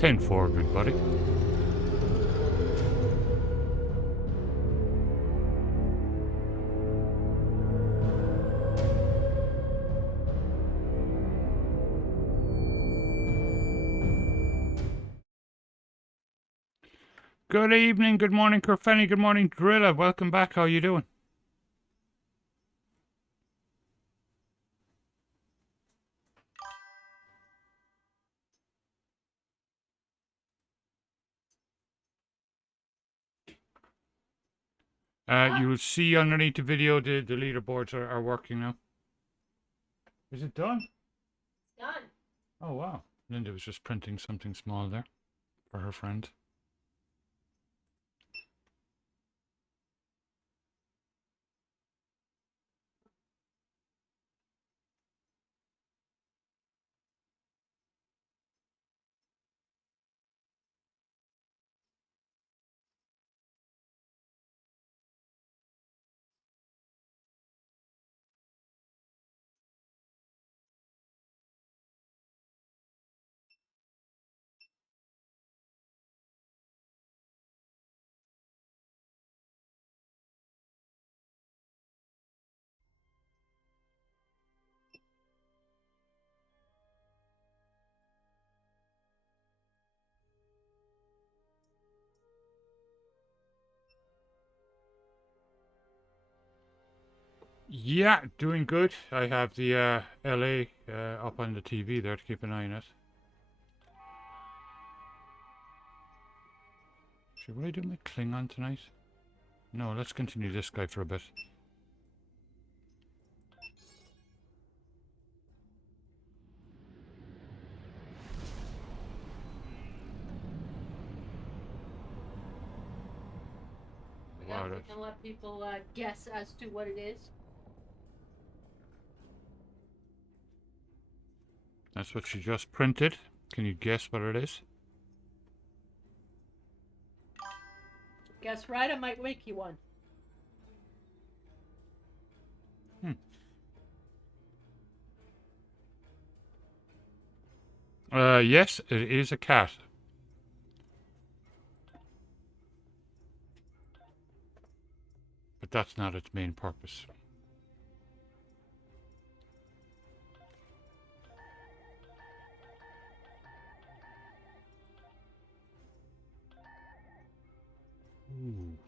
10-4, good buddy. Good evening, good morning, Kerfenny, good morning, Drilla. Welcome back. How you doing? You'll see underneath the video the leaderboards are working now. Is it done? Done. Oh, wow. Linda was just printing something small there for her friend. Yeah, doing good. I have the LA up on the TV there to keep an eye on it. Should I do my Klingon tonight? No, let's continue this guy for a bit. Yeah, we can let people guess as to what it is. That's what she just printed. Can you guess what it is? Guess right, I might make you one. Yes, it is a cat. But that's not its main purpose. Ooh.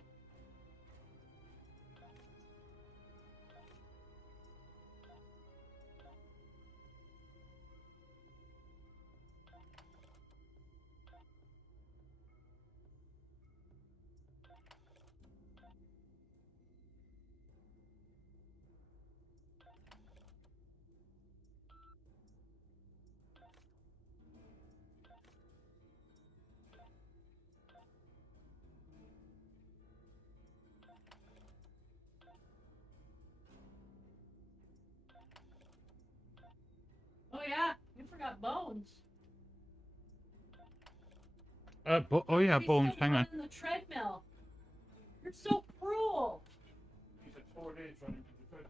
Oh yeah, you forgot Bones. Oh yeah, He's Bones, still hang on. running the treadmill. You're so cruel. He's at 4 days running the treadmill.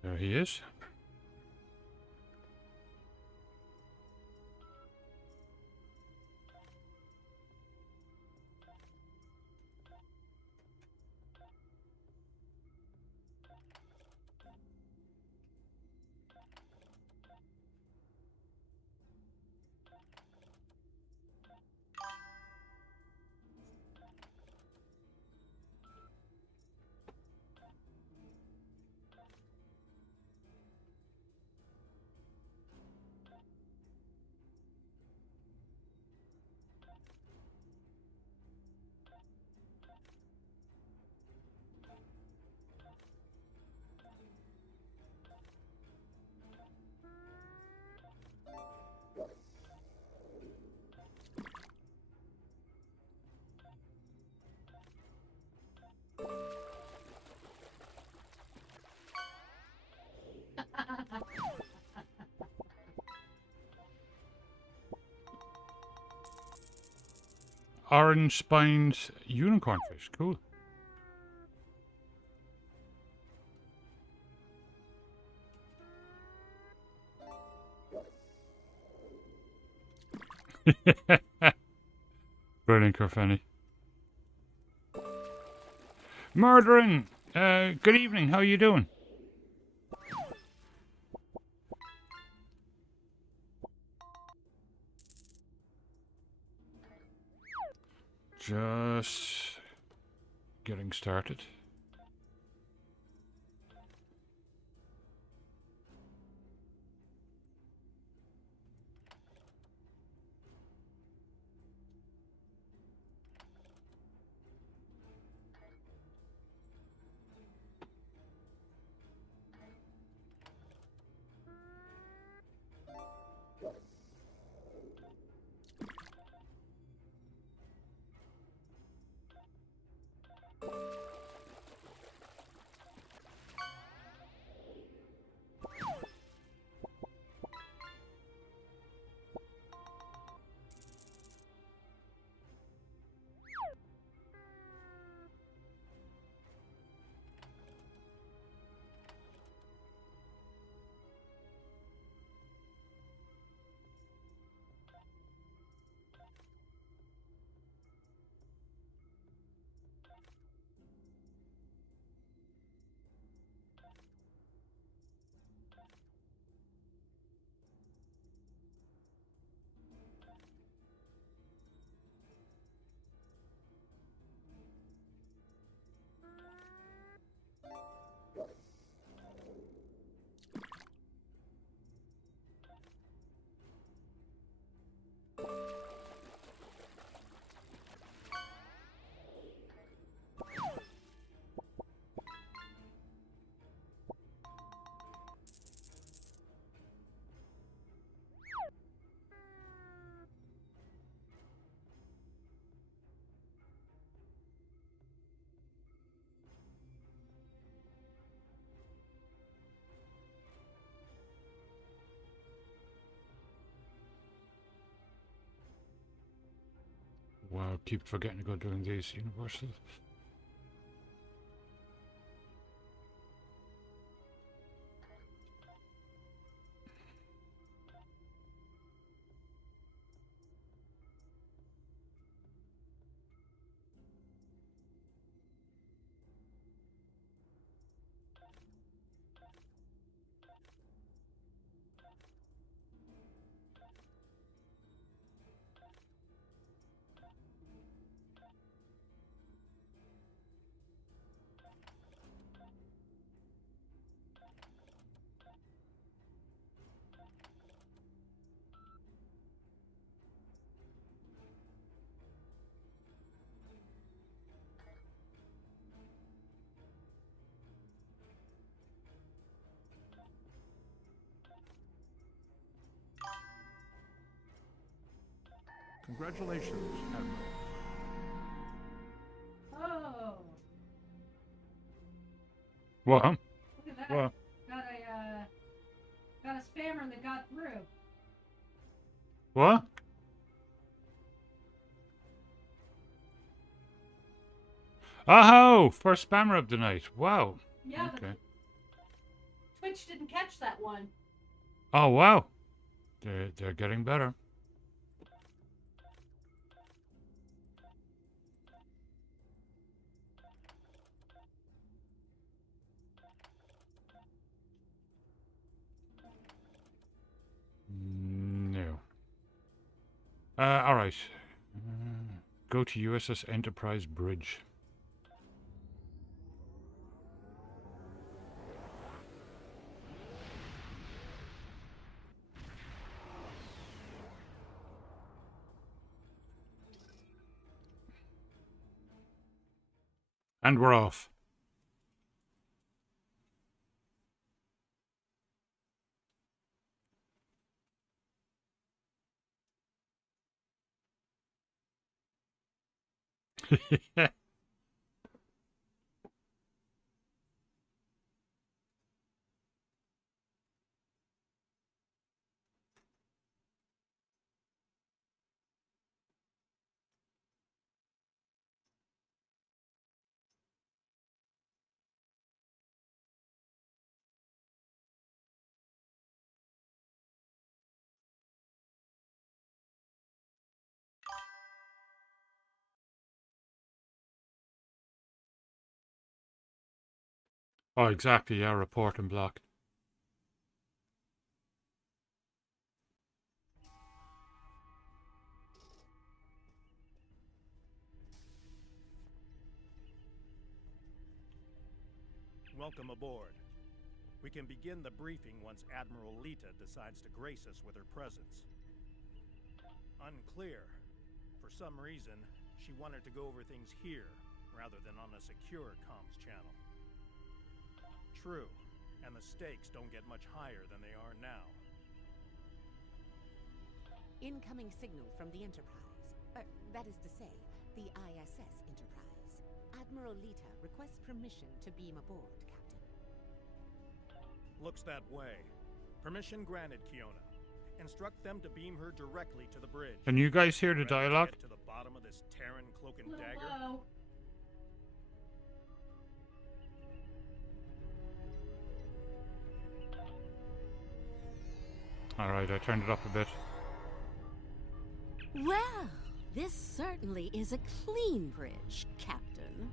There he is. orange-spined unicorn fish. Cool. Brilliant, Carfeni. Murdering! Good evening, how you doing? Just getting started. Wow, keep forgetting to go doing these universal. Congratulations, Admiral. Oh, What? look at that. What? Got a spammer that got through. What? Oh, first spammer of the night. Wow. Yeah, Okay. Twitch didn't catch that one. Oh, wow. They're getting better. No. All right. Go to USS Enterprise Bridge. And we're off. Oh, exactly. Yeah, report and block. Welcome aboard. We can begin the briefing once Admiral Lita decides to grace us with her presence. Unclear. For some reason, she wanted to go over things here, rather than on a secure comms channel. True, and the stakes don't get much higher than they are now. Incoming signal from the Enterprise. That is to say, the ISS Enterprise. Admiral Lita requests permission to beam aboard, Captain. Looks that way. Permission granted, Kiona. Instruct them to beam her directly to the bridge. Can you guys hear the Ready to dialogue? get to the bottom of this Terran cloak and Hello. dagger? Alright, I turned it up a bit. Well, this certainly is a clean bridge, Captain.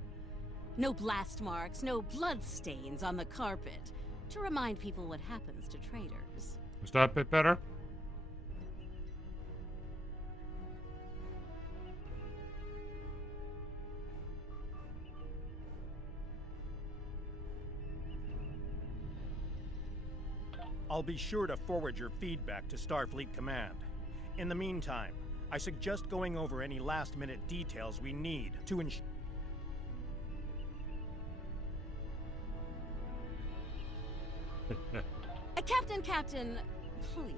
No blast marks, no blood stains on the carpet, to remind people what happens to traitors. Is that a bit better? I'll be sure to forward your feedback to Starfleet Command. In the meantime, I suggest going over any last-minute details we need to ensure... Captain, please.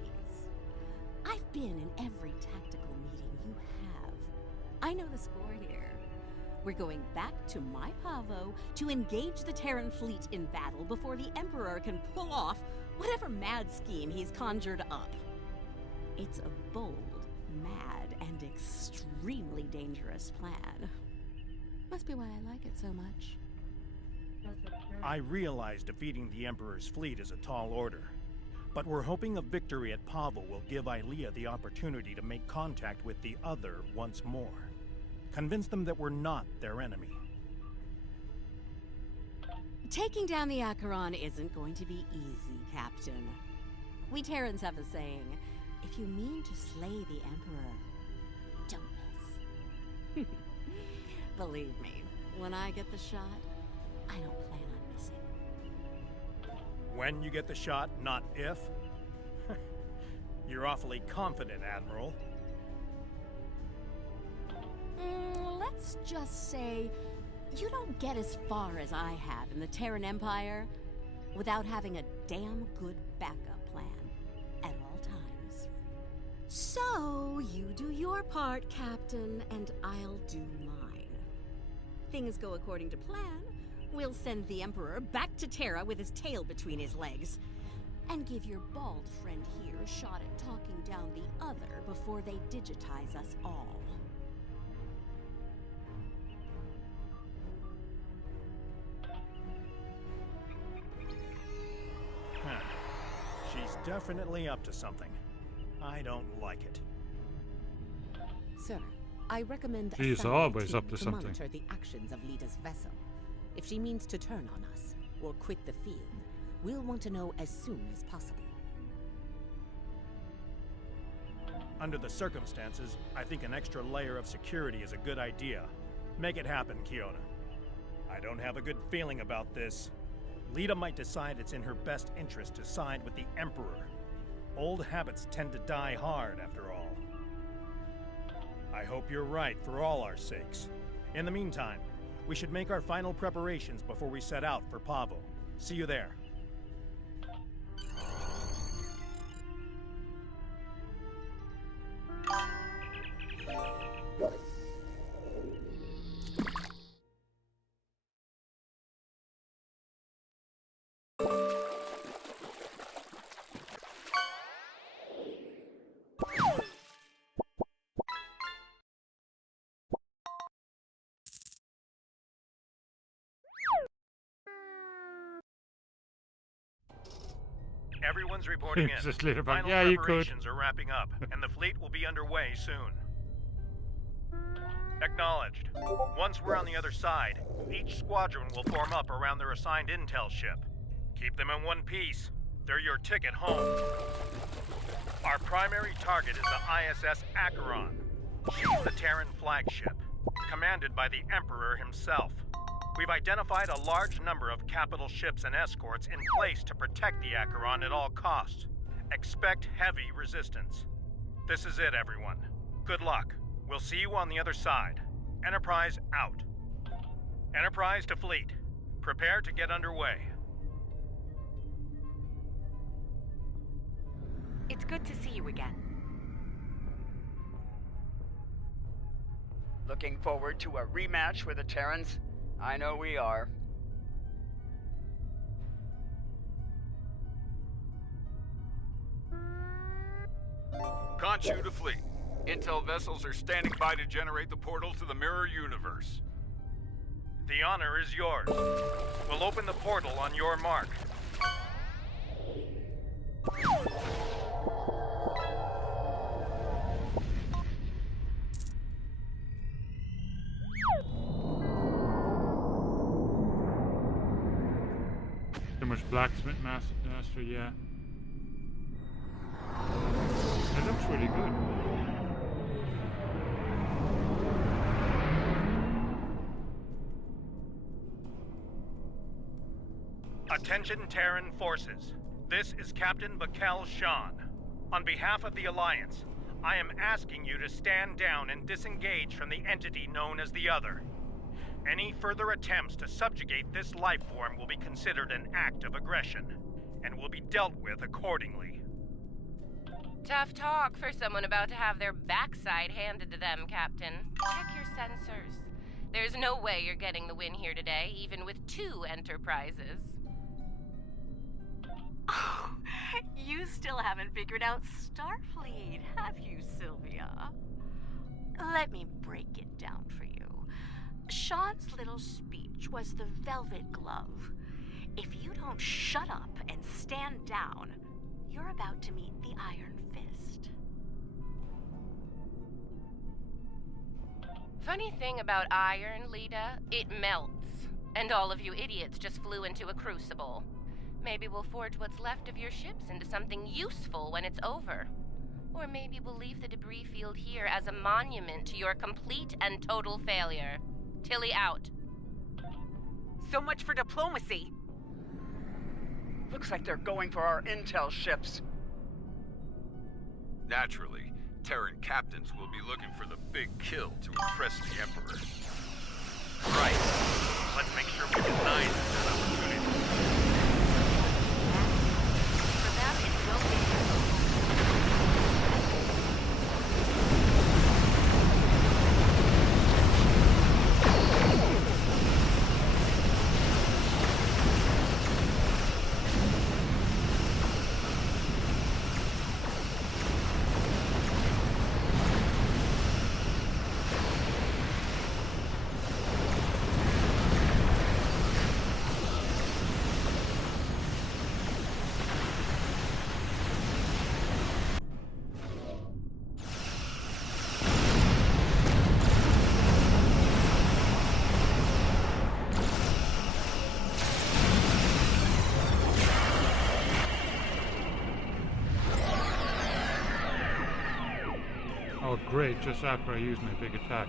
I've been in every tactical meeting you have. I know the score here. We're going back to my Pavo to engage the Terran fleet in battle before the Emperor can pull off whatever mad scheme he's conjured up. It's a bold, mad, and extremely dangerous plan. Must be why I like it so much. I realize defeating the Emperor's fleet is a tall order, but we're hoping a victory at Pavo will give Ilia the opportunity to make contact with the Other once more. Convince them that we're not their enemy. Taking down the Acheron isn't going to be easy, Captain. We Terrans have a saying, if you mean to slay the Emperor, don't miss. Believe me, when I get the shot, I don't plan on missing. When you get the shot, not if? You're awfully confident, Admiral. Let's just say you don't get as far as I have in the Terran Empire without having a damn good backup plan at all times. So, you do your part, Captain, and I'll do mine. Things go according to plan, we'll send the Emperor back to Terra with his tail between his legs, and give your bald friend here a shot at talking down the Other before they digitize us all. She's definitely up to something. I don't like it. Sir, I recommend She's assembling a always team up to something. monitor the actions of Lita's vessel. If she means to turn on us or quit the field, we'll want to know as soon as possible. Under the circumstances, I think an extra layer of security is a good idea. Make it happen, Kiona. I don't have a good feeling about this. Lita might decide it's in her best interest to side with the Emperor. Old habits tend to die hard, after all. I hope you're right for all our sakes. In the meantime, we should make our final preparations before we set out for Pavo. See you there. Everyone's reporting in. Just later back. Final Yeah, you could. preparations are wrapping up, and the fleet will be underway soon. Acknowledged. Once we're on the other side, each squadron will form up around their assigned intel ship. Keep them in one piece. They're your ticket home. Our primary target is the ISS Acheron. She's the Terran flagship, commanded by the Emperor himself. We've identified a large number of capital ships and escorts in place to protect the Acheron at all costs. Expect heavy resistance. This is it, everyone. Good luck. We'll see you on the other side. Enterprise out. Enterprise to fleet. Prepare to get underway. It's good to see you again. Looking forward to a rematch with the Terrans? I know we are. Khonshu to fleet. Intel vessels are standing by to generate the portal to the mirror universe. The honor is yours. We'll open the portal on your mark. Too much blacksmith master, yeah. It looks really good. Attention Terran forces. This is Captain Bakel Shan. On behalf of the Alliance, I am asking you to stand down and disengage from the entity known as the Other. Any further attempts to subjugate this life form will be considered an act of aggression, and will be dealt with accordingly. Tough talk for someone about to have their backside handed to them, Captain. Check your sensors. There's no way you're getting the win here today, even with 2 Enterprises. Oh, you still haven't figured out Starfleet, have you, Sylvia? Let me break it down for you. Sean's little speech was the velvet glove. If you don't shut up and stand down, you're about to meet the Iron Fist. Funny thing about iron, Lita, it melts. And all of you idiots just flew into a crucible. Maybe we'll forge what's left of your ships into something useful when it's over. Or maybe we'll leave the debris field here as a monument to your complete and total failure. Tilly out. So much for diplomacy. Looks like they're going for our intel ships. Naturally, Terran captains will be looking for the big kill to impress the Emperor. Right. Let's make sure we deny that opportunity. For them, it will be. Oh great, just after I use my big attack.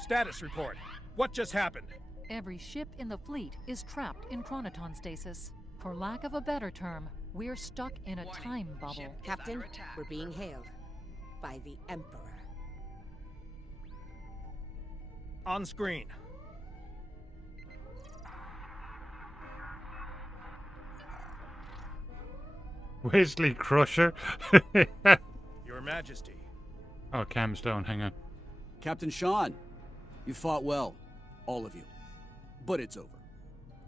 Status report. What just happened? Every ship in the fleet is trapped in chronoton stasis. For lack of a better term, we're stuck in a time bubble. Captain, we're being hailed by the Emperor. On screen. Wesley Crusher. Your Majesty. Oh, cam's down, hang on. Captain Shan, you fought well, all of you. But it's over.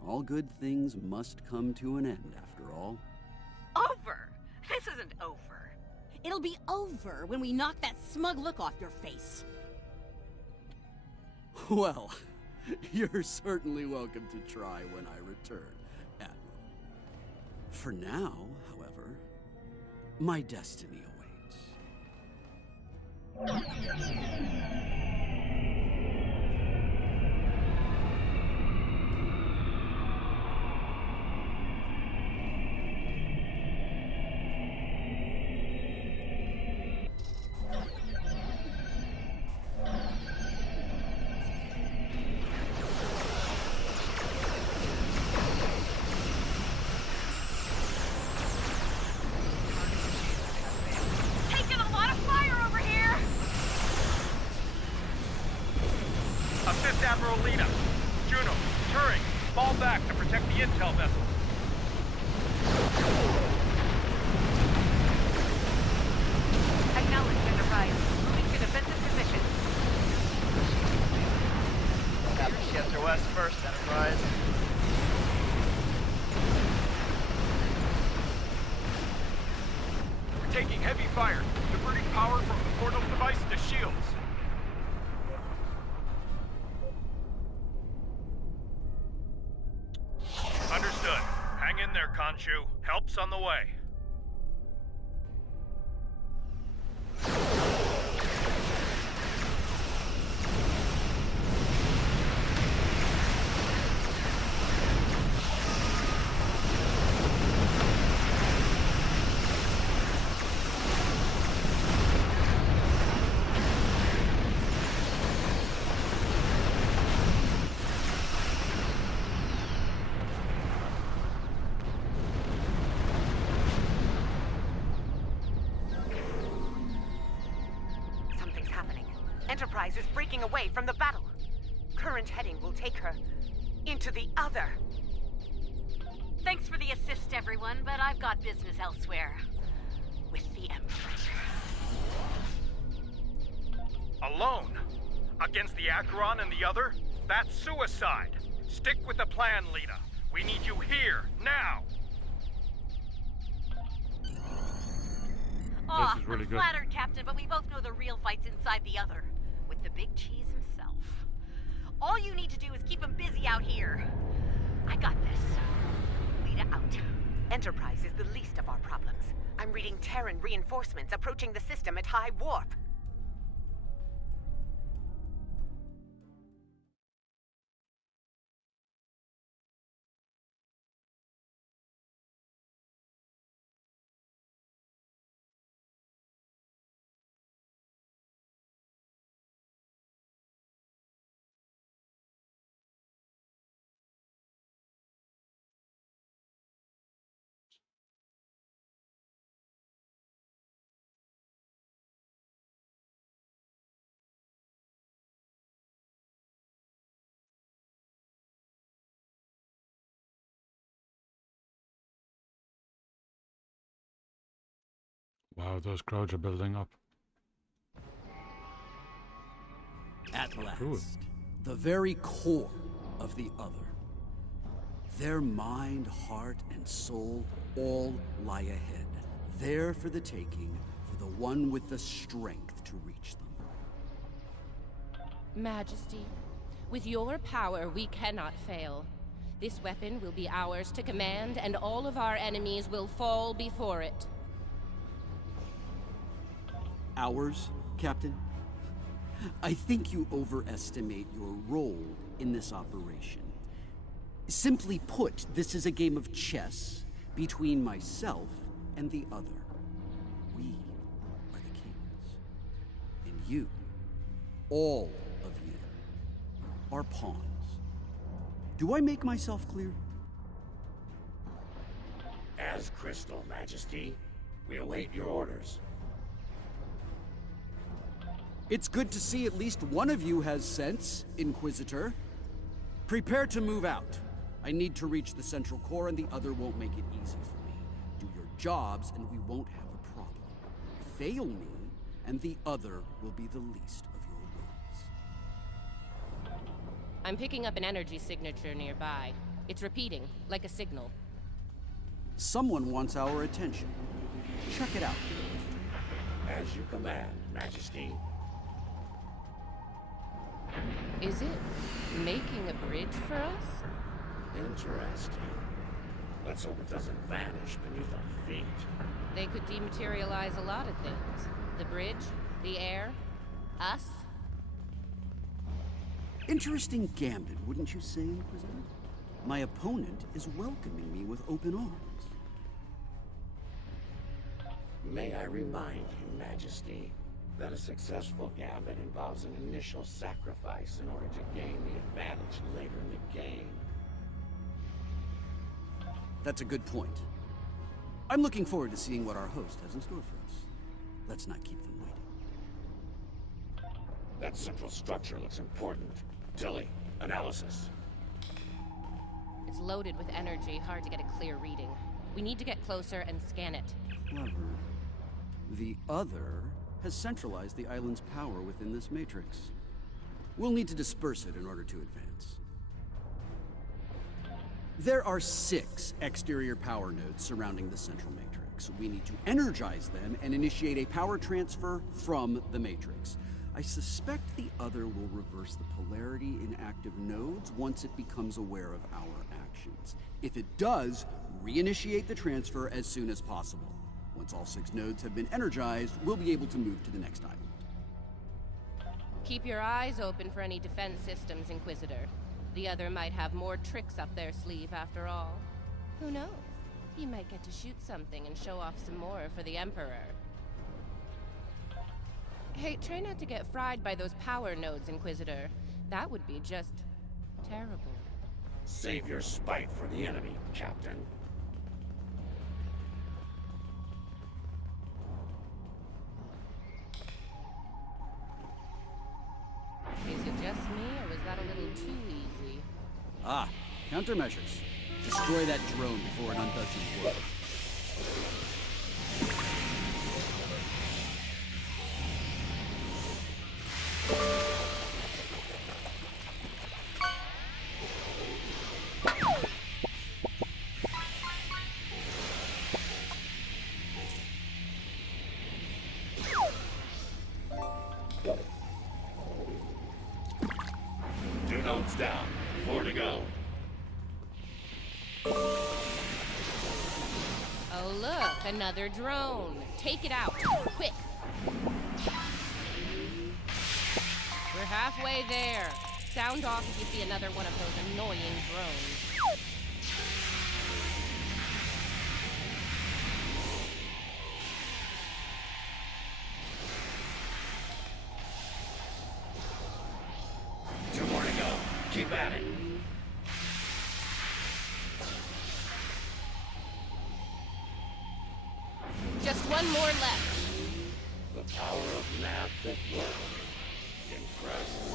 All good things must come to an end, after all. Over? This isn't over. It'll be over when we knock that smug look off your face. Well, you're certainly welcome to try when I return, Admiral. For now, however, my destiny awaits. Taking a lot of fire over here! Assist Admiral Lita. Juno, Turing, fall back to protect the intel vessel. Acknowledged, Enterprise. Moving to defensive position. Have to get to west first, Enterprise. We're taking heavy fire, diverting power from the portal device to shields. Understood. Hang in there, Khonshu. Help's on the way. Something's happening. Enterprise is breaking away from the battle. Current heading will take her into the other. Thanks for the assist, everyone, but I've got business elsewhere. With the Emperor. Alone? Against the Acheron and the other? That's suicide. Stick with the plan, Lita. We need you here, now. Aw, is really I'm good. flattered, Captain, but we both know the real fight's inside the other. With the big cheese himself. All you need to do is keep him busy out here. I got this. Lita out. Enterprise is the least of our problems. I'm reading Terran reinforcements approaching the system at high warp. Wow, those crowds are building up. At last, Cool. the very core of the other. Their mind, heart, and soul all lie ahead, there for the taking, for the one with the strength to reach them. Majesty, with your power, we cannot fail. This weapon will be ours to command, and all of our enemies will fall before it. Ours, Captain? I think you overestimate your role in this operation. Simply put, this is a game of chess between myself and the other. We are the kings. And you, all of you, are pawns. Do I make myself clear? As Crystal, Majesty. We await your orders. It's good to see at least one of you has sense, Inquisitor. Prepare to move out. I need to reach the central core and the other won't make it easy for me. Do your jobs and we won't have a problem. Fail me and the other will be the least of your worries. I'm picking up an energy signature nearby. It's repeating, like a signal. Someone wants our attention. Check it out. As you command, Majesty. Is it making a bridge for us? Interesting. Let's hope it doesn't vanish beneath our feet. They could dematerialize a lot of things. The bridge, the air, us. Interesting gambit, wouldn't you say, Inquisitor? My opponent is welcoming me with open arms. May I remind you, Majesty, that a successful gambit involves an initial sacrifice in order to gain the advantage later in the game. That's a good point. I'm looking forward to seeing what our host has in store for us. Let's not keep them waiting. That central structure looks important. Tilly, analysis. It's loaded with energy, hard to get a clear reading. We need to get closer and scan it. Clever. The other has centralized the island's power within this matrix. We'll need to disperse it in order to advance. There are 6 exterior power nodes surrounding the central matrix. We need to energize them and initiate a power transfer from the matrix. I suspect the other will reverse the polarity in active nodes once it becomes aware of our actions. If it does, reinitiate the transfer as soon as possible. Once all 6 nodes have been energized, we'll be able to move to the next island. Keep your eyes open for any defense systems, Inquisitor. The other might have more tricks up their sleeve after all. Who knows? You might get to shoot something and show off some more for the Emperor. Hey, try not to get fried by those power nodes, Inquisitor. That would be just terrible. Save your spite for the enemy, Captain. Is it just me, or was that a little too easy? Ah, countermeasures. Destroy that drone before it undoes its work. Two notes down. 4 to go. Oh look, another drone. Take it out, quick. We're halfway there. Sound off if you see another one of those annoying drones. Two more to go. Keep at it. Just one more left. The power of math at work. Impressive.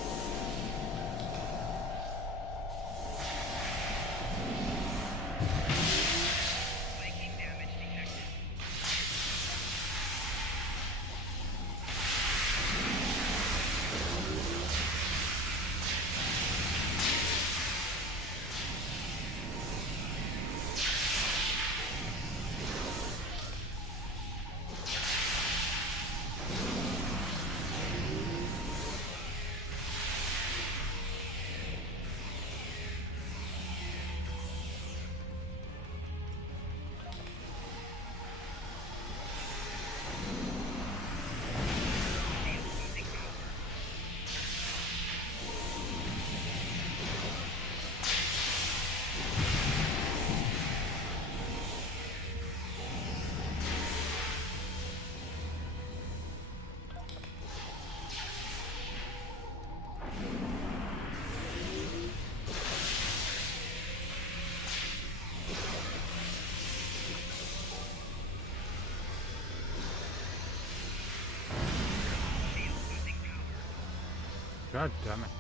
God damn it.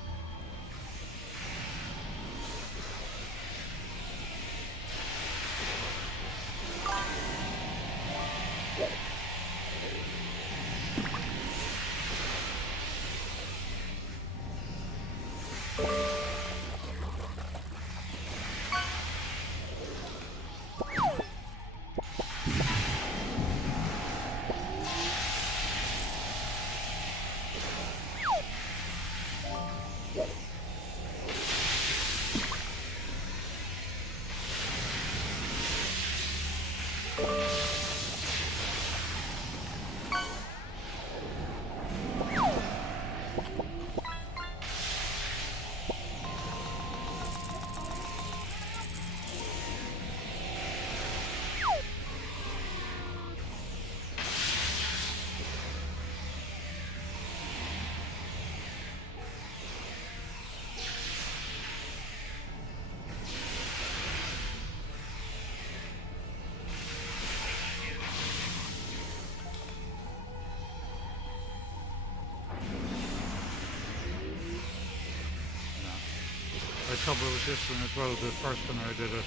trouble with this one as well, the first time I did it.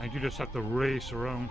And you just have to race around.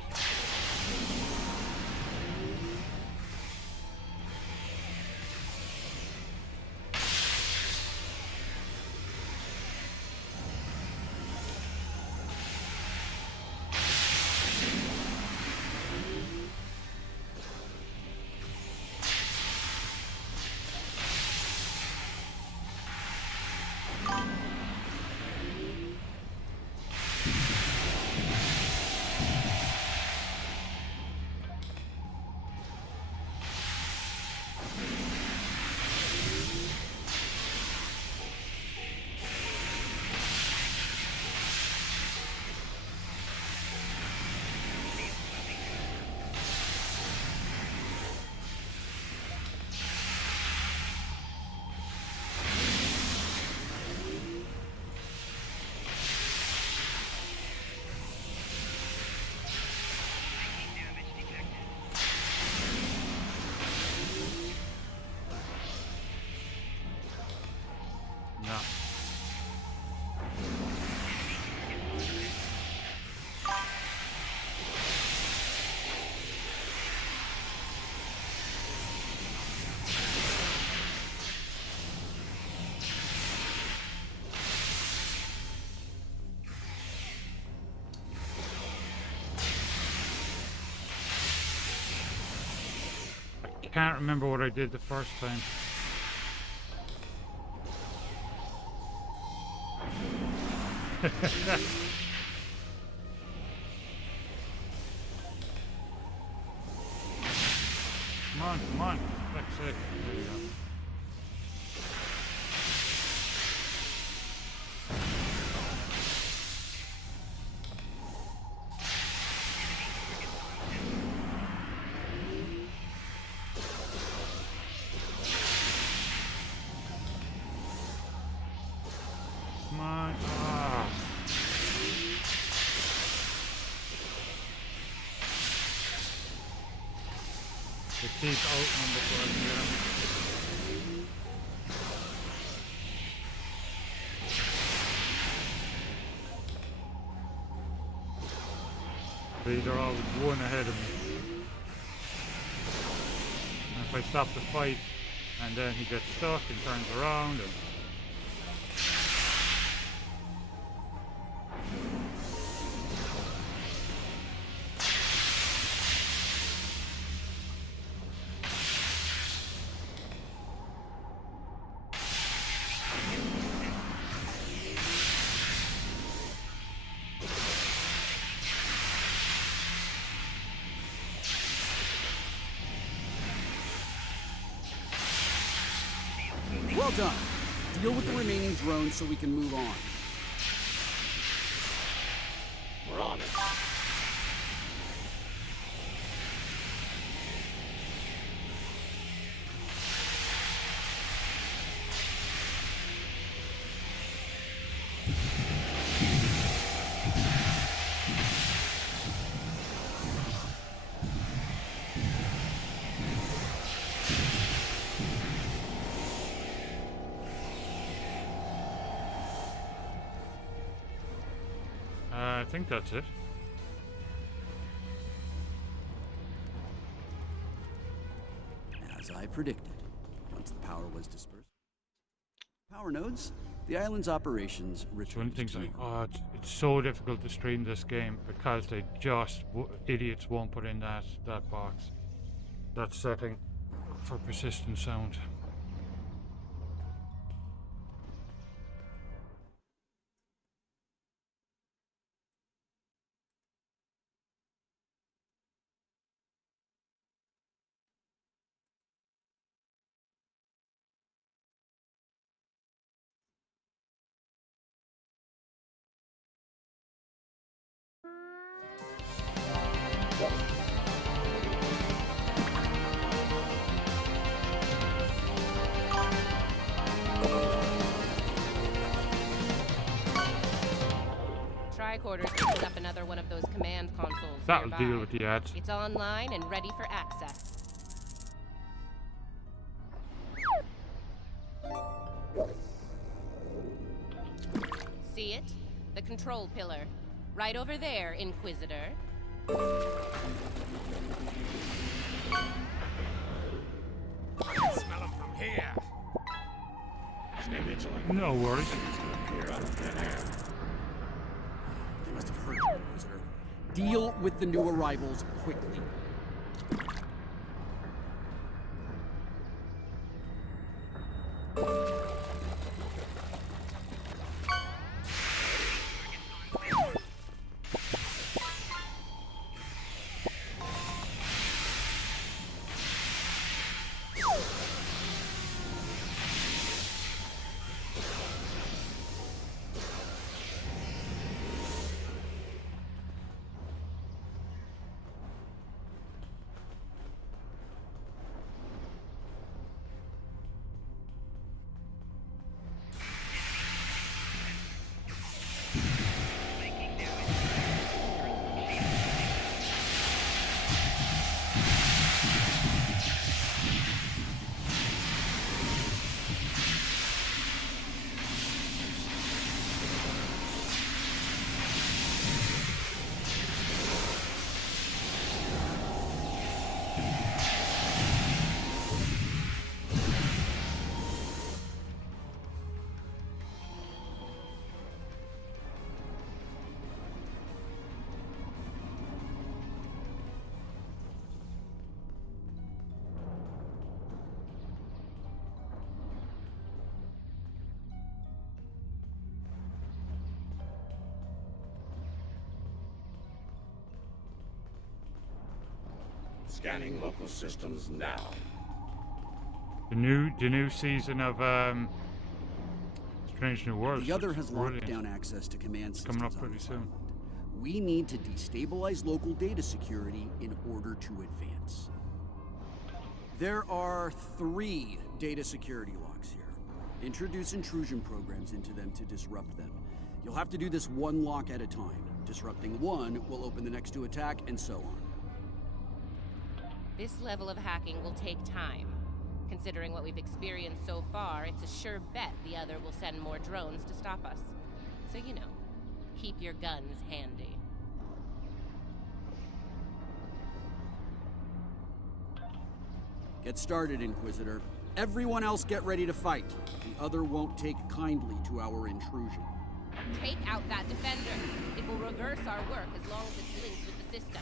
I can't remember what I did the first time. Come on, that's it. There you go. Come on. Ah. The keep opening before I can get him. These are all one ahead of me. And if I stop the fight and then he gets stuck and turns around and Well done. Deal with the remaining drones so we can move on. We're on it. I think that's it. As I predicted, once the power was dispersed. Power nodes, the island's operations returned. One thing's like, oh, it's so difficult to stream this game because they just idiots won't put in that box, that setting for persistent sound. Tricorders picking up another one of those command consoles. That'll nearby. deal with the ads. It's online and ready for access. See it? The control pillar. Right over there, Inquisitor. I can smell them from here. Stay vigilant. No worries. It's gonna appear out of thin air. They must have heard you, Inquisitor. Deal with the new arrivals quickly. Scanning local systems now. The new season of Strange New Worlds. The other has locked brilliant. down access to command systems Coming up on pretty this soon. island. We need to destabilize local data security in order to advance. There are 3 data security locks here. Introduce intrusion programs into them to disrupt them. You'll have to do this one lock at a time. Disrupting one will open the next to attack, and so on. This level of hacking will take time. Considering what we've experienced so far, it's a sure bet the other will send more drones to stop us. So, you know, keep your guns handy. Get started, Inquisitor. Everyone else get ready to fight. The other won't take kindly to our intrusion. Take out that defender. It will reverse our work as long as it's linked with the system.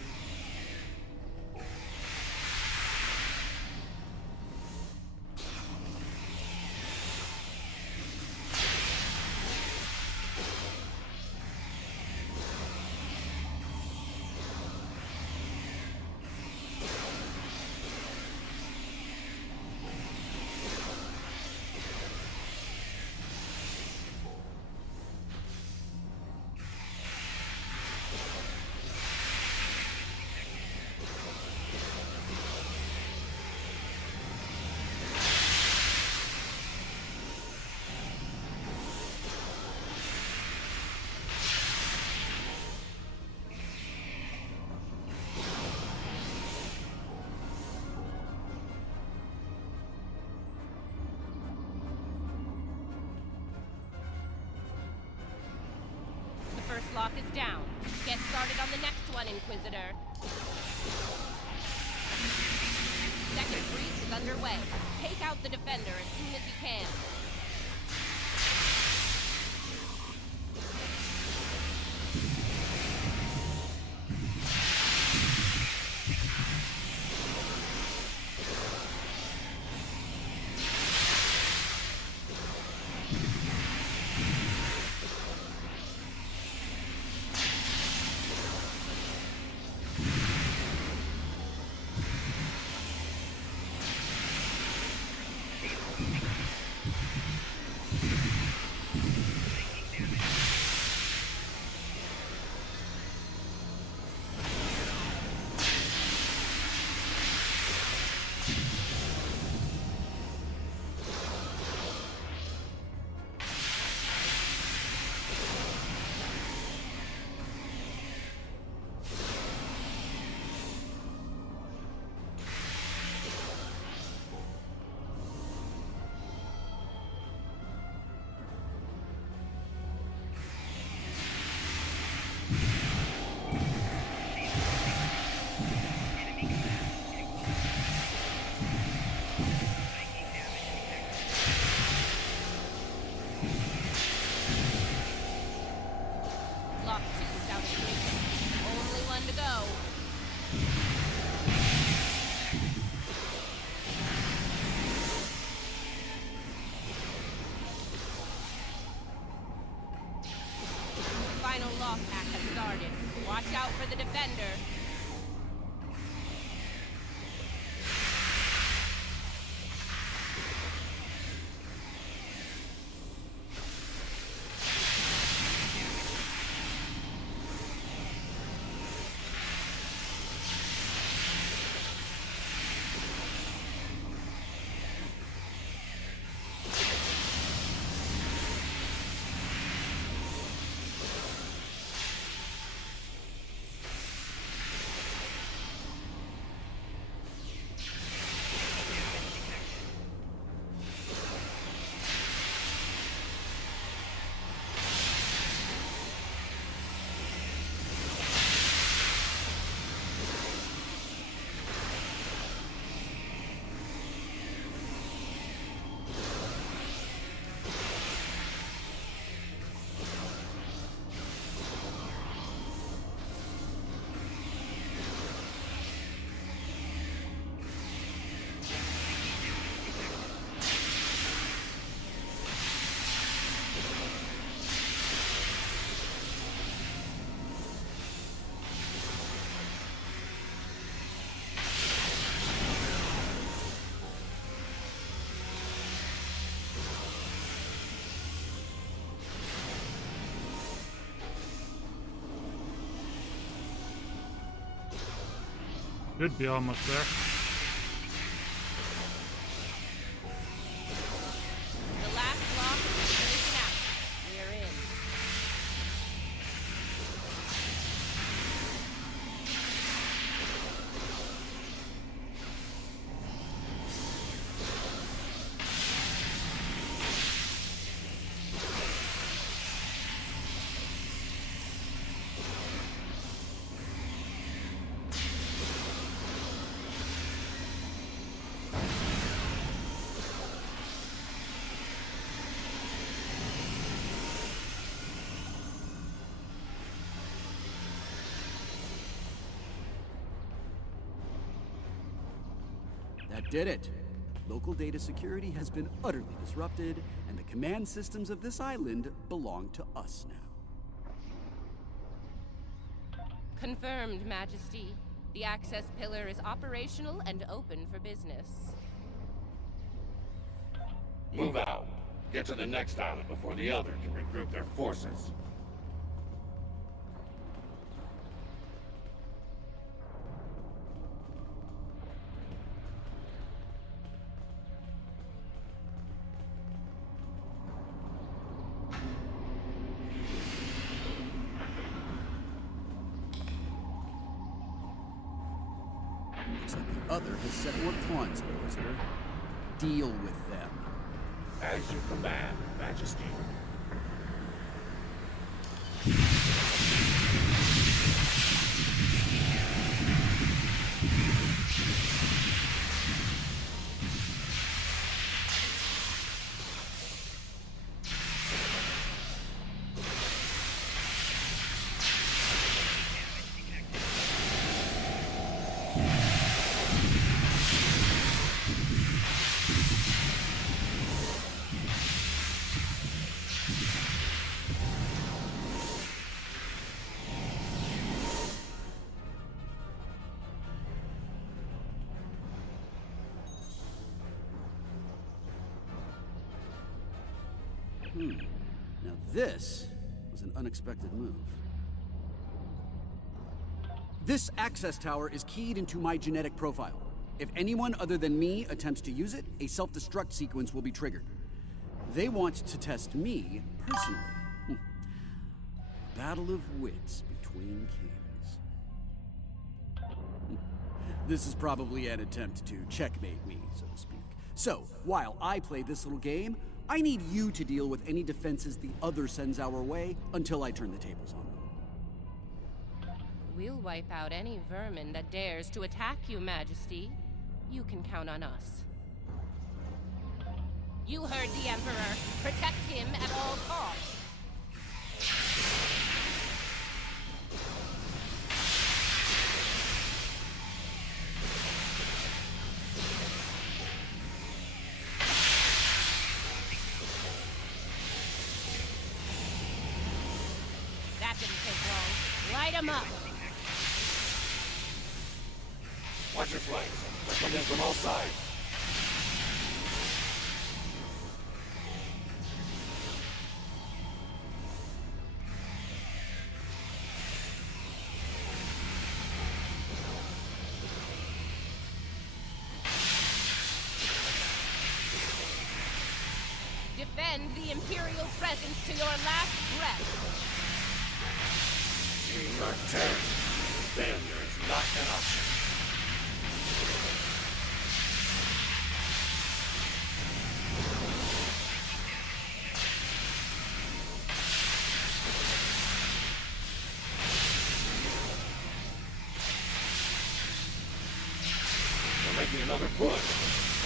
First lock is down. Get started on the next one, Inquisitor. Second breach is underway. Take out the defender as soon as you can. defender. Should be almost there. The last block is finishing out. We're in. That did it. Local data security has been utterly disrupted, and the command systems of this island belong to us now. Confirmed, Majesty. The access pillar is operational and open for business. Move out. Get to the next island before the Elder can regroup their forces. Looks like the Other has set more pawns in the visitor. Deal with them. As you command, Majesty. Now this was an unexpected move. This access tower is keyed into my genetic profile. If anyone other than me attempts to use it, a self-destruct sequence will be triggered. They want to test me personally. Battle of wits between kings. This is probably an attempt to checkmate me, so to speak. So, while I play this little game, I need you to deal with any defenses the Other sends our way until I turn the tables on them. We'll wipe out any vermin that dares to attack you, Majesty. You can count on us. You heard the Emperor. Protect him at all costs. That didn't take long. Light him up. Watch your flanks. They're coming in from all sides. Defend the Imperial presence to your last breath. These are Terran. Failure is not an option. We're making another push.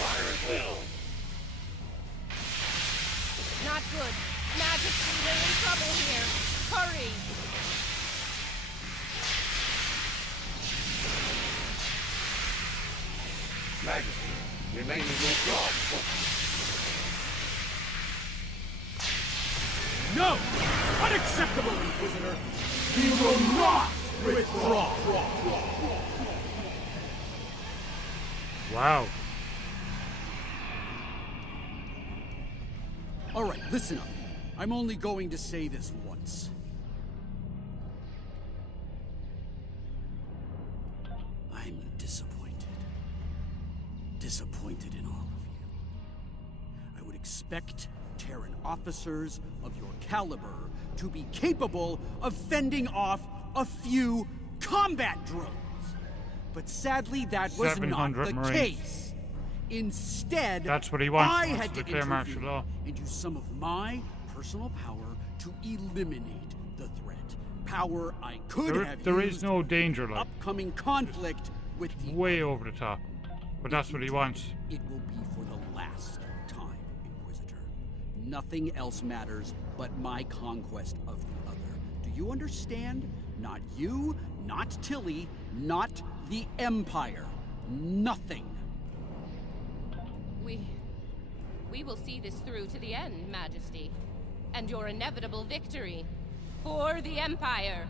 Fire at will. Not good. Majesty, we're in trouble here. Hurry! Majesty, remain in your guard. No! Unacceptable, Inquisitor! We will not withdraw! Wow. All right, listen up. I'm only going to say this once. I'm disappointed. Disappointed in all of you. I would expect Terran officers of your caliber to be capable of fending off a few combat drones. But sadly, that was not the case. Instead, that's what he wants. I He wants had to to declare martial law and use some of my personal power to eliminate the threat. Power I could have There used is no danger, like upcoming conflict with the way over the top. But that's what he wants. It will be for the last time, Inquisitor. Nothing else matters but my conquest of the other. Do you understand? Not you, not Tilly, not the Empire. Nothing. We will see this through to the end, Majesty. And your inevitable victory for the Empire.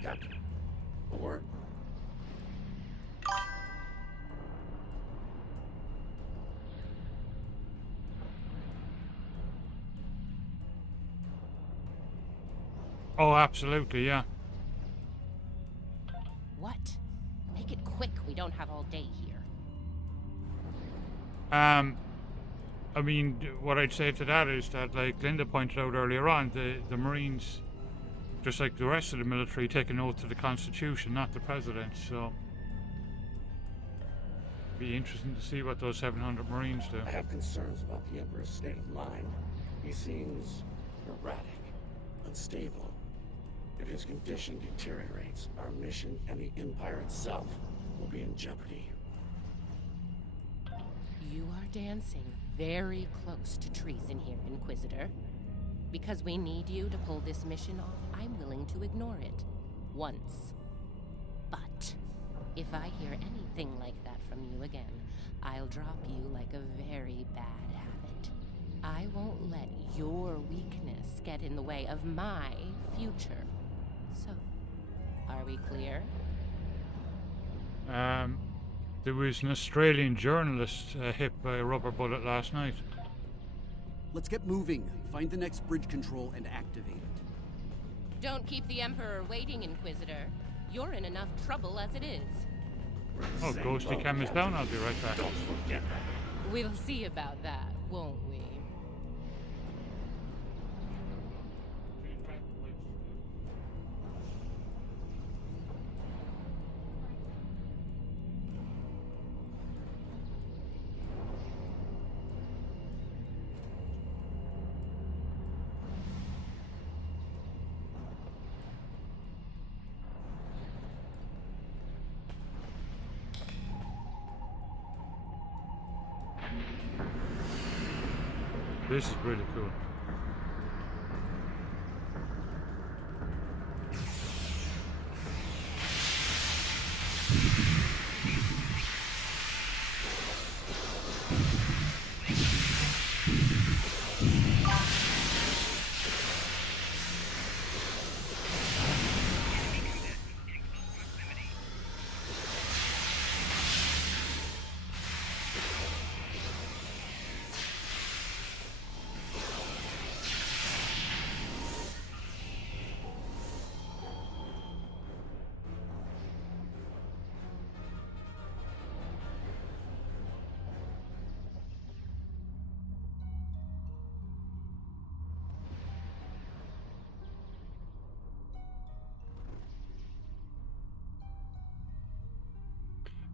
Captain, a word. Oh, absolutely, yeah. What? Make it quick. We don't have all day here. I mean, what I'd say to that is that, like Linda pointed out earlier on, the Marines, just like the rest of the military, take an oath to the Constitution, not the President, so... Be interesting to see what those 700 Marines do. I have concerns about the Emperor's state of mind. He seems erratic, unstable. If his condition deteriorates, our mission and the Empire itself will be in jeopardy. You are dancing very close to treason here, Inquisitor. Because we need you to pull this mission off, I'm willing to ignore it. Once. But if I hear anything like that from you again, I'll drop you like a very bad habit. I won't let your weakness get in the way of my future. So, are we clear? There was an Australian journalist hit by a rubber bullet last night. Let's get moving. Find the next bridge control and activate it. Don't keep the Emperor waiting, Inquisitor. You're in enough trouble as it is. Oh, Ghosty Cam is down. I'll be right back. Don't forget that. We'll see about that, won't we? This is really cool.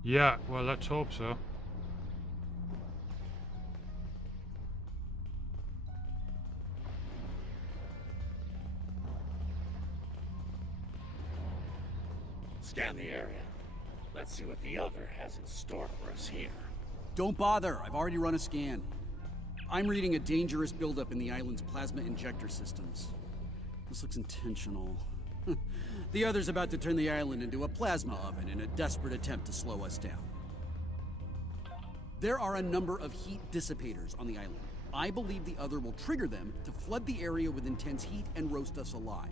Yeah, well, let's hope so. Scan the area. Let's see what the other has in store for us here. Don't bother, I've already run a scan. I'm reading a dangerous buildup in the island's plasma injector systems. This looks intentional. The other's about to turn the island into a plasma oven in a desperate attempt to slow us down. There are a number of heat dissipators on the island. I believe the other will trigger them to flood the area with intense heat and roast us alive.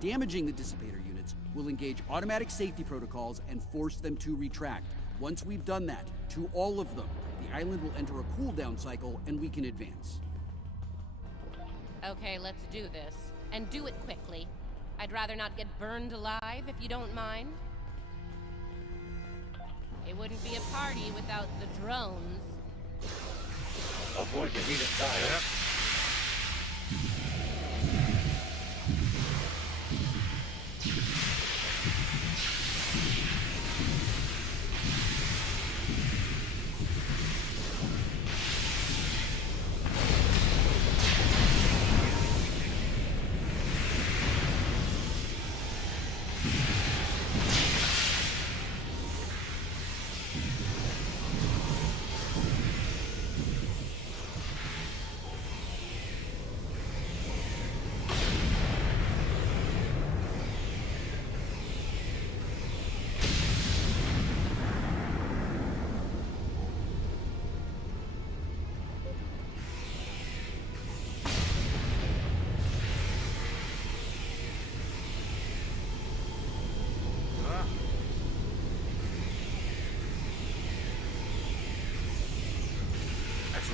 Damaging the dissipator units will engage automatic safety protocols and force them to retract. Once we've done that, to all of them, the island will enter a cooldown cycle and we can advance. Okay, let's do this. And do it quickly. I'd rather not get burned alive, if you don't mind. It wouldn't be a party without the drones. Avoid the heat of fire.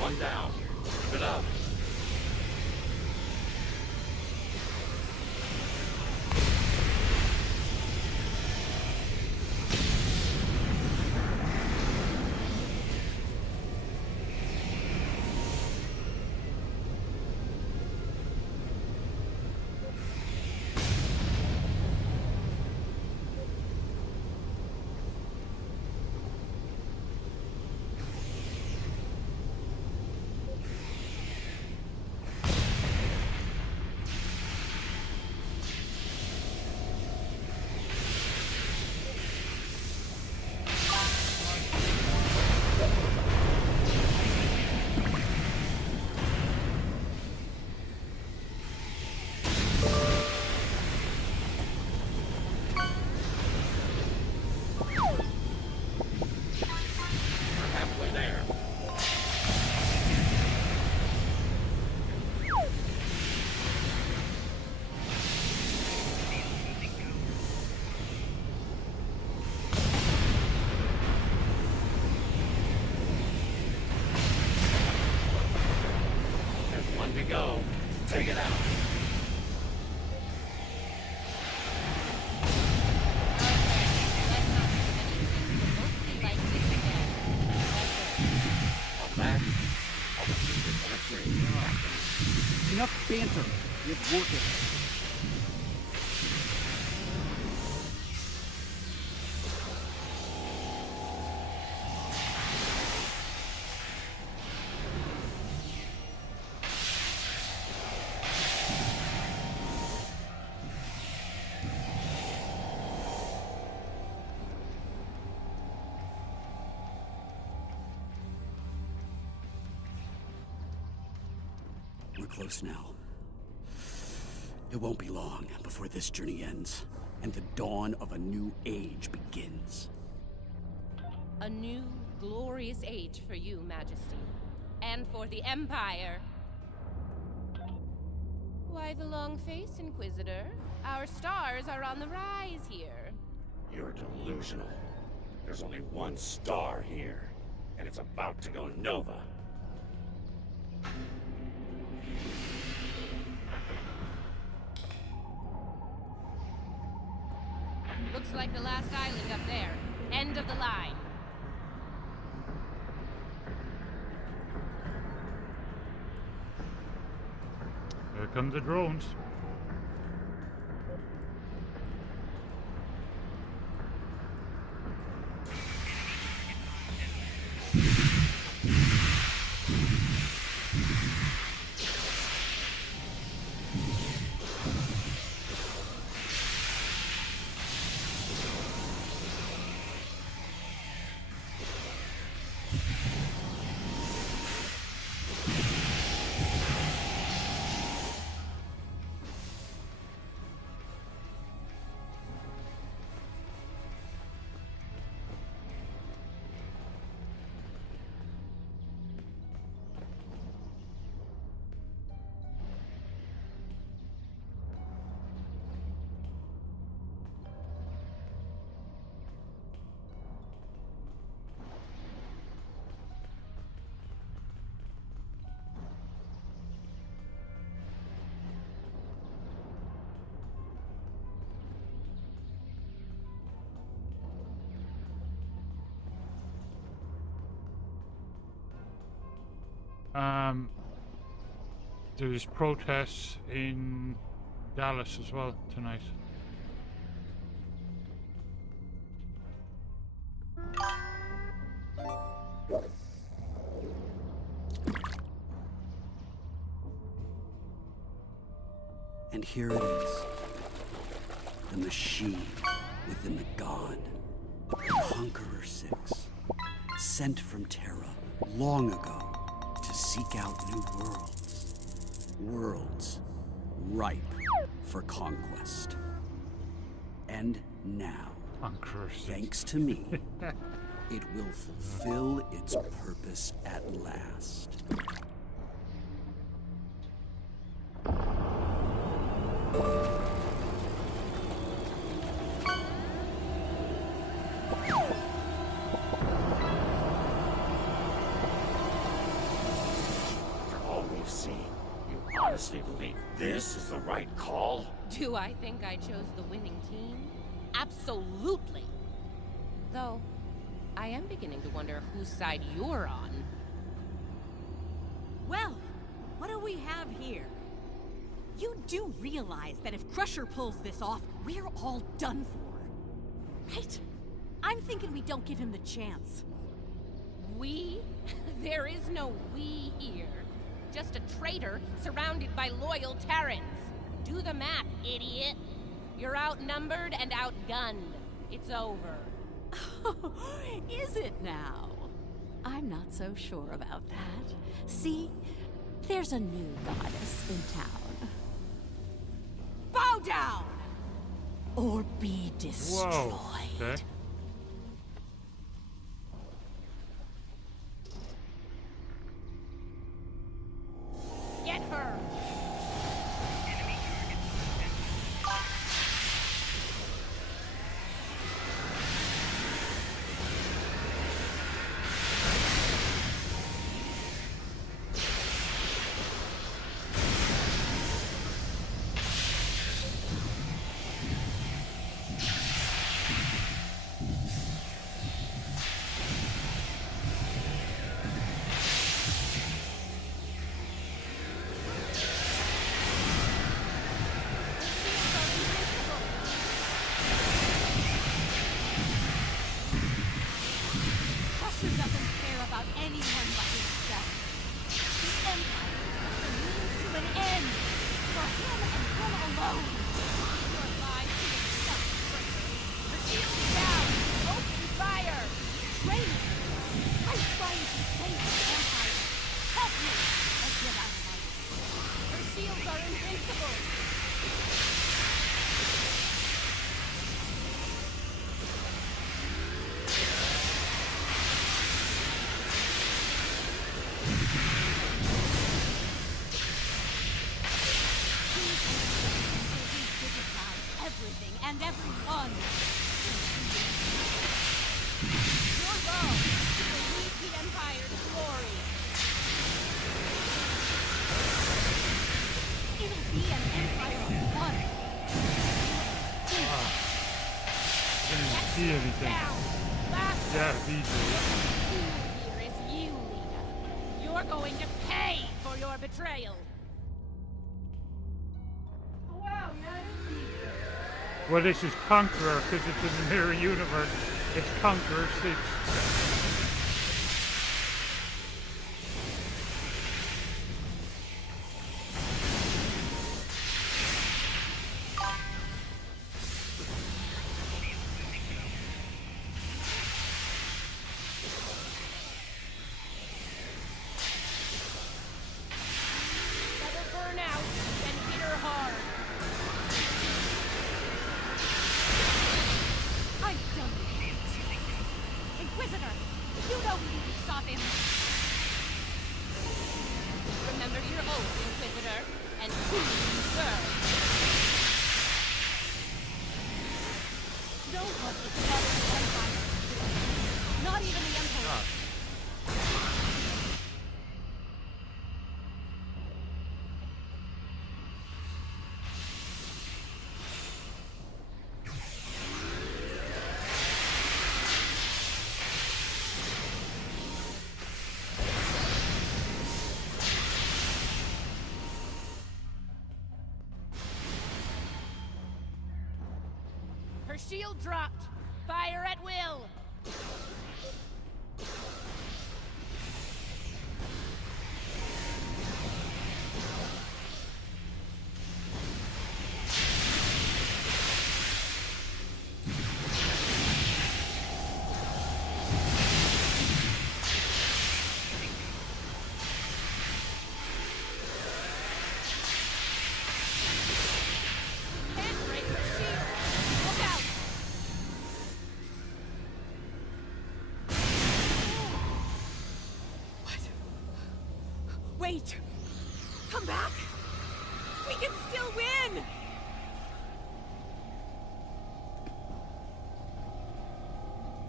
One down. Keep it up. Go. Take it out. Enough banter. You have work it. We're close now. It won't be long before this journey ends, and the dawn of a new age begins. A new, glorious age for you, Majesty. And for the Empire. Why the long face, Inquisitor? Our stars are on the rise here. You're delusional. There's only one star here, and it's about to go nova. Looks like the last island up there. End of the line. Here come the drones. There's protests in Dallas as well tonight. And here it is. The machine within the god. Conqueror 6. Sent from Terra long ago to seek out new worlds. Worlds ripe for conquest. And now, Conqueror 6. thanks to me, it will fulfill its purpose at last. For all we've seen, you honestly believe this is the right call? Do I think I chose the winning team? Absolutely. Though, I am beginning to wonder whose side you're on. Well, what do we have here? You do realize that if Crusher pulls this off, we're all done for, right? I'm thinking we don't give him the chance. We? There is no we here. Just a traitor surrounded by loyal Terrans. Do the math, idiot. You're outnumbered and outgunned. It's over. Is it now? I'm not so sure about that. See, there's a new goddess in town. Bow down! Or be destroyed. Whoa. Okay. Get her! Crusher doesn't care about anyone but himself. The Empire is a means to an end. For him and him alone. Your lies to yourself, traitor. The shield's down! Open fire! Traitor! I'm trying to save the Empire. Help me! Or get out of my way. Her shields are invincible! Everything and everyone. Your love will lead the Empire to glory. It'll be an empire of one. I didn't even see anything. Down! Last Yeah, these here is you, Lita. You're going to pay for your betrayal. Well, this is Conqueror because it's in the mirror universe. It's Conqueror 6. Let her burn out and hit her hard. I've done it. Inquisitor, you know we need to stop him. Remember your oath, Inquisitor, and who you serve. No one is above the Empire. Not even the Emperor. Her shield dropped. Fire at will. Can't break her shield. Look out! Wait! Come back! We can still win!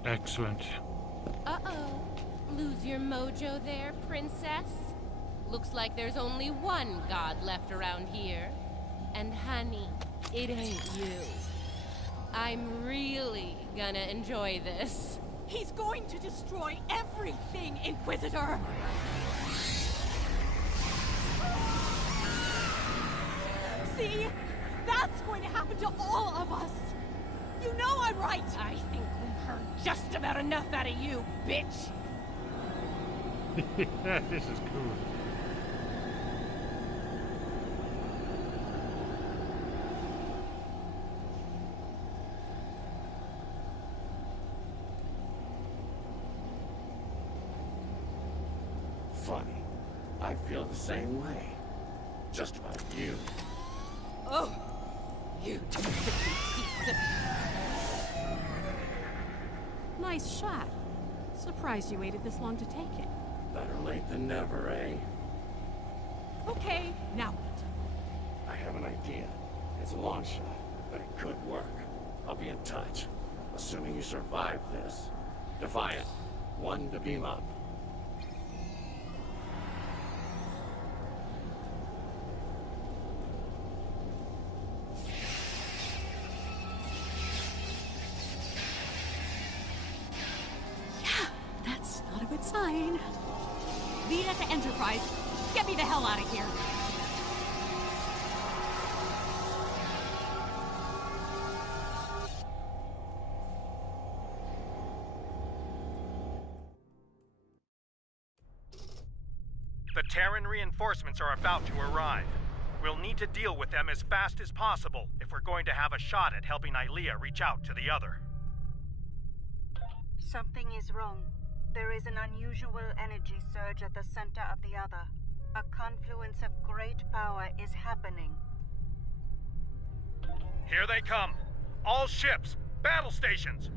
Excellent. Uh-oh. Lose your mojo there, princess? Looks like there's only one god left around here. And honey, it ain't you. I'm really gonna enjoy this. He's going to destroy everything, Inquisitor! See? That's going to happen to all of us! You know I'm right! I think we've heard just about enough out of you, bitch! This is cool. Funny. I feel the same way. Just about you. Oh! You Nice shot. Surprised you waited this long to take it. Better late than never, eh? Okay, now what? I have an idea. It's a long shot, but it could work. I'll be in touch. Assuming you survive this. Defiant. 1 to beam up. That's not a good sign. Lead it to Enterprise. Get me the hell out of here. The Terran reinforcements are about to arrive. We'll need to deal with them as fast as possible if we're going to have a shot at helping Ilea reach out to the other. Something is wrong. There is an unusual energy surge at the center of the other. A confluence of great power is happening. Here they come! All ships! Battle stations!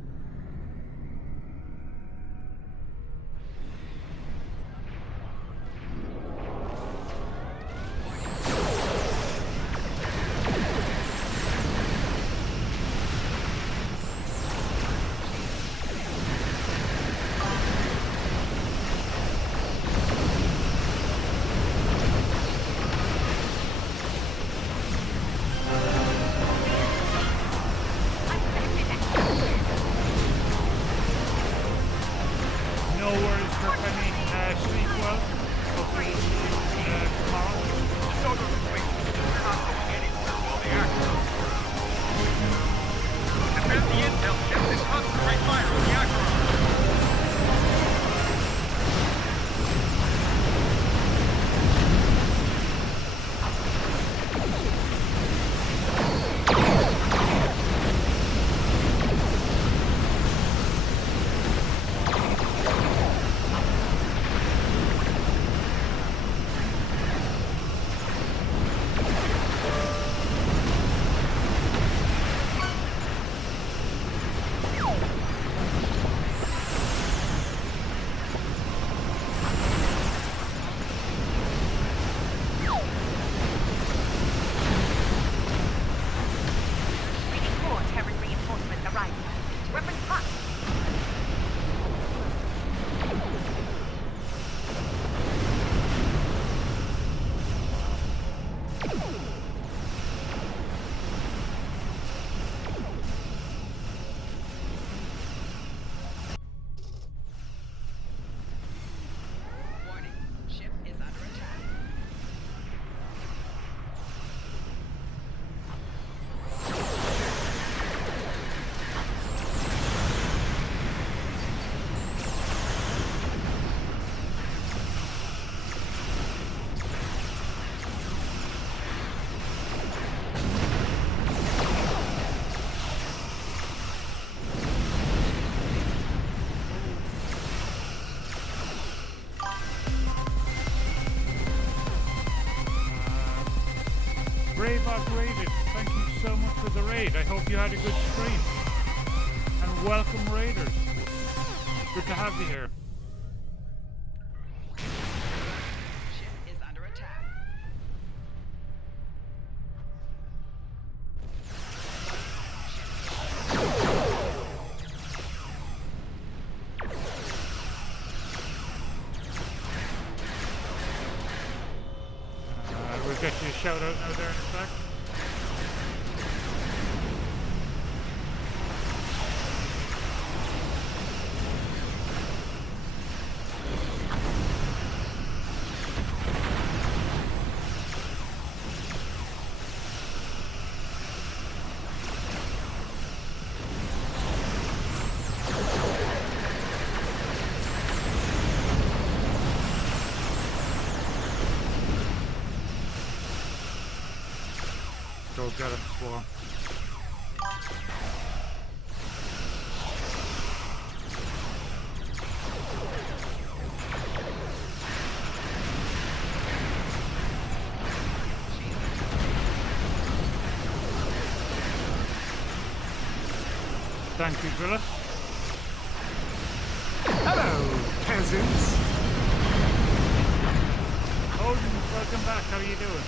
got raided. Thank you so much for the raid. I hope you had a good stream. And welcome, raiders. Good to have you here. Ship is under attack. We'll get you a shout out now there in a sec. Go get him, Swarm. Thank you, Grilla. Hello, peasants. Odin, welcome back. How are you doing?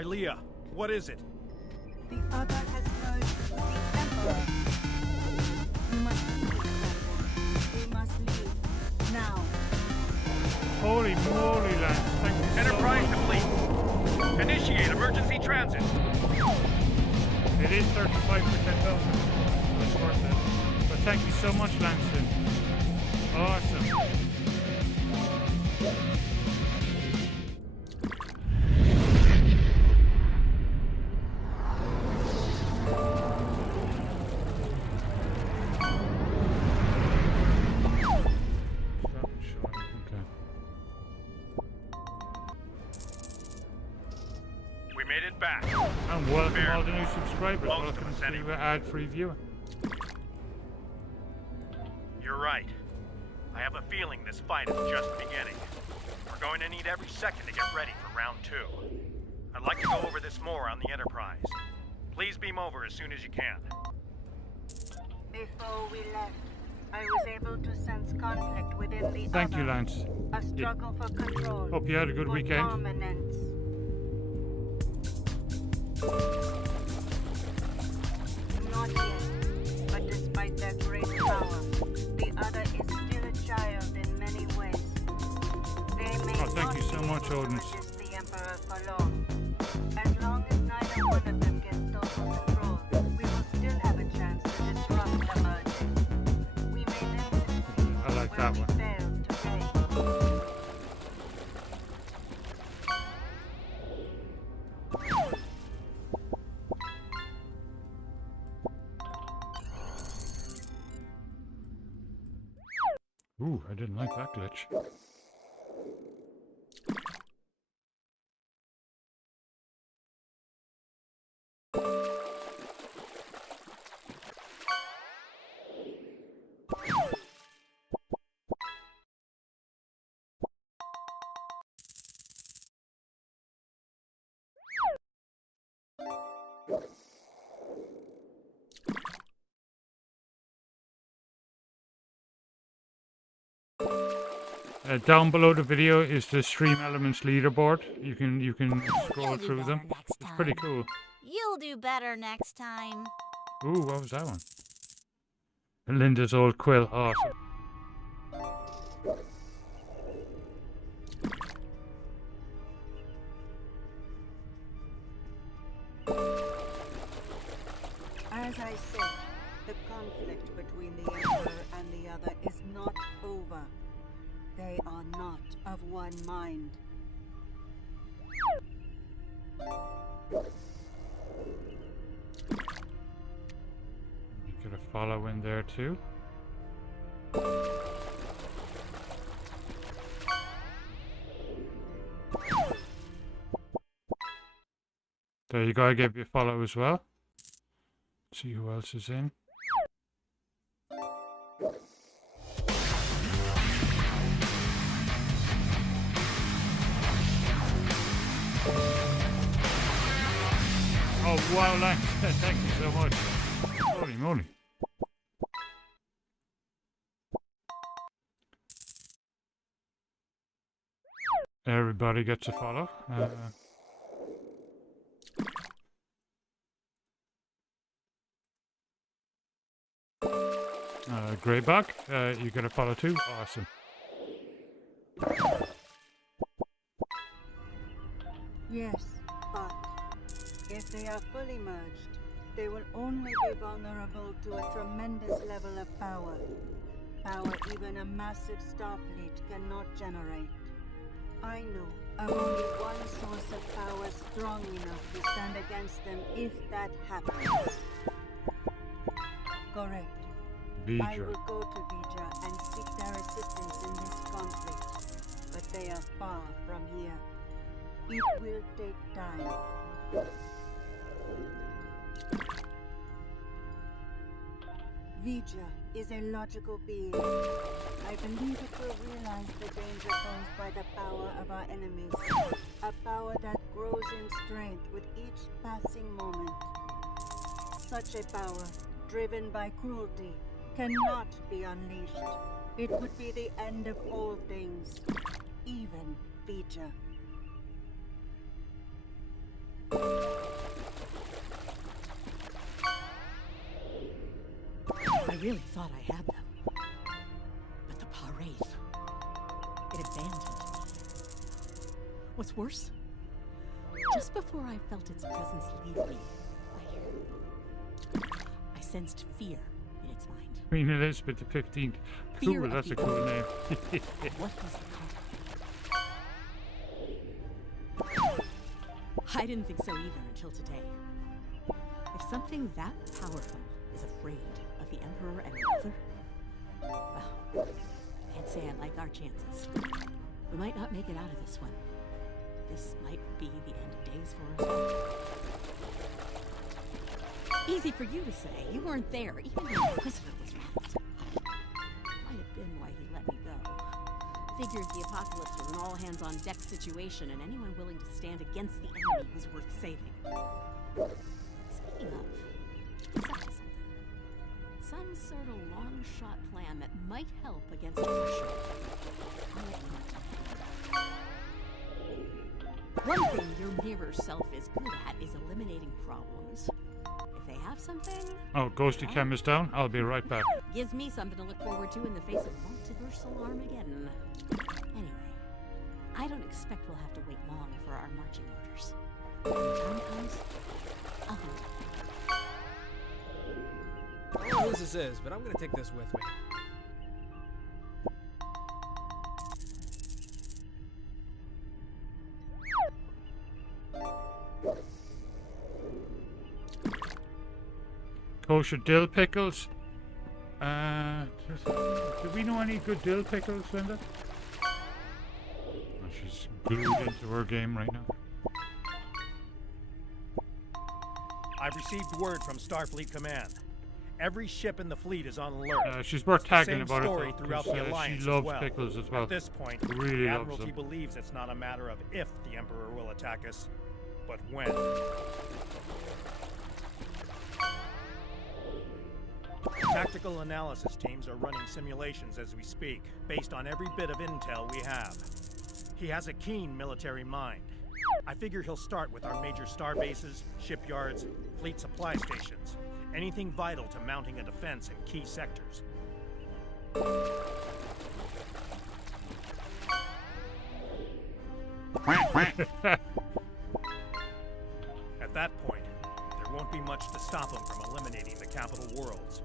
Ilea, what is it? The other has merged with the Emperor. We must leave, Captain. We must leave. Now. Holy moly, Lance. Thank you so Enterprise much. complete. Initiate emergency transit. It is 35% over. That's worth it. But thank you so much, Lanston. Awesome. We made it back. And welcome Fair. all the new subscribers. Most of Welcome us, to anyway. ad-free viewing. You're right. I have a feeling this fight is just beginning. We're going to need every second to get ready for round 2. I'd like to go over this more on the Enterprise. Please beam over as soon as you can. Before we left, I was able to sense conflict within the Thank other. you, Lance. A struggle for control. Hope you had a good for weekend. Dominance. Not yet, but despite their great power, the other is still a child in many ways. They may Oh, thank you so not be much, able to Odin. resist the Emperor for long. As long as neither one of them gets total control, we will still have a chance to disrupt the merging. We may then succeed I like where that we one. failed today. Ooh, I didn't like that glitch. Down below the video is the Stream Elements leaderboard. You can scroll through them. It's pretty cool. You'll do better next time. Ooh, what was that one? Linda's old quill. Awesome. As I said, the conflict between the Emperor and the other is not over. They are not of one mind. You get a follow in there too. There you go, I gave you a follow as well. See who else is in. Oh wow, Lance, thank you so much. Holy moly. Everybody gets a follow. Greyback, you get a follow too. Awesome. Yes, but if they are fully merged, they will only be vulnerable to a tremendous level of power. Power even a massive Starfleet cannot generate. I know of only one source of power strong enough to stand against them if that happens. Correct. Vija. I will go to Vija and seek their assistance in this conflict, but they are far from here. It will take time. Vija is a logical being. I believe it will realize the danger posed by the power of our enemies. A power that grows in strength with each passing moment. Such a power, driven by cruelty, cannot be unleashed. It would be the end of all things, even Vija. really thought I had them. But the Paraith, it abandoned me. What's worse, just before I felt its presence leave me, I sensed fear in its mind. Queen Elizabeth the 15th. Fear Cool, of that's the a cool name. What was the cause? I didn't think so either until today. If something that powerful is afraid of the Emperor and Mother, well, can't say I like our chances. We might not make it out of this one. This might be the end of days for us all. Easy for you to say. You weren't there, even when the Inquisitor was rattled. Might have been why he let me go. Figured the apocalypse was an all-hands-on-deck situation, and anyone willing to stand against the enemy was worth saving. Speaking of, he's up to something. Some sort of long-shot plan that might help against pressure. One thing your mirror self is good at is eliminating problems. If they have something... Oh, Ghosty Chem is down. I'll be right back. Gives me something to look forward to in the face of multiversal Armageddon. Anyway, I don't expect we'll have to wait long for our marching orders. When the time comes, I'll do it. I don't know who this is, but I'm gonna take this with me. Kosher dill pickles. Do we know any good dill pickles, Linda? Oh, she's glued into her game right now. I've received word from Starfleet Command. Every ship in the fleet is on alert. She's worth tagging Same about story it though, throughout 'cause, the Alliance she loves as well. pickles as well. At this point, Really the loves Admiralty them. believes it's not a matter of if the Emperor will attack us, but when. Tactical analysis teams are running simulations as we speak, based on every bit of intel we have. He has a keen military mind. I figure he'll start with our major star bases, shipyards, fleet supply stations, anything vital to mounting a defense in key sectors. At that point, there won't be much to stop him from eliminating the capital worlds.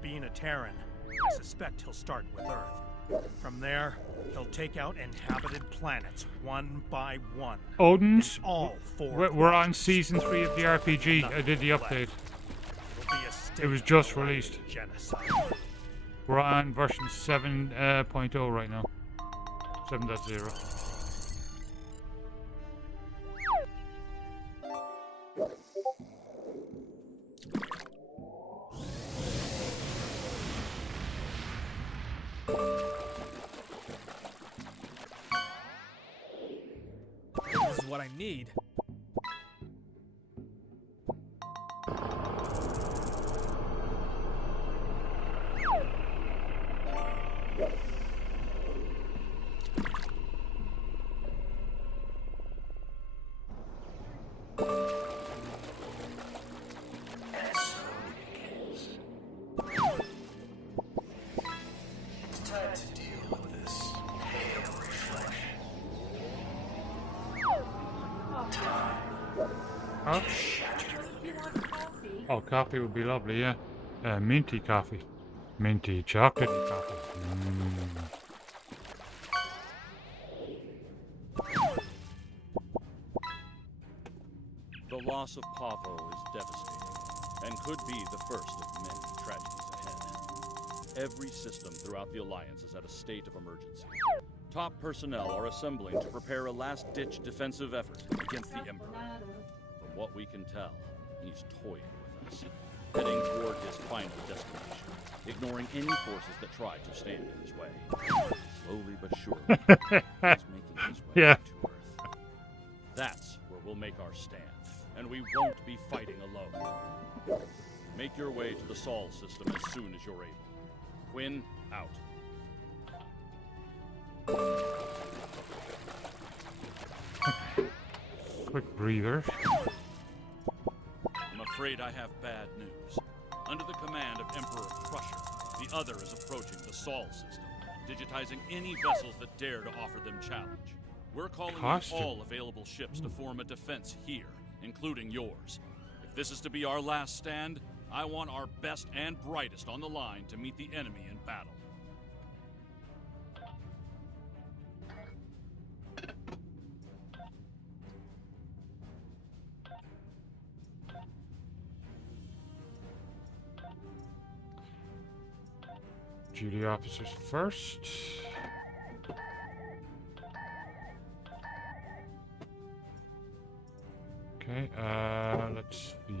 Being a Terran, I suspect he'll start with Earth. From there, he'll take out inhabited planets one by one. Odin's. All four. We're on season 3 of the RPG. I did the update. It was just released. Genocide. We're on version 7.0 right now. 7.0. This is what I need. It's time to deal with this hail reflection. Huh? Oh, coffee would be lovely, yeah. Minty coffee. Minty chocolatey coffee. The loss of Pavo is devastating, and could be the first of many tragedies ahead. Every system throughout the Alliance is at a state of emergency. Top personnel are assembling to prepare a last-ditch defensive effort against the Emperor. From what we can tell, he's toying with us, heading toward his final destination, ignoring any forces that try to stand in his way. Slowly but surely, he's making his way Yeah. to Earth. That's where we'll make our stand, and we won't be fighting alone. Make your way to the Sol system as soon as you're able. Quinn, out. Quick breather. I'm afraid I have bad news. Under the command of Emperor Crusher, The other is approaching the Sol system, digitizing any vessels that dare to offer them challenge. We're calling on all available ships to form a defense here, including yours. If this is to be our last stand, I want our best and brightest on the line to meet the enemy in battle. Duty officers first. Okay, let's see.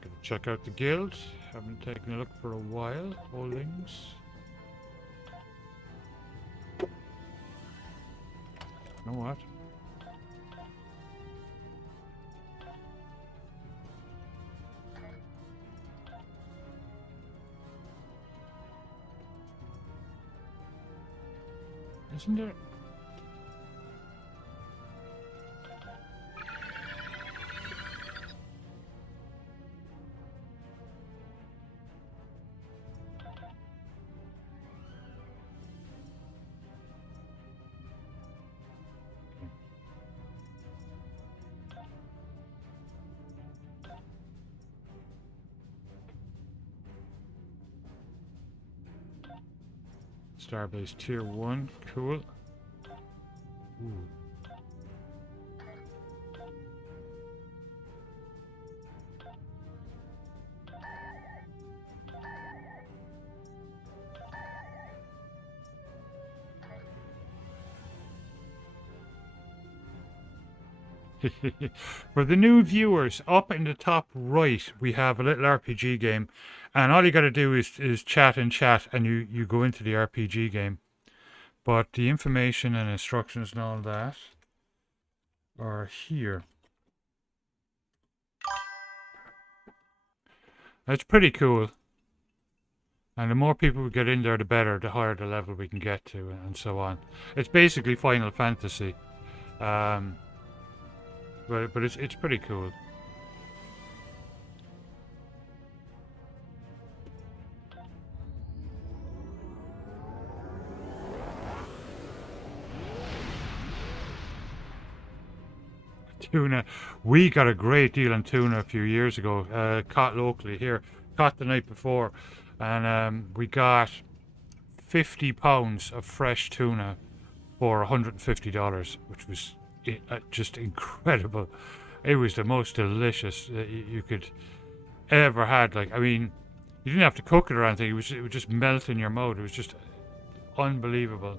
Gonna check out the guild. Haven't taken a look for a while. Holdings. You know what? Isn't there? Starbase Tier 1, cool. Ooh. For the new viewers, up in the top right we have a little RPG game, and all you got to do is chat and you go into the RPG game. But the information and instructions and all that are here. That's pretty cool. And the more people we get in there, the better, the higher the level we can get to, and so on. It's basically Final Fantasy. But it's pretty cool. Tuna. We got a great deal on tuna a few years ago. Caught locally here. Caught the night before. And we got 50 pounds of fresh tuna for $150, which was just incredible. It was the most delicious that you could ever had. Like, I mean, you didn't have to cook it or anything. It would just melt in your mouth. It was just unbelievable.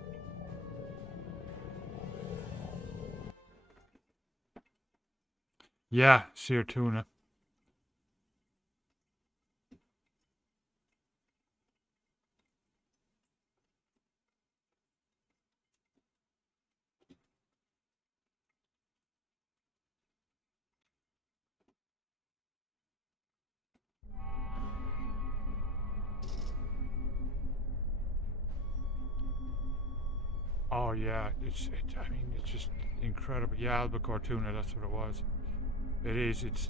Yeah, seared tuna. Oh yeah, I mean, it's just incredible. Yeah, albacore tuna, that's what it was. It is. It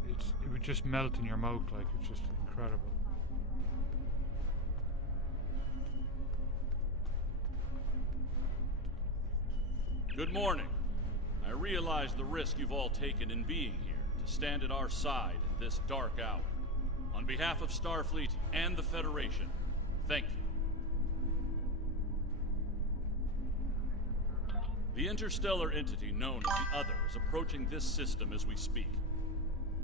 would just melt in your mouth, like, it's just incredible. Good morning. I realize the risk you've all taken in being here to stand at our side in this dark hour. On behalf of Starfleet and the Federation, thank you. The interstellar entity known as the Other is approaching this system as we speak.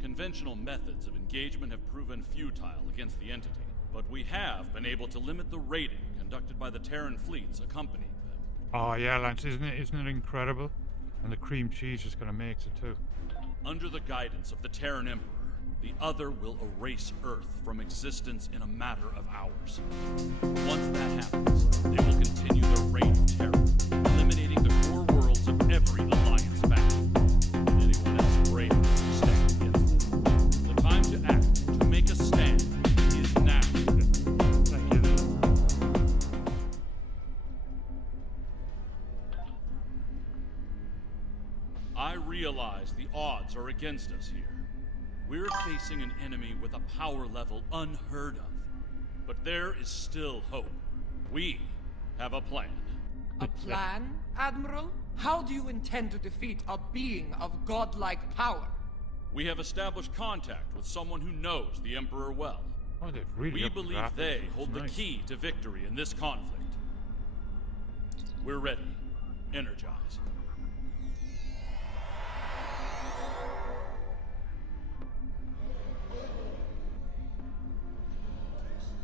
Conventional methods of engagement have proven futile against the entity, but we have been able to limit the raiding conducted by the Terran fleets accompanying them. Oh yeah, Lance, isn't it incredible? And the cream cheese is going to make it too. Under the guidance of the Terran Emperor, the Other will erase Earth from existence in a matter of hours. Once that happens, they will continue their reign of terror, eliminating the core worlds of every Alliance faction. Anyone else brave enough to stand against them. The time to act, to make a stand, is now. Thank you. I realize the odds are against us here. We're facing an enemy with a power level unheard of. But there is still hope. We have a plan. A plan, Admiral? How do you intend to defeat a being of godlike power? We have established contact with someone who knows the Emperor well. Oh, they've really We upped the believe graphics. they It's hold the nice. key to victory in this conflict. We're ready. Energize.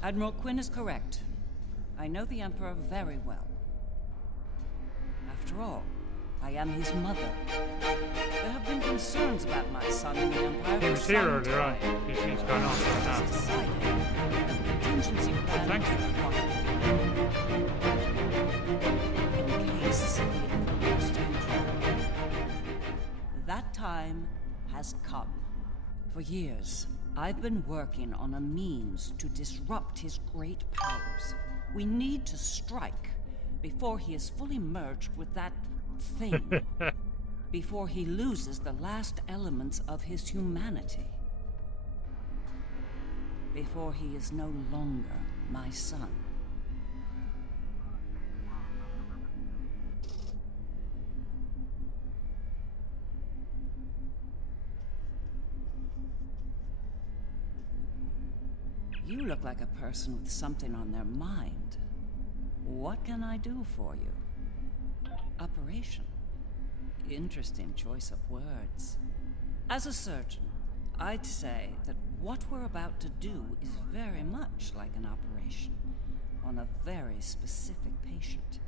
Admiral Quinn is correct. I know the Emperor very well. After all, I am his mother. There have been concerns about my son in the Empire He for was here some earlier on. time. He's gone on right now. It's decided that a contingency plan Thank is required. In case the Emperor lost control. That time has come. For years, I've been working on a means to disrupt his great powers. We need to strike before he is fully merged with that thing. Before he loses the last elements of his humanity. Before he is no longer my son. You look like a person with something on their mind. What can I do for you? Operation. Interesting choice of words. As a surgeon, I'd say that what we're about to do is very much like an operation on a very specific patient.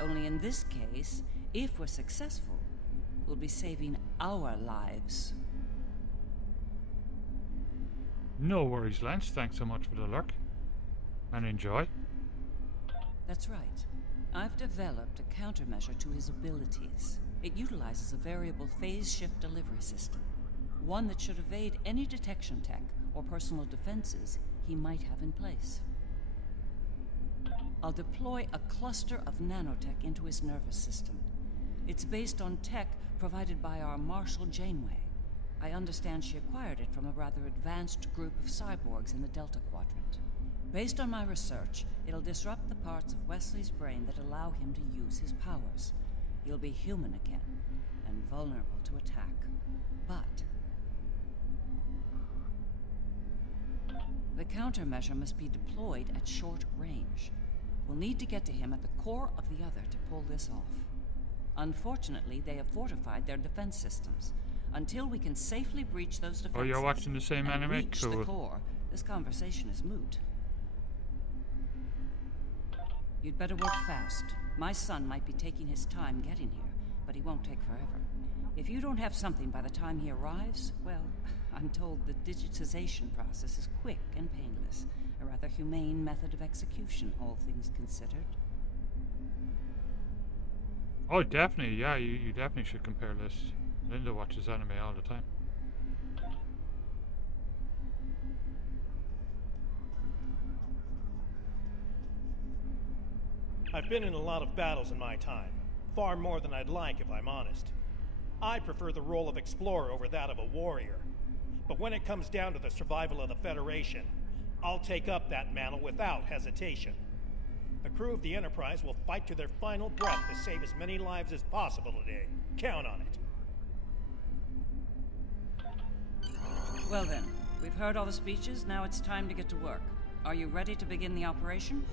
Only in this case, if we're successful, we'll be saving our lives. No worries, Lance. Thanks so much for the luck. And enjoy. That's right. I've developed a countermeasure to his abilities. It utilizes a variable phase shift delivery system. One that should evade any detection tech or personal defenses he might have in place. I'll deploy a cluster of nanotech into his nervous system. It's based on tech provided by our Marshal Janeway. I understand she acquired it from a rather advanced group of cyborgs in the Delta Quadrant. Based on my research, it'll disrupt the parts of Wesley's brain that allow him to use his powers. He'll be human again, and vulnerable to attack. But the countermeasure must be deployed at short range. We'll need to get to him at the core of the other to pull this off. Unfortunately, they have fortified their defense systems. Until we can safely breach those defenses, Oh, you're watching the same and anime? reach the Cool. core, this conversation is moot. You'd better work fast. My son might be taking his time getting here, but he won't take forever. If you don't have something by the time he arrives, well, I'm told the digitization process is quick and painless. A rather humane method of execution, all things considered. Oh, definitely. Yeah, you definitely should compare this. Linda watches anime all the time. I've been in a lot of battles in my time. Far more than I'd like, if I'm honest. I prefer the role of explorer over that of a warrior. But when it comes down to the survival of the Federation, I'll take up that mantle without hesitation. The crew of the Enterprise will fight to their final breath to save as many lives as possible today. Count on it. Well then, we've heard all the speeches, now it's time to get to work. Are you ready to begin the operation?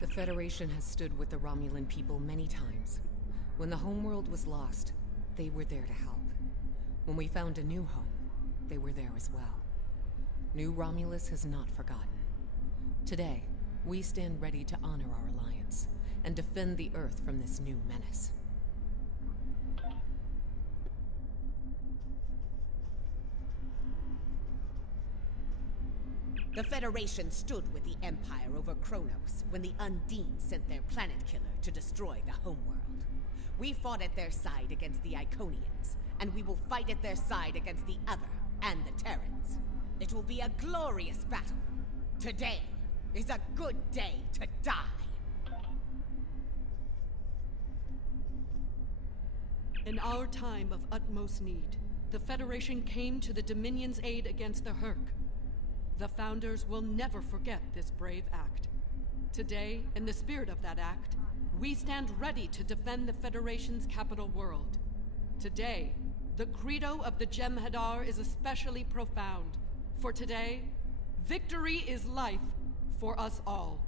The Federation has stood with the Romulan people many times. When the homeworld was lost, they were there to help. When we found a new home, they were there as well. New Romulus has not forgotten. Today, we stand ready to honor our alliance and defend the Earth from this new menace. The Federation stood with the Empire over Kronos when the Undine sent their planet killer to destroy the homeworld. We fought at their side against the Iconians, and we will fight at their side against the other and the Terrans. It will be a glorious battle. Today is a good day to die. In our time of utmost need, the Federation came to the Dominion's aid against the Hurk. The Founders will never forget this brave act. Today, in the spirit of that act, we stand ready to defend the Federation's capital world. Today, the credo of the Jem'Hadar is especially profound. For today, victory is life for us all.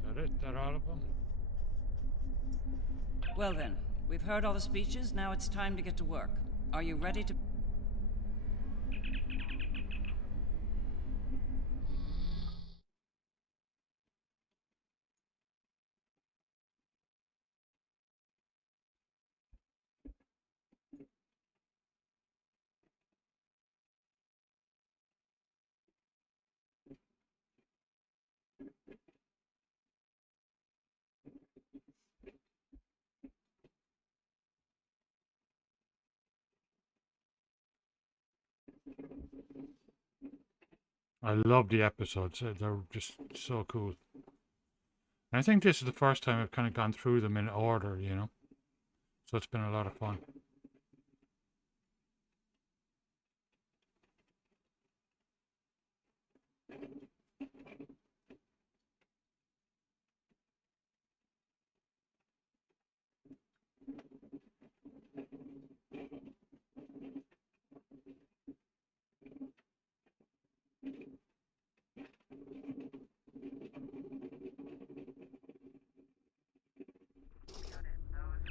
Is that it? That all of them? Well then, we've heard all the speeches, now it's time to get to work. Are you ready to... I love the episodes. They're just so cool. And I think this is the first time I've kind of gone through them in order, you know? So it's been a lot of fun.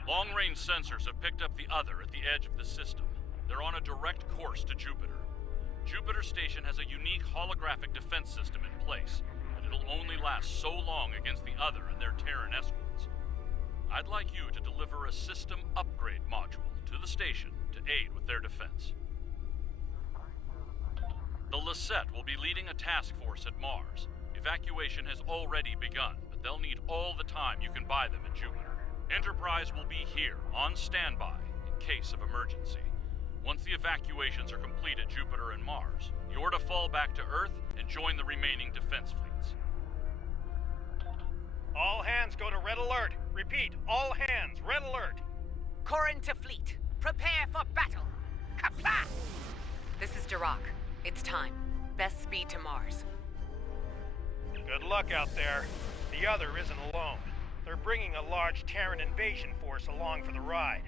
Long-range sensors have picked up the Other at the edge of the system. They're on a direct course to Jupiter. Jupiter Station has a unique holographic defense system in place, but it'll only last so long against the Other and their Terran escorts. I'd like you to deliver a system upgrade module to the station to aid with their defense. The Lisette will be leading a task force at Mars. Evacuation has already begun, but they'll need all the time you can buy them in Jupiter. Enterprise will be here, on standby, in case of emergency. Once the evacuations are complete at Jupiter and Mars, you're to fall back to Earth and join the remaining defense fleets. All hands go to red alert. Repeat, all hands, red alert. Corrin to fleet. Prepare for battle. Kapla! This is Jirok. It's time. Best speed to Mars. Good luck out there. The Other isn't alone. They're bringing a large Terran invasion force along for the ride.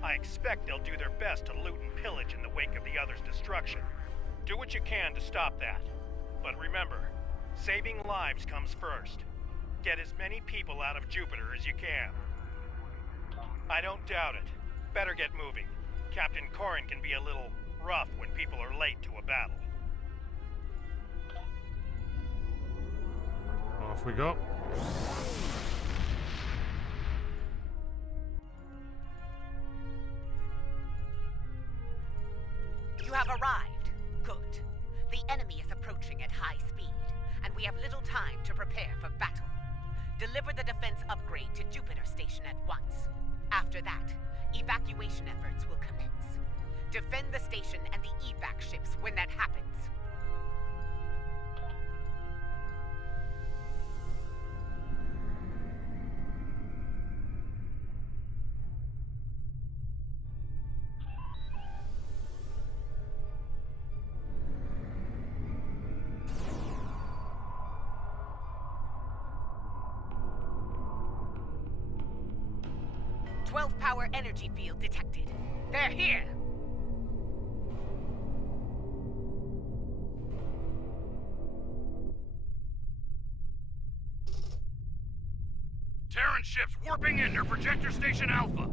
I expect they'll do their best to loot and pillage in the wake of the Other's destruction. Do what you can to stop that. But remember, saving lives comes first. Get as many people out of Jupiter as you can. I don't doubt it. Better get moving. Captain Corrin can be a little rough when people are late to a battle. Off we go. You have arrived. Good. The enemy is approaching at high speed, and we have little time to prepare for battle. Deliver the defense upgrade to Jupiter Station at once. After that, evacuation efforts will commence. Defend the station and the evac ships when that happens. Power energy field detected. They're here! Terran ships warping in near Projector Station Alpha.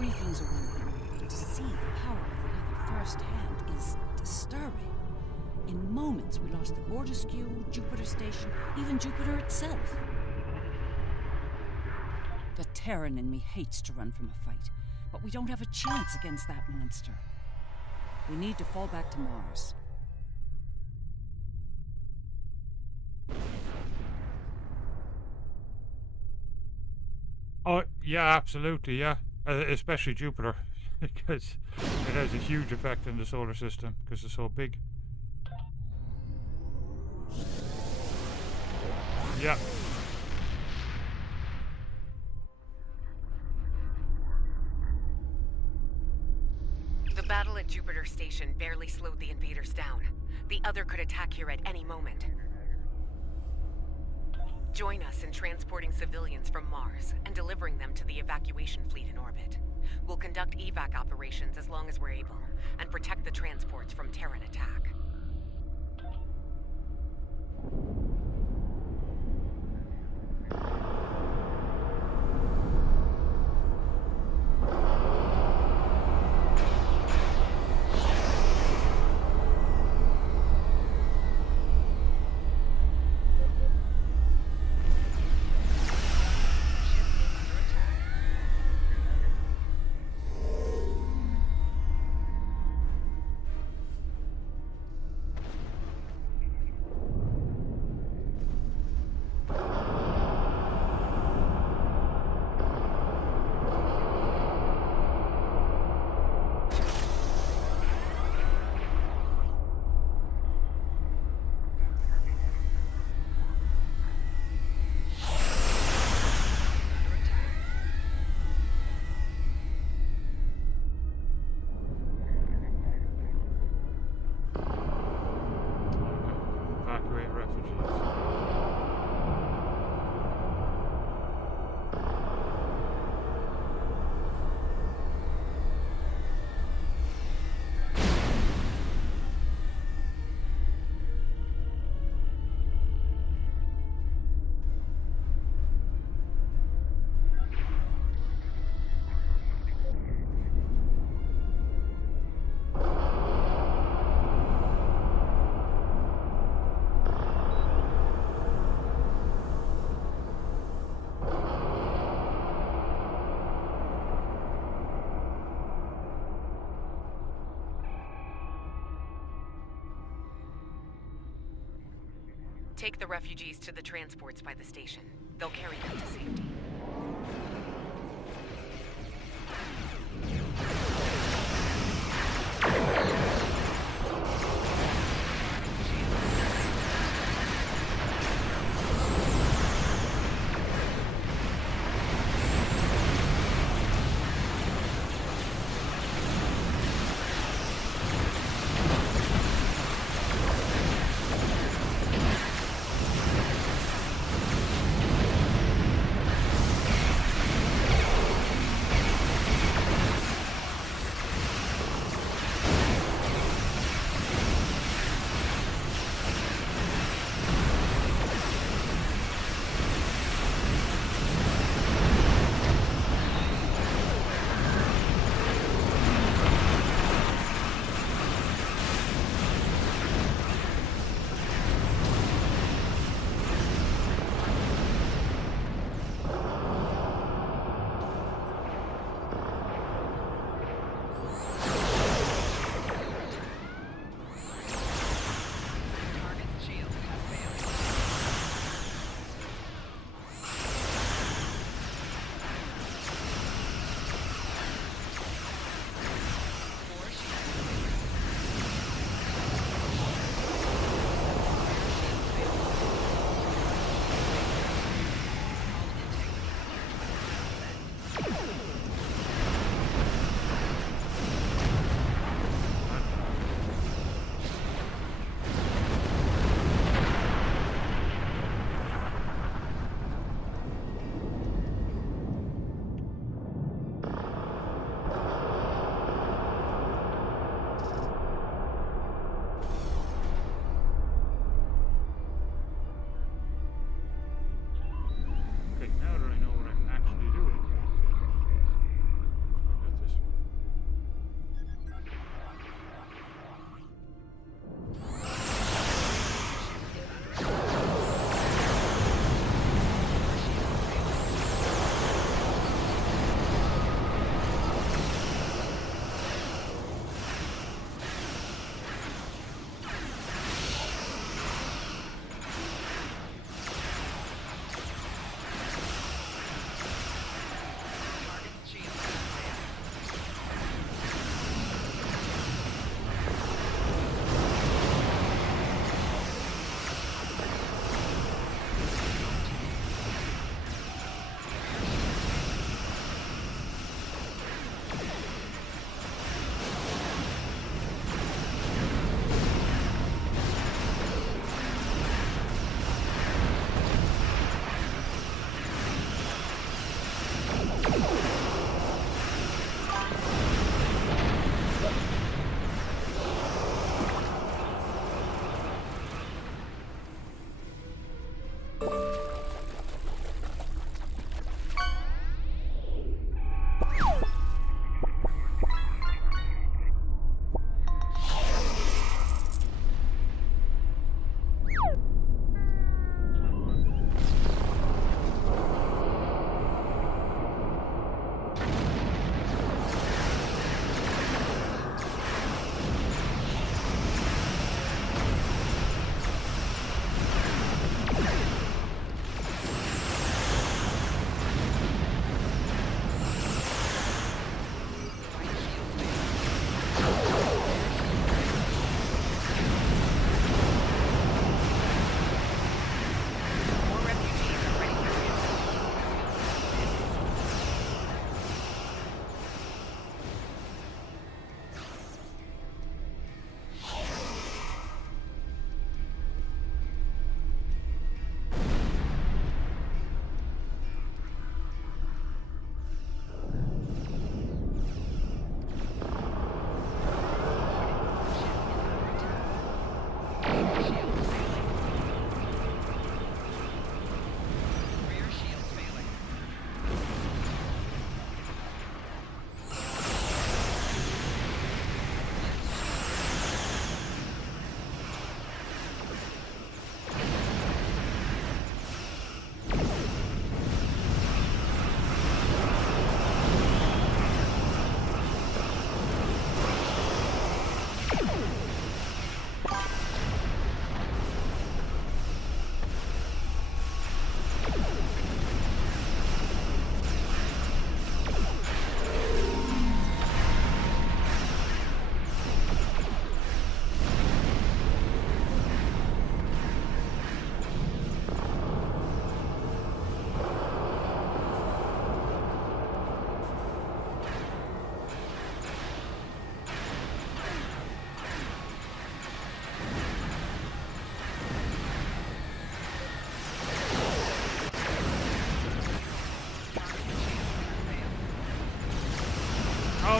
briefings are one thing, but to see the power of the other firsthand is disturbing. In moments, we lost the Borderskew, Jupiter Station, even Jupiter itself. The Terran in me hates to run from a fight, but we don't have a chance against that monster. We need to fall back to Mars. Oh, yeah, absolutely, yeah. Especially Jupiter, because it has a huge effect on the solar system, because it's so big. Yeah. The battle at Jupiter Station barely slowed the invaders down. The other could attack here at any moment. Join us in transporting civilians from Mars and delivering them to the evacuation fleet in orbit. We'll conduct evac operations as long as we're able, and protect the transports from Terran attack. Evacuate refugees. Take the refugees to the transports by the station. They'll carry them to safety.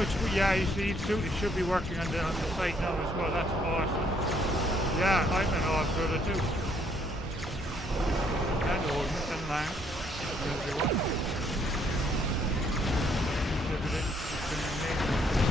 Oh, yeah, you see, it should be working on the site now as well. That's awesome. Yeah, I'm an off-roader too. And Odin and Lang. Everyone. Exhibited. It's been amazing.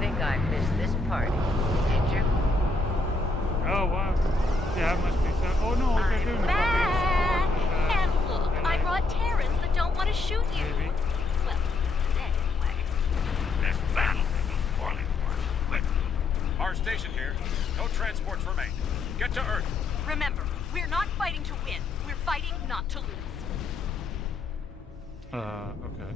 think I missed this party, did you? Oh, wow. Yeah, it must be so. Oh, no, they're doing Back! the And look, I brought Terrans that don't want to shoot you. Maybe. Well, today anyway. This battle is poorly formed. Quickly. Our station here. No transports remain. Get to Earth. Remember, we're not fighting to win. We're fighting not to lose. Okay.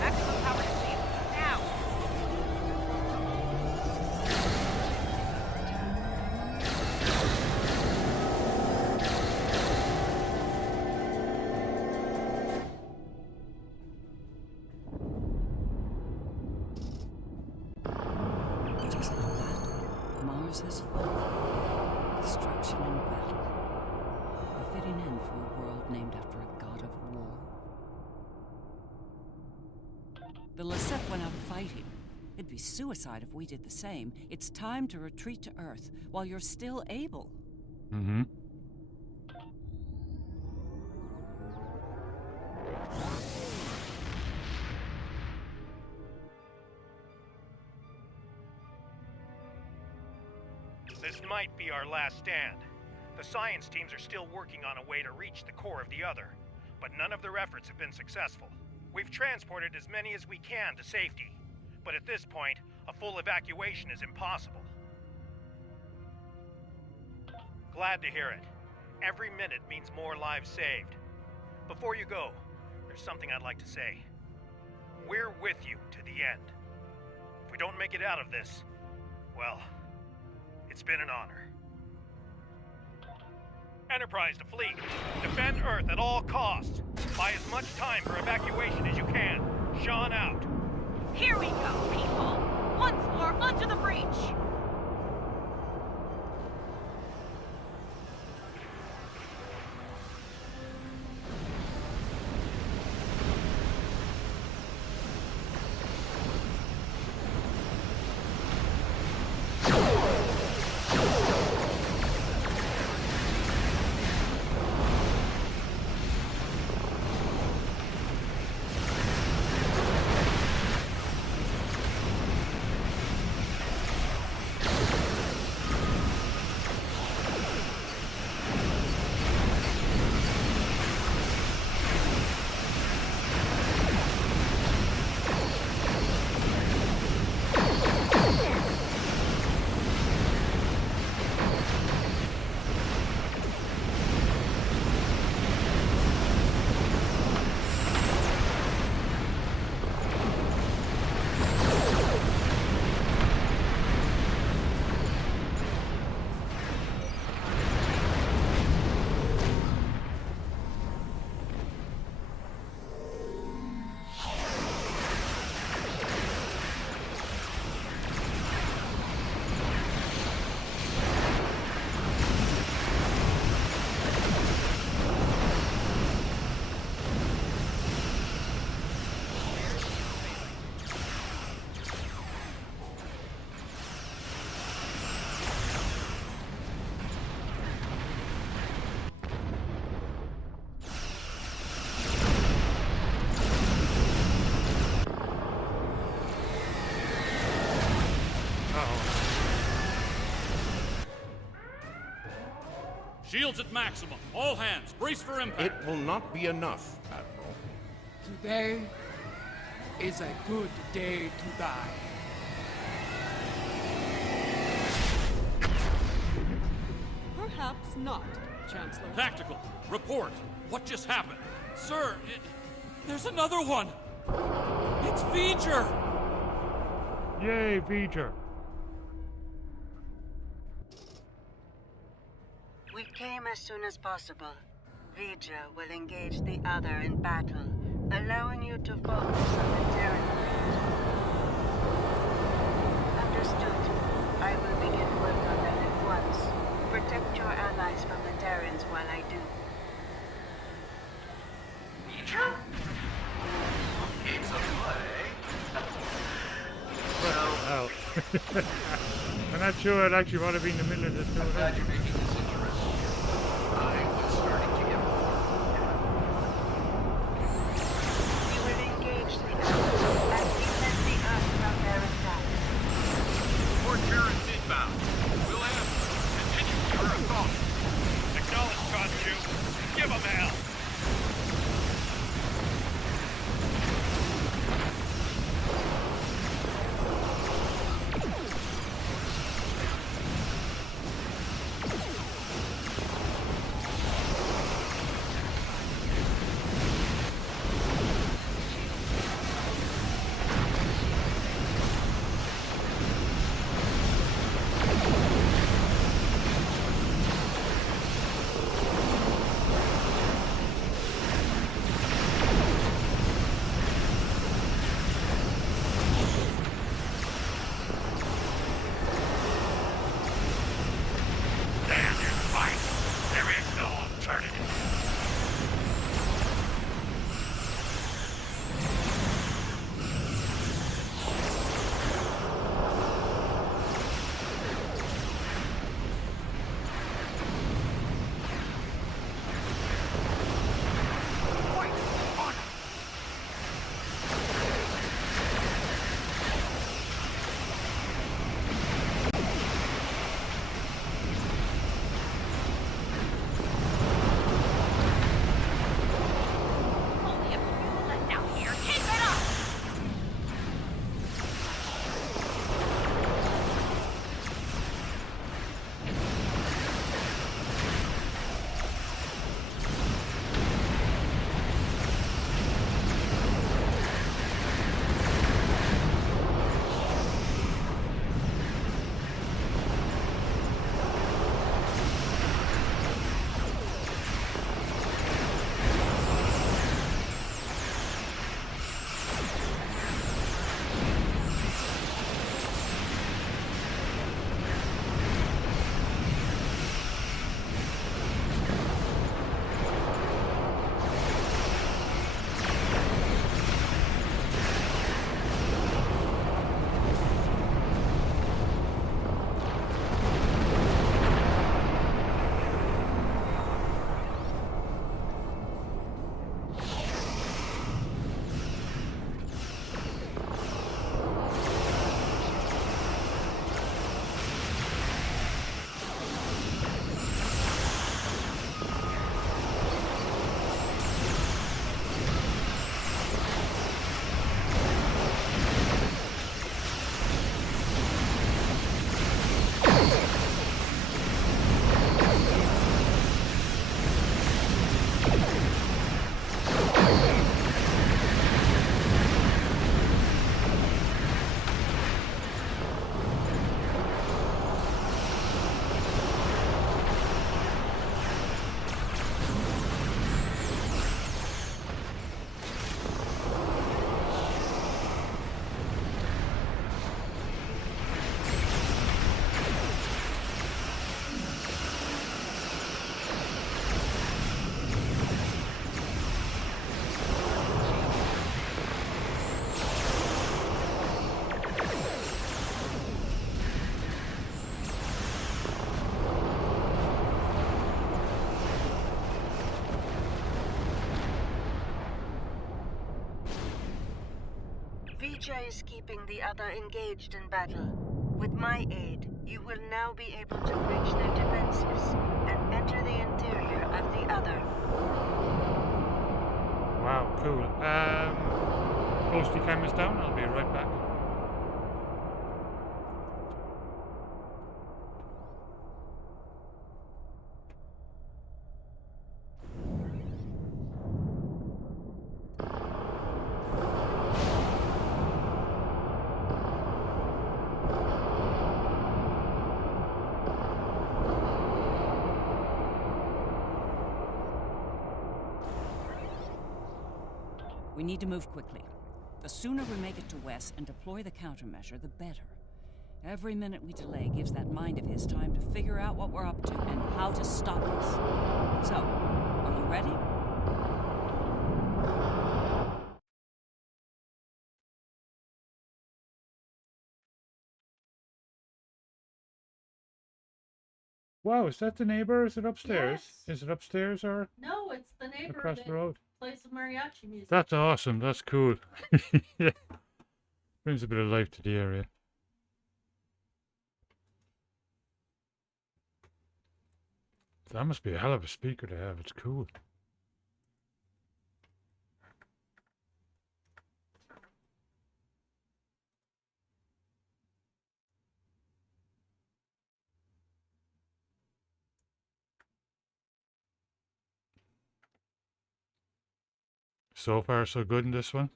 Maximum power to shield. Now! It is like that. Mars has fallen. Destruction and battle. A fitting end for a world named after a god of war. The Lasette went out fighting. It'd be suicide if we did the same. It's time to retreat to Earth while you're still able. Mm-hmm. This might be our last stand. The science teams are still working on a way to reach the core of the Other, but none of their efforts have been successful. We've transported as many as we can to safety, but at this point, a full evacuation is impossible. Glad to hear it. Every minute means more lives saved. Before you go, there's something I'd like to say. We're with you to the end. If we don't make it out of this, well, it's been an honor. Enterprise to fleet. Defend Earth at all costs. Buy as much time for evacuation as you can. Sean out. Here we go, people! Once more, onto the breach! Shields at maximum. All hands, brace for impact. It will not be enough, Admiral. Today is a good day to die. Perhaps not, Chancellor. Tactical, report. What just happened? Sir, there's another one. It's V'ger. Yay, V'ger. We came as soon as possible. V'ger will engage the other in battle, allowing you to focus on the Terran fleet. Understood. I will begin work on that at once. Protect your allies from the Terrans while I do. V'ger? It's a play. Oh. I'm not sure I'd actually want to be in the middle of this. I'm glad you're making this interesting. I was starting to get bored. We will engage the Earth and defend the Earth from their attacks. More Terrans inbound. We'll have continue your assault. Acknowledge, Khonshu. Give them hell. V'ger is keeping the other engaged in battle. With my aid, you will now be able to breach their defenses and enter the interior of the other. Wow, cool. Ghosty cameras down, I'll be right back. We need to move quickly. The sooner we make it to Wes and deploy the countermeasure, the better. Every minute we delay gives that mind of his time to figure out what we're up to and how to stop us. So, are you ready? Wow, is that the neighbor? Is it upstairs? Yes. Is it upstairs or No, it's the neighbor across that the road? plays the mariachi music. That's awesome. That's cool. Yeah. Brings a bit of life to the area. That must be a hell of a speaker to have. It's cool. So far, so good in this one.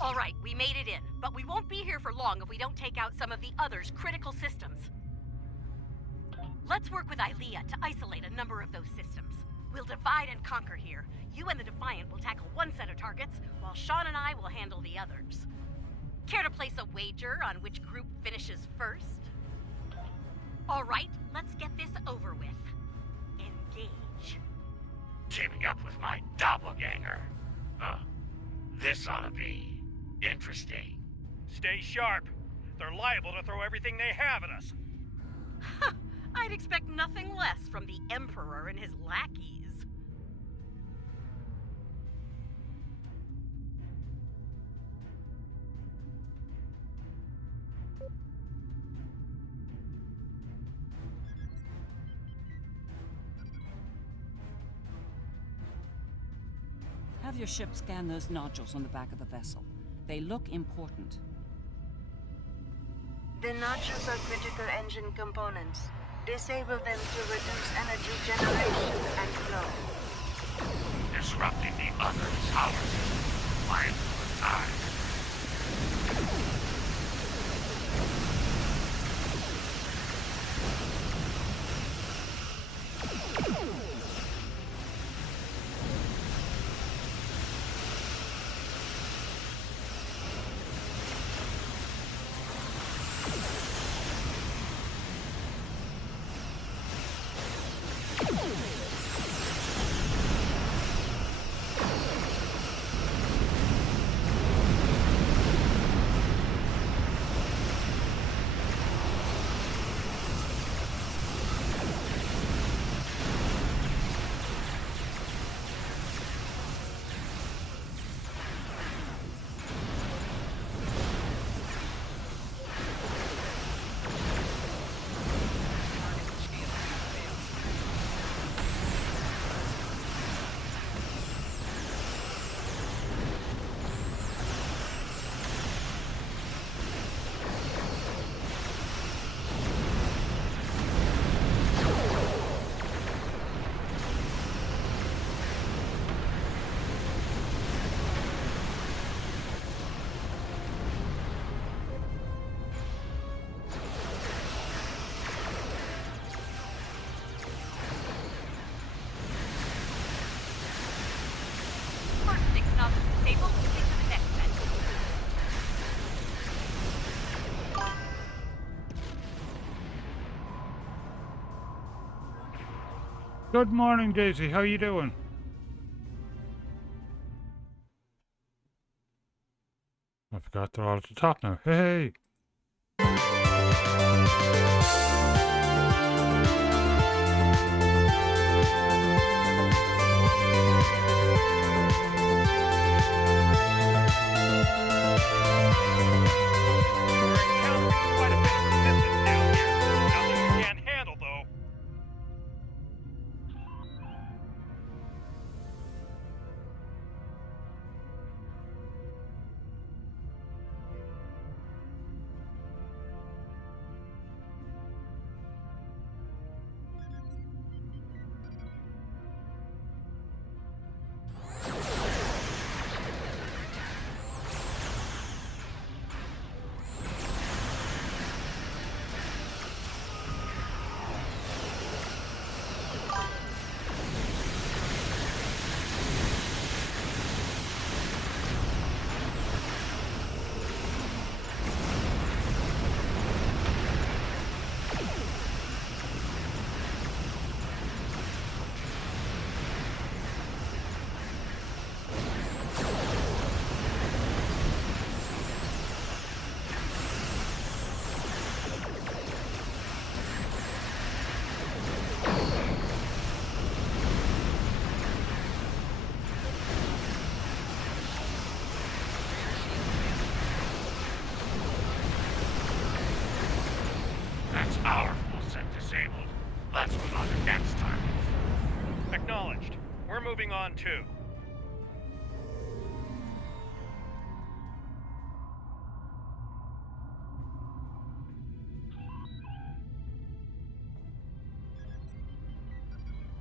All right, we made it in, but we won't be here for long if we don't take out some of the other's critical systems. Let's work with Ilea to isolate a number of those systems. We'll divide and conquer here. You and the Defiant will tackle one set of targets, while Sean and I will handle the others. Care to place a wager on which group finishes first? All right, let's get this over with. Engage. Teaming up with my doppelganger. This ought to be interesting. Stay sharp. They're liable to throw everything they have at us. I'd expect nothing less from the Emperor and his lackeys. Have your ship scan those nodules on the back of the vessel. They look important. The nodules are critical engine components. Disable them to reduce energy generation and flow. Disrupting the other towers. Mindful time. Good morning, Daisy. How you doing? I forgot they're all at the top now. Hey! disabled. Let's move on to next target. Acknowledged. We're moving on too.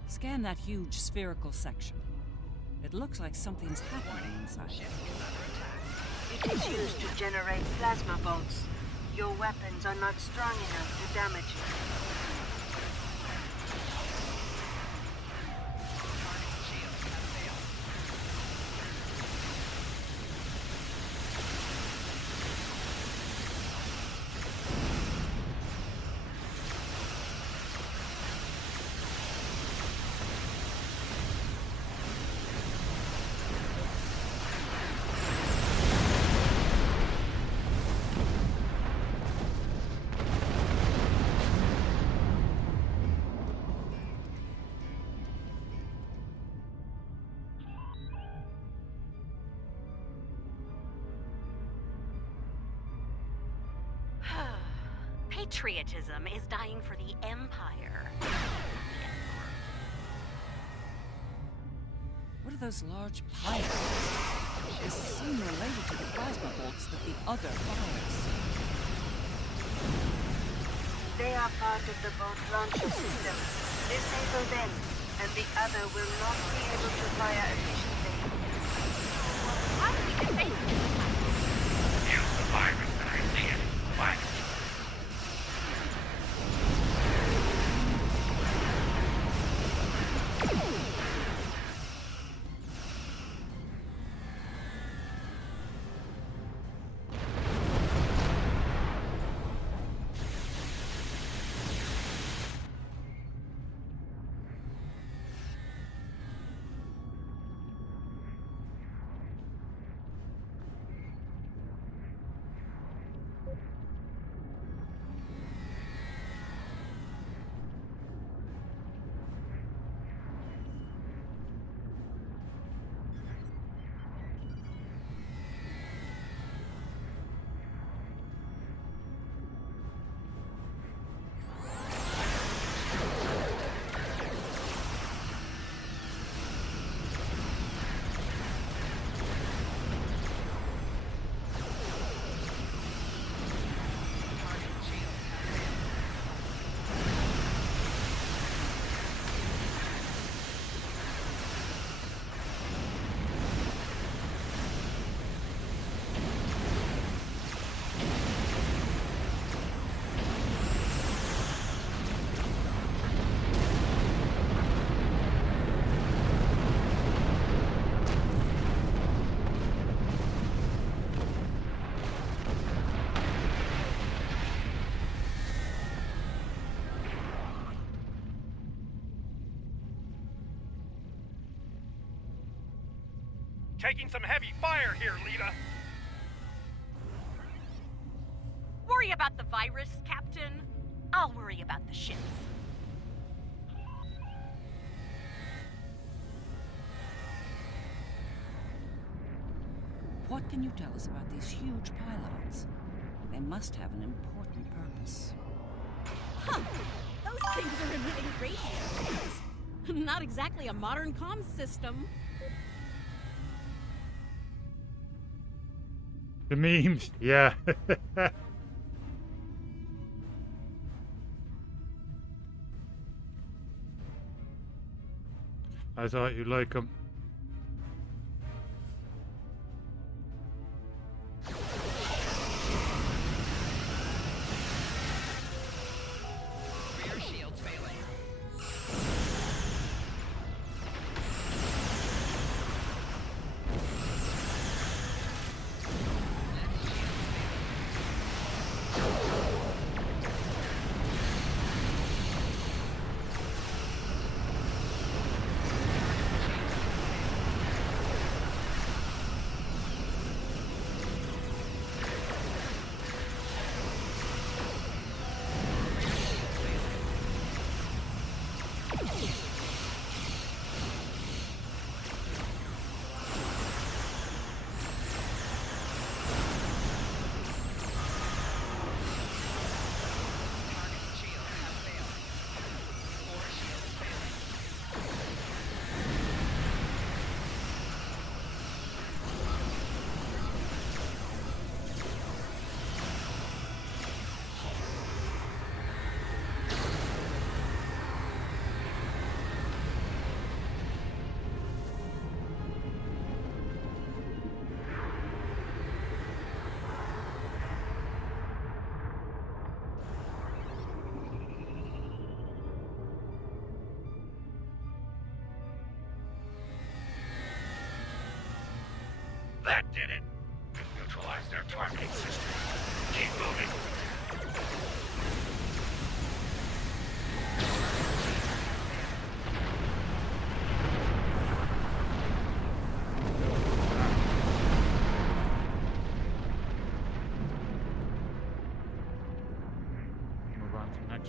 Scan that huge spherical section. It looks like something's happening inside. It is used to generate plasma bolts. Your weapons are not strong enough to damage it. Patriotism is dying for the Empire. What are those large pylons? They seem related to the plasma bolts that the other fires. They are part of the bolt launcher system. Disable them, and the other will not be able to fire efficiently. How do we defend this? Use the virus that I did. What? Taking some heavy fire here, Lita. Worry about the virus, Captain. I'll worry about the ships. What can you tell us about these huge pylons? They must have an important purpose. Huh! Those things are emitting radio waves. Not exactly a modern comms system. The memes, yeah. I thought you'd like them. Rear shields failing.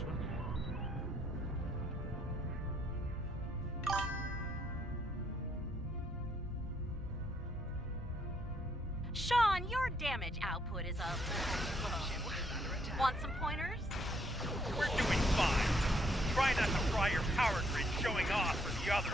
next one. Sean, your damage output is a little low. Want some pointers? We're doing fine. Try not to fry your power grid showing off for the others.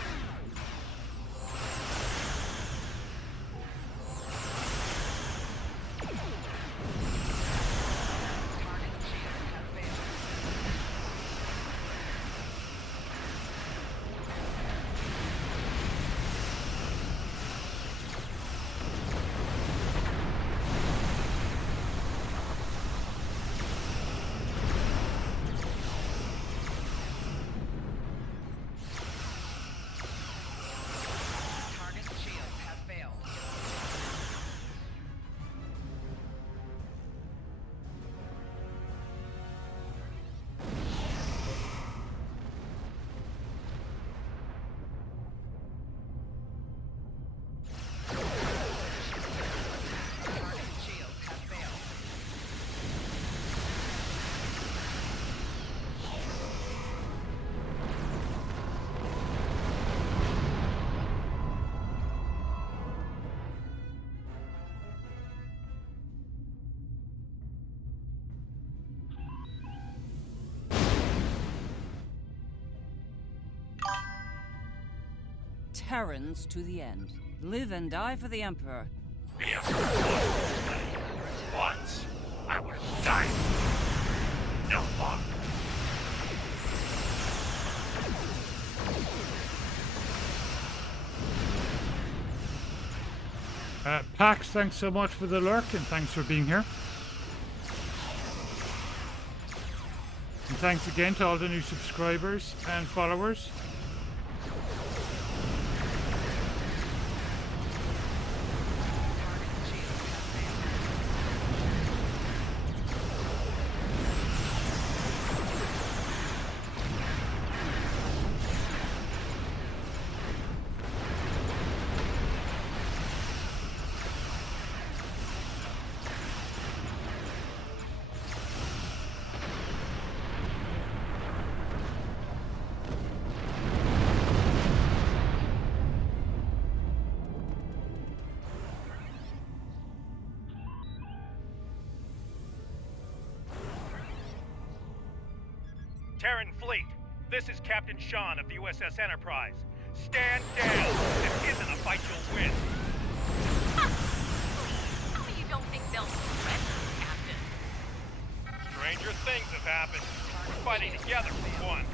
Terrans to the end. Live and die for the Emperor. Once, I would have died. No longer. Pax, thanks so much for the lurk and thanks for being here. And thanks again to all the new subscribers and followers. Terran Fleet, this is Captain Sean of the USS Enterprise. Stand down. This isn't a fight you'll win. Tell me you don't think they'll surrender, Captain. Stranger things have happened. We're fighting together for one.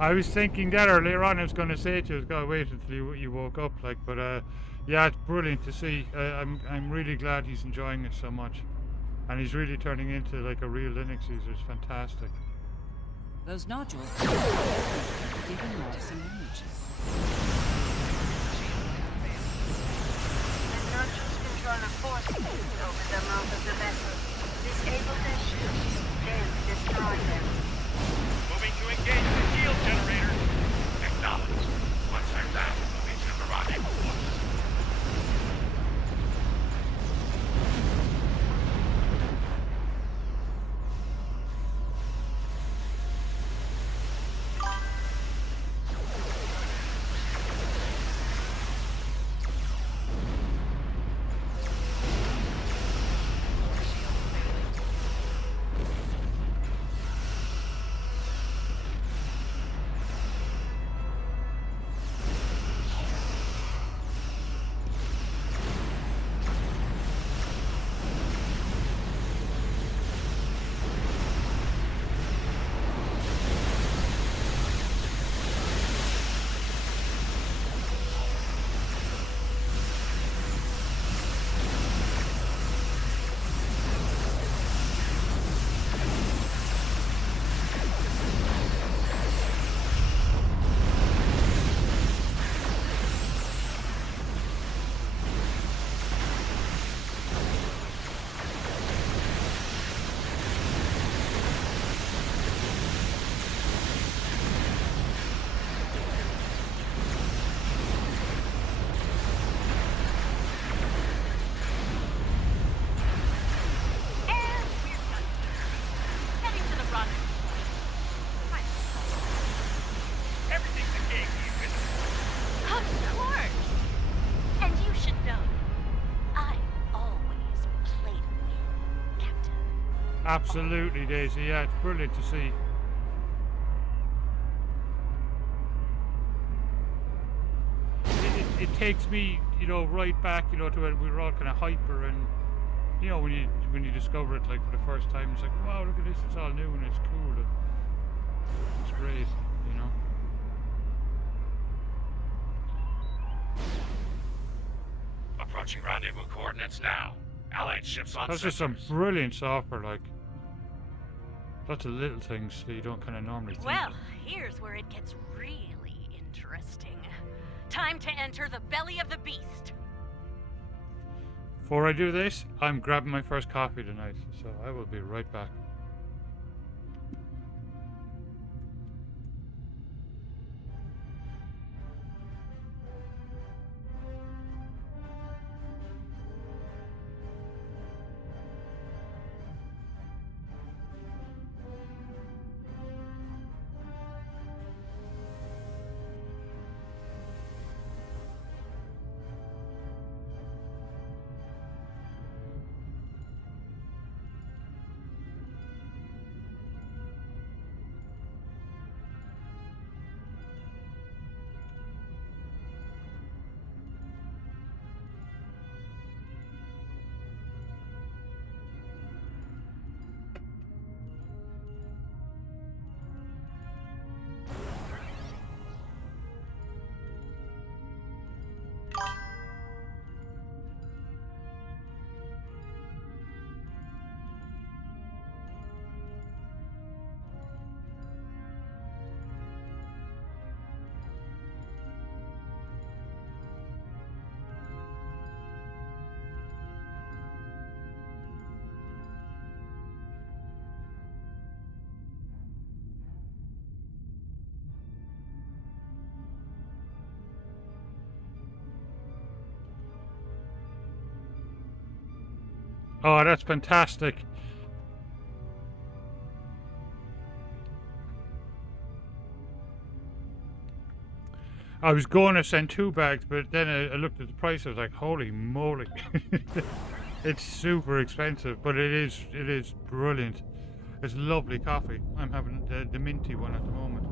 I was thinking that earlier on. I was going to say to you, gotta wait until you woke up, like. But yeah, it's brilliant to see. I'm really glad he's enjoying it so much, and he's really turning into like a real Linux user. It's fantastic. Those nodules give him off some energy. The nodules control a force field over the mouth of the vessel. Disable their shields, then destroy them. Moving to engage the shield generator. Acknowledged. Once I'm back, moving to the rendezvous point. Absolutely, Daisy. Yeah, it's brilliant to see. It takes me, you know, right back, you know, to when we were all kind of hyper, and you know, when you discover it like for the first time, it's like, wow, look at this, it's all new and it's cool. And it's great, you know. Approaching rendezvous coordinates now. Allied ships on That's just some brilliant software, like lots of little things that you don't kind of normally think Well, of. here's where it gets really interesting. Time to enter the belly of the beast. Before I do this, I'm grabbing my first coffee tonight, so I will be right back. Oh, that's fantastic. I was going to send 2 bags, but then I looked at the price. I was like, holy moly. It's super expensive, but it is brilliant. It's lovely coffee. I'm having the minty one at the moment.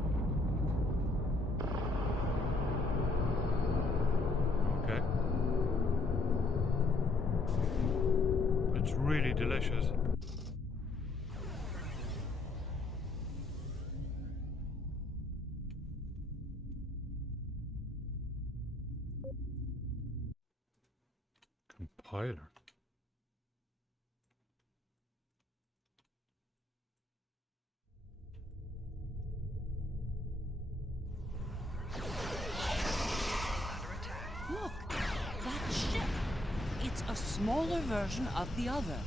Okay. It's really delicious. Compiler. Look, that ship. It's a smaller version of the other.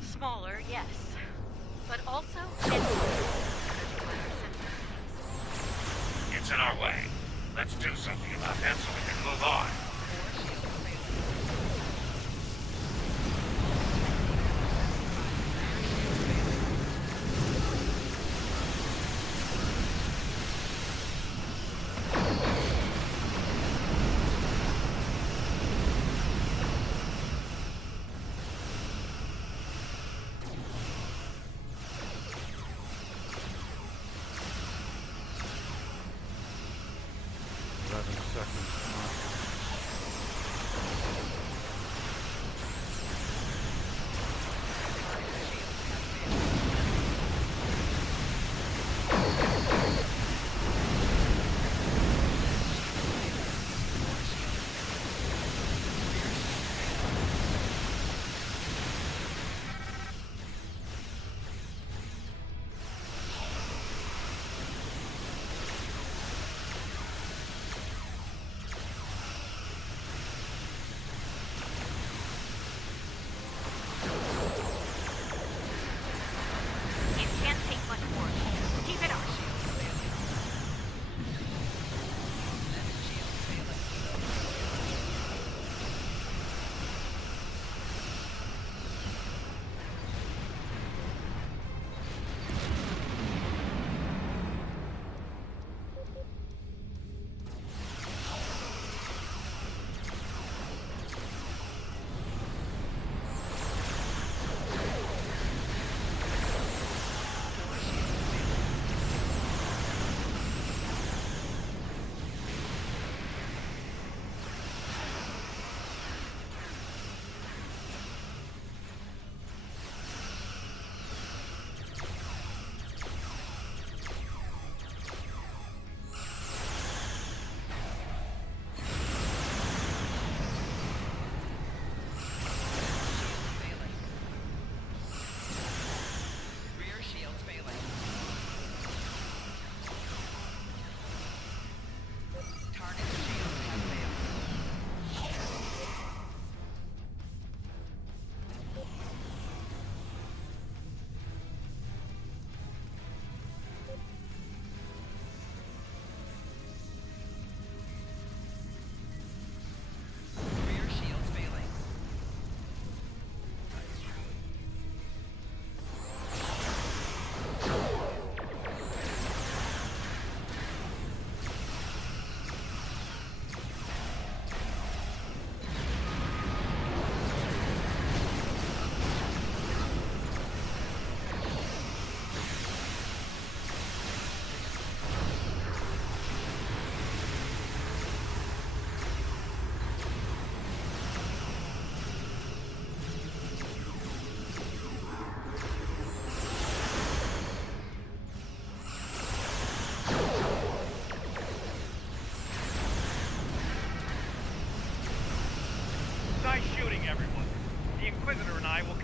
Smaller, yes. But also, It's in our way. Let's do something about that so we can move on.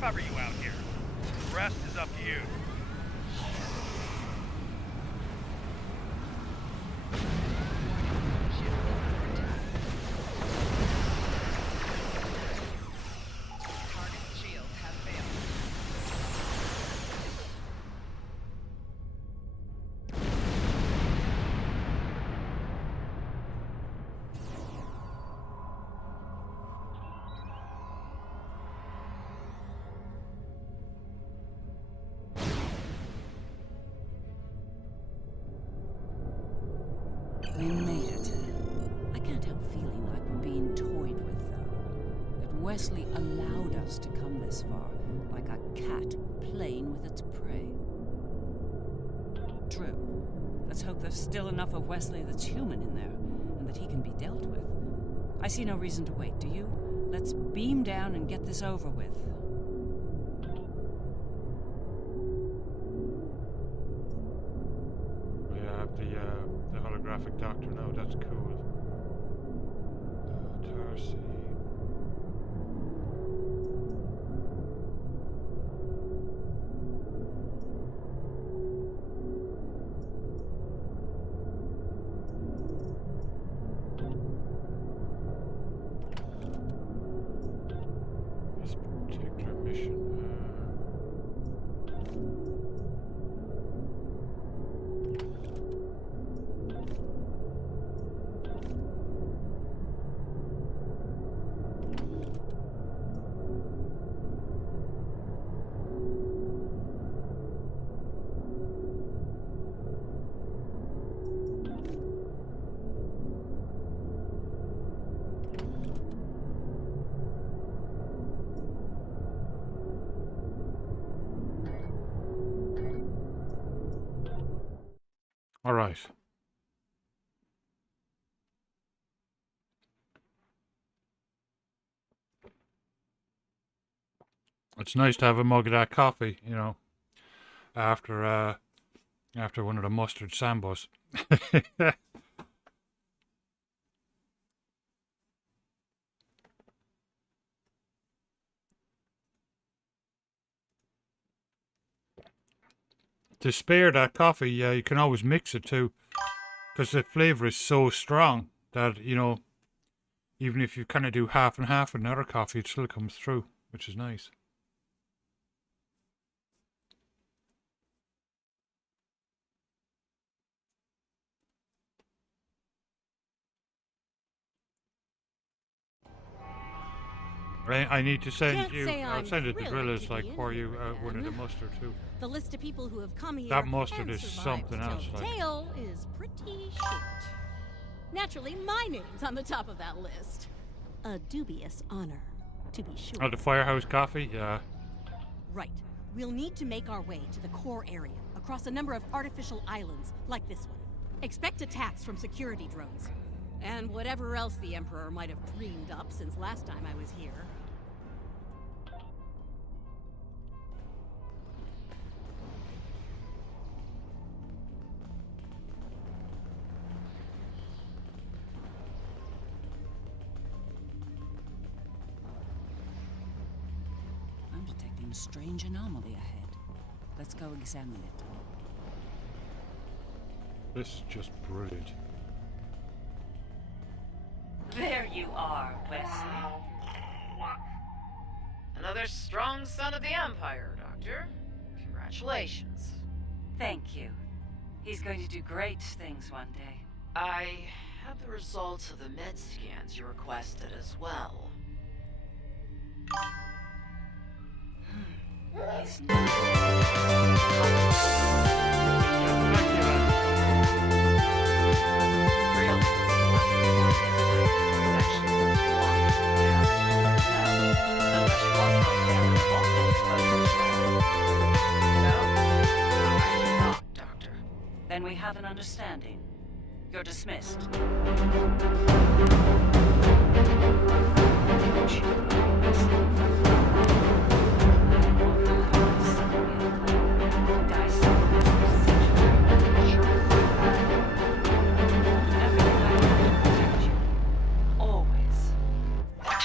cover you out here. The rest is up to you. Target's shields have failed. We made it. I can't help feeling like we're being toyed with, though. That Wesley allowed us to come this far, like a cat playing with its prey. True. Let's hope there's still enough of Wesley that's human in there, and that he can be dealt with. I see no reason to wait, do you? Let's beam down and get this over with. We have the holographic doctor now. That's cool. Tarsi. This particular mission. All right. It's nice to have a mug of that coffee, you know, after one of the mustard sambos. To spare that coffee, you can always mix it too, because the flavor is so strong that, you know, even if you kind of do half and half with another coffee, it still comes through, which is nice. I need to send Can't I'll send it to thrilled Drillas to like be for in you here one of the again. mustard too. The list of people who have come here That mustard and is survived something to tell else, the like. tale is pretty short. Naturally, my name's on the top of that list. A dubious honor, to be sure. Oh, the firehouse coffee, yeah. Right. We'll need to make our way to the core area, across a number of artificial islands, like this one. Expect attacks from security drones. And whatever else the Emperor might have dreamed up since last time I was here. I'm detecting a strange anomaly ahead. Let's go examine it. This is just brilliant. There you are, Wesley. Another strong son of the Empire, Doctor. Congratulations. Thank you. He's going to do great things one day. I have the results of the med scans you requested as well. He's Then we have an understanding. You're dismissed. What?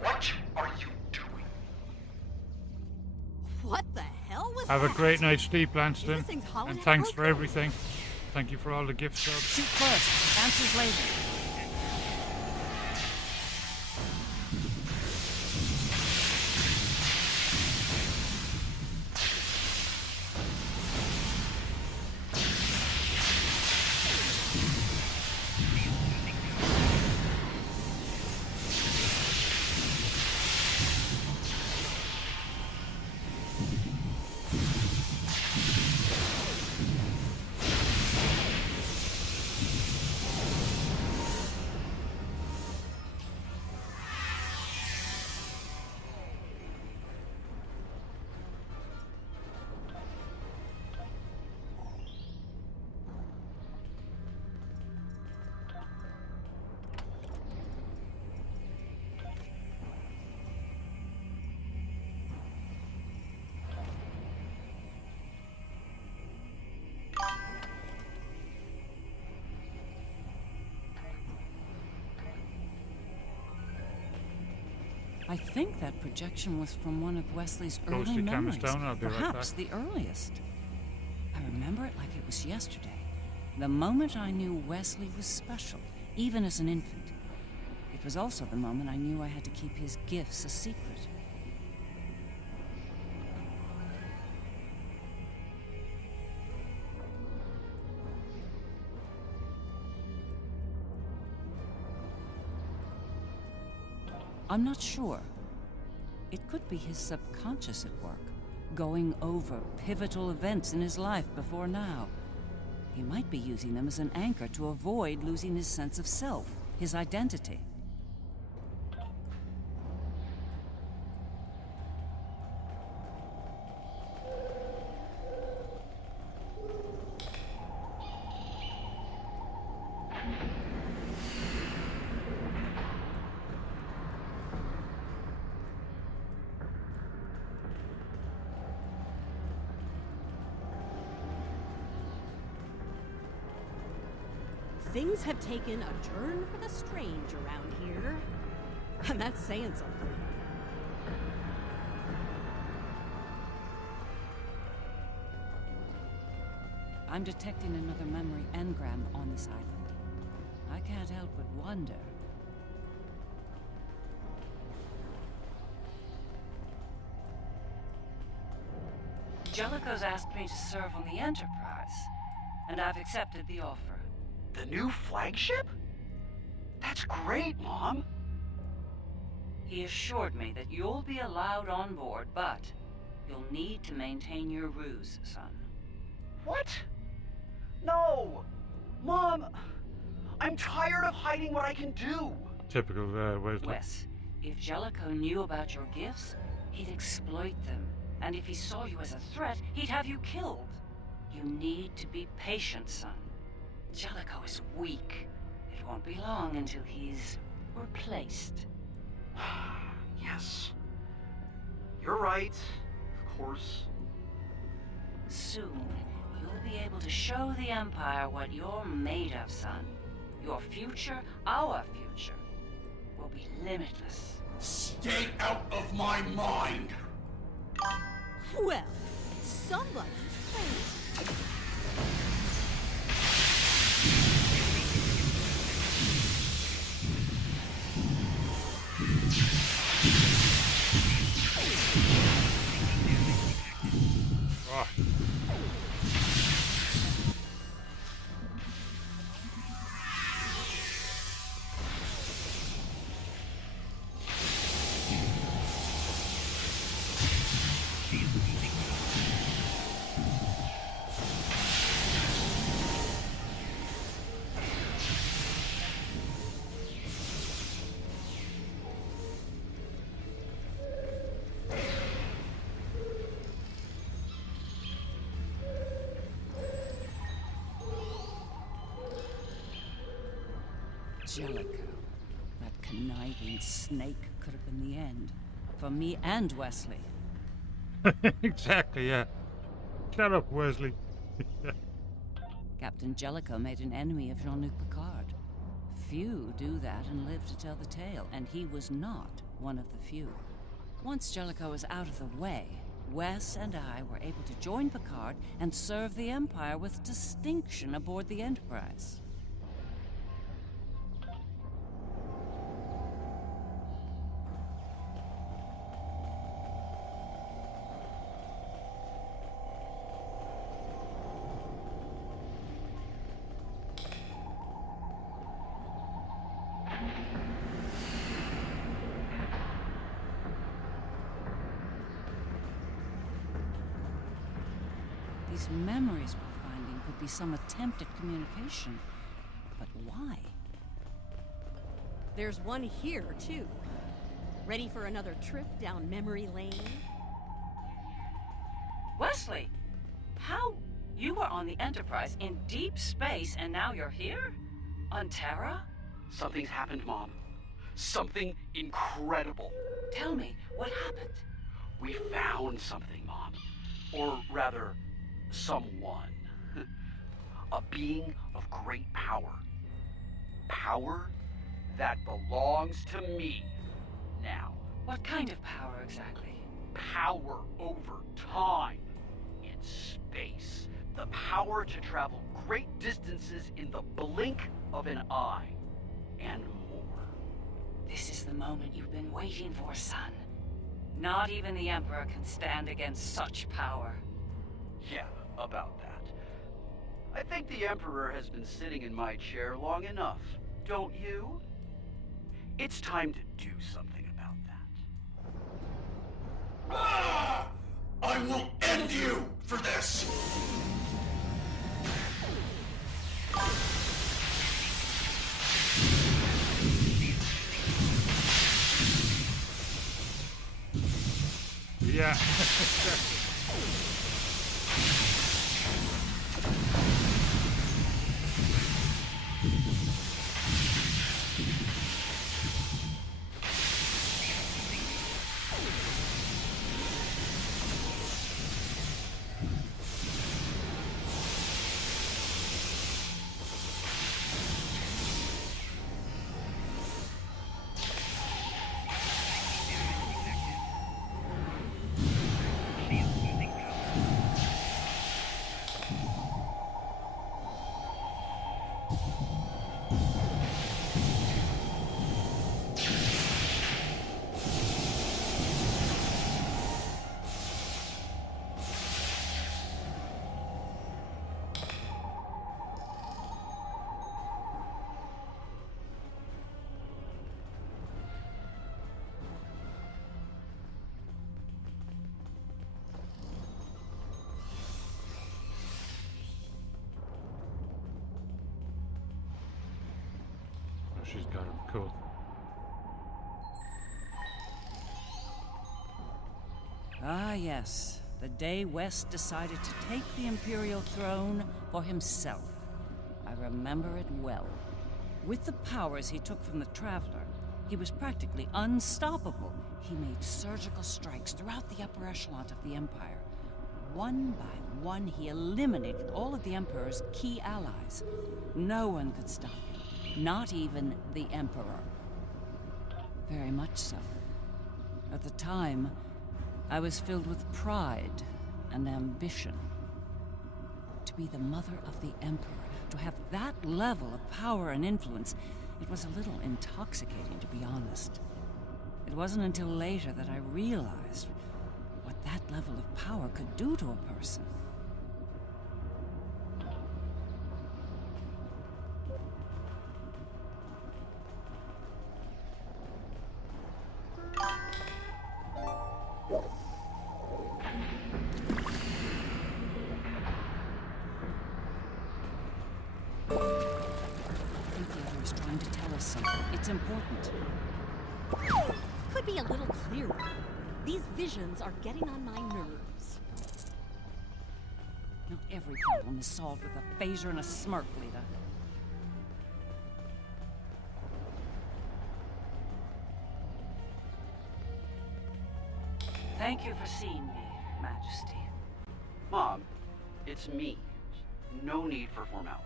What are you doing? Have a great night's sleep, Lanston. thing's holodeck And thanks for broken? everything. Thank you for all the gift subs. Shoot first, answers later. I think that projection was from one of Wesley's Close early the cameras memories. down, I'll be right Perhaps back. the earliest. I remember it like it was yesterday. The moment I knew Wesley was special, even as an infant. It was also the moment I knew I had to keep his gifts a secret. I'm not sure. It could be his subconscious at work, going over pivotal events in his life before now. He might be using them as an anchor to avoid losing his sense of self, his identity. Things have taken a turn for the strange around here. And that's saying something. I'm detecting another memory engram on this island. I can't help but wonder. Jellicoe's asked me to serve on the Enterprise, and I've accepted the offer. The new flagship? That's great, Mom. He assured me that you'll be allowed on board, but you'll need to maintain your ruse, son. What? No! Mom, I'm tired of hiding what I can do. Typical Wesley. Wes, if Jellicoe knew about your gifts, he'd exploit them. And if he saw you as a threat, he'd have you killed. You need to be patient, son. Jellicoe is weak. It won't be long until he's replaced. Yes. You're right, of course. Soon, you'll be able to show the Empire what you're made of, son. Your future, our future, will be limitless. Stay out of my mind! Well, somebody's failed. Oh. Jellicoe. That conniving snake could have been the end. For me and Wesley. Exactly, yeah. Shut up, Wesley. Captain Jellicoe made an enemy of Jean-Luc Picard. Few do that and live to tell the tale, and he was not one of the few. Once Jellicoe was out of the way, Wes and I were able to join Picard and serve the Empire with distinction aboard the Enterprise. These memories we're finding could be some attempt at communication. But why? There's one here, too. Ready for another trip down memory lane? Wesley, how? You were on the Enterprise in deep space and now you're here? On Terra? Something's happened, Mom. Something incredible. Tell me, what happened? We found something, Mom. Or rather, someone. A being of great power. Power that belongs to me now. What kind of power exactly? Power over time and space. The power to travel great distances in the blink of an eye. And more. This is the moment you've been waiting for, son. Not even the Emperor can stand against such power. Yeah, about that. I think the Emperor has been sitting in my chair long enough, don't you? It's time to do something about that. Ah! I will end you for this! Yeah. She's got him. Cool. Ah, yes. The day West decided to take the Imperial throne for himself. I remember it well. With the powers he took from the Traveler, he was practically unstoppable. He made surgical strikes throughout the upper echelon of the Empire. One by one, he eliminated all of the Emperor's key allies. No one could stop him, not even the Emperor. Very much so. At the time, I was filled with pride and ambition. To be the mother of the Emperor, to have that level of power and influence, it was a little intoxicating, to be honest. It wasn't until later that I realized what that level of power could do to a person. I think the other is trying to tell us something. It's important. Could be a little clearer. These visions are getting on my nerves. Not every problem is solved with a phaser and a smirk, Lita. Thank you for seeing me, Majesty. Mom, it's me. No need for formalities.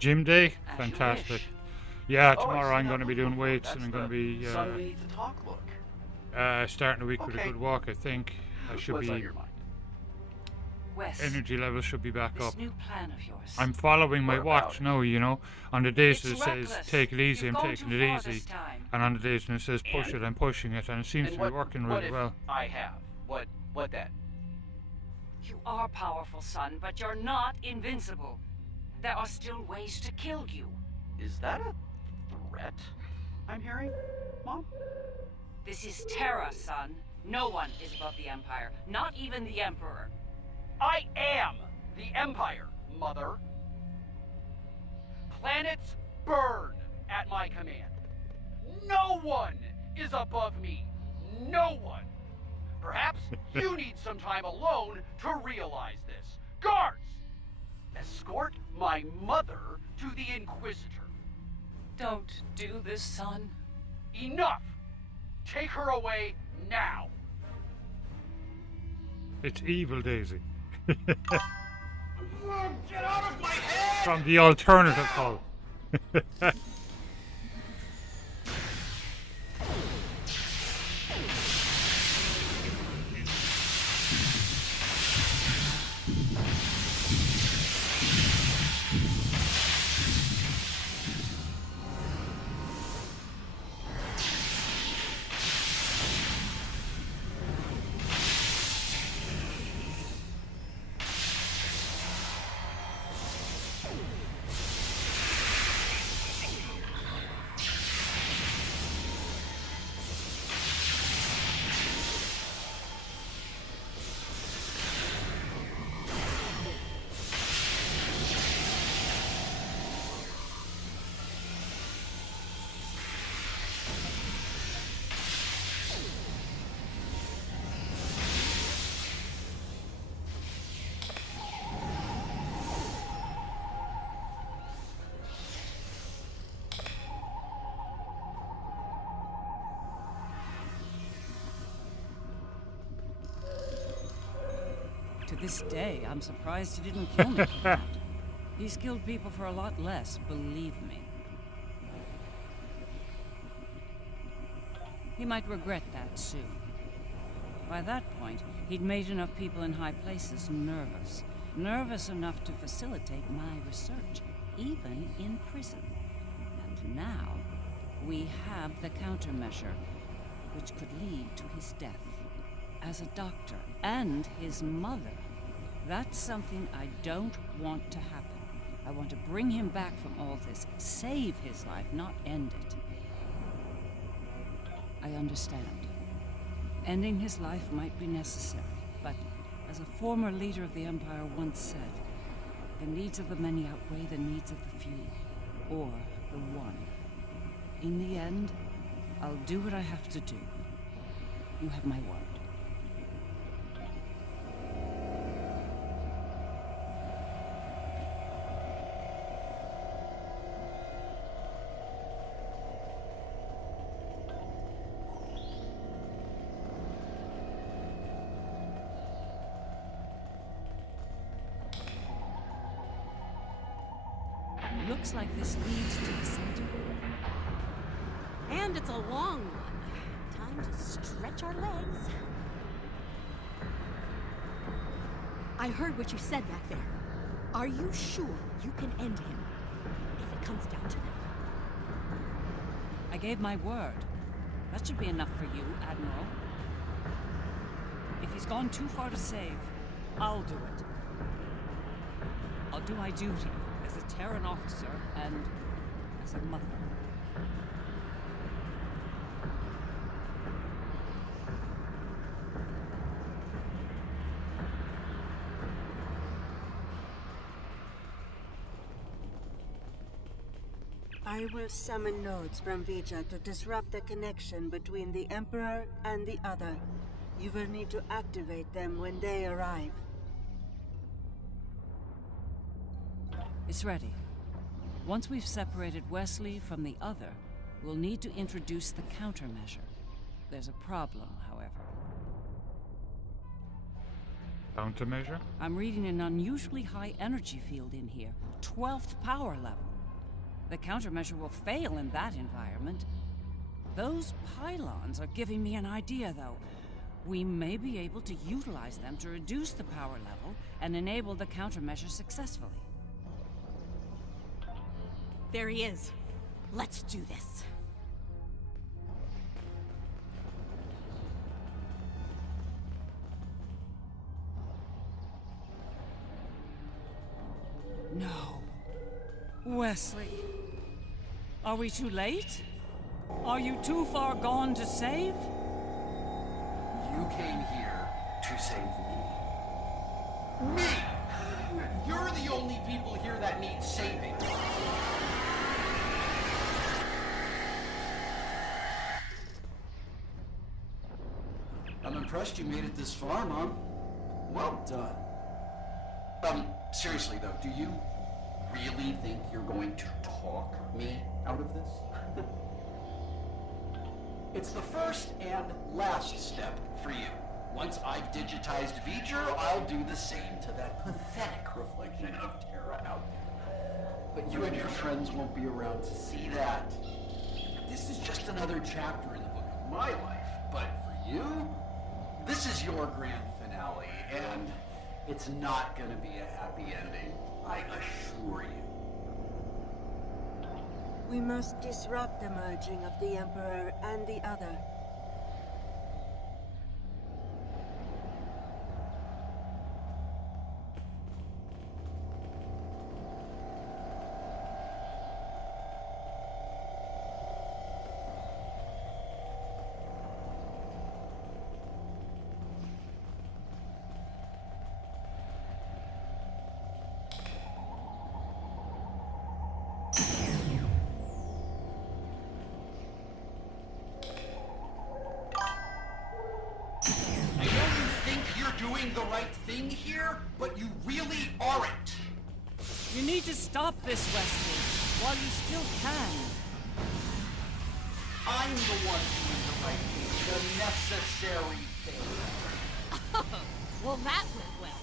Gym day? As you Fantastic. wish. Yeah, Oh, I tomorrow see. I'm Now, going to be look, doing look, weights that's and I'm going to the be Sun we need to talk look. starting the week with a Okay. good walk, I think. I should What's be. on your mind? Wes, Energy levels should be back this up. new plan of yours. I'm following my What about watch it? now, you know. On the days that it It's says reckless. take it easy, You've I'm gone taking too it far easy. this time. And on the days when it says push And? it, I'm pushing it, and it seems And to be working what really if well. I have? What then? You are powerful, son, but you're not invincible. There are still ways to kill you. Is that a threat I'm hearing, Mom? This is Terra, son. No one is above the Empire, not even the Emperor. I am the Empire, Mother. Planets burn at my command. No one is above me. No one. Perhaps you need some time alone to realize this. Guards! Escort my mother to the Inquisitor. Don't do this, son. Enough! Take her away now. It's evil, Daisy. Get out of my head! From the alternative hull. To this day, I'm surprised he didn't kill me for that. He's killed people for a lot less, believe me. He might regret that soon. By that point, he'd made enough people in high places nervous. Nervous enough to facilitate my research, even in prison. And now, we have the countermeasure, which could lead to his death. As a doctor, and his mother. That's something I don't want to happen. I want to bring him back from all this, save his life, not end it. I understand. Ending his life might be necessary, but as a former leader of the Empire once said, the needs of the many outweigh the needs of the few, or the one. In the end, I'll do what I have to do. You have my word. Looks like this leads to the center. And it's a long one. Time to stretch our legs. I heard what you said back there. Are you sure you can end him? If it comes down to that. I gave my word. That should be enough for you, Admiral. If he's gone too far to save, I'll do it. I'll do my duty as a Terran officer and as a mother. I will summon nodes from Vija to disrupt the connection between the Emperor and the other. You will need to activate them when they arrive. It's ready. Once we've separated Wesley from the other, we'll need to introduce the countermeasure. There's a problem, however. Countermeasure? I'm reading an unusually high energy field in here. 12th power level. The countermeasure will fail in that environment. Those pylons are giving me an idea, though. we may be able to utilize them to reduce the power level and enable the countermeasure successfully. There he is. Let's do this. No. Wesley. Are we too late? Are you too far gone to save? You came here to save me. Me! You're the only people here that need saving. I'm impressed you made it this far, Mom. Well done. Seriously though, do you really think you're going to talk me out of this? It's the first and last step for you. Once I've digitized V'ger, I'll do the same to that pathetic reflection of Terra out there. But you and your friends won't be around to see that. This is just another chapter in the book of my life. But for you, this is your grand finale, and it's not gonna be a happy ending, I assure you. We must disrupt the merging of the Emperor and the Other. Doing the right thing here, but you really aren't. You need to stop this, Wesley, while you still can. I'm the one doing the right thing, the necessary thing. Well, that went well.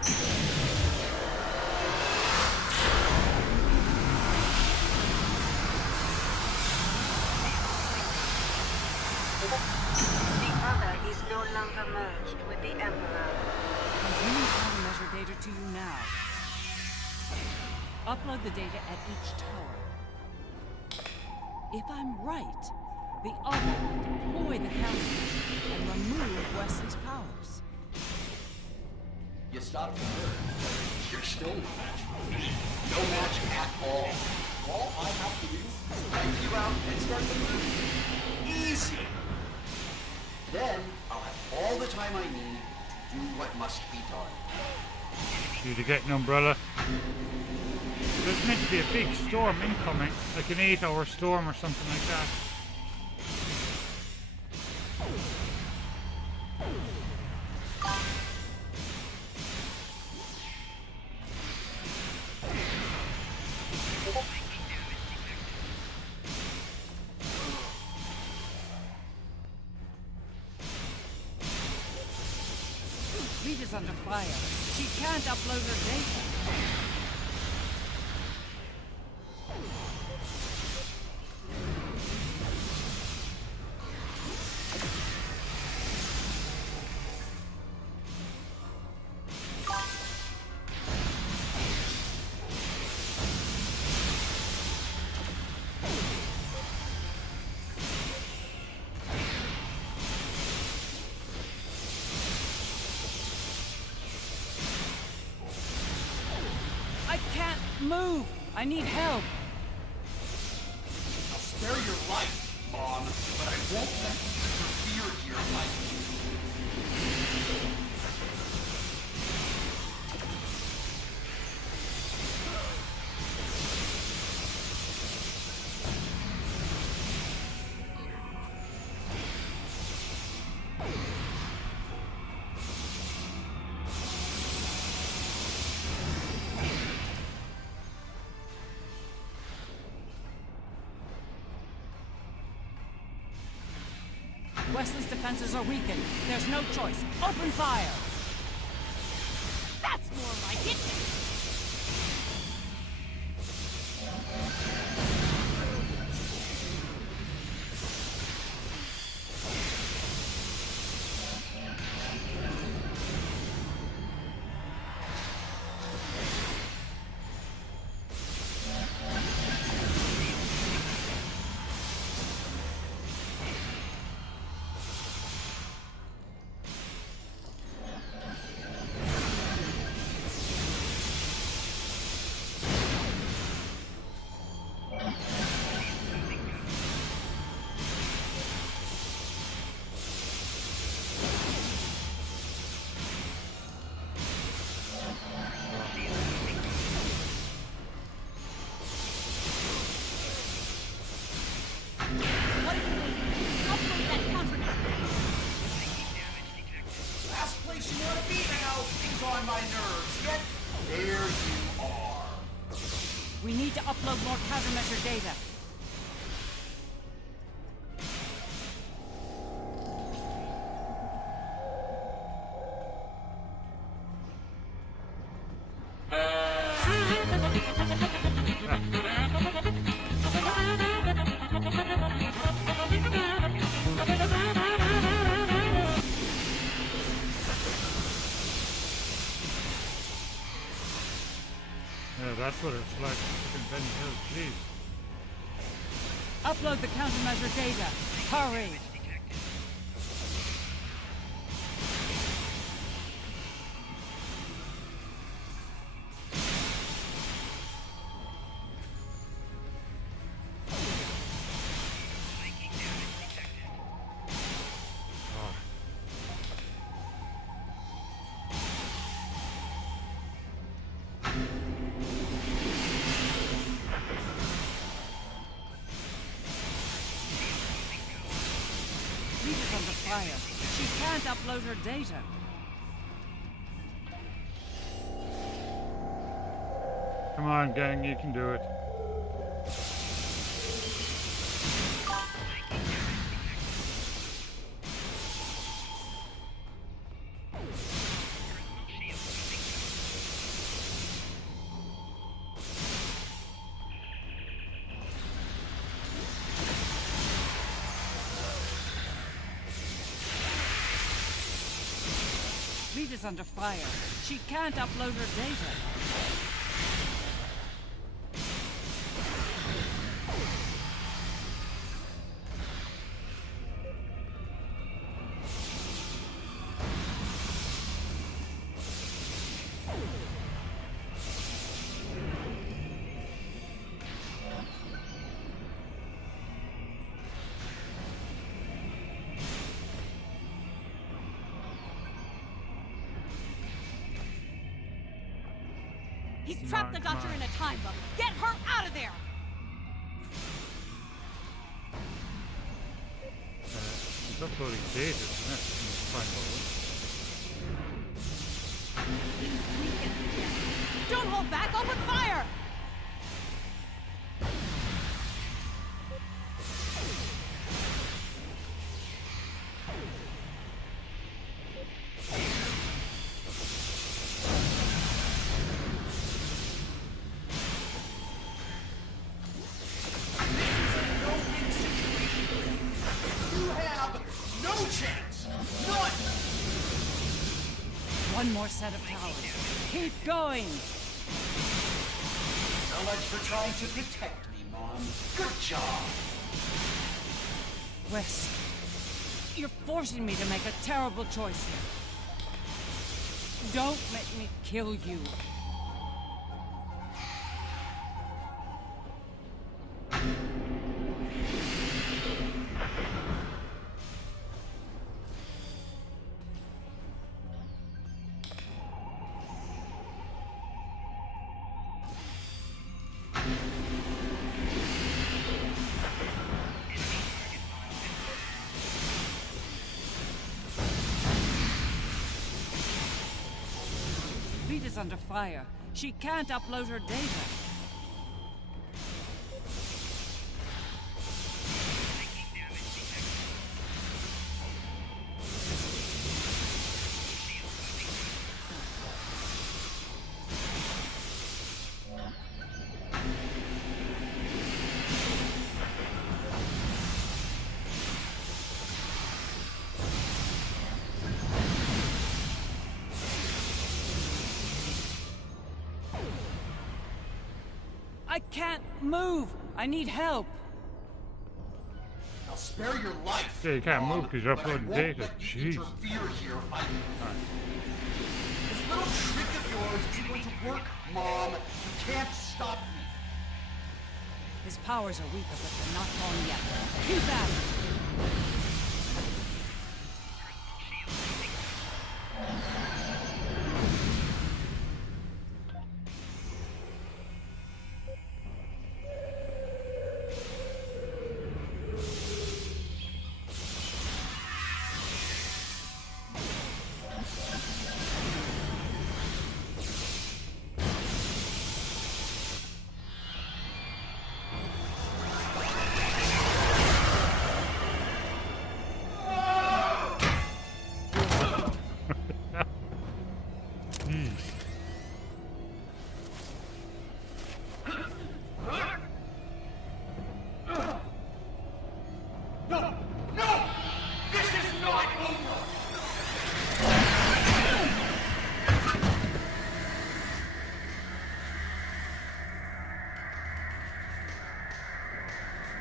The other is no longer merged with the Emperor. Continuing countermeasure data to you now. Upload the data at each tower. If I'm right, the other will deploy the countermeasure and remove Wesley's powers. You stopped the herd. You're still no match for me. No match at all. All I have to do is wipe you out and start the move. Easy. Then I'll have all the time I need to do what must be done. You to get an umbrella. There's meant to be a big storm incoming, like an 8-hour storm or something like that. Rita's under fire. She can't upload her data. Move! I need help! I'll spare your life, Mom, but I won't let you interfere in your life. Wesley's defenses are weakened. There's no choice. Open fire! That's more like it! We need to upload more countermeasure data. Yeah, that's what it's like. Fucking Ben Hill, please. Upload the countermeasure data. Hurry! Rita's under fire. She can't upload her data. Come on, gang, you can do it. Rita's under fire. She can't upload her data. He's trapped the Doctor in a time bubble. Get her out of there! He's uploading data, isn't it? In this time bubble. Don't hold back! Open fire! One more set of towers. Keep going! So much for trying to protect me, Mom. Good job. Wes, you're forcing me to make a terrible choice here. Don't let me kill you. Rita's under fire. She can't upload her data. I can't move. I need help. I'll spare your life. Yeah, you can't Mom, move because you're but I uploading won't data. let you Jeez. interfere here. This little trick of yours isn't going to work, Mom. You can't stop me. His powers are weaker, but they're not gone yet. Keep at it.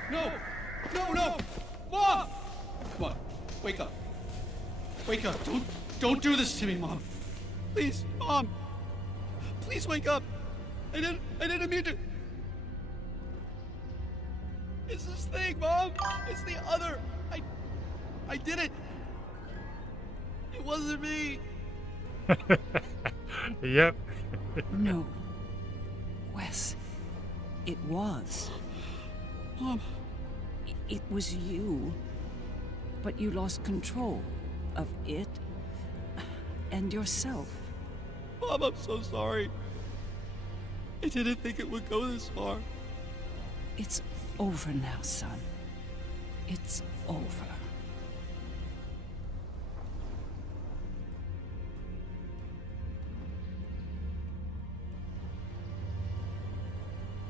No! No, no! Mom! Come on, wake up. Wake up. Don't do this to me, Mom. Please, Mom. Please wake up. I didn't mean to. It's this thing, Mom. It's the other. I did it. It wasn't me. Yep. No. Wes, it was. Mom. It was you. But you lost control of it and yourself. Mom, I'm so sorry. I didn't think it would go this far. It's over now, son. It's over.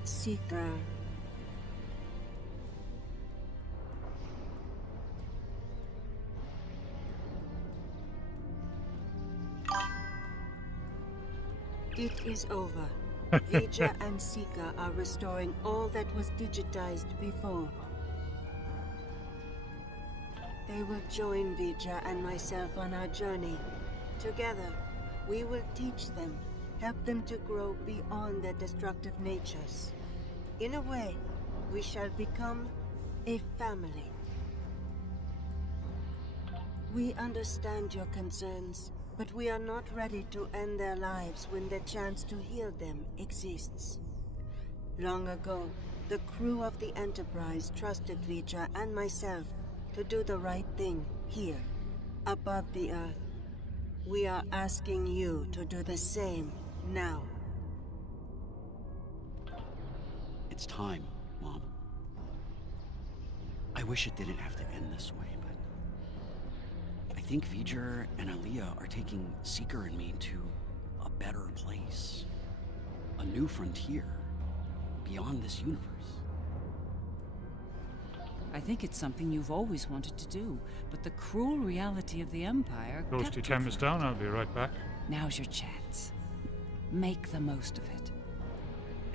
Seeker. It is over. Vija and Sika are restoring all that was digitized before. They will join Vija and myself on our journey. Together, we will teach them, help them to grow beyond their destructive natures. In a way, we shall become a family. We understand your concerns, but we are not ready to end their lives when the chance to heal them exists. Long ago, the crew of the Enterprise trusted Vija and myself to do the right thing here, above the Earth. We are asking you to do the same now. It's time, Mom. I wish it didn't have to end this way, but I think V'ger and Aaliyah are taking Seeker and me to a better place. A new frontier, beyond this universe. I think it's something you've always wanted to do, but the cruel reality of the Empire Ghosty kept you time is from down. I'll be right back. Now's your chance. Make the most of it.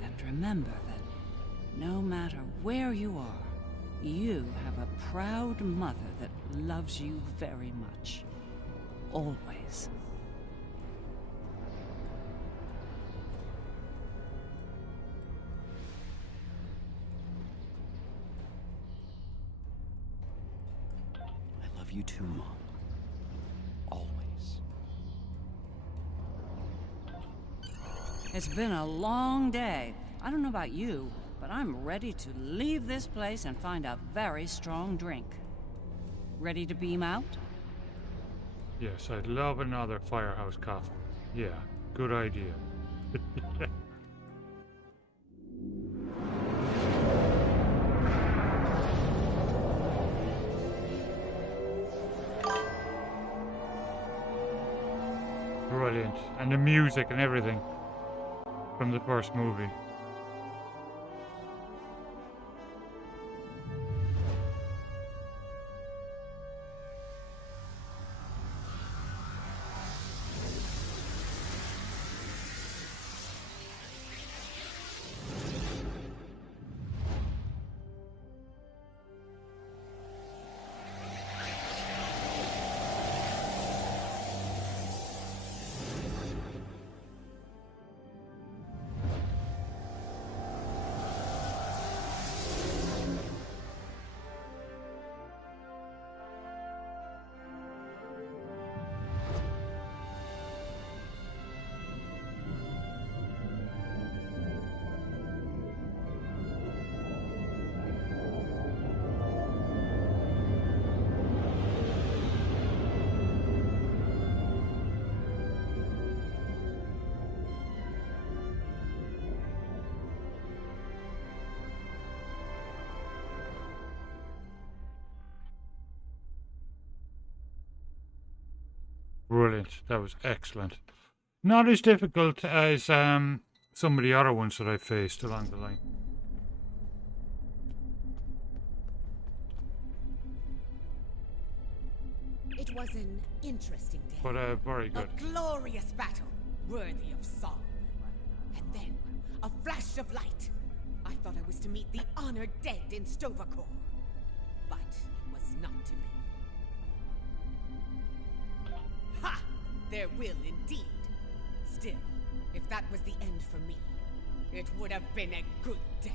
And remember that no matter where you are, you have a proud mother that loves you very much. Always. I love you too, Mom. Always. It's been a long day. I don't know about you, but I'm ready to leave this place and find a very strong drink. Ready to beam out? Yes, I'd love another firehouse coffee. Yeah, good idea. Brilliant. And the music and everything from the first movie. Brilliant. That was excellent. Not as difficult as some of the other ones that I faced along the line. It was an interesting day. But very good. A glorious battle, worthy of song. And then, a flash of light. I thought I was to meet the honored dead in Sto-vo-kor. But it was not to be. Ha! There will indeed. Still, if that was the end for me, it would have been a good death.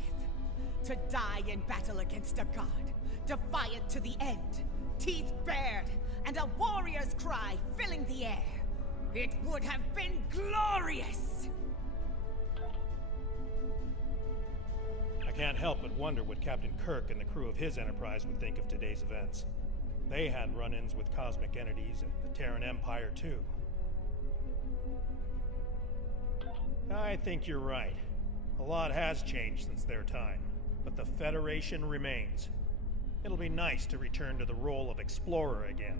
To die in battle against a god, defiant to the end, teeth bared, and a warrior's cry filling the air. It would have been glorious! I can't help but wonder what Captain Kirk and the crew of his Enterprise would think of today's events. They had run-ins with cosmic entities and the Terran Empire, too. I think you're right. A lot has changed since their time, but the Federation remains. It'll be nice to return to the role of explorer again,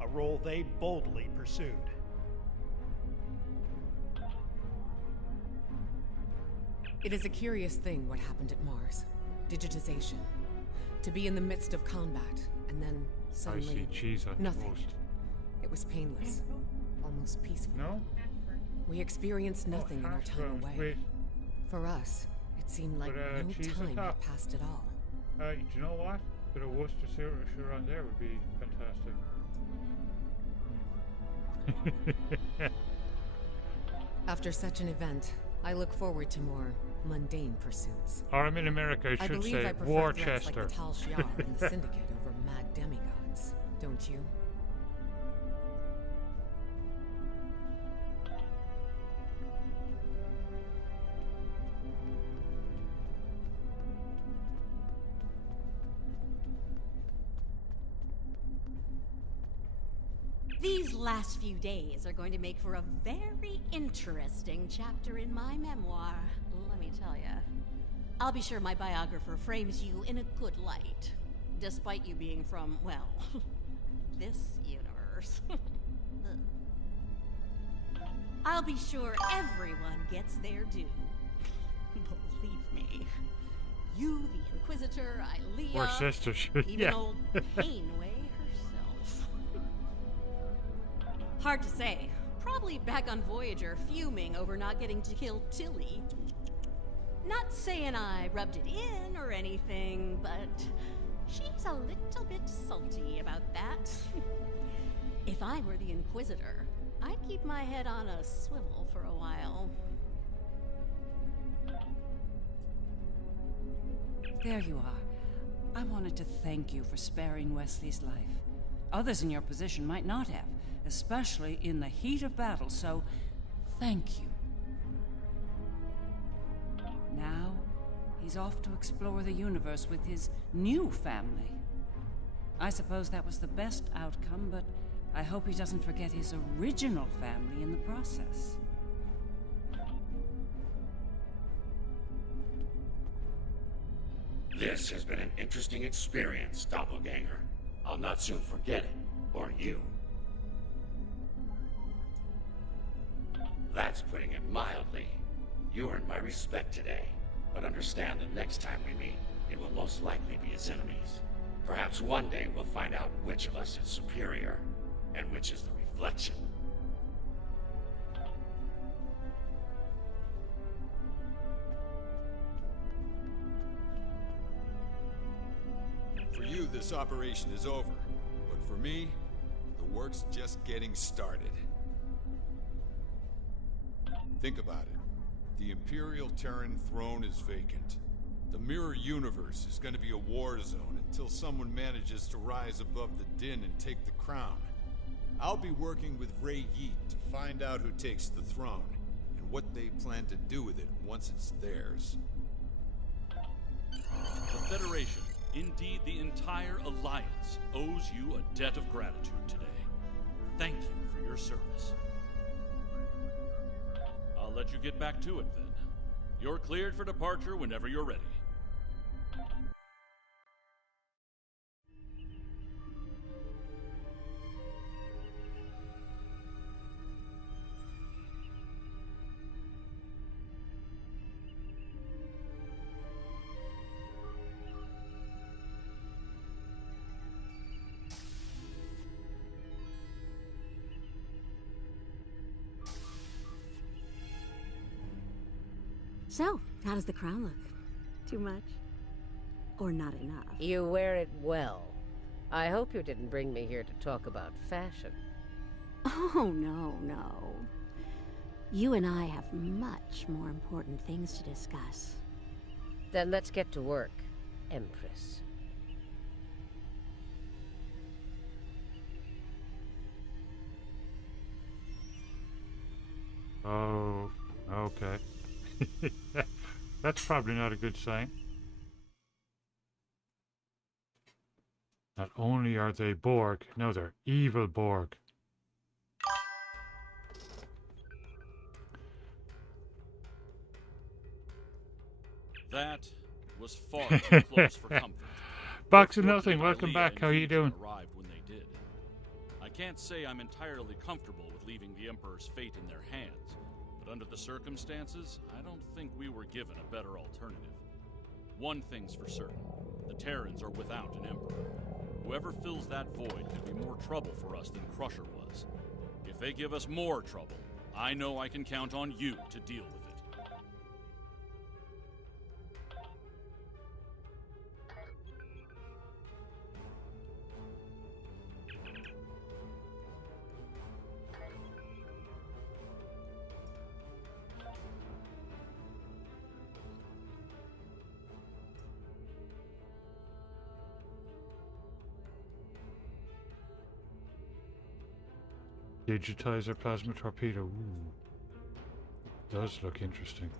a role they boldly pursued. It is a curious thing what happened at Mars. Digitization. To be in the midst of combat, and then suddenly, I see cheese on nothing. toast. It was painless, almost peaceful. No? We experienced nothing in our time away. Wait. For us, it seemed like no cheese on time top. had passed at all. Do you know what? Bit of Worcestershire on there would be fantastic. After such an event, I look forward to more mundane pursuits. Or I'm in America, I should believe say I prefer Worcester. threats like the Tal Shiar and the Syndicate over mad demigods, don't you? These last few days are going to make for a very interesting chapter in my memoir, let me tell you. I'll be sure my biographer frames you in a good light, despite you being from, well, this universe. I'll be sure everyone gets their due. Believe me. You, the Inquisitor, Ilea, Or sisters, even yeah. old Painway herself. Hard to say. Probably back on Voyager fuming over not getting to kill Tilly. Not saying I rubbed it in or anything, but she's a little bit salty about that. If I were the Inquisitor, I'd keep my head on a swivel for a while. There you are. I wanted to thank you for sparing Wesley's life. Others in your position might not have, especially in the heat of battle, so thank you. Now, he's off to explore the universe with his new family. I suppose that was the best outcome, but I hope he doesn't forget his original family in the process. This has been an interesting experience, Doppelganger. I'll not soon forget it, or you. That's putting it mildly. You earned my respect today, but understand that next time we meet, it will most likely be as enemies. Perhaps one day we'll find out which of us is superior, and which is the reflection. For you, this operation is over. But for me, the work's just getting started. Think about it. The Imperial Terran throne is vacant. The Mirror Universe is going to be a war zone until someone manages to rise above the din and take the crown. I'll be working with Ray Yeet to find out who takes the throne, and what they plan to do with it once it's theirs. The Federation, indeed the entire Alliance, owes you a debt of gratitude today. Thank you for your service. I'll let you get back to it then. You're cleared for departure whenever you're ready. So, how does the crown look? Too much? Or not enough? You wear it well. I hope you didn't bring me here to talk about fashion. Oh, no. You and I have much more important things to discuss. Then let's get to work, Empress. Oh, okay. That's probably not a good sign. Not only are they Borg, no, they're evil Borg. That was far too close for comfort. Box of nothing, welcome back, how are you doing? Arrived when they did. I can't say I'm entirely comfortable with leaving the Emperor's fate in their hands, but under the circumstances, I don't think we were given a better alternative. One thing's for certain, the Terrans are without an Emperor. Whoever fills that void could be more trouble for us than Crusher was. If they give us more trouble, I know I can count on you to deal with it. Digitizer plasma torpedo. Ooh. Does look interesting.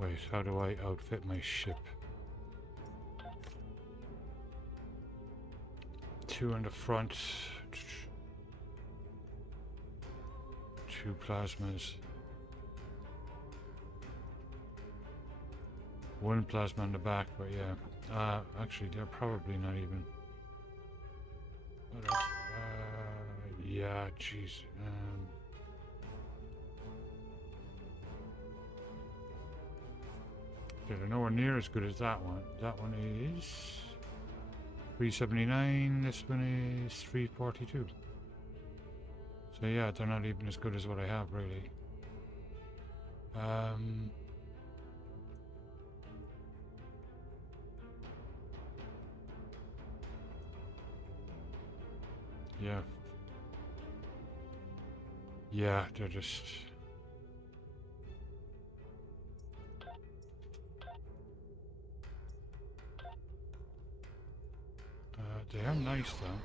Wait, how do I outfit my ship? 2 in the front. 2 plasmas. 1 plasma in the back, but yeah. Actually, they're probably not even. What else? Yeah, jeez. They're nowhere near as good as that one. That one is 379. This one is 342. So yeah, they're not even as good as what I have, really. Yeah. Yeah, they're just. They are nice though.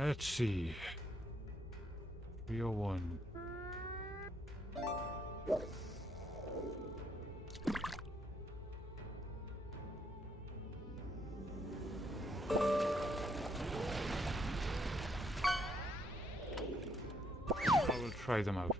Let's see. 301. I will try them out.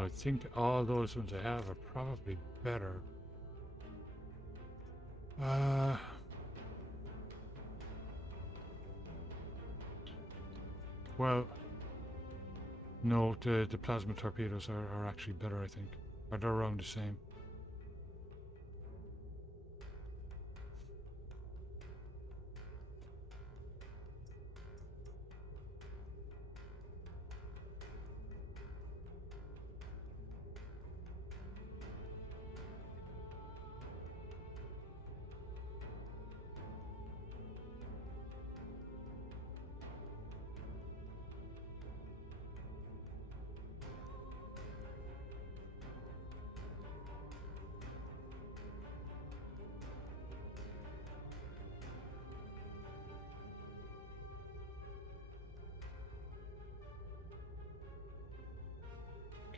I think all those ones I have are probably better. Well, no, the plasma torpedoes are actually better, I think. Or they're around the same.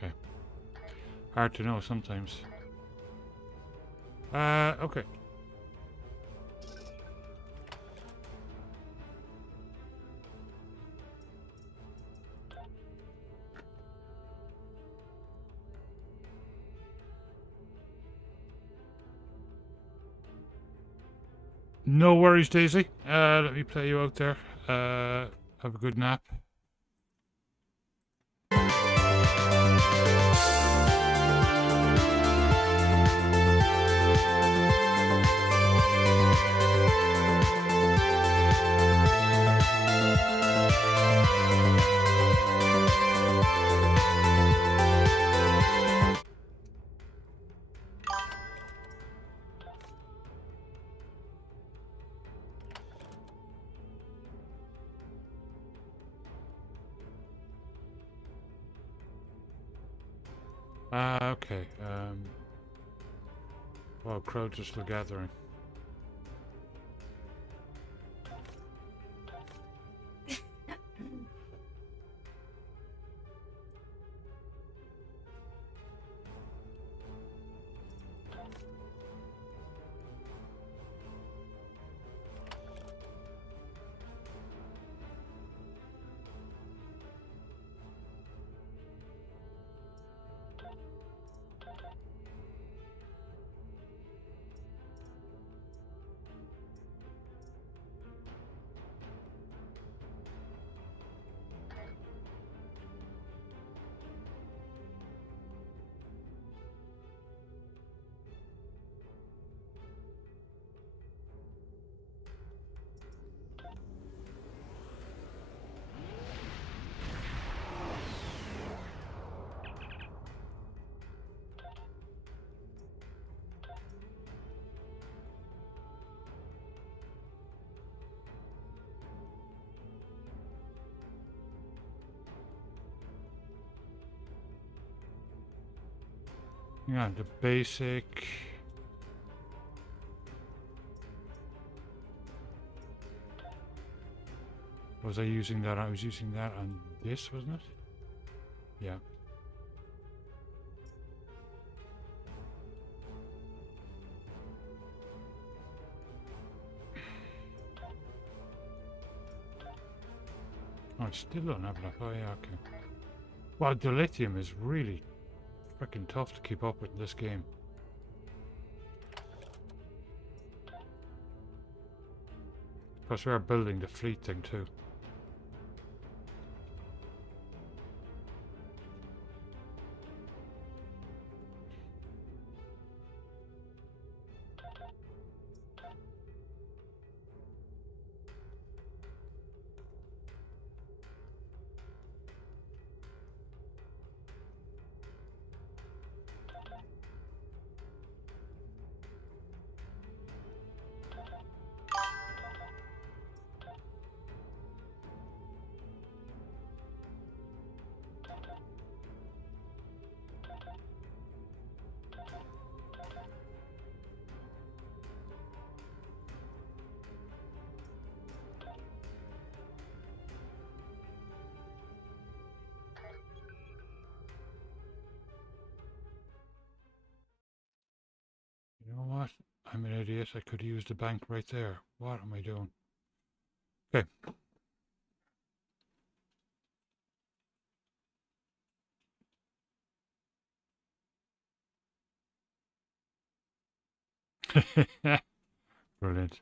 Okay. Hard to know sometimes. Okay. No worries, Daisy. Let me play you out there. Have a good nap. Okay. Wow, crowds are still gathering. Yeah, the basic. Was I using that? I was using that on this, wasn't it? Yeah. Oh, I still don't have enough. Oh, yeah, okay. Well, the lithium is really freaking tough to keep up with in this game. Plus, we are building the fleet thing too. You know what? I'm an idiot. I could use the bank right there. What am I doing? Okay. Brilliant.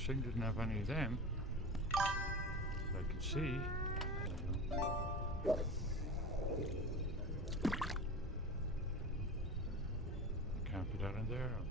interesting. Didn't have any of them. I could see. Can't put that in there. Okay.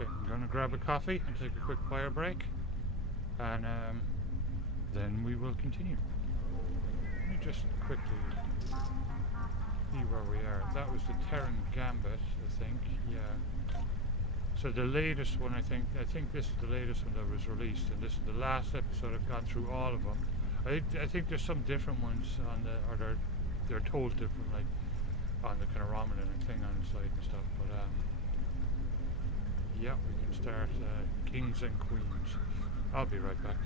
I'm gonna grab a coffee and take a quick fire break, and then we will continue. Let me just quickly see where we are. That was the Terran Gambit, I think. Yeah. So the latest one, I think this is the latest one that was released, and this is the last episode. I've gone through all of them. I think there's some different ones on the, or they're told different, like on the kind of Romulan thing on the side and stuff. But yeah, we can start Kings and Queens. I'll be right back.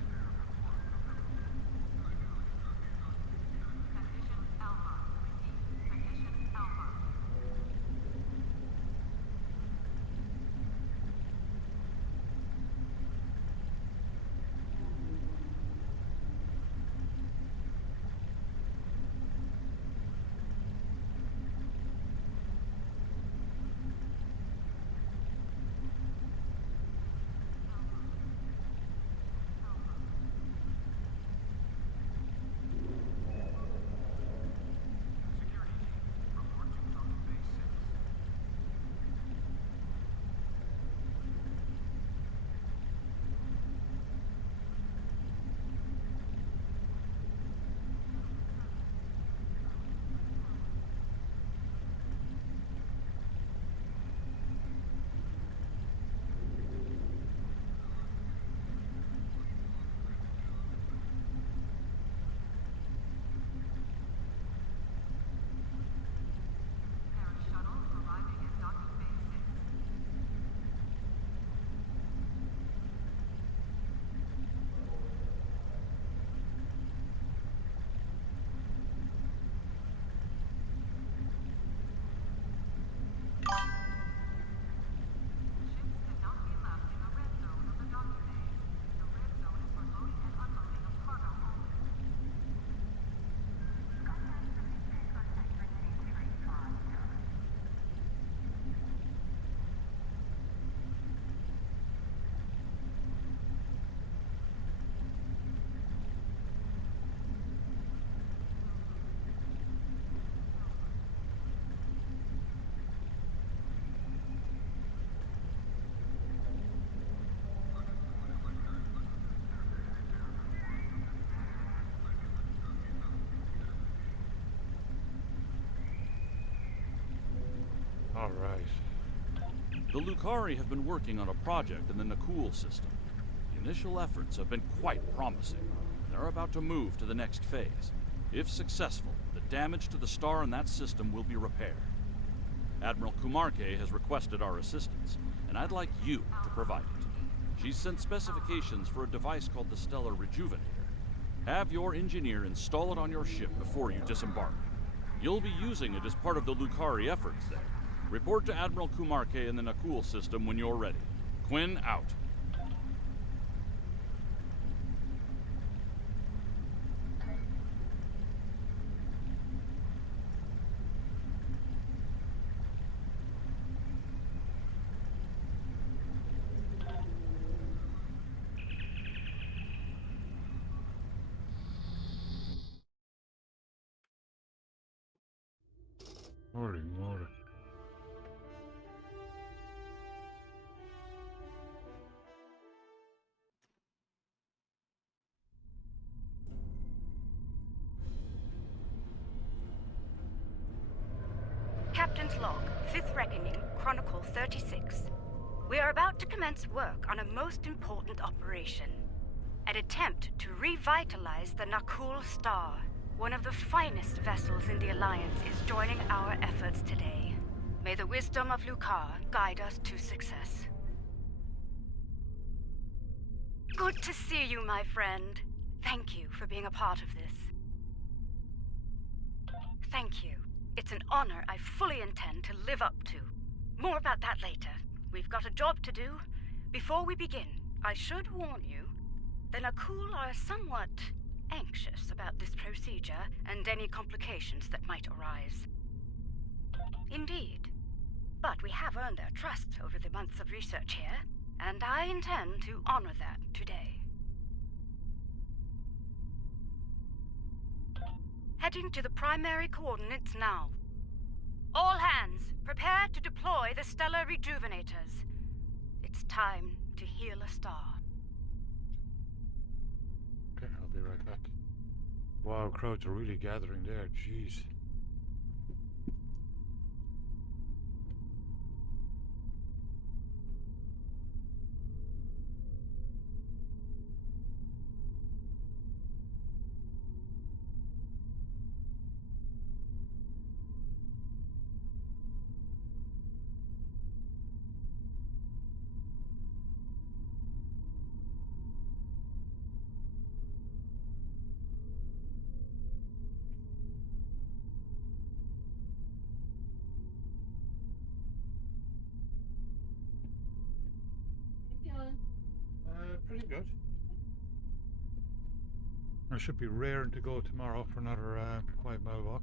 The Lucari have been working on a project in the Nakul system. The initial efforts have been quite promising. They're about to move to the next phase. If successful, the damage to the star and that system will be repaired. Admiral Kumarke has requested our assistance, and I'd like you to provide it. She's sent specifications for a device called the Stellar Rejuvenator. Have your engineer install it on your ship before you disembark. You'll be using it as part of the Lucari efforts there. Report to Admiral Kumarke in the Nakul system when you're ready. Quinn out. Holy moly. Captain's log, 5th Reckoning, Chronicle 36. We are about to commence work on a most important operation. An attempt to revitalize the Nakul Star. One of the finest vessels in the Alliance is joining our efforts today. May the wisdom of Lukar guide us to success. Good to see you, my friend. Thank you for being a part of this. Thank you. It's an honor I fully intend to live up to. More about that later. We've got a job to do. Before we begin, I should warn you, the Nakul are somewhat anxious about this procedure and any complications that might arise. Indeed. But we have earned their trust over the months of research here, and I intend to honor that today. Heading to the primary coordinates now. All hands, prepare to deploy the Stellar Rejuvenators. It's time to heal a star. Okay, I'll be right back. Wow, crowds are really gathering there, jeez. Pretty good. I should be raring to go tomorrow for another 5-mile walk.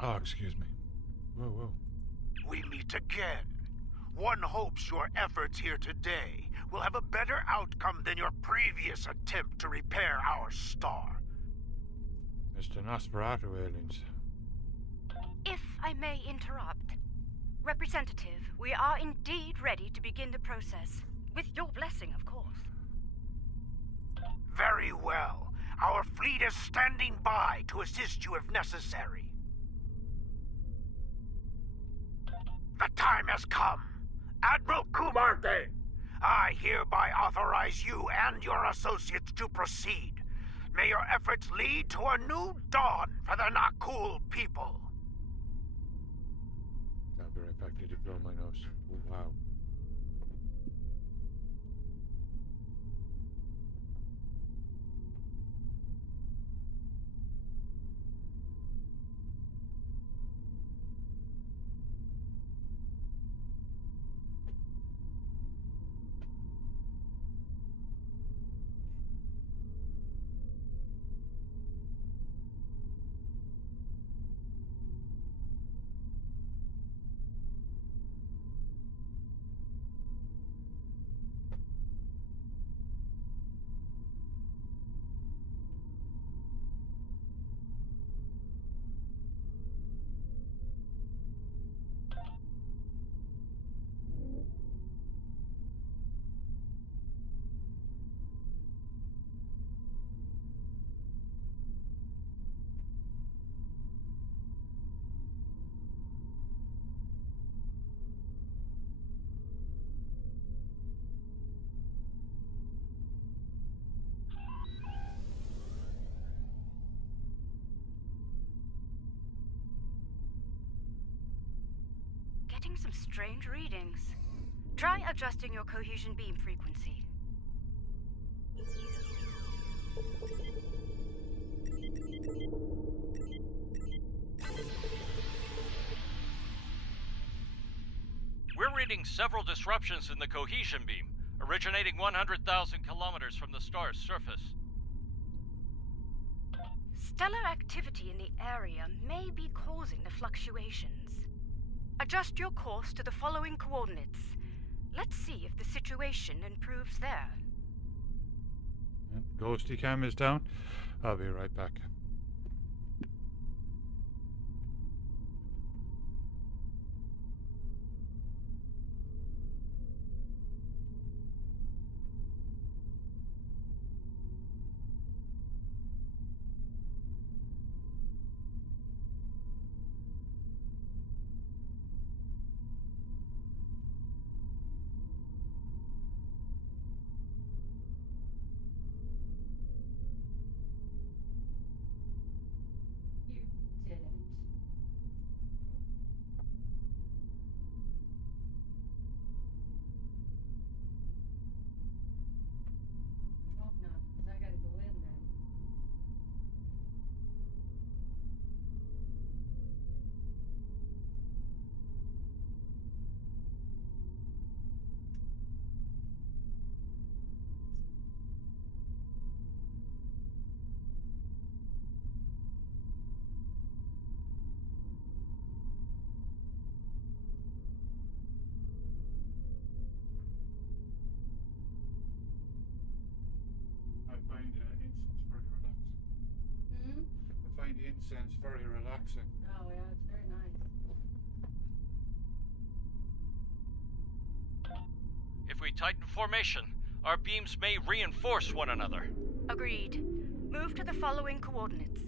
Oh, excuse me. Whoa, whoa. We meet again. One hopes your efforts here today will have a better outcome than your previous attempt to repair our star. Mr. Nosferatu aliens. If I may interrupt. Representative, we are indeed ready to begin the process. With your blessing, of course. Very well. Our fleet is standing by to assist you if necessary. The time has come. Admiral Kumarke, I hereby authorize you and your associates to proceed. May your efforts lead to a new dawn for the Nakul people. I'll be right back. Need to blow my nose. Oh, wow. getting some strange readings. Try adjusting your cohesion beam frequency. We're reading several disruptions in the cohesion beam, originating 100,000 kilometers from the star's surface. Stellar activity in the area may be causing the fluctuations. Adjust your course to the following coordinates. Let's see if the situation improves there. Ghosty cam is down. I'll be right back. I find incense very relaxing. Oh yeah, it's very nice. If we tighten formation, our beams may reinforce one another. Agreed. Move to the following coordinates.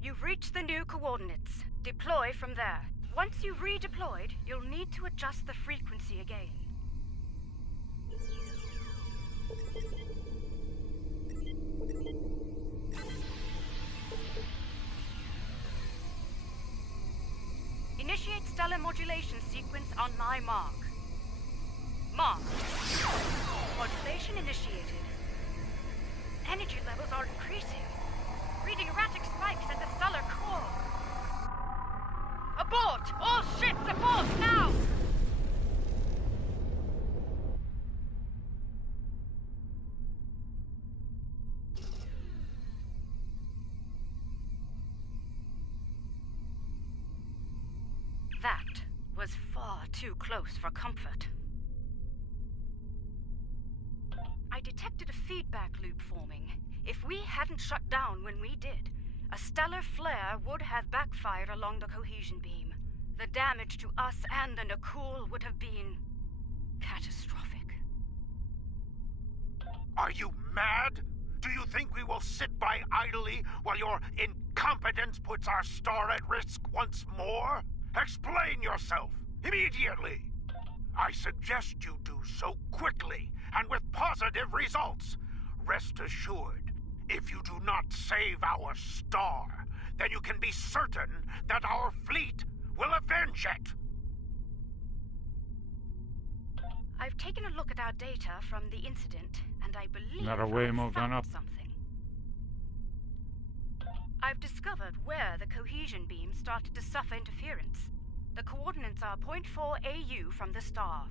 You've reached the new coordinates. Deploy from there. Once you've redeployed, you'll need to adjust the frequency again. Initiate stellar modulation sequence on my mark. Mark. Modulation initiated. Energy levels are increasing. Reading erratic spikes at the stellar core. Abort! All ships abort now! That was far too close for comfort. I detected a feedback loop forming. If we hadn't shut down when we did, a stellar flare would have backfired along the cohesion beam. The damage to us and the Nakul would have been catastrophic. Are you mad? Do you think we will sit by idly while your incompetence puts our star at risk once more? Explain yourself, immediately! I suggest you do so quickly and with positive results. Rest assured, if you do not save our star, then you can be certain that our fleet will avenge it! I've taken a look at our data from the incident, and I believe Not a way I've gone up. found something. I've discovered where the cohesion beam started to suffer interference. The coordinates are 0.4 AU from the star.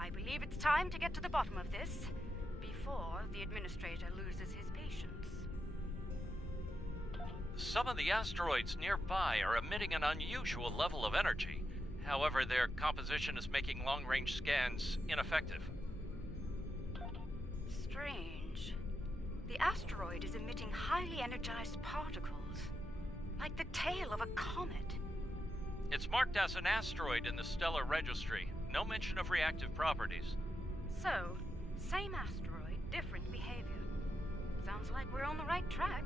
I believe it's time to get to the bottom of this, before the administrator loses his patience. Some of the asteroids nearby are emitting an unusual level of energy. However, their composition is making long-range scans ineffective. Strange. The asteroid is emitting highly energized particles, like the tail of a comet. It's marked as an asteroid in the Stellar Registry. No mention of reactive properties. So, same asteroid, different behavior. Sounds like we're on the right track.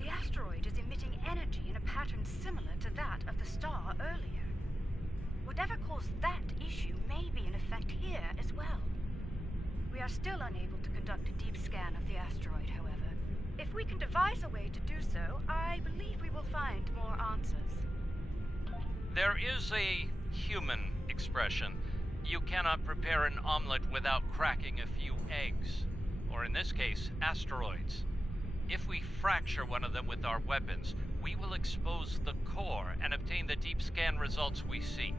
The asteroid is emitting energy in a pattern similar to that of the star earlier. Whatever caused that issue may be in effect here as well. We are still unable to conduct a deep scan of the asteroid, however. If we can devise a way to do so, I believe we will find more answers. There is a human expression. You cannot prepare an omelet without cracking a few eggs. Or in this case, asteroids. If we fracture one of them with our weapons, we will expose the core and obtain the deep scan results we seek.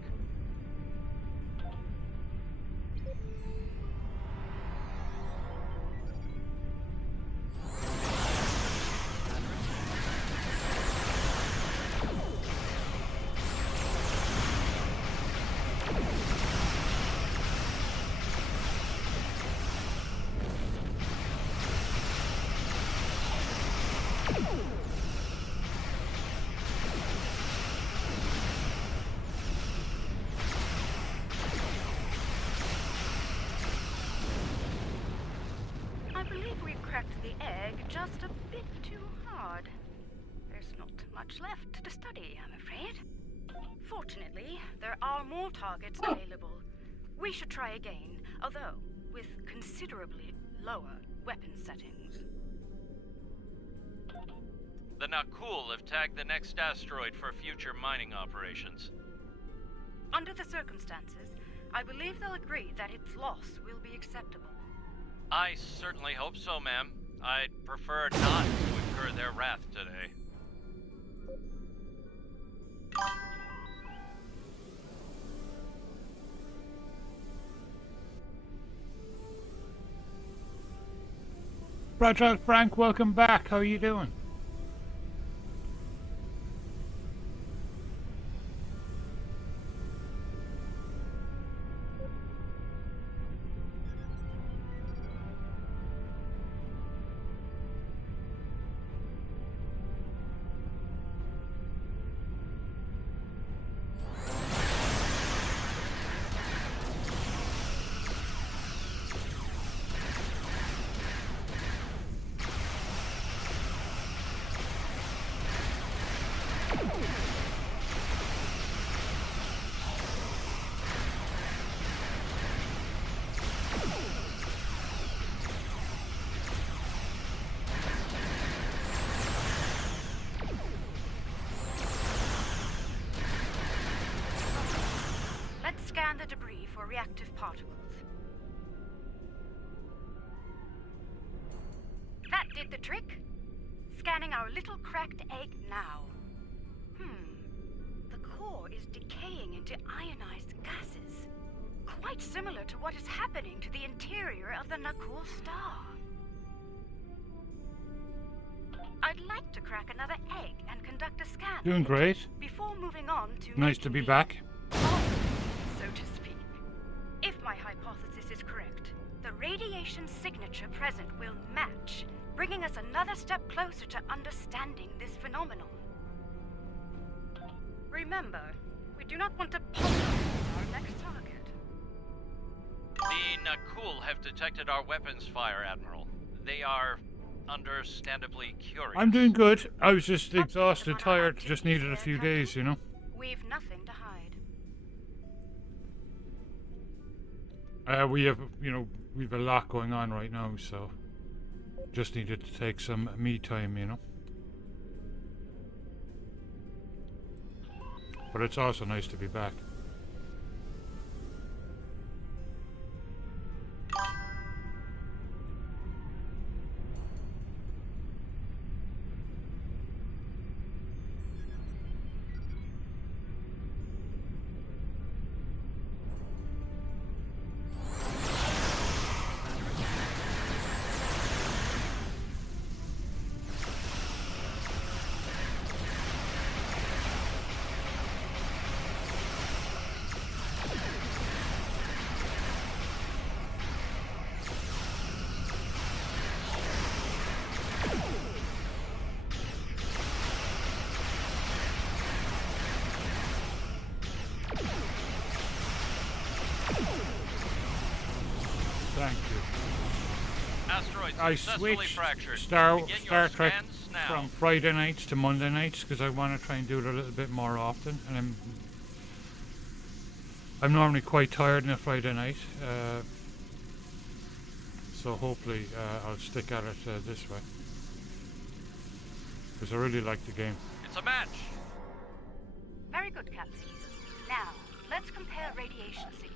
Just a bit too hard. There's not much left to study, I'm afraid. Fortunately, there are more targets available. We should try again, although with considerably lower weapon settings. The Nakul have tagged the next asteroid for future mining operations. Under the circumstances, I believe they'll agree that its loss will be acceptable. I certainly hope so, ma'am. I'd prefer not to incur their wrath today. Fragile Frank, welcome back. How are you doing? Scan the debris for reactive particles. That did the trick. Scanning our little cracked egg now. The core is decaying into ionized gases. Quite similar to what is happening to the interior of the Nakul star. I'd like to crack another egg and conduct a scan. Doing great. Before moving on to Nice to be back. So to speak. If my hypothesis is correct, the radiation signature present will match, bringing us another step closer to understanding this phenomenon. Remember, we do not want to pulverize our next target. The Nakul have detected our weapons fire, Admiral. They are understandably curious. I'm doing good. I was just exhausted, tired, just needed a few days, you know. We've nothing to hide. We have, we've a lot going on right now, so just needed to take some me time, you know. But it's also nice to be back. I successfully switched fractured. Star Begin your Trek scans now. from Friday nights to Monday nights because I want to try and do it a little bit more often, and I'm normally quite tired on a Friday night, so hopefully I'll stick at it this way because I really like the game. It's a match. Very good, Captain. Now, let's compare radiation signatures.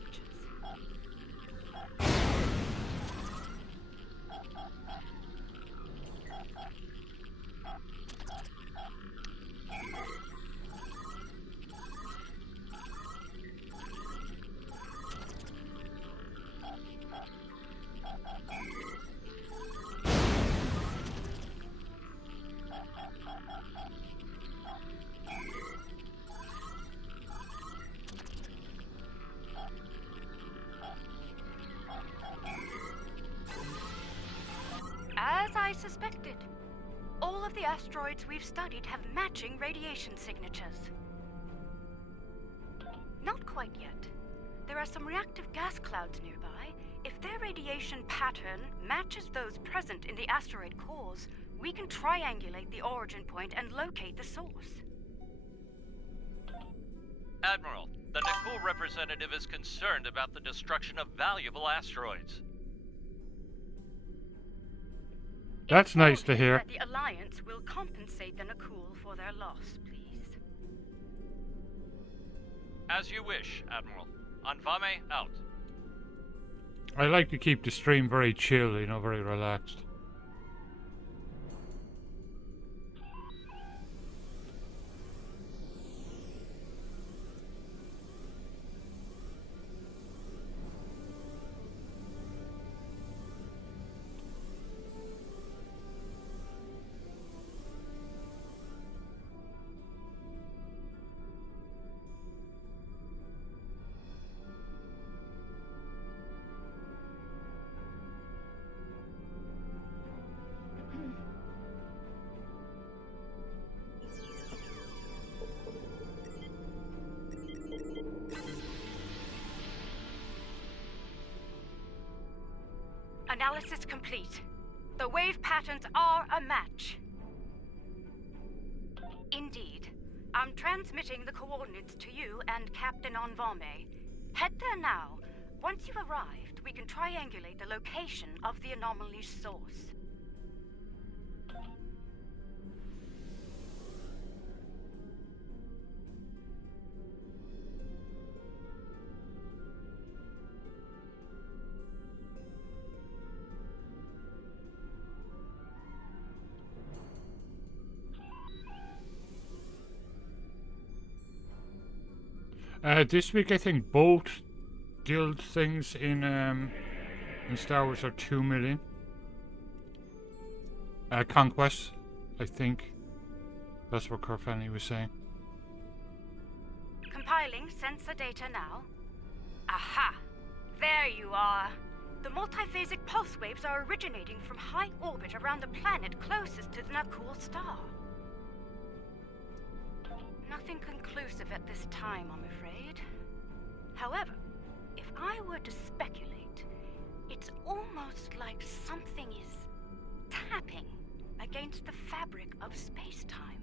As I suspected, all of the asteroids we've studied have matching radiation signatures. Not quite yet. There are some reactive gas clouds nearby. If their radiation pattern matches those present in the asteroid cores, we can triangulate the origin point and locate the source. Admiral, the Nakul representative is concerned about the destruction of valuable asteroids. That's nice to hear. That the Alliance will compensate the Nakul for their loss, please. As you wish, Admiral. Anvame out. I like to keep the stream very chill, you know, very relaxed. Analysis complete. The wave patterns are a match. Indeed. I'm transmitting the coordinates to you and Captain Anvame. Head there now. Once you've arrived, we can triangulate the location of the anomaly's source. This week I think both guild things in Star Wars are 2 million. Conquest, I think. That's what Corfani was saying. Compiling sensor data now. Aha! There you are. The multiphasic pulse waves are originating from high orbit around the planet closest to the Nakul star. Nothing conclusive at this time, I'm afraid. However, if I were to speculate, it's almost like something is tapping against the fabric of space-time.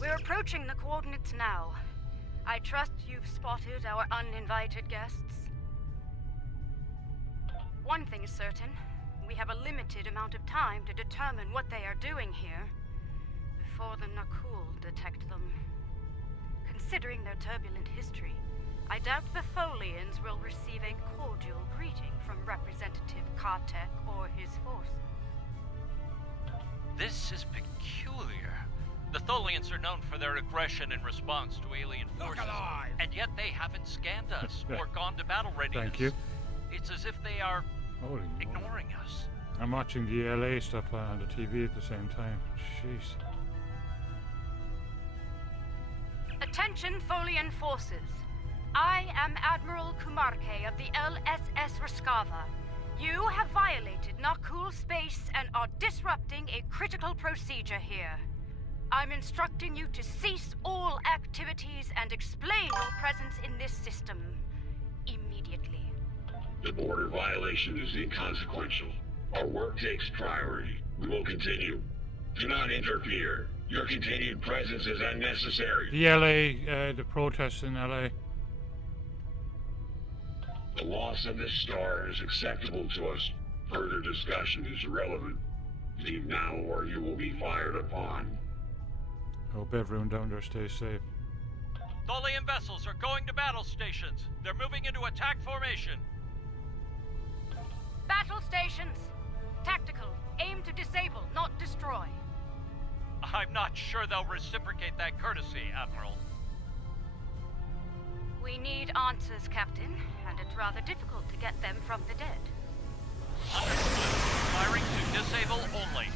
We're approaching the coordinates now. I trust you've spotted our uninvited guests. One thing is certain. We have a limited amount of time to determine what they are doing here before the Nakul detect them. Considering their turbulent history, I doubt the Tholians will receive a cordial greeting from Representative Kartek or his forces. This is peculiar. The Tholians are known for their aggression in response to alien forces, and yet they haven't scanned us or gone to battle readiness. Thank you. It's as if they are Holy ignoring us. I'm watching the LA stuff on the TV at the same time. Jeez. Attention, Tholian forces. I am Admiral Kumarke of the LSS Raskava. You have violated Nakul space and are disrupting a critical procedure here. I'm instructing you to cease all activities and explain your presence in this system immediately. The border violation is inconsequential. Our work takes priority. We will continue. Do not interfere. Your continued presence is unnecessary. The LA, the protests in LA. The loss of this star is acceptable to us. Further discussion is irrelevant. Leave now or you will be fired upon. Hope everyone down there stays safe. Tholian vessels are going to battle stations. They're moving into attack formation. Battle stations! Tactical. Aim to disable, not destroy. I'm not sure they'll reciprocate that courtesy, Admiral. We need answers, Captain, and it's rather difficult to get them from the dead. Understood. Firing to disable only.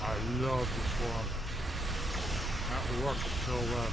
I love this one. That works so well.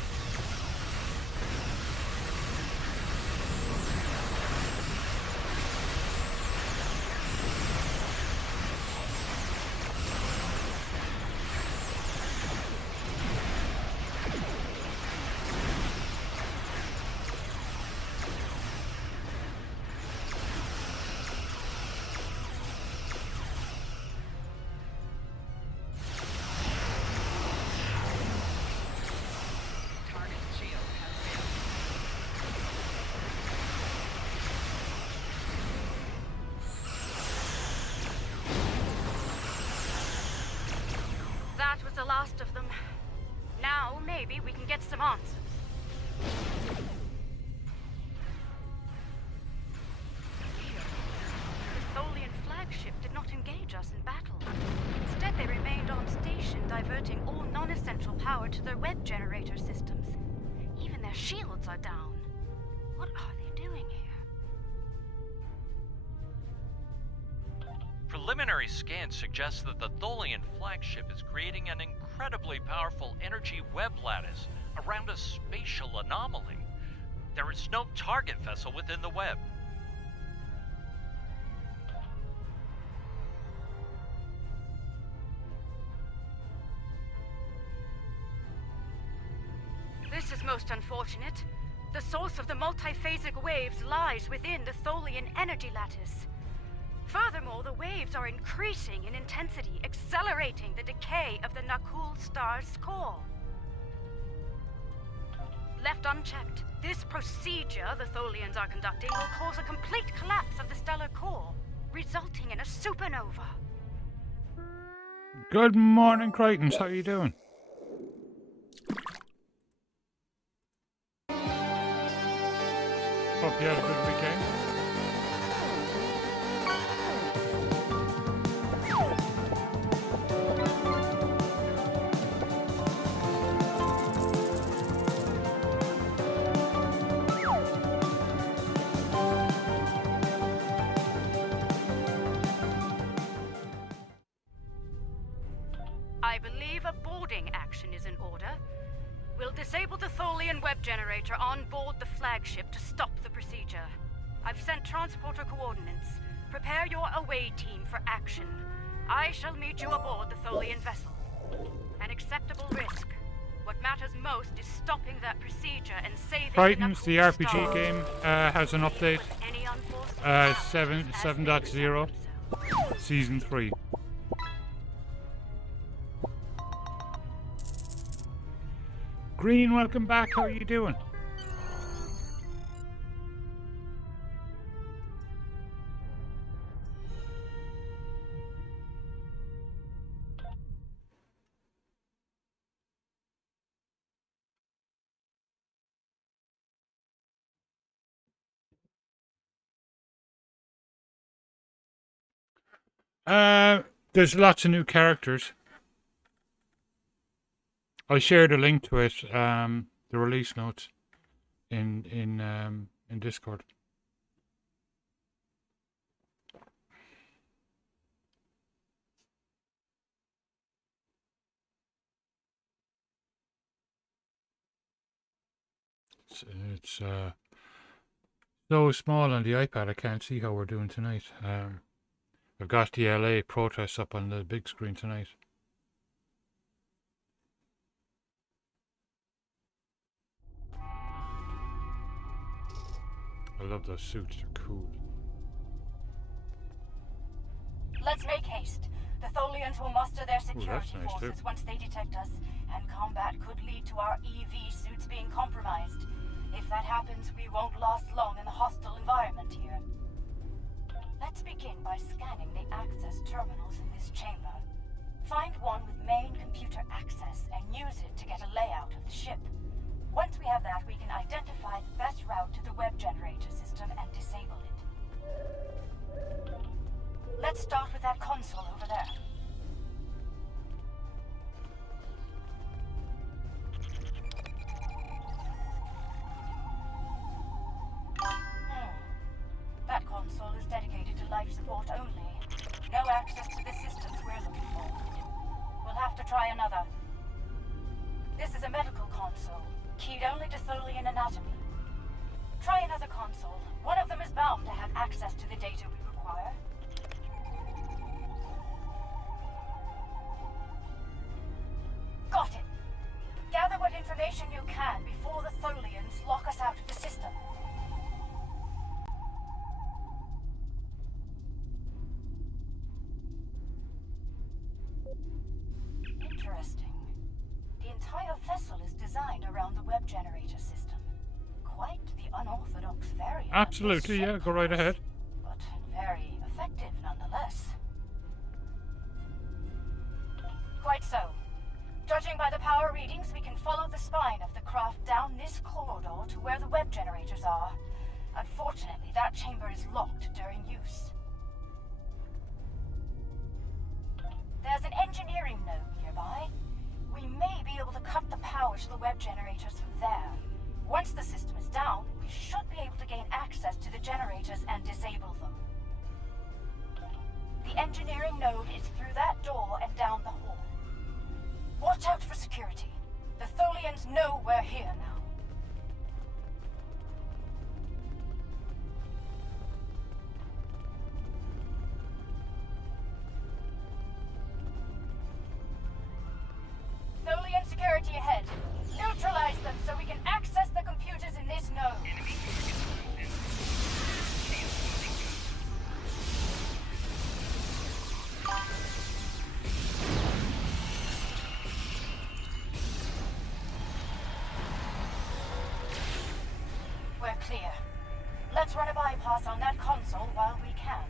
That was the last of them. Now, maybe we can get some answers. The Tholian flagship did not engage us in battle. Instead, they remained on station, diverting all non-essential power to their web generator systems. Even their shields are down. What are they doing here? Preliminary scans suggest that the Tholian flagship is creating an incredibly powerful energy web lattice around a spatial anomaly. There is no target vessel within the web. This is most unfortunate. The source of the multiphasic waves lies within the Tholian energy lattice. Furthermore, the waves are increasing in intensity, accelerating the decay of the Nakul star's core. Left unchecked, this procedure the Tholians are conducting will cause a complete collapse of the stellar core, resulting in a supernova. Good morning, Crichtons. How you doing? Hope you had a good weekend. I believe a boarding action is in order. We'll disable the Tholian web generator on board the flagship to stop the procedure. I've sent transporter coordinates. Prepare your away team for action. I shall meet you aboard the Tholian vessel. An acceptable risk. What matters most is stopping that procedure and saving Crichtons, the Nakul RPG Star. game, has an update. 7.0, Season 3. Green, welcome back. How are you doing? There's lots of new characters. I shared a link to it, the release notes, in in Discord. It's so small on the iPad I can't see how we're doing tonight. I've got the LA protests up on the big screen tonight. I love those suits, they're cool. Let's make haste. The Tholians will muster their security nice forces too. once they detect us, and combat could lead to our EV suits being compromised. If that happens, we won't last long in the hostile environment here. Let's begin by scanning the access terminals in this chamber. Find one with main computer access and use it to get a layout of the ship. Once we have that, we can identify the best route to the web generator system and disable it. Let's start with that console over there. That console is dedicated to life support only. No access to the systems we're looking for. We'll have to try another. This is a medical console, keyed only to Tholian anatomy. Try another console. One of them is bound to have access to the data we require. Got it. Gather what information you can before the Tholians lock us out of the system. Interesting. The entire vessel is designed around the web generator system. Quite the unorthodox variant. Absolutely, yeah, go right ahead. But very effective nonetheless. Quite so. Judging by the power readings, we can follow the spine of the craft down this corridor to where the web generators are. Unfortunately, that chamber is locked during use. There's an engineering node nearby. We may be able to cut the power to the web generators from there. Once the system is down, we should be able to gain access to the generators and disable them. The engineering node is through that door and down the hall. Watch out for security. The Tholians know we're here now. Tholian security ahead. Neutralize them so we can access the computers in this node. We're clear. Let's run a bypass on that console while we can.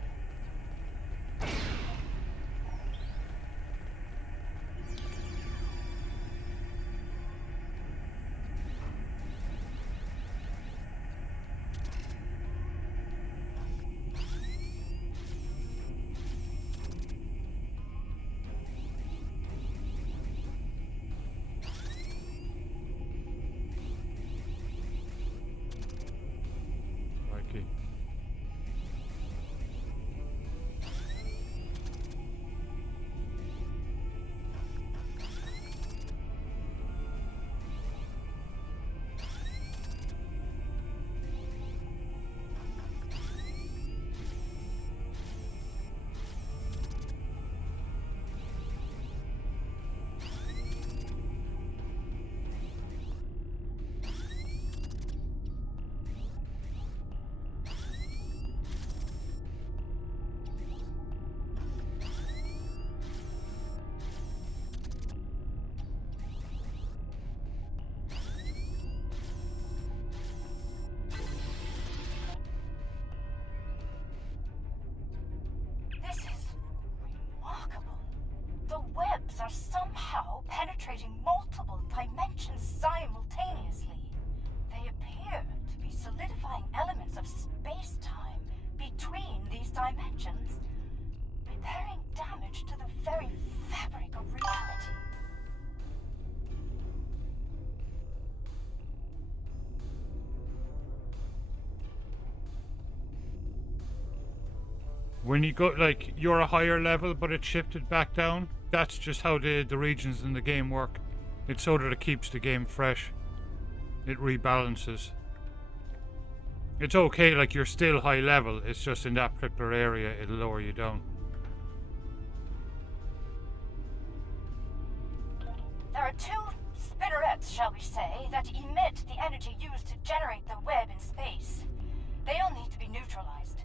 when you go, like, you're a higher level, but it's shifted back down. That's just how the regions in the game work. It's so that it keeps the game fresh. It rebalances. It's okay, like, you're still high level. It's just in that particular area, it'll lower you down. There are two spinnerets, shall we say, that emit the energy used to generate the web in space. They all need to be neutralized.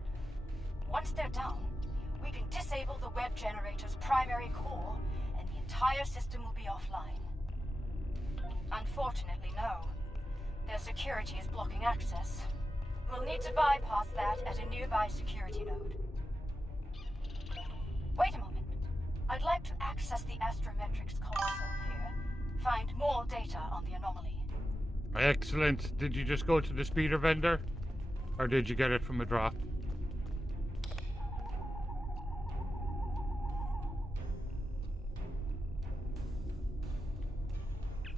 Once they're down, we can disable the web generator's primary core, and the entire system will be offline. Unfortunately, no. Their security is blocking access. We'll need to bypass that at a nearby security node. Wait a moment. I'd like to access the astrometrics console here. Find more data on the anomaly. Excellent. Did you just go to the speeder vendor? Or did you get it from a drop?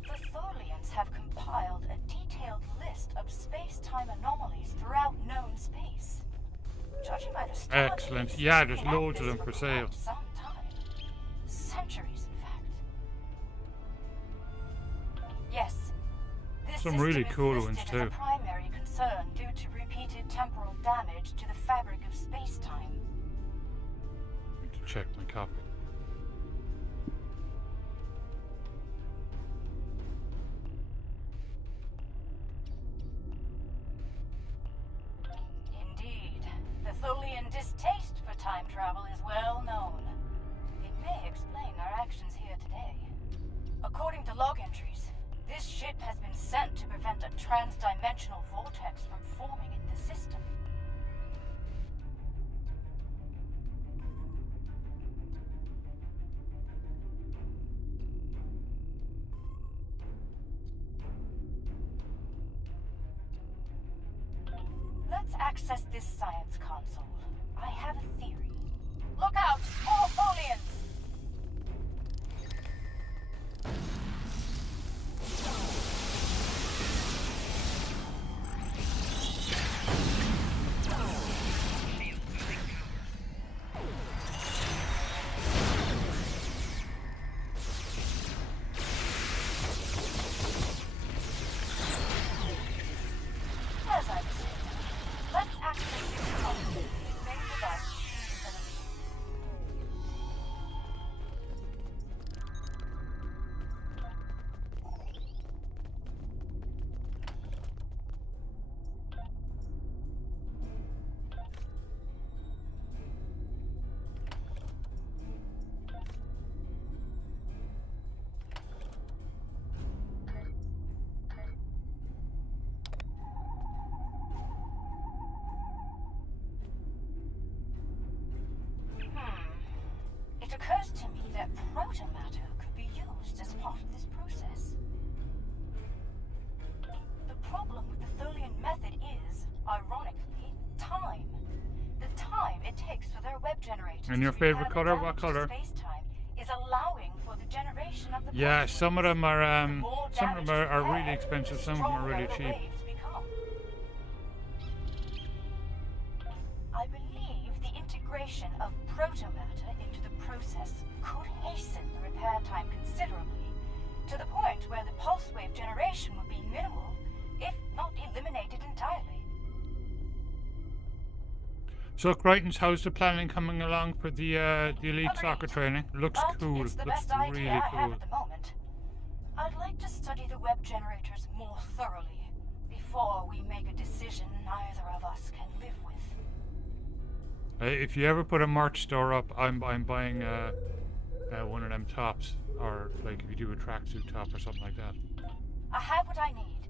The Tholians have compiled a detailed list of space-time anomalies throughout known space. Judging by the studies, Excellent. Yeah, there's they've been at loads of this them for quite sale. some time. Centuries, in fact. Yes. This Some system really is cool listed ones as too. a primary concern due to repeated temporal damage to the fabric of space-time. Need to check my copy. Indeed, the Tholian distaste for time travel is well known. It may explain our actions here today. According to log entries, this ship has been sent to prevent a trans-dimensional vortex from forming in the system. Let's access this science console. I have a theory. Look out! More Tholians! As I was saying, let's access this console. It may provide It occurs to me that protomatter could be used as part of this process. The problem with the Tholian method is, ironically, time. The time it takes for their web generators And your to repair favorite the color? damage What to color? space-time is allowing for the generation of the Yeah, pulse some of waves. them are The more some of them damage are really repaired, expensive, the some of them are really stronger the cheap. waves become. I believe the integration of protomatter into the process could hasten the repair time considerably, to the point where the pulse wave generation would be minimal, if not eliminated entirely. So, Crichton's, how's the planning coming along for the elite soccer training? Looks But cool. it's the Looks best idea really I have cool. at the moment. I'd like to study the web generators more thoroughly before we make a decision neither of us can live with. If you ever put a merch store up, I'm buying one of them tops, or like if you do a tracksuit top or something like that. I have what I need.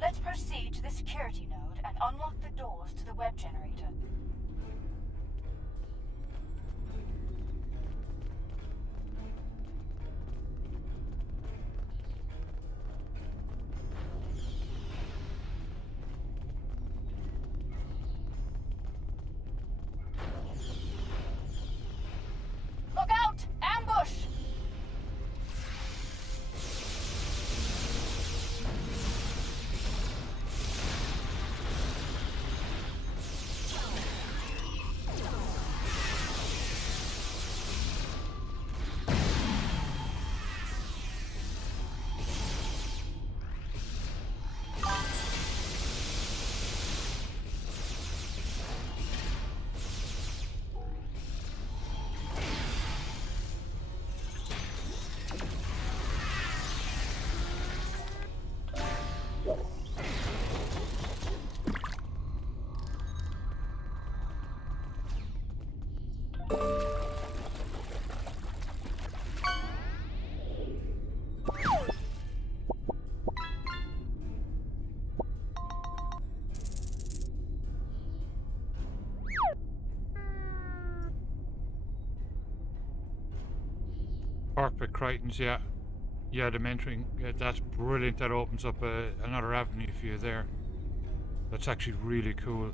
Let's proceed to the security node and unlock the doors to the web generator. Look out! Ambush! work with Crichton's, yeah. Yeah, the mentoring, that's brilliant. That opens up another avenue for you there. That's actually really cool.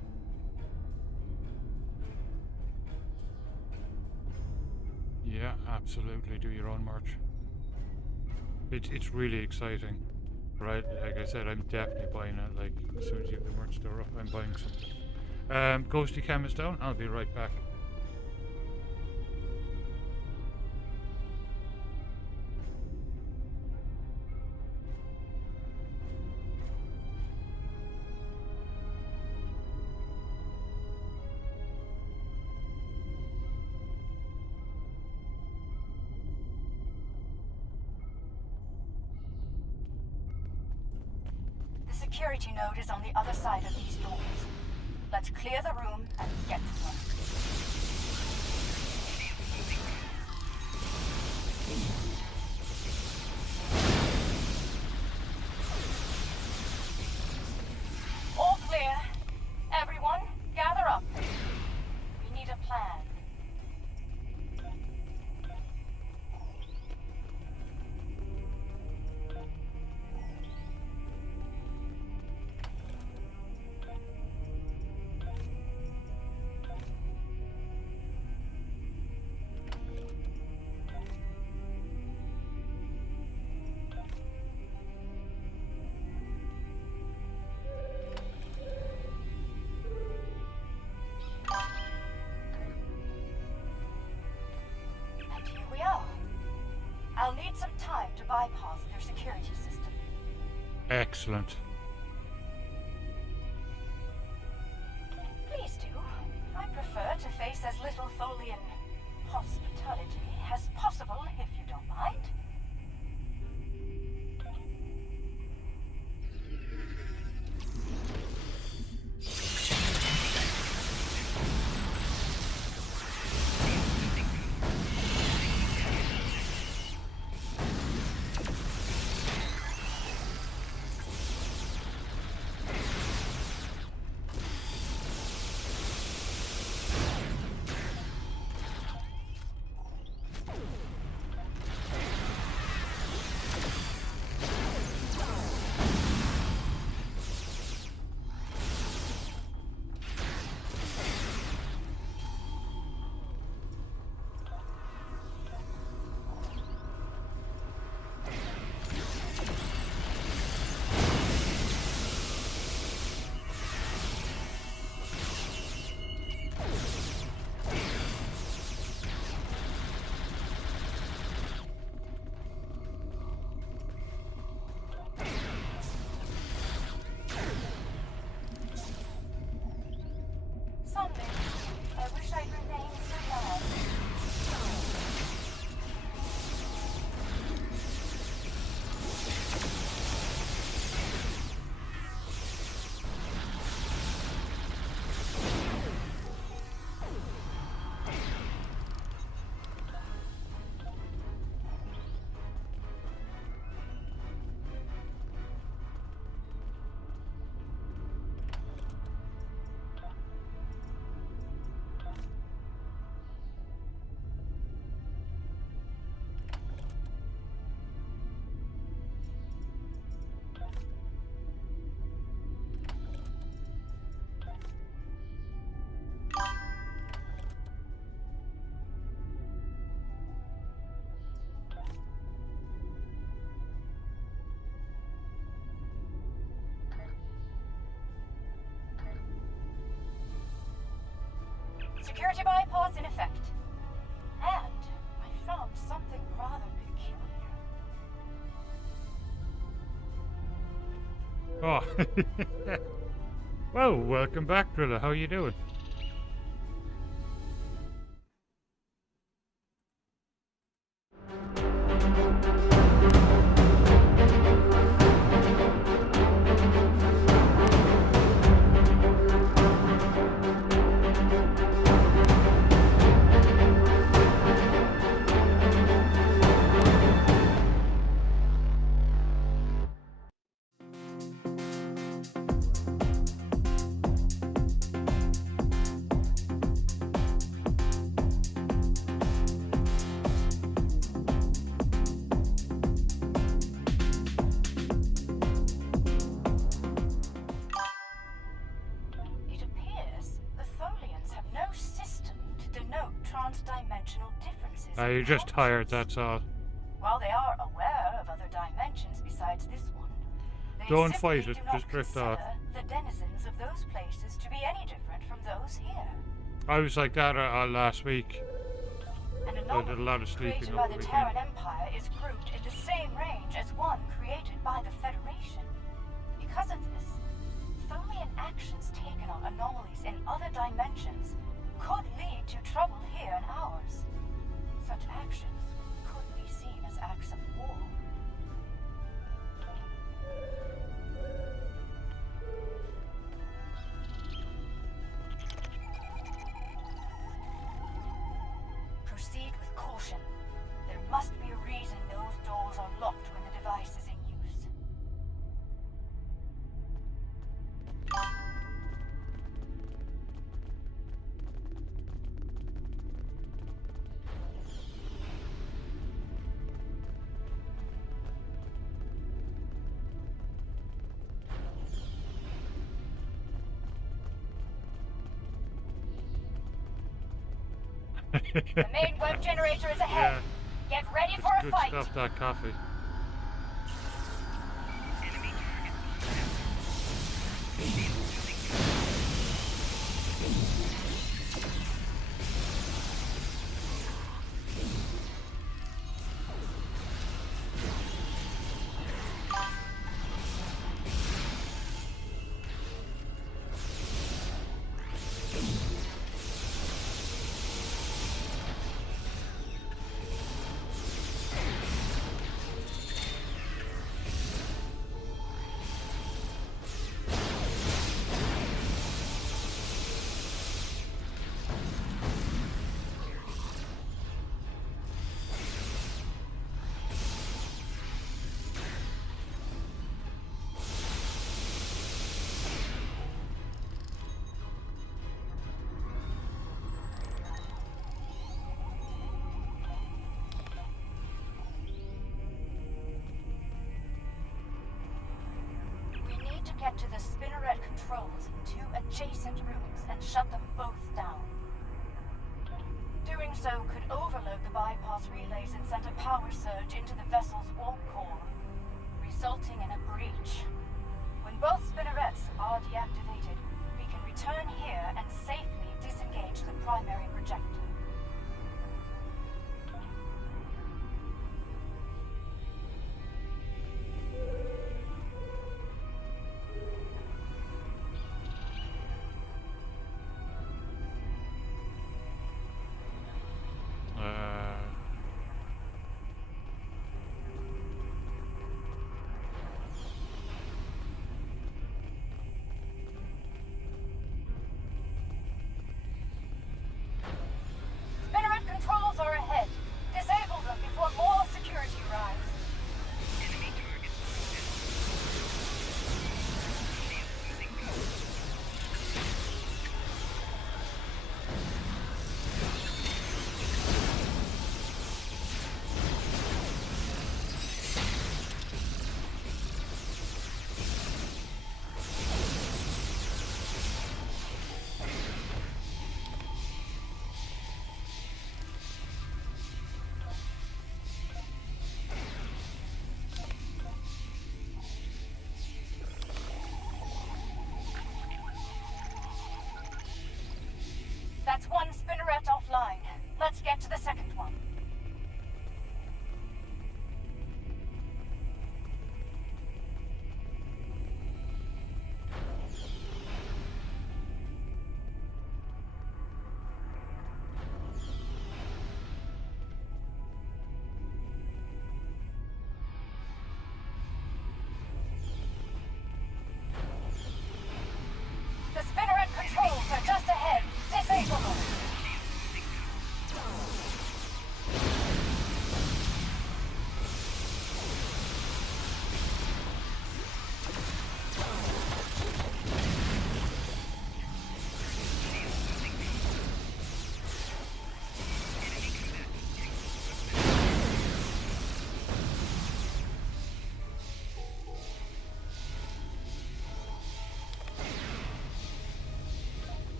Yeah, absolutely. Do your own merch. It's really exciting. Right, like I said, I'm definitely buying it. Like, as soon as you have the merch store up, I'm buying some. Ghosty Cam is down. I'll be right back. The security node is on the other side of these doors. Let's clear the room and get to work. All clear. Everyone, gather up. We need a plan. I'll need some time to bypass their security system. Excellent. Please do. I prefer to face as little Tholian hospitality as possible, if you don't mind. Security bypass in effect. And I found something rather peculiar. Oh. Well, welcome back, Drilla. How you doing? You're just tired, that's all. While they are aware of other dimensions besides this one, they Don't simply fight it, do not just drift off. consider the denizens of those places to be any different from those here. I was like that last week. An I did a lot of created sleeping by over the the Terran weekend. Empire is grouped in the same range as one created by the Federation. Because of this, Tholian actions taken on anomalies in other dimensions could lead to trouble here in ours. Such actions could be seen as acts of war. Proceed with caution. There must be a reason those doors are locked when the device is in use. The main web generator is ahead. Get ready for a Good fight. stuff, that coffee. We need to get to the Spinneret controls in 2 adjacent rooms and shut them both down. Doing so could overload the bypass relays and send a power surge into the vessel's warp core, resulting in a breach. When both spinnerets are deactivated, we can return here and safely disengage the primary projector.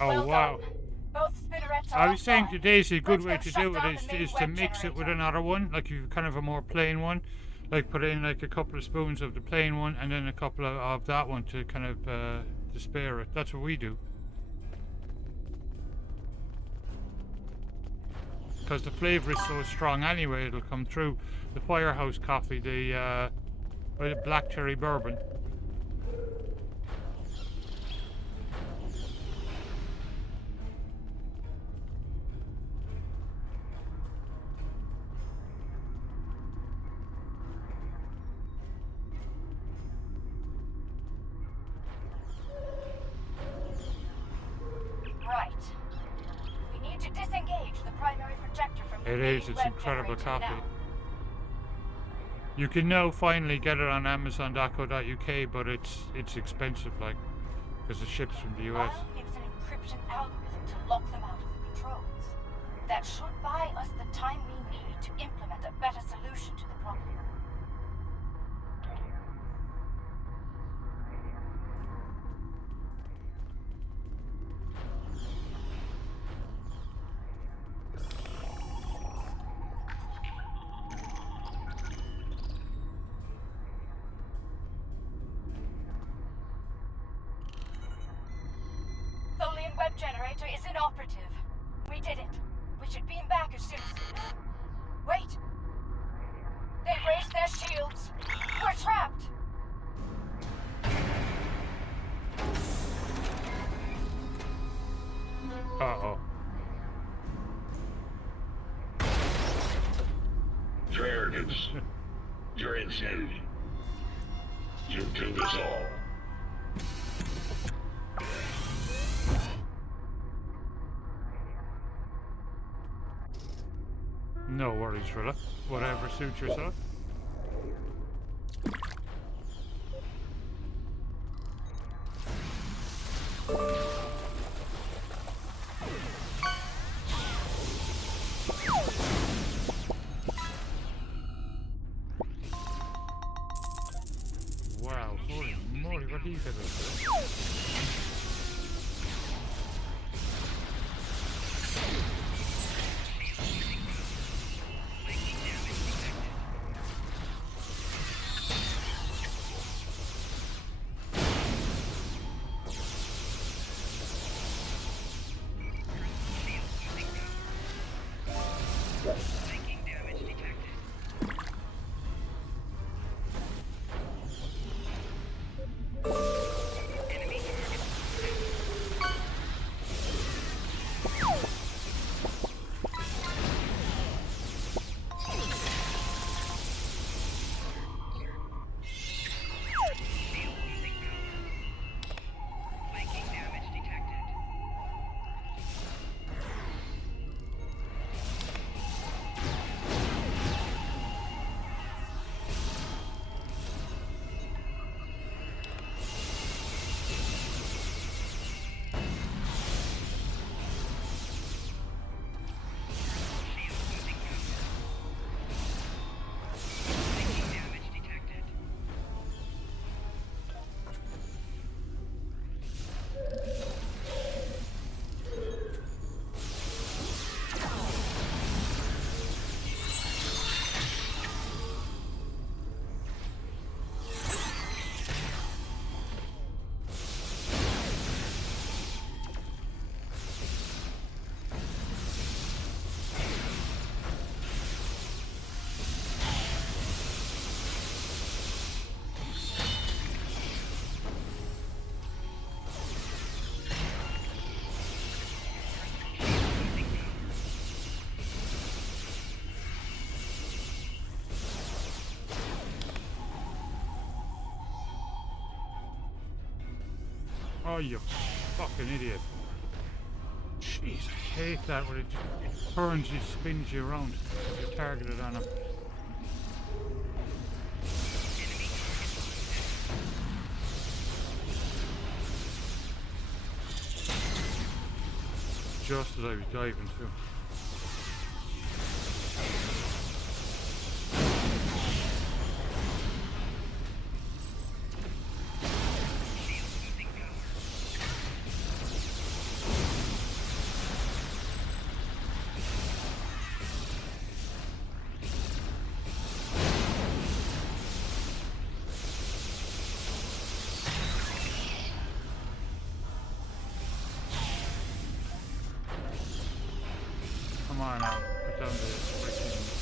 Oh, well wow. done. Both spinnerets are I was saying offline. to Daisy, a good Let's way go to shut do down it the main is to web mix it with generator. another one, like you kind of a more plain one, like put in like a couple of spoons of the plain one and then a couple of that one to kind of to spare it. That's what we do. Because the flavour is so strong anyway, it'll come through. The Firehouse coffee, the black cherry bourbon. Right. We need to disengage the primary projector from the It main is, it's web incredible generator coffee. now. You can now finally get it on Amazon.co.uk, but it's expensive, like, because it ships from the US. I'll use an encryption algorithm to lock them out of the controls. That should buy us the time we need to implement a better solution to the problem. Tholian web generator is inoperative. We did it. We should beam back as soon as... Wait! They've raised their shields. We're trapped! Uh-oh. Your arrogance. Your insanity. You've doomed us all. No worries, Rilla. Whatever suits yourself. Wow, holy moly, what do you get us there? Oh, you fucking idiot. Jeez, I hate that when it just turns you, spins you around. You're targeted on him. Just as I was diving too. Come on now, put down the freaking...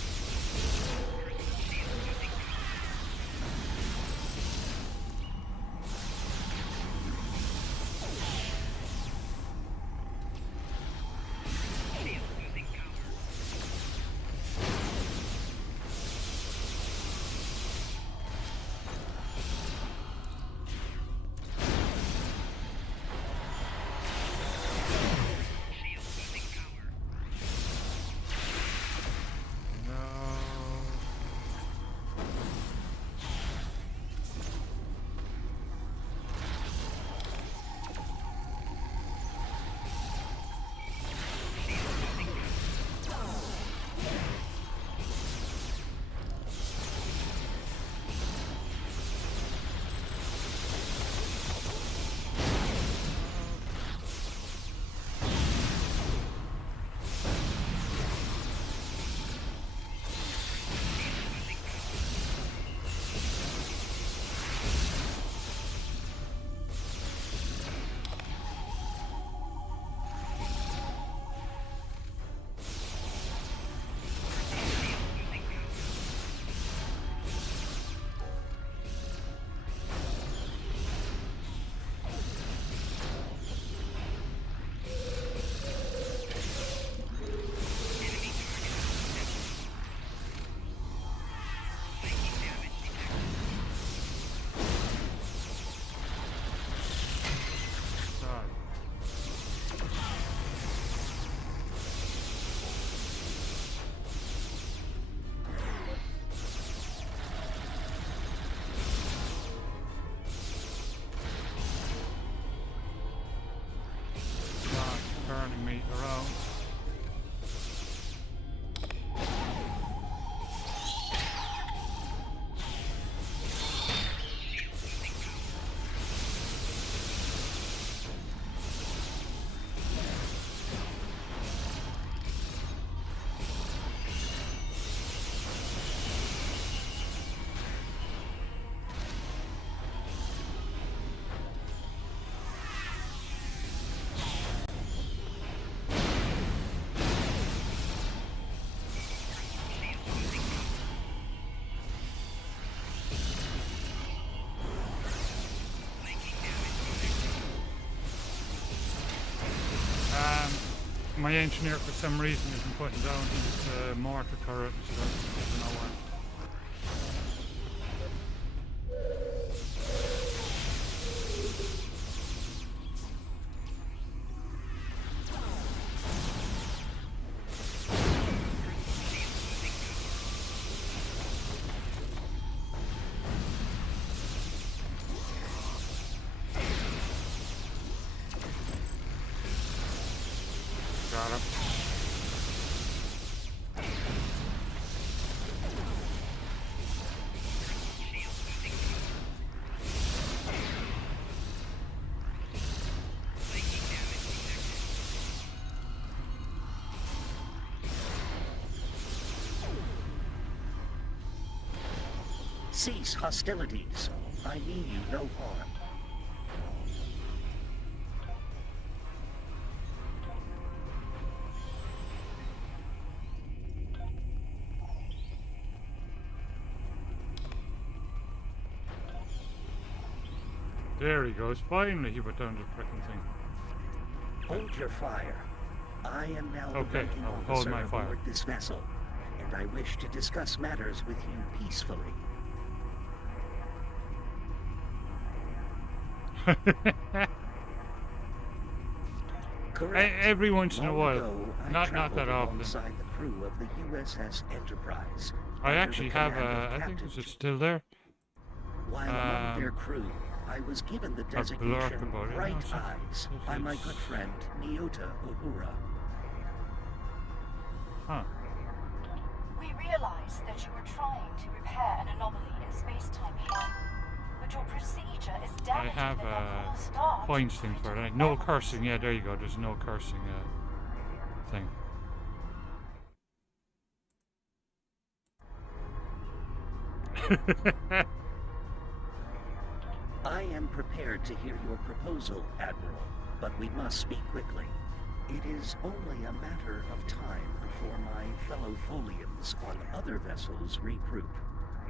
My engineer for some reason isn't putting down his mortar turret, so I don't know why. Cease hostilities. I mean you no harm. There he goes. Finally he put down the frickin' thing. Hold your fire. I am now the Okay, ranking I'll hold officer my fire. aboard this vessel, and I wish to discuss matters with you peacefully. Correct. Every once in a Long while. ago, I Not traveled that often. alongside the crew of the USS Enterprise. I under actually the have command of I think Captain is it still there? While among their crew, I was given the blurk designation about it. Bright No, it's- Eyes by my good friend Nyota Uhura. Huh. We realize that you were trying to repair an anomaly in space-time here, but your procedure is I damaging have the a Knuckle star. points thing for it. No cursing. Yeah, there you go. There's no cursing thing. I am prepared to hear your proposal, Admiral, but we must speak quickly. It is only a matter of time before my fellow Tholians on other vessels regroup,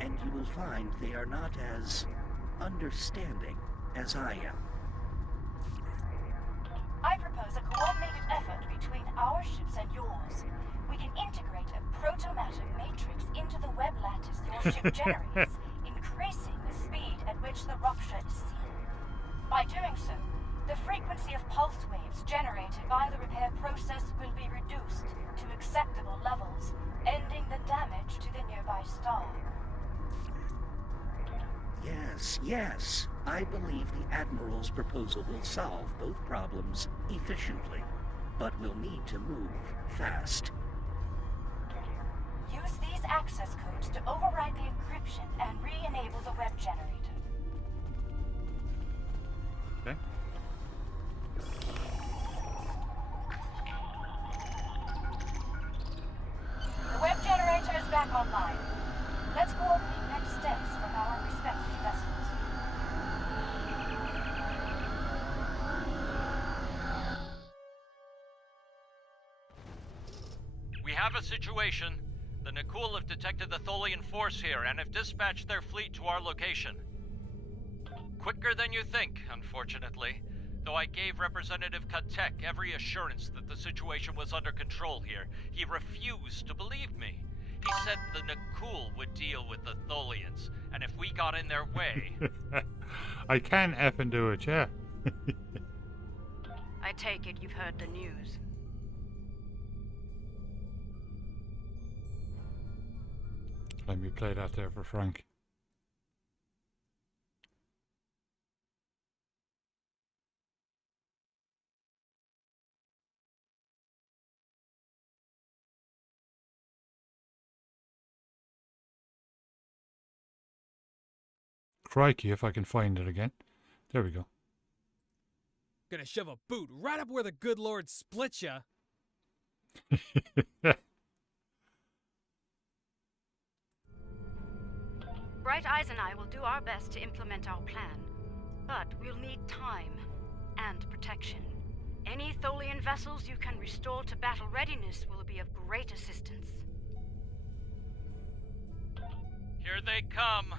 and you will find they are not as understanding as I am. I propose a coordinated effort between our ships and yours. We can integrate a protomatter matrix into the web lattice your ship generates, increasing the speed at which the rupture is seen. By doing so, the frequency of pulse waves generated by the repair process will be reduced to acceptable levels, ending the damage to the nearby star. Yes. I believe the Admiral's proposal will solve both problems efficiently, but we'll need to move fast. Use these access codes to override the encryption and re-enable the web generator. Okay. The web generator is back online. Let's coordinate next steps from our respective vessels. We have a situation. The Nakul have detected the Tholian force here and have dispatched their fleet to our location. Quicker than you think, unfortunately. Though I gave Representative Katek every assurance that the situation was under control here, he refused to believe me. He said the Nakul would deal with the Tholians, and if we got in their way... I can effing do it, yeah. I take it you've heard the news. Let me play that there for Frank. Crikey, if I can find it again. There we go. Gonna shove a boot right up where the good Lord split ya. Bright Eyes and I will do our best to implement our plan, but we'll need time and protection. Any Tholian vessels you can restore to battle readiness will be of great assistance. Here they come.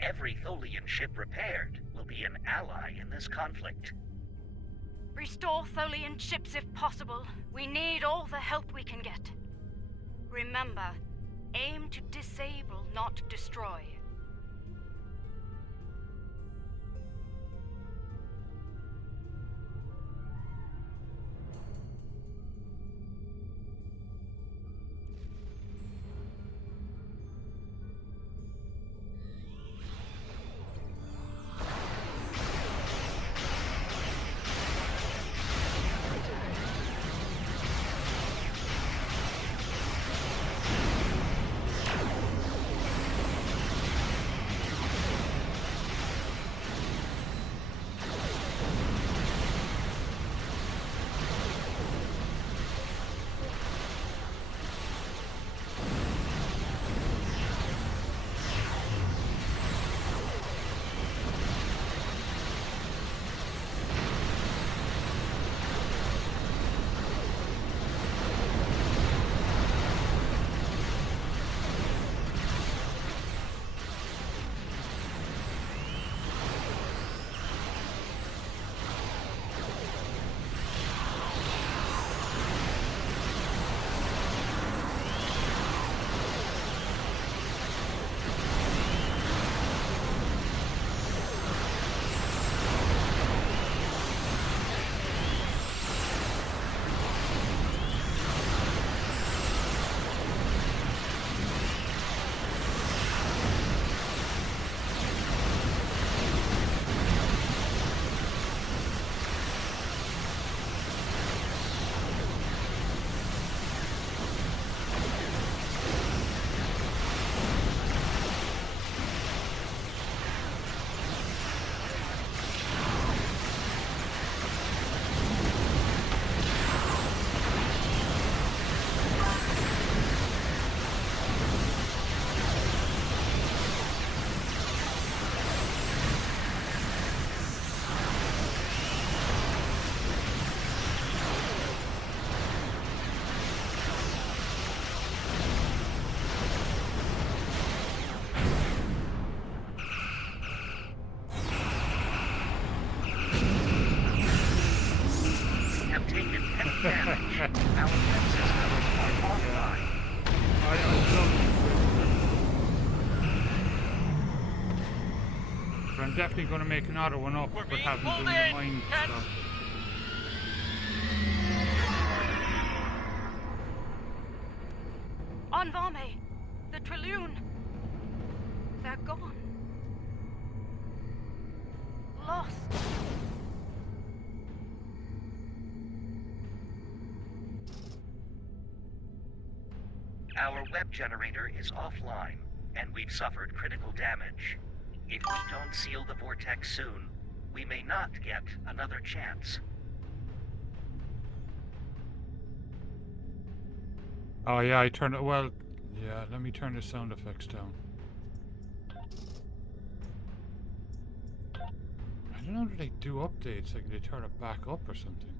Every Tholian ship repaired will be an ally in this conflict. Restore Tholian ships if possible. We need all the help we can get. Remember, aim to disable, not destroy. any damage. Our web systems are offline. But I'm definitely going to make another one up with having done the mine stuff. On Vame, the Trillion. They're gone. Lost. Our web generator is offline, and we've suffered critical damage. If we don't seal the vortex soon, we may not get another chance. Oh yeah, I turned it. Well, yeah. Let me turn the sound effects down. I don't know. Do they do updates? Like they turn it back up or something?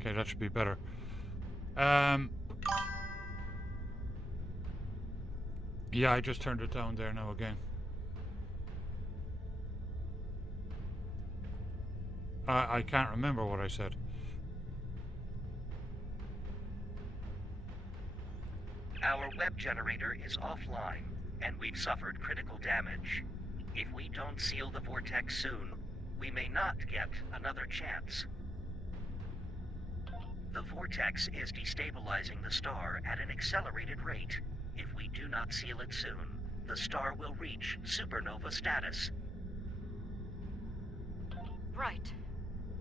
Okay, that should be better. Yeah, I just turned it down there now again. I can't remember what I said. Our web generator is offline, and we've suffered critical damage. If we don't seal the vortex soon, we may not get another chance. The vortex is destabilizing the star at an accelerated rate. If we do not seal it soon, the star will reach supernova status. Right.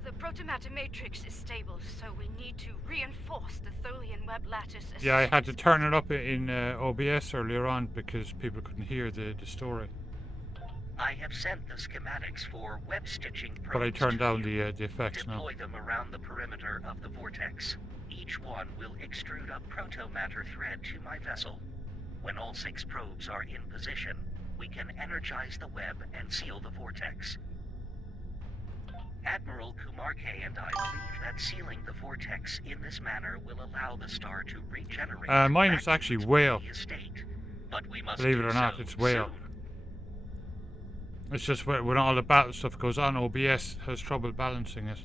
The protomatter matrix is stable, so we need to reinforce the Tholian web lattice. Yeah, I had to turn it up in OBS earlier on because people couldn't hear the story. I have sent the schematics for web stitching probes. But I turned down the effects now. Deploy them around the perimeter of the vortex. Each one will extrude a protomatter thread to my vessel. When all 6 probes are in position, we can energize the web and seal the vortex. Admiral Kumarke and I believe that sealing the vortex in this manner will allow the star to regenerate. Mine is actually Whale. State, but we must Believe it or not, it's Whale. It's just when all the battle stuff goes on, OBS has trouble balancing it.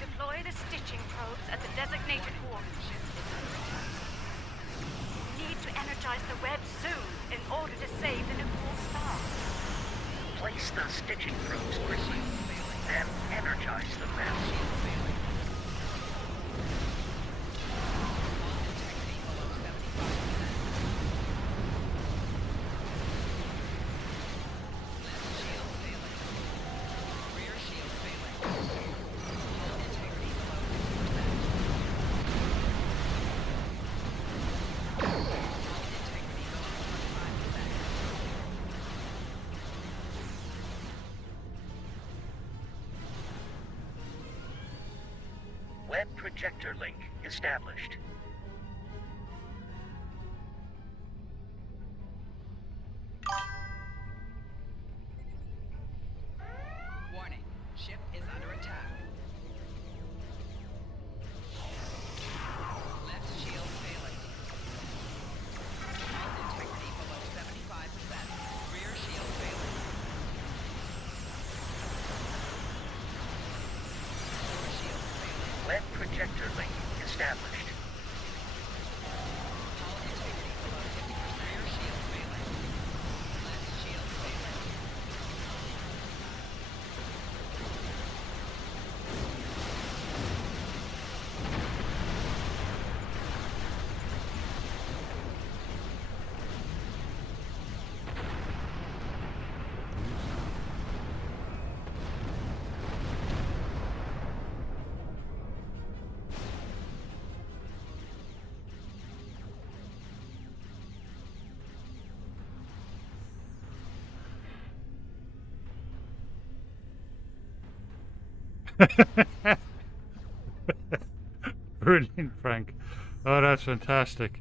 Deploy the stitching probes at the designated coordinates. We need to energize the web soon in order to save the nuclear star. Place the stitching probes quickly, then energize the rest. Web projector link established. Warning, ship is under attack. Left shield failing. Hull integrity below 75%. Rear shield failing. Core shield failing. Web projector link established. Hull integrity below 50%. Rear shield failing. Left shield failing. Brilliant, Frank. Oh, that's fantastic.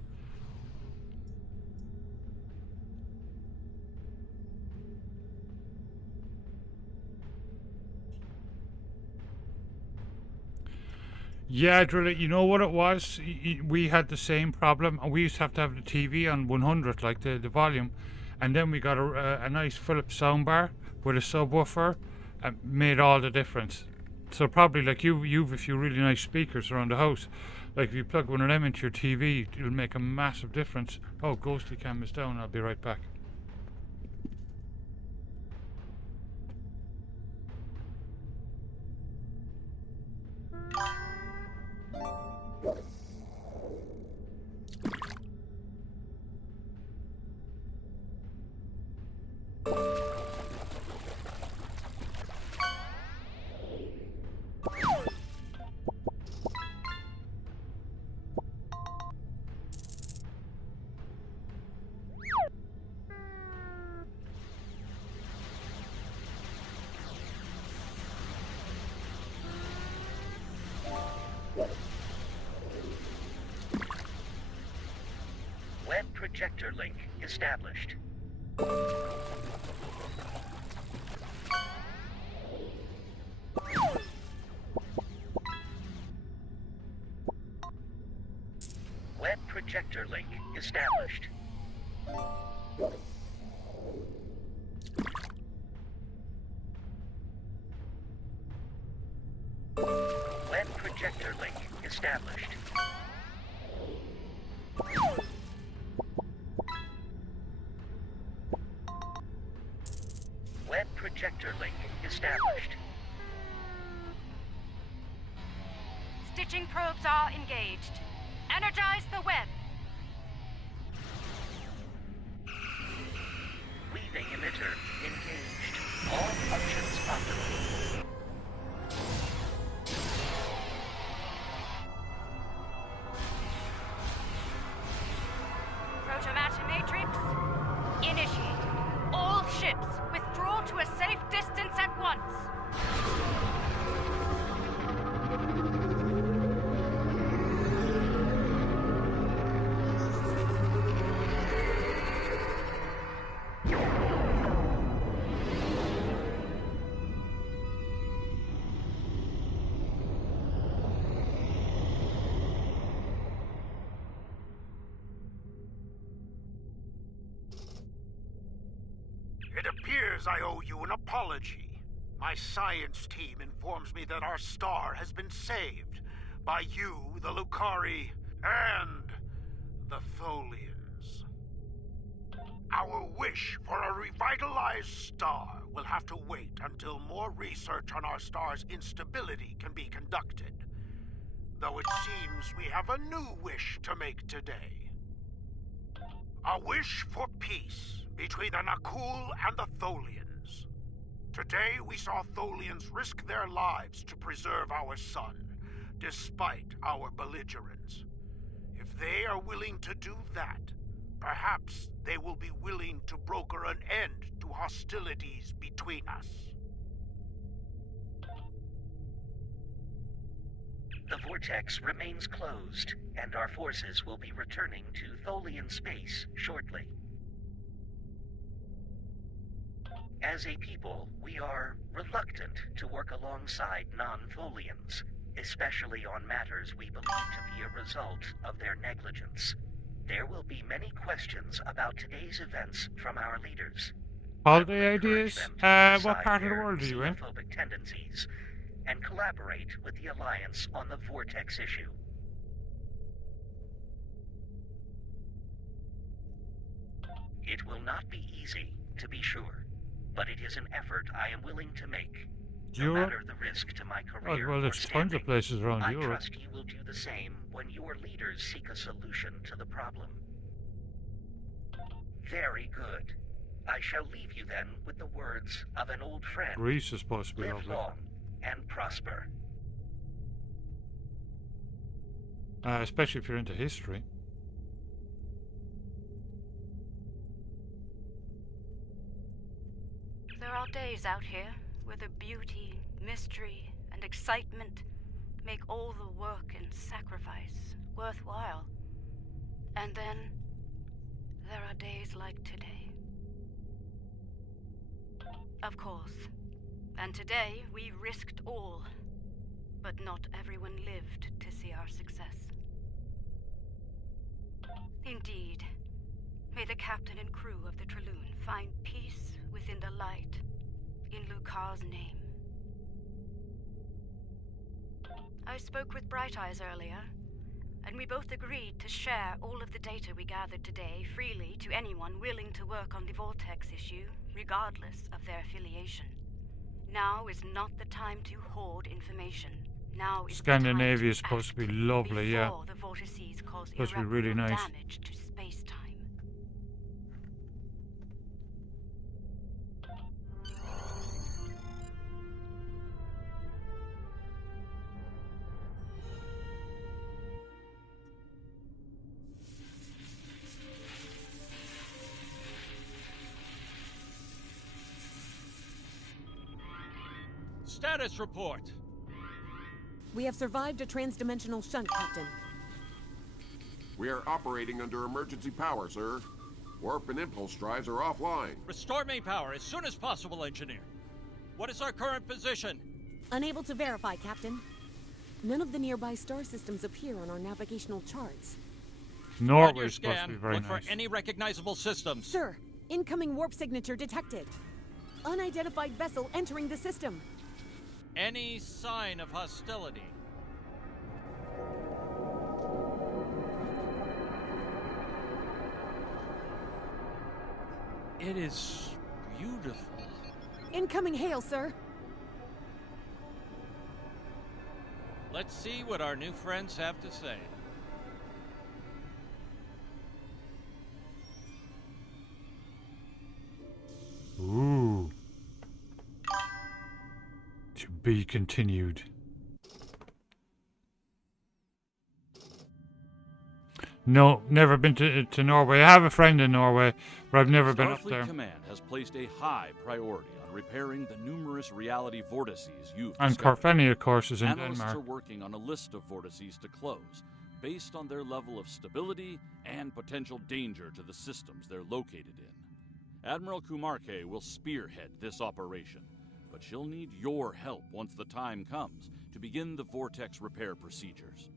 Yeah, Drilla, you know what it was? We had the same problem, and we used to have the TV on 100, like the volume, and then we got a nice Philips soundbar with a subwoofer, and made all the difference. So probably like you've a few really nice speakers around the house. Like if you plug one of them into your TV, it'll make a massive difference. Oh, Ghostly Cam is down. I'll be right back. Web projector link established. Web projector link established. Web projector link established. Web projector link established. Stitching probes are engaged. Energize the web. Weaving emitter engaged. All functions optimal. Protomatter matrix initiated. All ships withdraw to a safe distance at once. It appears I owe you an apology. My science team informs me that our star has been saved by you, the Lucari, and the Tholians. Our wish for a revitalized star will have to wait until more research on our star's instability can be conducted. Though it seems we have a new wish to make today. A wish for peace between the Nakul and the Tholians. Today we saw Tholians risk their lives to preserve our sun, despite our belligerence. If they are willing to do that, perhaps they will be willing to broker an end to hostilities between us. The vortex remains closed, and our forces will be returning to Tholian space shortly. As a people, we are reluctant to work alongside non-Tholians, especially on matters we believe to be a result of their negligence. There will be many questions about today's events from our leaders. Holiday ideas? What part of the world are you in? Xenophobic tendencies, and collaborate with the Alliance on the Vortex issue. It will not be easy, to be sure, but it is an effort I am willing to make, no Europe? matter the risk to my career. Oh, well, there's tons of places around I Europe. trust you will do the same when your leaders seek a solution to the problem. Very good. I shall leave you then with the words of an old friend. Greece is supposed to be Live lovely. long and prosper. Especially if you're into history. There are days out here where the beauty, mystery, and excitement make all the work and sacrifice worthwhile. And then there are days like today. Of course. And today we risked all. but not everyone lived to see our success. Indeed, may the captain and crew of the Trelune find peace within the light, in Lucar's name. I spoke with Bright Eyes earlier, and we both agreed to share all of the data we gathered today freely to anyone willing to work on the Vortex issue, regardless of their affiliation. Now is not the time to hoard information. Now is Scandinavia is supposed to be lovely, yeah. the vortices cause Supposed to be really irreparable nice. damage to space-time. Status report. We have survived a transdimensional shunt, Captain. We are operating under emergency power, sir. Warp and impulse drives are offline. Restore main power as soon as possible, Engineer. What is our current position? Unable to verify, Captain. None of the nearby star systems appear on our navigational charts. On Norway your is supposed to scan, be very look nice. for any recognizable systems. Sir, incoming warp signature detected. Unidentified vessel entering the system. Any sign of hostility? It is beautiful. Incoming hail, sir. Let's see what our new friends have to say. Ooh. To be continued. No, never been to Norway. I have a friend in Norway, but I've never been up Starfleet there. Command has placed a high priority on repairing the numerous reality vortices you've And discovered. Carfenia, of course, is in Analysts Denmark. are working on a list of vortices to close, based on their level of stability and potential danger to the systems they're located in. Admiral Kumarke will spearhead this operation, but she'll need your help once the time comes to begin the vortex repair procedures.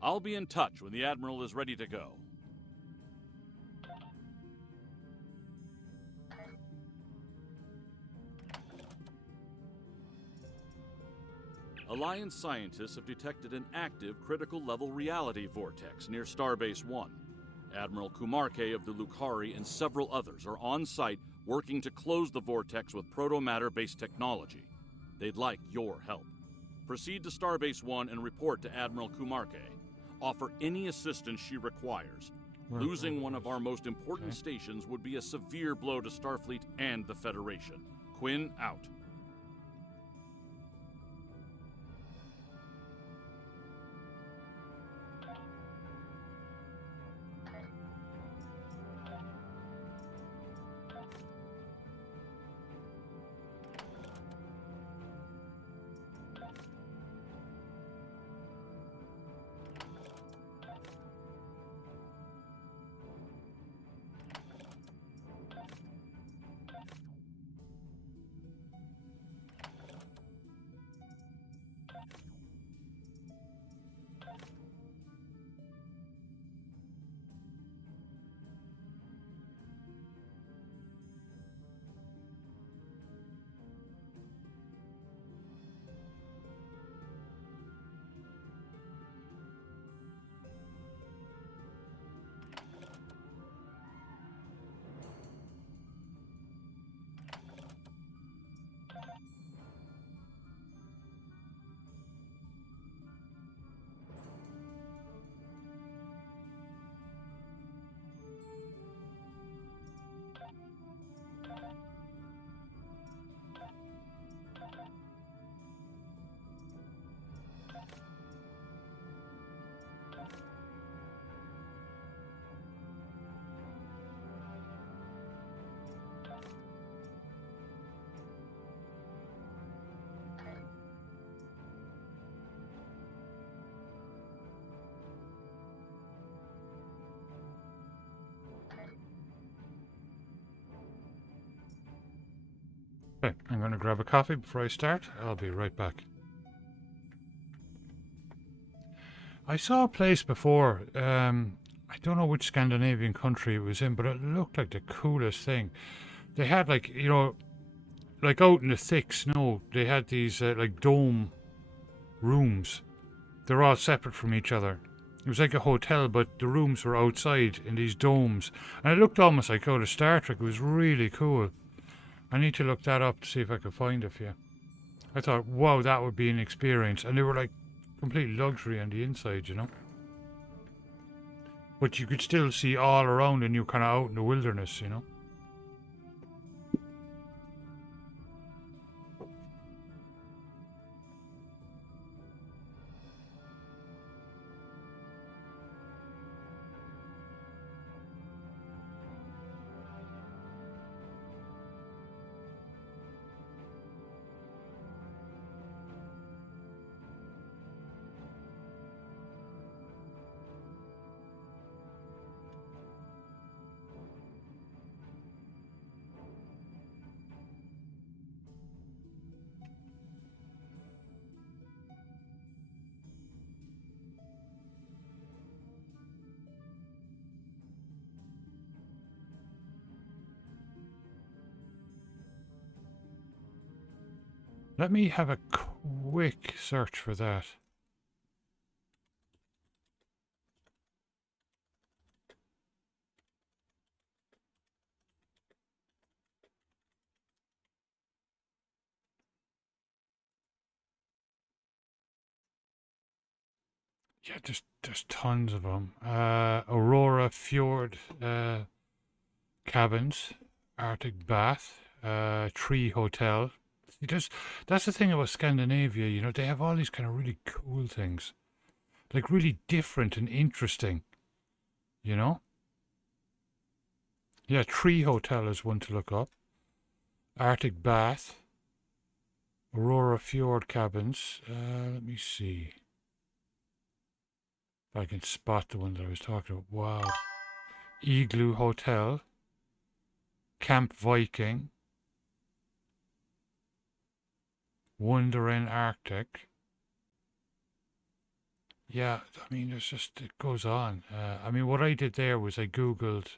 I'll be in touch when the Admiral is ready to go. Alliance scientists have detected an active critical level reality vortex near Starbase 1. Admiral Kumarke of the Lucari and several others are on site working to close the vortex with proto-matter-based technology. They'd like your help. Proceed to Starbase 1 and report to Admiral Kumarke. Offer any assistance she requires. Losing one of our most important stations would be a severe blow to Starfleet and the Federation. Quinn out. Okay, I'm going to grab a coffee before I start. I'll be right back. I saw a place before. I don't know which Scandinavian country it was in, but it looked like the coolest thing. They had like, you know, like out in the thick snow, they had these like dome rooms. They're all separate from each other. It was like a hotel, but the rooms were outside in these domes. And it looked almost like out of Star Trek. It was really cool. I need to look that up to see if I can find it for you. I thought, wow, that would be an experience. And they were like complete luxury on the inside, you know. But you could still see all around and you're kind of out in the wilderness, you know. Let me have a quick search for that. Yeah, there's tons of them. Aurora Fjord cabins, Arctic Bath, Tree Hotel. That's the thing about Scandinavia, you know, they have all these kind of really cool things. Like really different and interesting, you know? Yeah, Tree Hotel is one to look up. Arctic Bath. Aurora Fjord cabins. Let me see if I can spot the one that I was talking about. Wow. Igloo Hotel. Camp Viking. Wondering Arctic. Yeah, I mean, there's just, it goes on. I mean, what I did there was I googled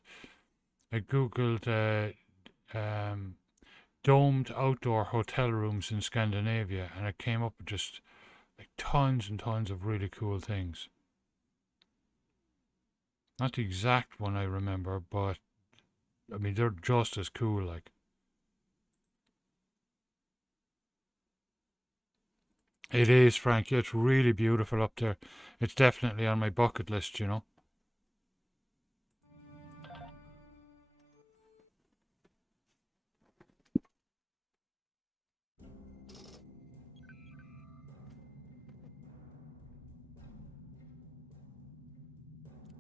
domed outdoor hotel rooms in Scandinavia, and I came up with just like tons and tons of really cool things. Not the exact one I remember, but I mean, they're just as cool, like. It is, Frank. It's really beautiful up there. It's definitely on my bucket list, you know.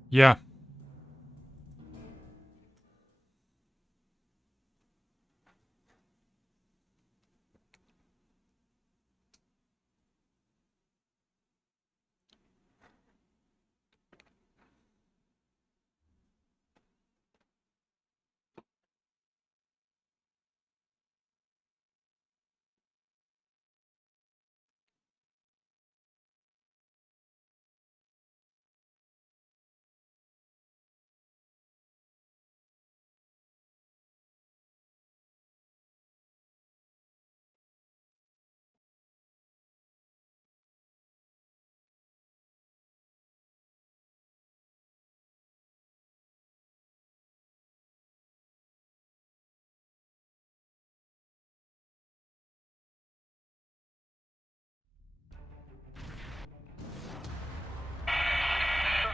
Yeah.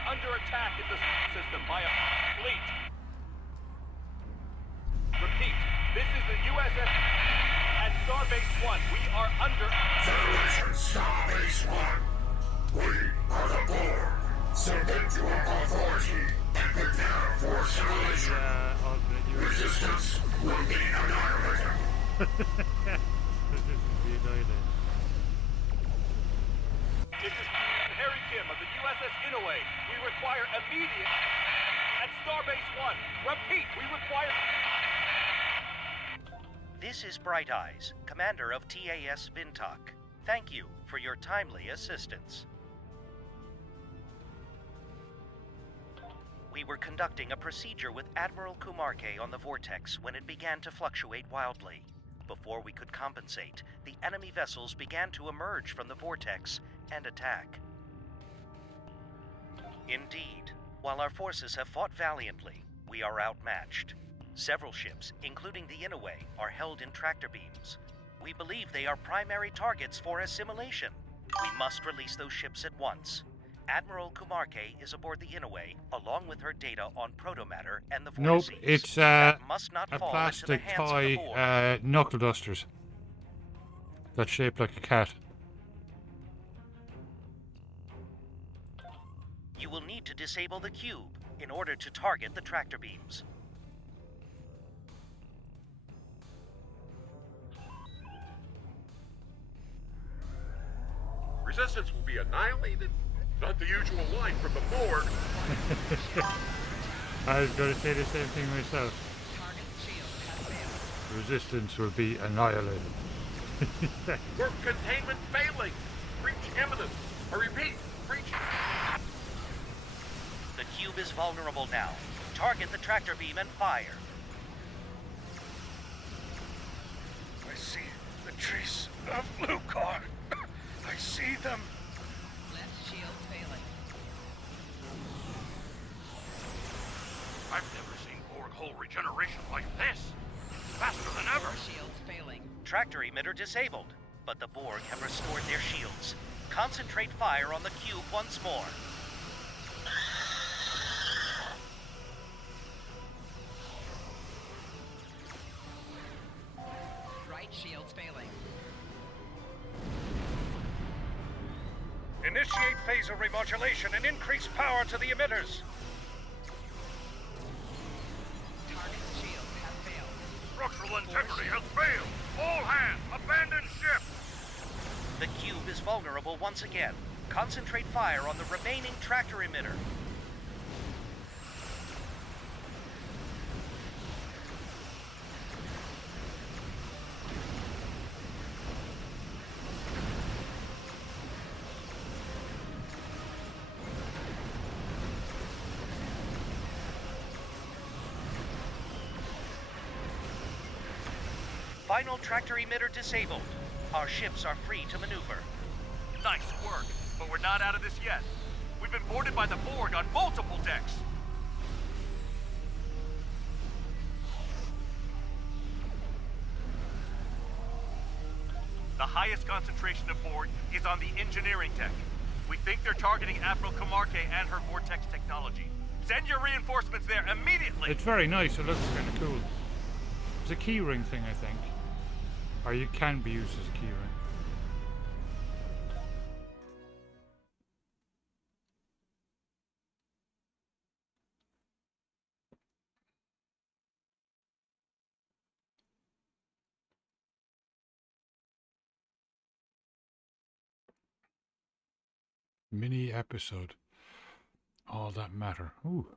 Under attack in the system by a fleet. Repeat, this is the USS at Starbase 1. We are under... Federation Starbase 1. We are the Borg. Submit to our authority and prepare for assimilation. Resistance will be annihilated. This is Harry Kim of the USS Inouye. We require immediate at Starbase 1. Repeat, we require... This is Bright Eyes, commander of TAS Vintok. Thank you for your timely assistance. We were conducting a procedure with Admiral Kumarke on the Vortex when it began to fluctuate wildly. Before we could compensate, the enemy vessels began to emerge from the Vortex and attack. Indeed, while our forces have fought valiantly, we are outmatched. Several ships, including the Inoue, are held in tractor beams. We believe they are primary targets for assimilation. We must release those ships at once. Admiral Kumarke is aboard the Inoue, along with her data on protomatter and the Nope, vortices. it's That must not a fall plastic into the hands of the toy Borg. knuckle dusters. That's shaped like a cat. You will need to disable the cube in order to target the tractor beams. Resistance will be annihilated? Not the usual line from the Borg. I was going to say the same thing myself. Resistance will be annihilated. Warp containment failing. Breach imminent. I repeat, breach. The cube is vulnerable now. Target the tractor beam and fire. I see the trace of Lucor. I see them. Left shield failing. I've never seen Borg hull regeneration like this. Faster than ever. Shields failing. Tractor emitter disabled, but the Borg have restored their shields. Concentrate fire on the cube once more. Right shield's failing. Initiate phaser remodulation and increase power to the emitters. Target's shield has failed. Structural integrity has failed. All hands, abandon ship. The cube is vulnerable once again. Concentrate fire on the remaining tractor emitter. Final tractor emitter disabled. Our ships are free to maneuver. Nice work, but we're not out of this yet. We've been boarded by the Borg on multiple decks. The highest concentration of Borg is on the engineering deck. We think they're targeting Admiral Kumarke and her Vortex technology. Send your reinforcements there immediately! It's very nice, it looks kind of cool. It's a keyring thing, I think. Or you can be used as a keyring. Mini episode. All that matter. Ooh.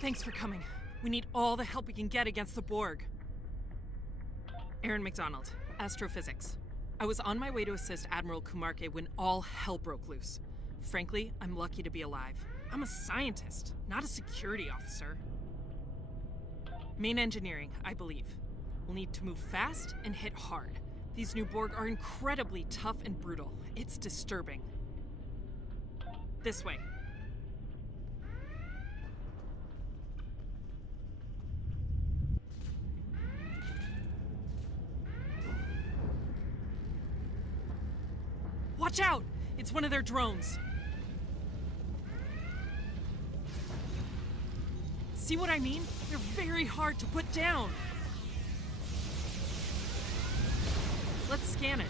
Thanks for coming. We need all the help we can get against the Borg. Aaron McDonald, Astrophysics. I was on my way to assist Admiral Kumarke when all hell broke loose. Frankly, I'm lucky to be alive. I'm a scientist, not a security officer. Main engineering, I believe. We'll need to move fast and hit hard. These new Borg are incredibly tough and brutal. It's disturbing. This way. Watch out! It's one of their drones. See what I mean? They're very hard to put down. Let's scan it.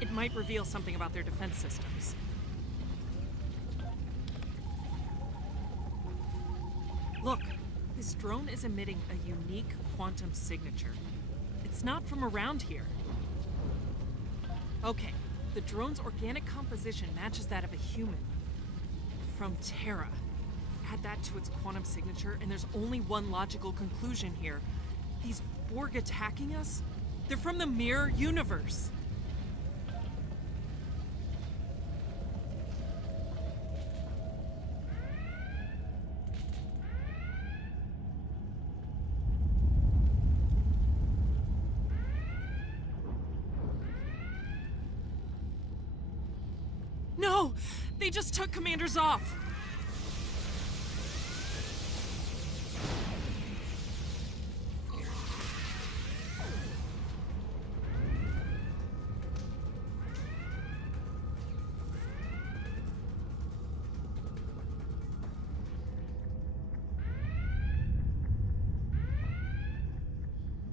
It might reveal something about their defense systems. Look, this drone is emitting a unique quantum signature. It's not from around here. Okay, the drone's organic composition matches that of a human. From Terra. Add that to its quantum signature, and there's only one logical conclusion here. These Borg attacking us? They're from the Mirror Universe. No! They just took Commanders off!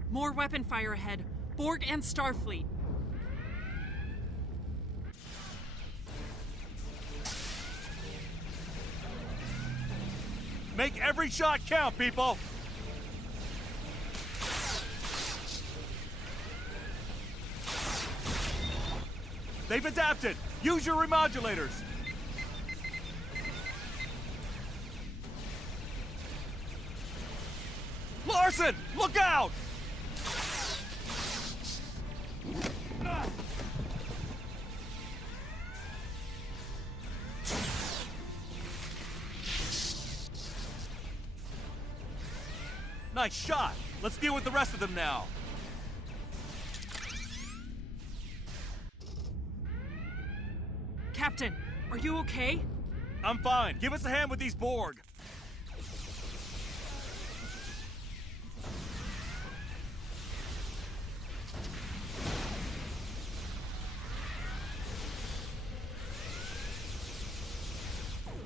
More weapon fire ahead. Borg and Starfleet. Make every shot count, people! They've adapted! Use your remodulators! Larson! Look out! Nice shot! Let's deal with the rest of them now. Captain, are you okay? I'm fine. Give us a hand with these Borg.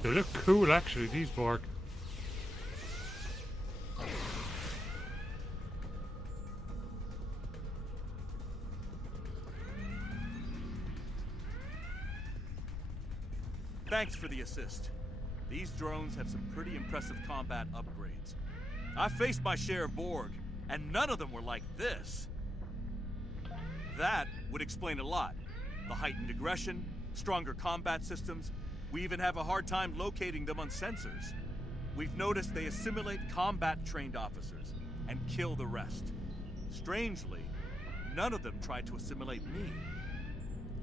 They look cool, actually, these Borg. Thanks for the assist. These drones have some pretty impressive combat upgrades. I've faced my share of Borg, and none of them were like this. That would explain a lot. The heightened aggression, stronger combat systems. We even have a hard time locating them on sensors. We've noticed they assimilate combat-trained officers and kill the rest. Strangely, none of them tried to assimilate me.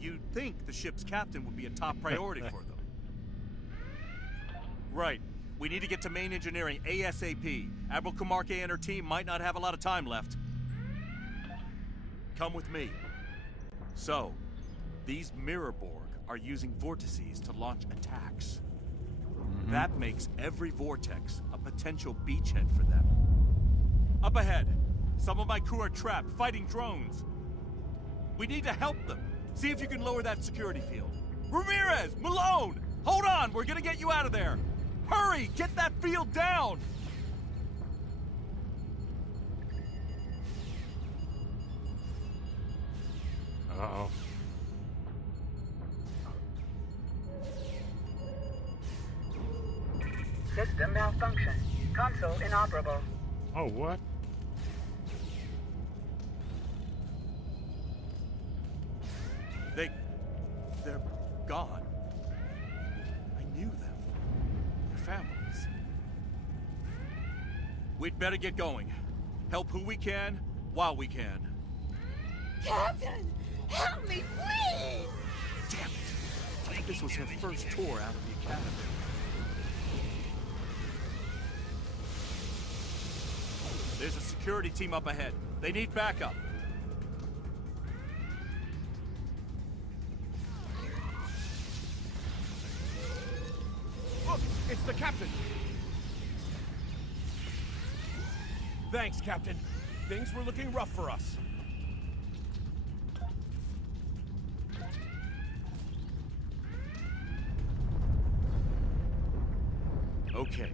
You'd think the ship's captain would be a top priority for them. Right. We need to get to main engineering ASAP. Admiral Kumarke and her team might not have a lot of time left. Come with me. So, these Mirror Borg are using vortices to launch attacks. That makes every vortex a potential beachhead for them. Up ahead, some of my crew are trapped, fighting drones. We need to help them. See if you can lower that security field. Ramirez! Malone! Hold on, we're gonna get you out of there! Hurry! Get that field down! Uh-oh. System malfunction. Console inoperable. Oh, what? They're gone. I knew them. Their families. We'd better get going. Help who we can, while we can. Captain! Help me, please! Damn it! This was her first tour out of the academy. There's a security team up ahead. They need backup. Look, it's the captain. Thanks, Captain. Things were looking rough for us. Okay.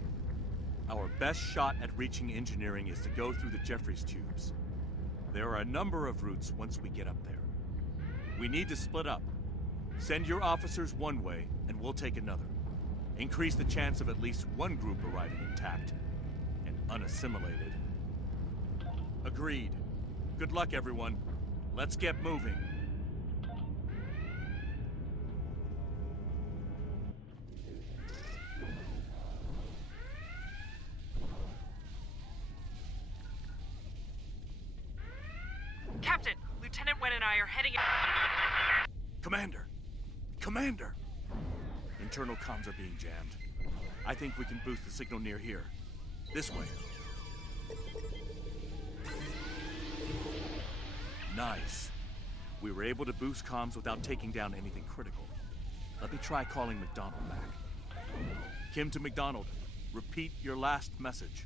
Our best shot at reaching engineering is to go through the Jeffries tubes. There are a number of routes once we get up there. We need to split up. Send your officers one way, and we'll take another. Increase the chance of at least one group arriving intact. unassimilated. Agreed. Good luck, everyone. Let's get moving. Captain, Lieutenant Wen and I are heading. Commander! Commander! Internal comms are being jammed. I think we can boost the signal near here. This way. Nice. We were able to boost comms without taking down anything critical. Let me try calling McDonald back. Kim to McDonald. Repeat your last message.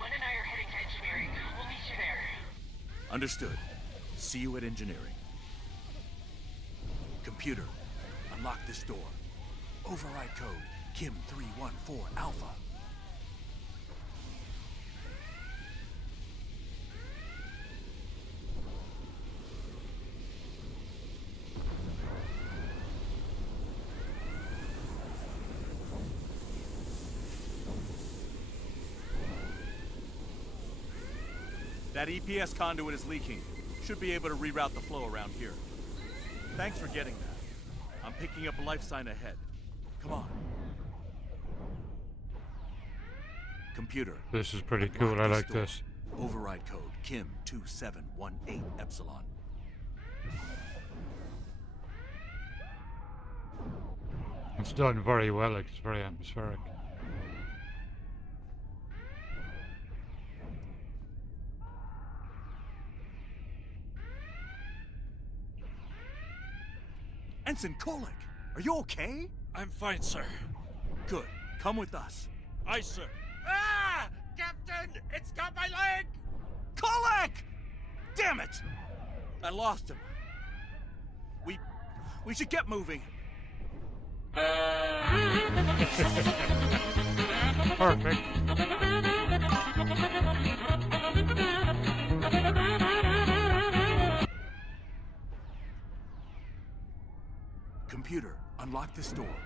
Wen and I are heading to engineering. We'll meet you there. Understood. See you at engineering. Computer, unlock this door. Override code Kim 314 Alpha. That EPS conduit is leaking. Should be able to reroute the flow around here. Thanks for getting that. I'm picking up a life sign ahead. Come on. Computer. This is pretty cool. I like this. Override code Kim 2718 Epsilon. It's done very well. Like, it's very atmospheric. Ensign Kolick, are you okay? I'm fine, sir. Good. Come with us. Aye, sir. Ah! Captain! It's got my leg! Kolick! Damn it! I lost him. We should get moving. Perfect. Computer, unlock this door.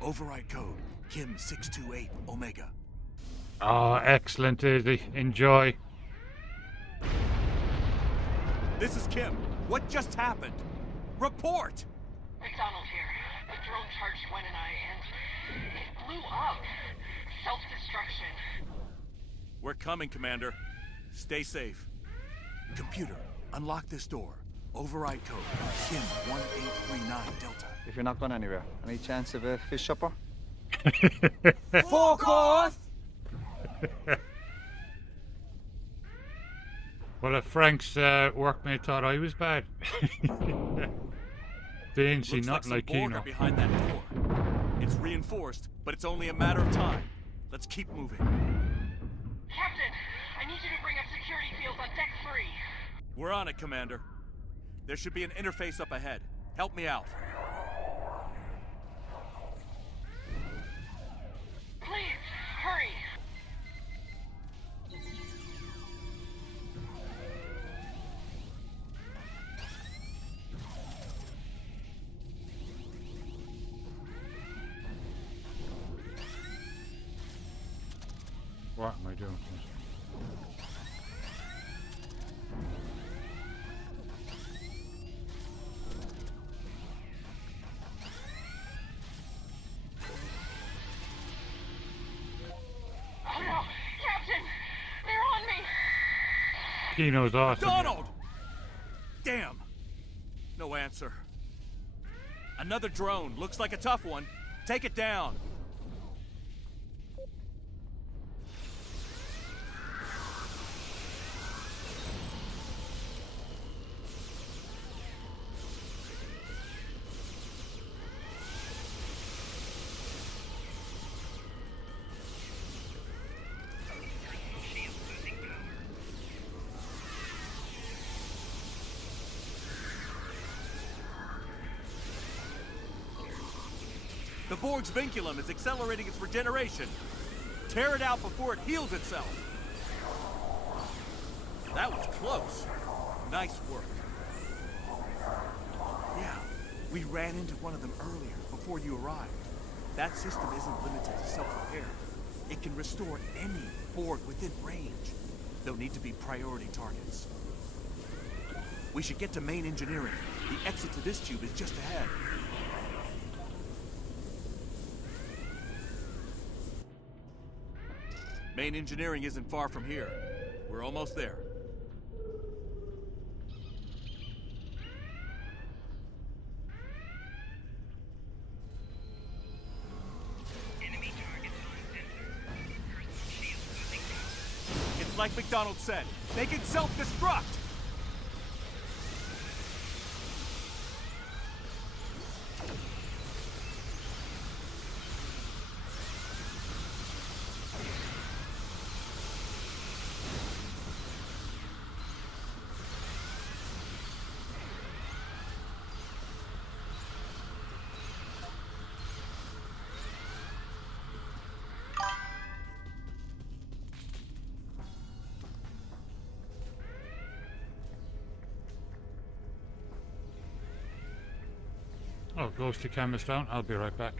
Override code Kim 628 Omega. Oh, excellent, Izzy. Enjoy. This is Kim. What just happened? Report! McDonald here. The drone charged Wen and I, and it blew up. Self-destruction. We're coming, Commander. Stay safe. Computer, unlock this door. Override code Kim 1839 Delta. If you're not going anywhere, any chance of a fish shopper? Fuck off! Well, if Frank's workmate thought I was bad, they didn't see Looks nothing like some Borg Kino. are behind that door. It's reinforced, but it's only a matter of time. Let's keep moving. Captain, I need you to bring up security fields on deck 3. We're on it, Commander. There should be an interface up ahead. Help me out. Please, hurry. What am I doing? Oh no, Captain! They're on me! Kino's awesome. Donald! Damn. No answer. Another drone. Looks like a tough one. Take it down. The Borg's vinculum is accelerating its regeneration. Tear it out before it heals itself. That was close. Nice work. Yeah, we ran into one of them earlier, before you arrived. That system isn't limited to self-repair. It can restore any Borg within range. They'll need to be priority targets. We should get to main engineering. The exit to this tube is just ahead. Main engineering isn't far from here. We're almost there. It's like McDonald said. They can self-destruct! Oh, goes to camera's down. I'll be right back.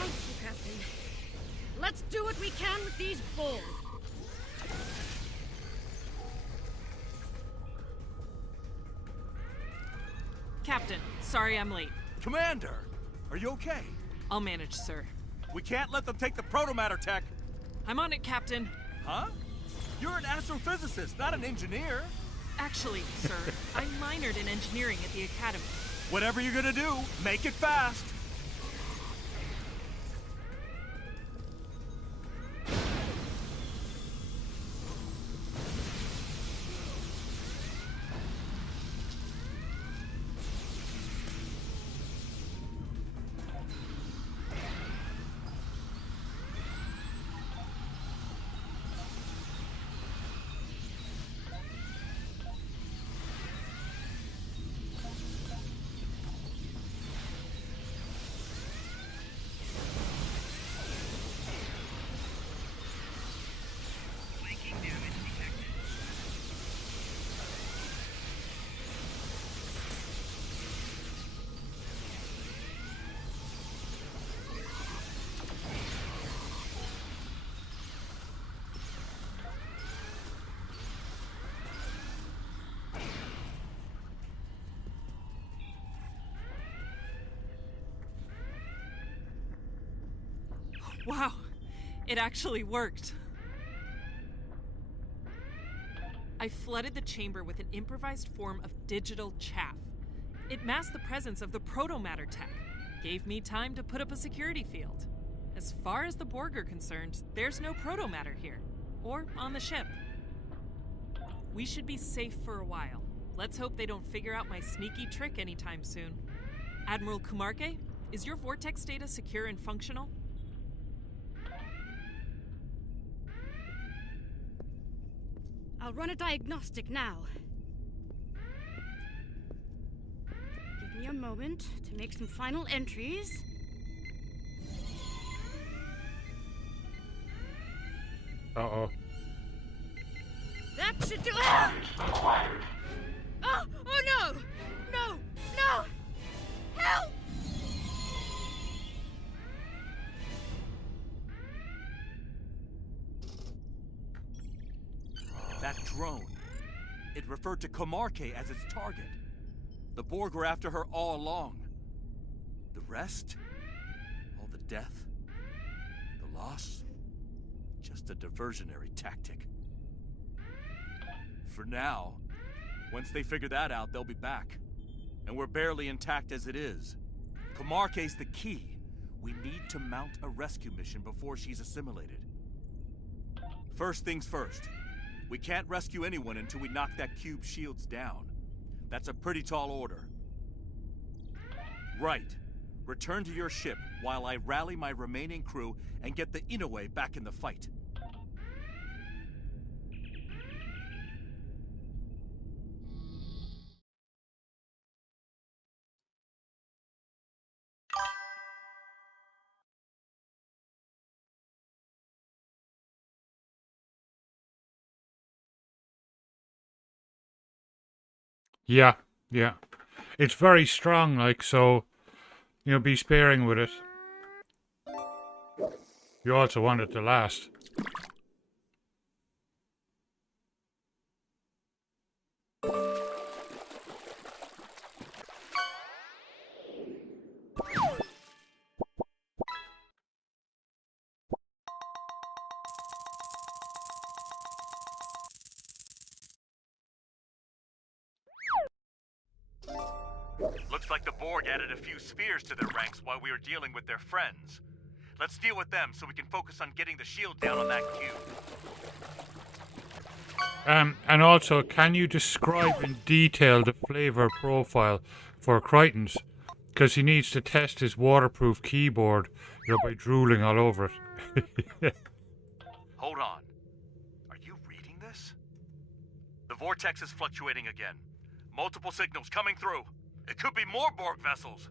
Thank you, Captain. Let's do what we can with these Borg. Captain, sorry I'm late. Commander! Are you okay? I'll manage, sir. We can't let them take the protomatter tech! I'm on it, Captain. Huh? You're an astrophysicist, not an engineer! Actually, sir, I minored in engineering at the Academy. Whatever you're gonna do, make it fast! Wow, it actually worked. I flooded the chamber with an improvised form of digital chaff. It masked the presence of the protomatter tech, gave me time to put up a security field. As far as the Borg are concerned, there's no protomatter here, or on the ship. We should be safe for a while. Let's hope they don't figure out my sneaky trick anytime soon. Admiral Kumarke, is your vortex data secure and functional? I'll run a diagnostic now. Give me a moment to make some final entries. Uh-oh. That should do it! Oh! Oh no! No! No! Help! That drone. It referred to Kumarke as its target. The Borg were after her all along. The rest? All the death? The loss? Just a diversionary tactic. For now, once they figure that out, they'll be back. And we're barely intact as it is. Kumarke's the key. We need to mount a rescue mission before she's assimilated. First things first. We can't rescue anyone until we knock that cube's shields down. That's a pretty tall order. Right. Return to your ship while I rally my remaining crew and get the Inoue back in the fight. Yeah, yeah. It's very strong, like, so, you know, be sparing with it. You also want it to last. Looks like the Borg added a few spheres to their ranks while we were dealing with their friends. Let's deal with them so we can focus on getting the shield down on that cube. And also, can you describe in detail the flavor profile for Crichton's? Because he needs to test his waterproof keyboard, you know, by drooling all over it. Hold on. Are you reading this? The vortex is fluctuating again. Multiple signals coming through. It could be more Borg vessels.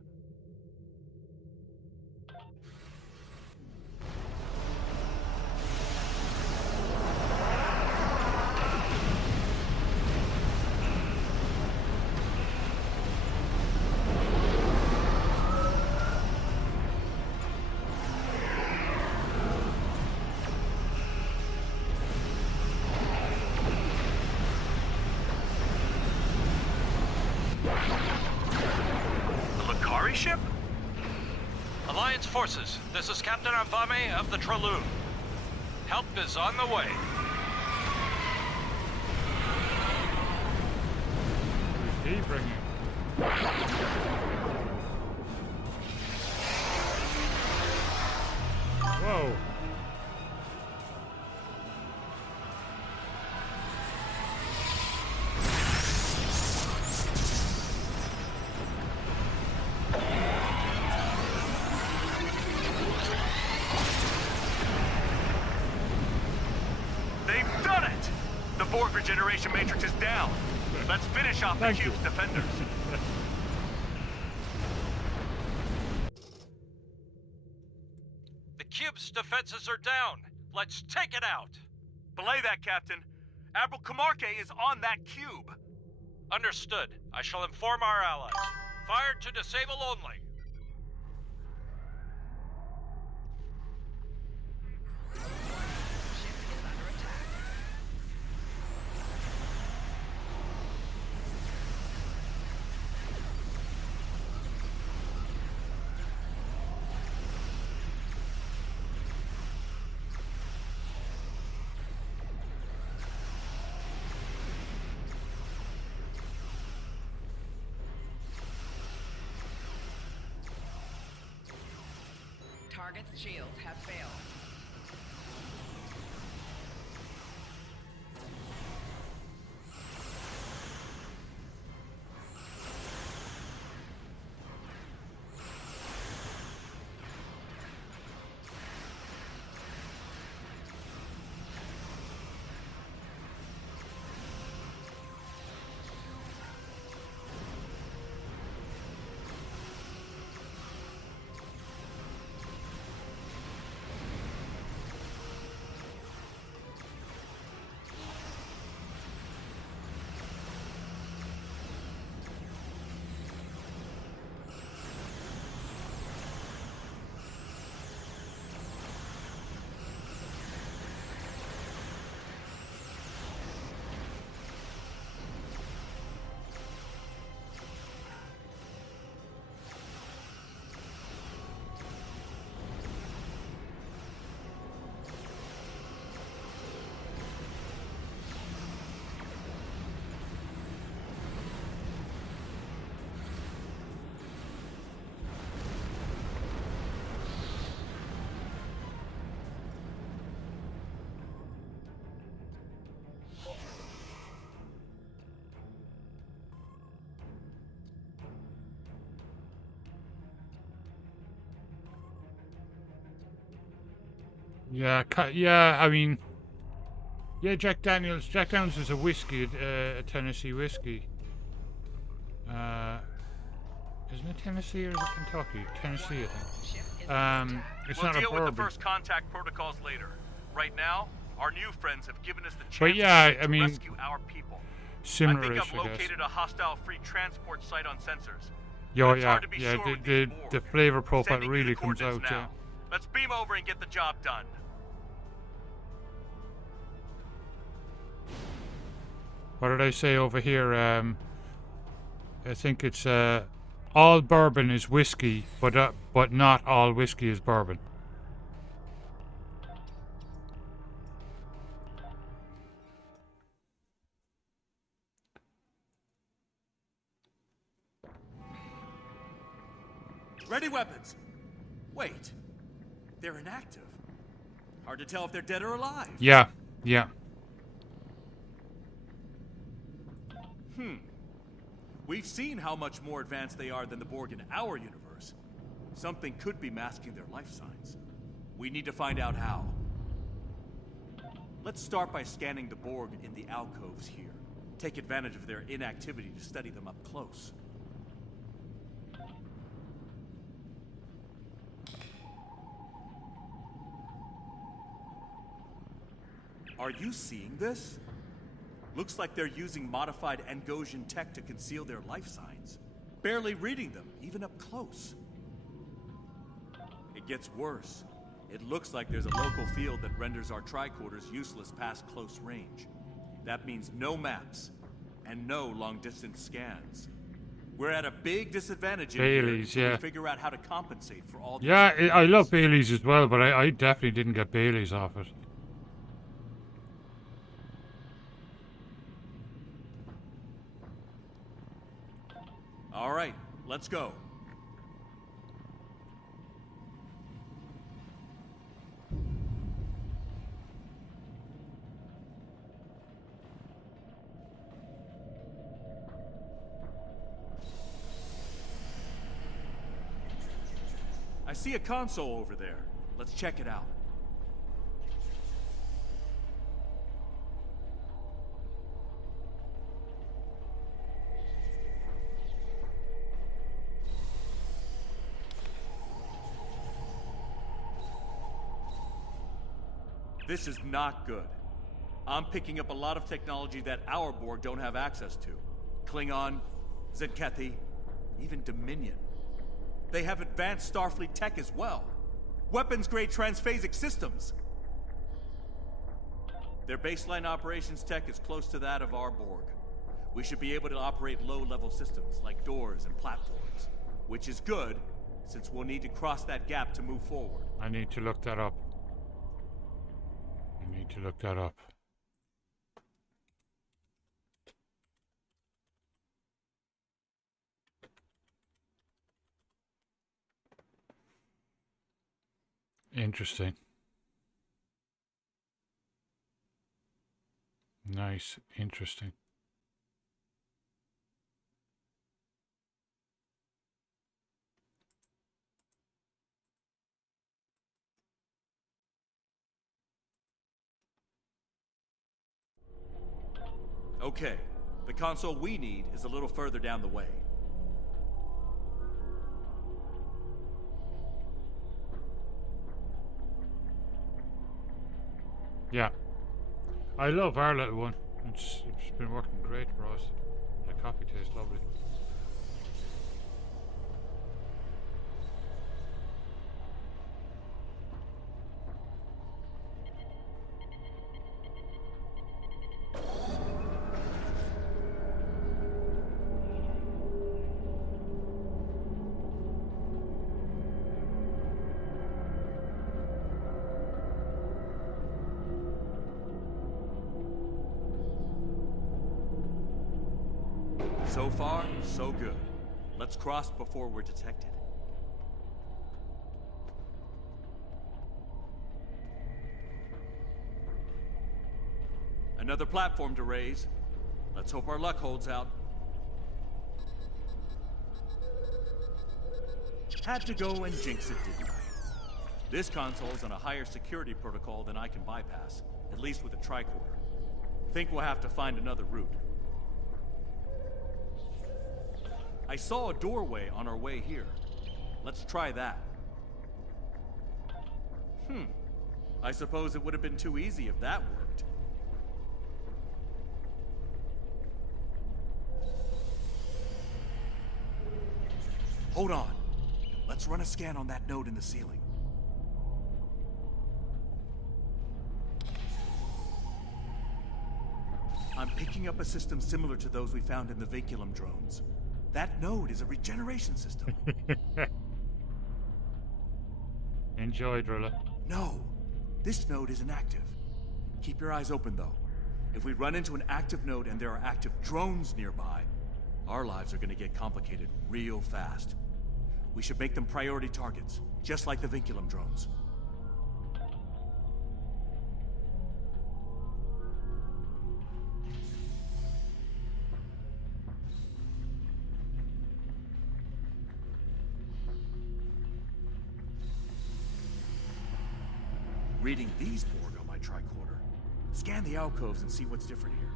Ship? Alliance forces, this is Captain Ambame of the Traloon. Help is on the way. Who's he bringing? Whoa. Regeneration matrix is down. Let's finish off the cube's defenders. The cube's defenses are down. Let's take it out. Belay that, Captain. Admiral Kumarke is on that cube. Understood. I shall inform our allies. Fire to disable only. Target's shields have failed. Yeah, yeah. I mean, yeah. Jack Daniels. Jack Daniels is a whiskey, a Tennessee whiskey. Isn't it Tennessee or is it Kentucky? Tennessee, I think. It's We'll not a deal with the bourbon. first contact protocols later. Right now, our new friends have given us the chance But yeah, I to mean, rescue our people. I similar-ish, think I've I guess. located a hostile free transport site on sensors. Yeah, It's yeah, hard to be yeah. sure with The flavor profile Sending you the really comes out. coordinates Yeah. now. Let's beam over and get the job done. What did I say over here? I think it's all bourbon is whiskey, but not all whiskey is bourbon. Ready weapons. Wait. They're inactive. Hard to tell if they're dead or alive. Yeah, yeah. We've seen how much more advanced they are than the Borg in our universe. Something could be masking their life signs. We need to find out how. Let's start by scanning the Borg in the alcoves here. Take advantage of their inactivity to study them up close. Are you seeing this? Looks like they're using modified Angosian tech to conceal their life signs. Barely reading them, even up close. It gets worse. It looks like there's a local field that renders our tricorders useless past close range. That means no maps, and no long-distance scans. We're at a big disadvantage in Bailey's, here until yeah. we figure out how to compensate for all Yeah, these I love Bailey's as well, but I definitely didn't get Bailey's off it. All right, let's go. I see a console over there. Let's check it out. This is not good. I'm picking up a lot of technology that our Borg don't have access to. Klingon, Zenkethi, even Dominion. They have advanced Starfleet tech as well. Weapons-grade transphasic systems. Their baseline operations tech is close to that of our Borg. We should be able to operate low-level systems like doors and platforms. Which is good, since we'll need to cross that gap to move forward. I need to look that up. I need to look that up. Interesting. Nice. Interesting. Okay, the console we need is a little further down the way. Yeah. I love our little one. It's been working great for us. The coffee tastes lovely. So far, so good. Let's cross before we're detected. Another platform to raise. Let's hope our luck holds out. Had to go and jinx it, didn't I? This console is on a higher security protocol than I can bypass, at least with a tricorder. Think we'll have to find another route. I saw a doorway on our way here. Let's try that. I suppose it would have been too easy if that worked. Hold on. Let's run a scan on that node in the ceiling. I'm picking up a system similar to those we found in the Vinculum drones. That node is a regeneration system. Enjoy, Driller. No, this node isn't active. Keep your eyes open, though. If we run into an active node and there are active drones nearby, our lives are gonna get complicated real fast. We should make them priority targets, just like the Vinculum drones. Reading these Borg on my tricorder. Scan the alcoves and see what's different here.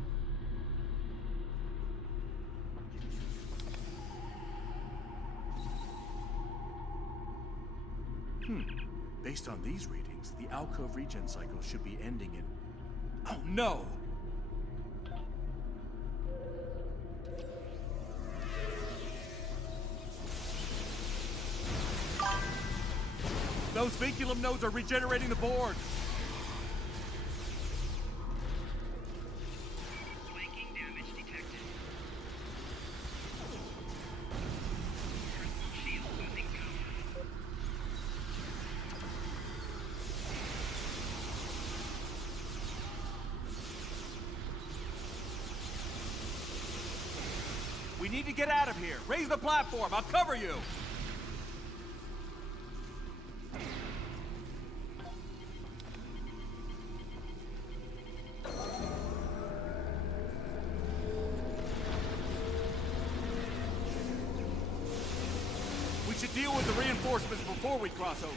Based on these readings, the alcove regen cycle should be ending in... Oh no! Those Vinculum nodes are regenerating the Borg! Flanking damage detected. Shield losing power. We need to get out of here! Raise the platform! I'll cover you! We should deal with the reinforcements before we cross over.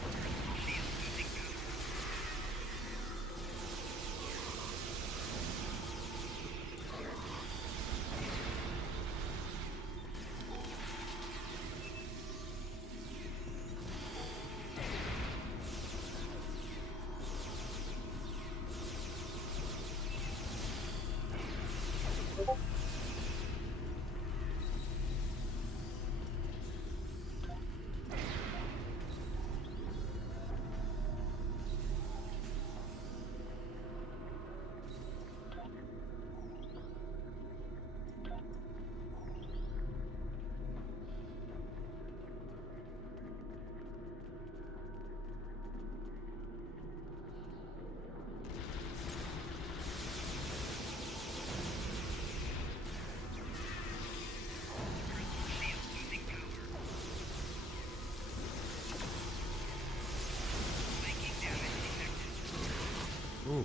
Ooh.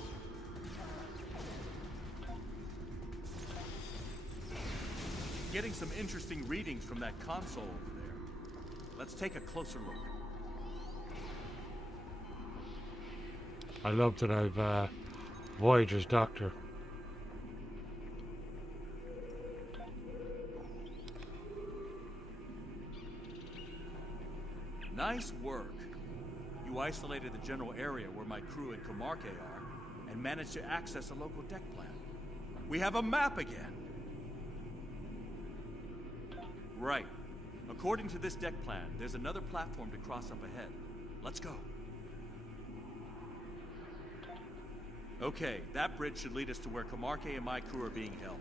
Getting some interesting readings from that console over there. Let's take a closer look. I love that I've Voyager's doctor. Nice work. You isolated the general area where my crew and Comarque are, and managed to access a local deck plan. We have a map again! Right. According to this deck plan, there's another platform to cross up ahead. Let's go. Okay, that bridge should lead us to where Comarque and my crew are being held.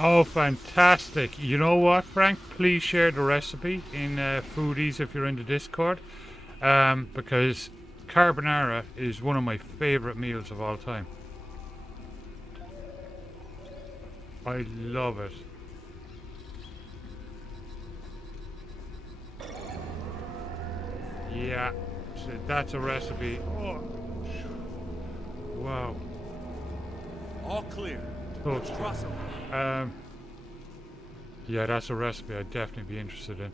Oh, fantastic. You know what, Frank? Please share the recipe in Foodies if you're in the Discord. Because carbonara is one of my favorite meals of all time. I love it. Yeah, so that's a recipe. Oh, wow. All clear. Oh, Let's cross over. Yeah, that's a recipe I'd definitely be interested in.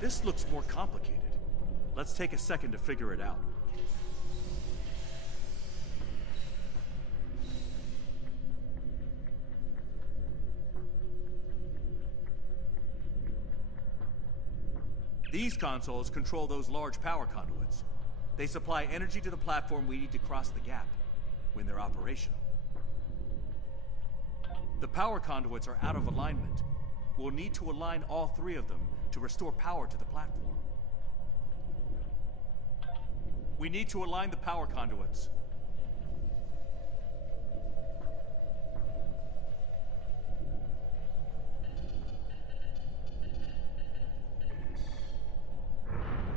This looks more complicated. Let's take a second to figure it out. These consoles control those large power conduits. They supply energy to the platform we need to cross the gap when they're operational. The power conduits are out of alignment. We'll need to align all three of them to restore power to the platform. We need to align the power conduits.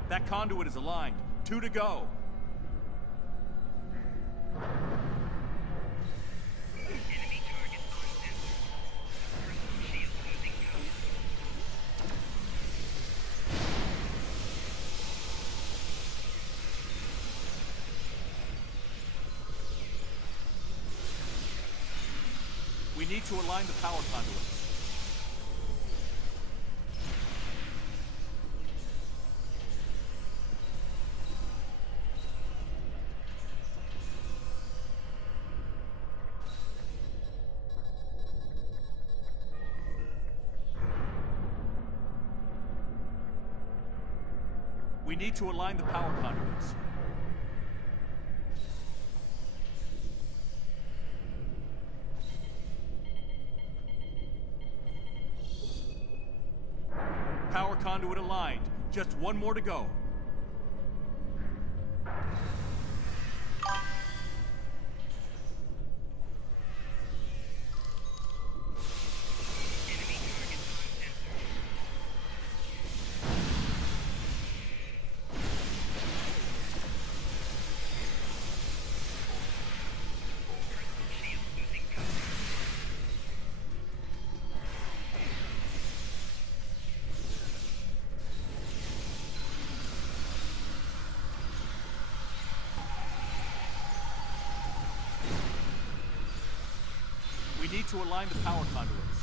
That conduit is aligned. 2 to go. We need to align the power conduits. We need to align the power conduits. Power conduit aligned. Just one more to go. We need to align the power conduits.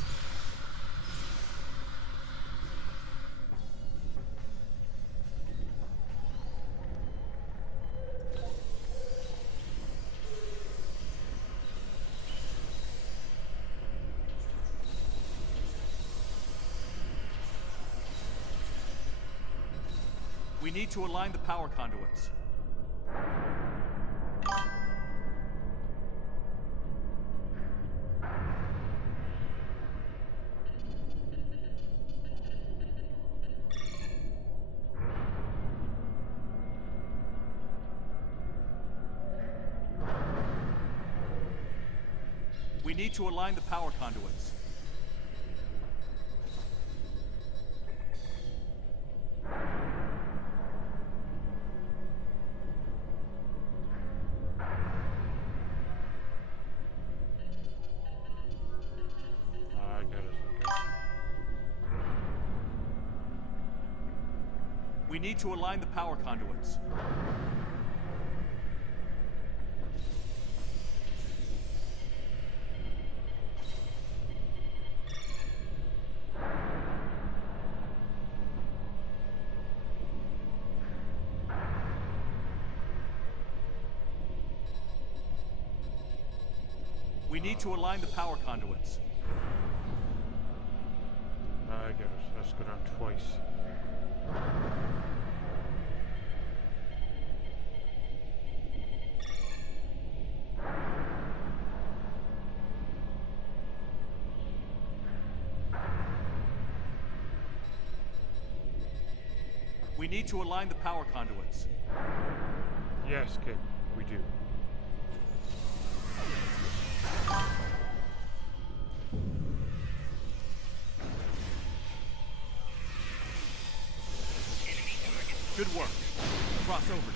We need to align the power conduits. We need to align the power conduits. I get it. Okay. We need to align the power conduits. We need to align the power conduits. I get it. Let's go down twice. We need to align the power conduits. Yes, Kip, we do. Good work. Cross over now.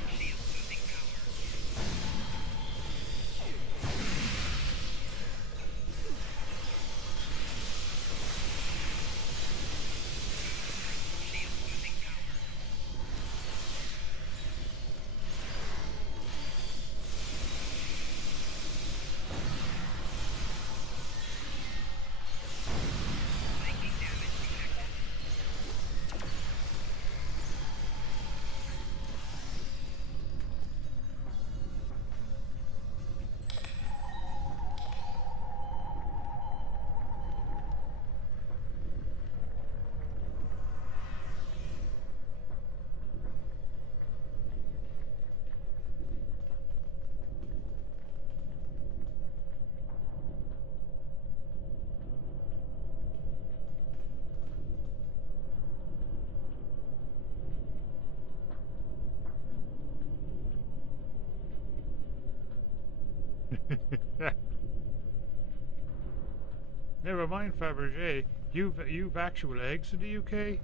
Never mind, Fabergé. You've actual eggs in the UK?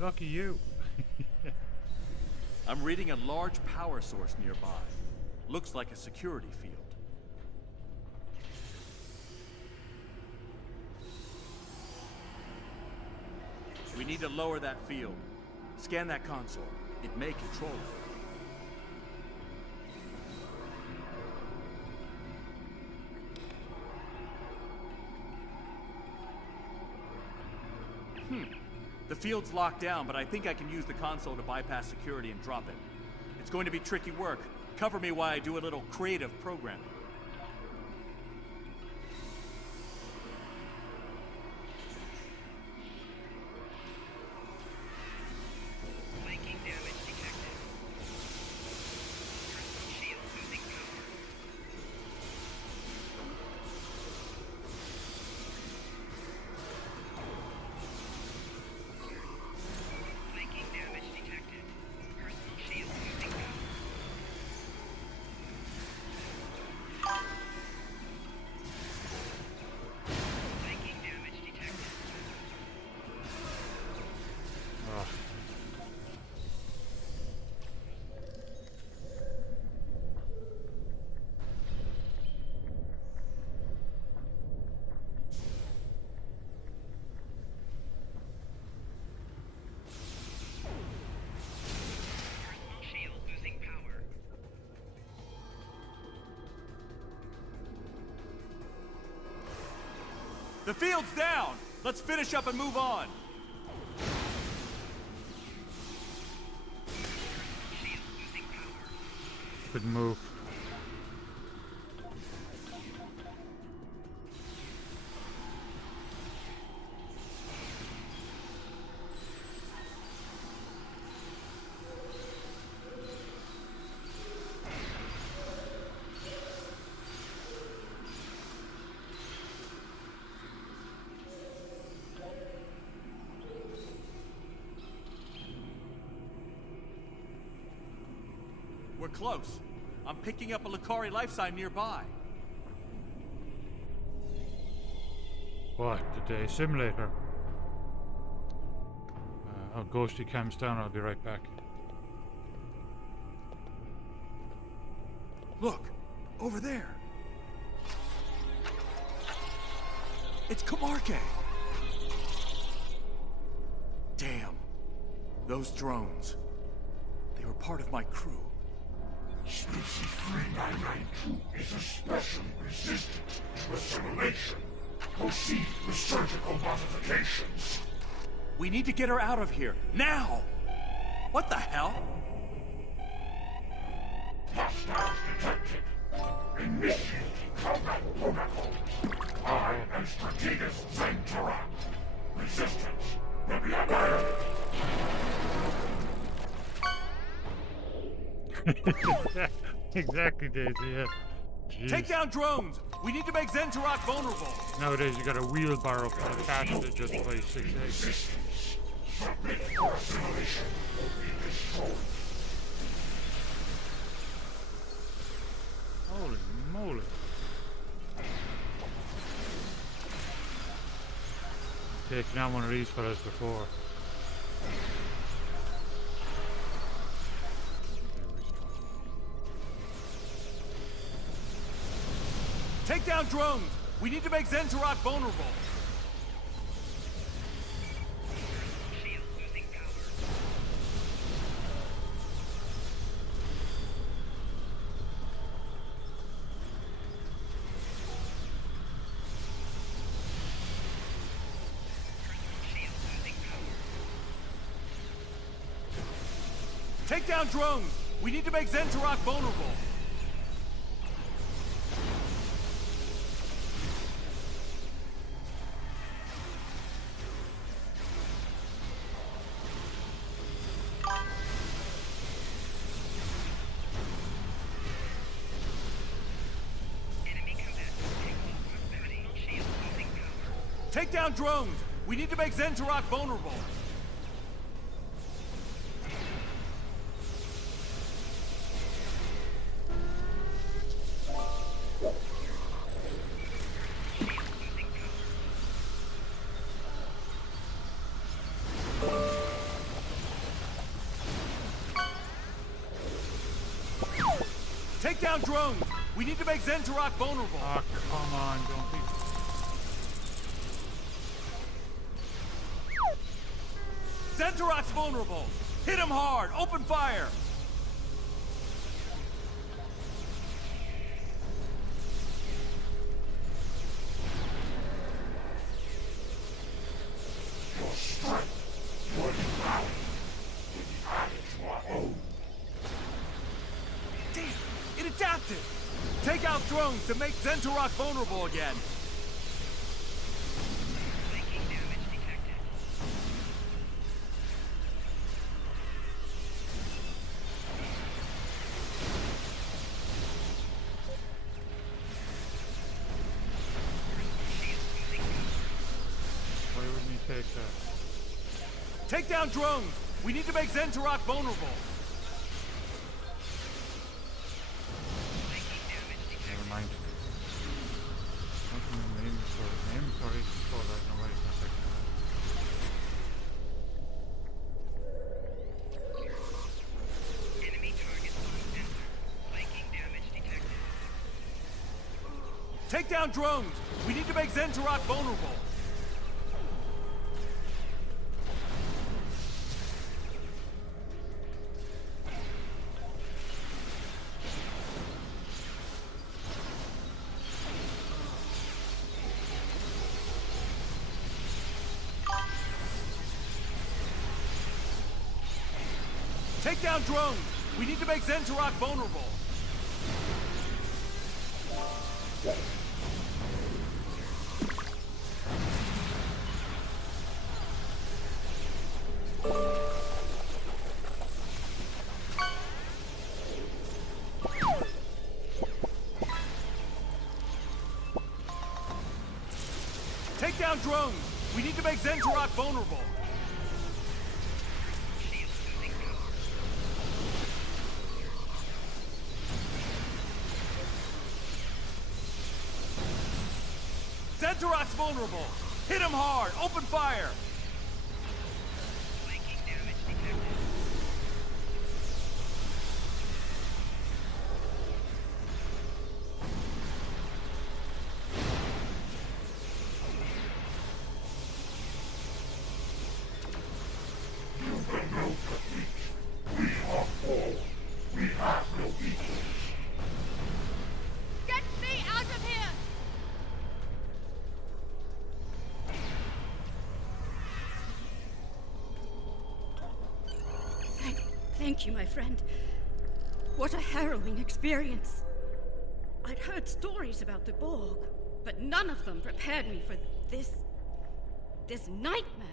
Lucky you. I'm reading a large power source nearby. Looks like a security field. We need to lower that field. Scan that console. It may control it. The field's locked down, but I think I can use the console to bypass security and drop it. It's going to be tricky work. Cover me while I do a little creative programming. Flanking damage detected. Personal shield losing power. Flanking damage detected. Personal shield losing power. The field's down! Let's finish up and move on! Couldn't move. We're close. I'm picking up a Lakari life sign nearby. What? The day simulator? I'll ghosty cams down. I'll be right back. Look! Over there! It's Kumarke! Damn. Those drones. They were part of my crew. Species 3992 is especially resistant to assimilation. Proceed with surgical modifications. We need to get her out of here, now! What the hell? Hostiles detected. Initiate combat protocol. I am Strategus Zentorak. Resistance will be abandoned. Exactly, Daisy, yeah. Jeez. Take down drones! We need to make Zentorak vulnerable! Nowadays you got a wheelbarrow full of cash that just weighs 6 eggs. Submit for assimilation will be destroyed. Holy moly. Taking out one of these fellas before. Take down drones! We need to make Zentorak vulnerable! Take down drones! We need to make Zentorak vulnerable! Take down drones! We need to make Zentorak vulnerable! Take down drones! We need to make Zentorak vulnerable! Oh, come on, don't be... Zentorak's vulnerable! Hit him hard! Open fire! Your strength, your value, will be added to our own. Damn! It adapted! Take out drones to make Zentorak vulnerable again! Why wouldn't he take that? Take down drones! We need to make Zentorak vulnerable! Never mind. Nothing in the inventory. The inventory is full right now. Wait, not taking that. Enemy target on center. Flanking damage detected. Take down drones! We need to make Zentorak vulnerable! Take down drones! We need to make Zentorok vulnerable! Take down drones! We need to make Zentorok vulnerable! Zentorok's vulnerable! Hit him hard! Open fire! Get me out of here! Thank you, my friend. What a harrowing experience. I'd heard stories about the Borg, but none of them prepared me for this nightmare.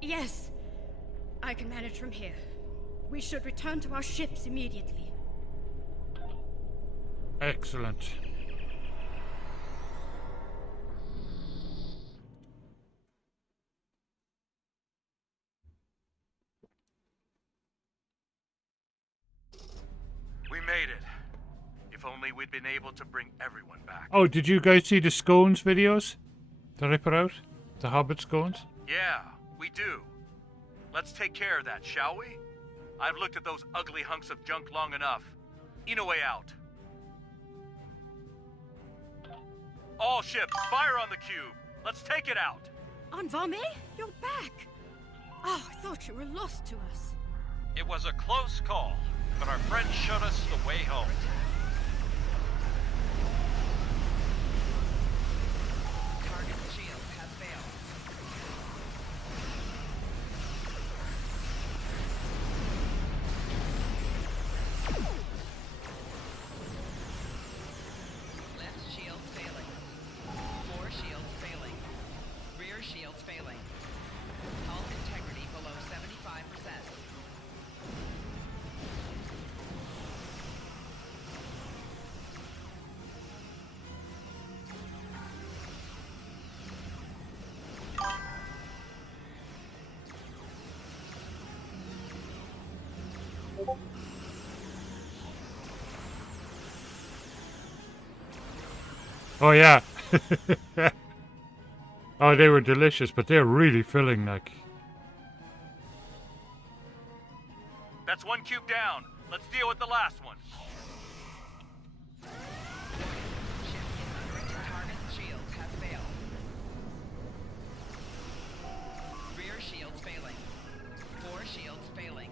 Yes, I can manage from here. We should return to our ships immediately. Excellent. We made it. If only we'd been able to bring everyone back. Oh, did you guys see the scones videos that I put out? The Hobbit scones? Yeah, we do. Let's take care of that, shall we? I've looked at those ugly hunks of junk long enough. Inoue out. All ships, fire on the cube. Let's take it out. Anvame, you're back. Oh, I thought you were lost to us. It was a close call, but our friend showed us the way home. Target's shield has failed. Left shield failing. 4 shields failing. Rear shields failing. Hull integrity below 75%. Oh yeah. Oh, they were delicious, but they're really filling, like. That's one cube down. Let's deal with the last one. Target's shields have failed. Rear shields failing. 4 shields failing.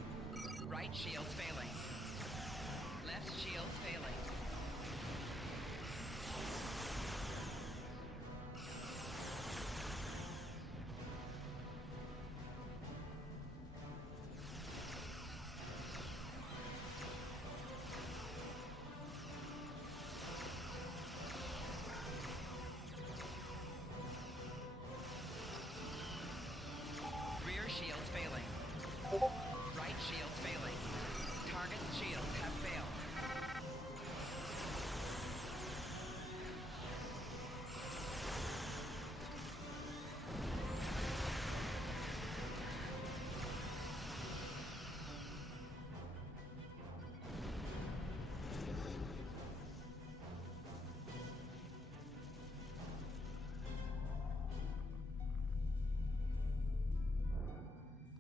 Right shields failing. Left shields failing. Rear shields failing. Right shields failing. Target's shields have failed.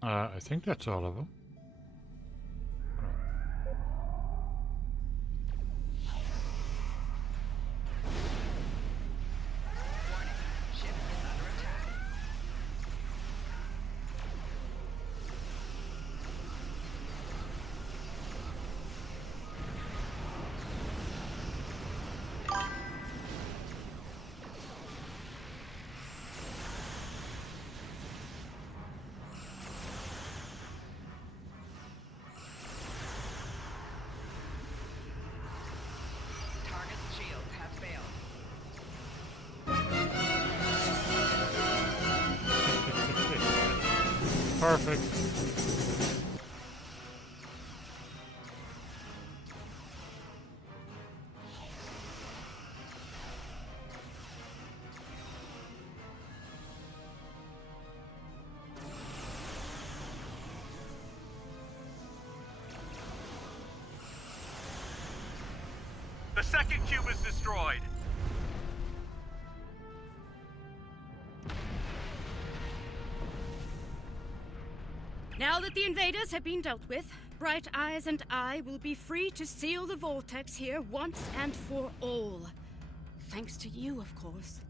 I think that's all of them. Perfect. The second cube is destroyed. Now that the invaders have been dealt with, Bright Eyes and I will be free to seal the vortex here once and for all. Thanks to you, of course.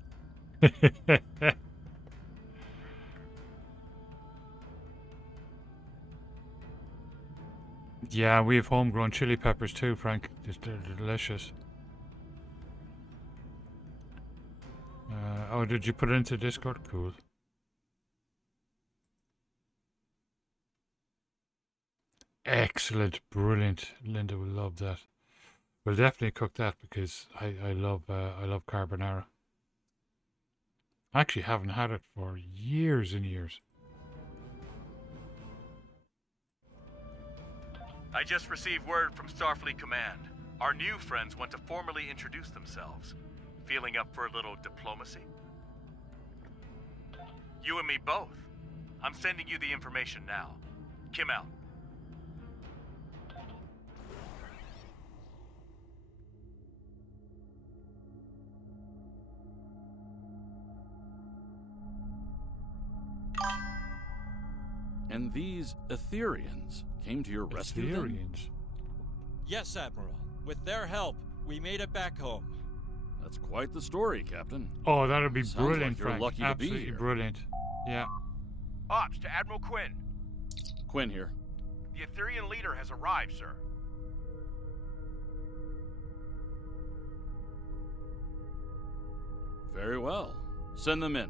Yeah, we have homegrown chili peppers too, Frank. They're delicious. Oh, did you put it into Discord? Cool. Excellent, brilliant. Linda will love that. We'll definitely cook that because I love carbonara. I actually haven't had it for years and years. I just received word from Starfleet Command. Our new friends want to formally introduce themselves. Feeling up for a little diplomacy? You and me both. I'm sending you the information now. Kim out. And these Etherians came to your rescue then? Etherians? Yes, Admiral. With their help, we made it back home. That's quite the story, Captain. Oh, that'll be Sounds brilliant, like you're Frank. lucky Absolutely to be here. brilliant. Yeah. Ops to Admiral Quinn. Quinn here. The Etherian leader has arrived, sir. Very well. Send them in.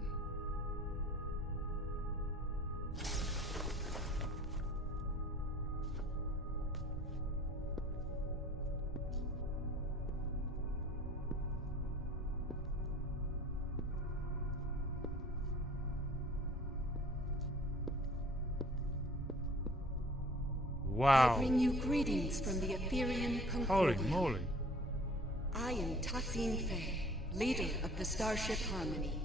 Wow. I bring you greetings from the Etherian Holy Concordia. moly. I am Tassine Faye, leader of the Starship Harmony.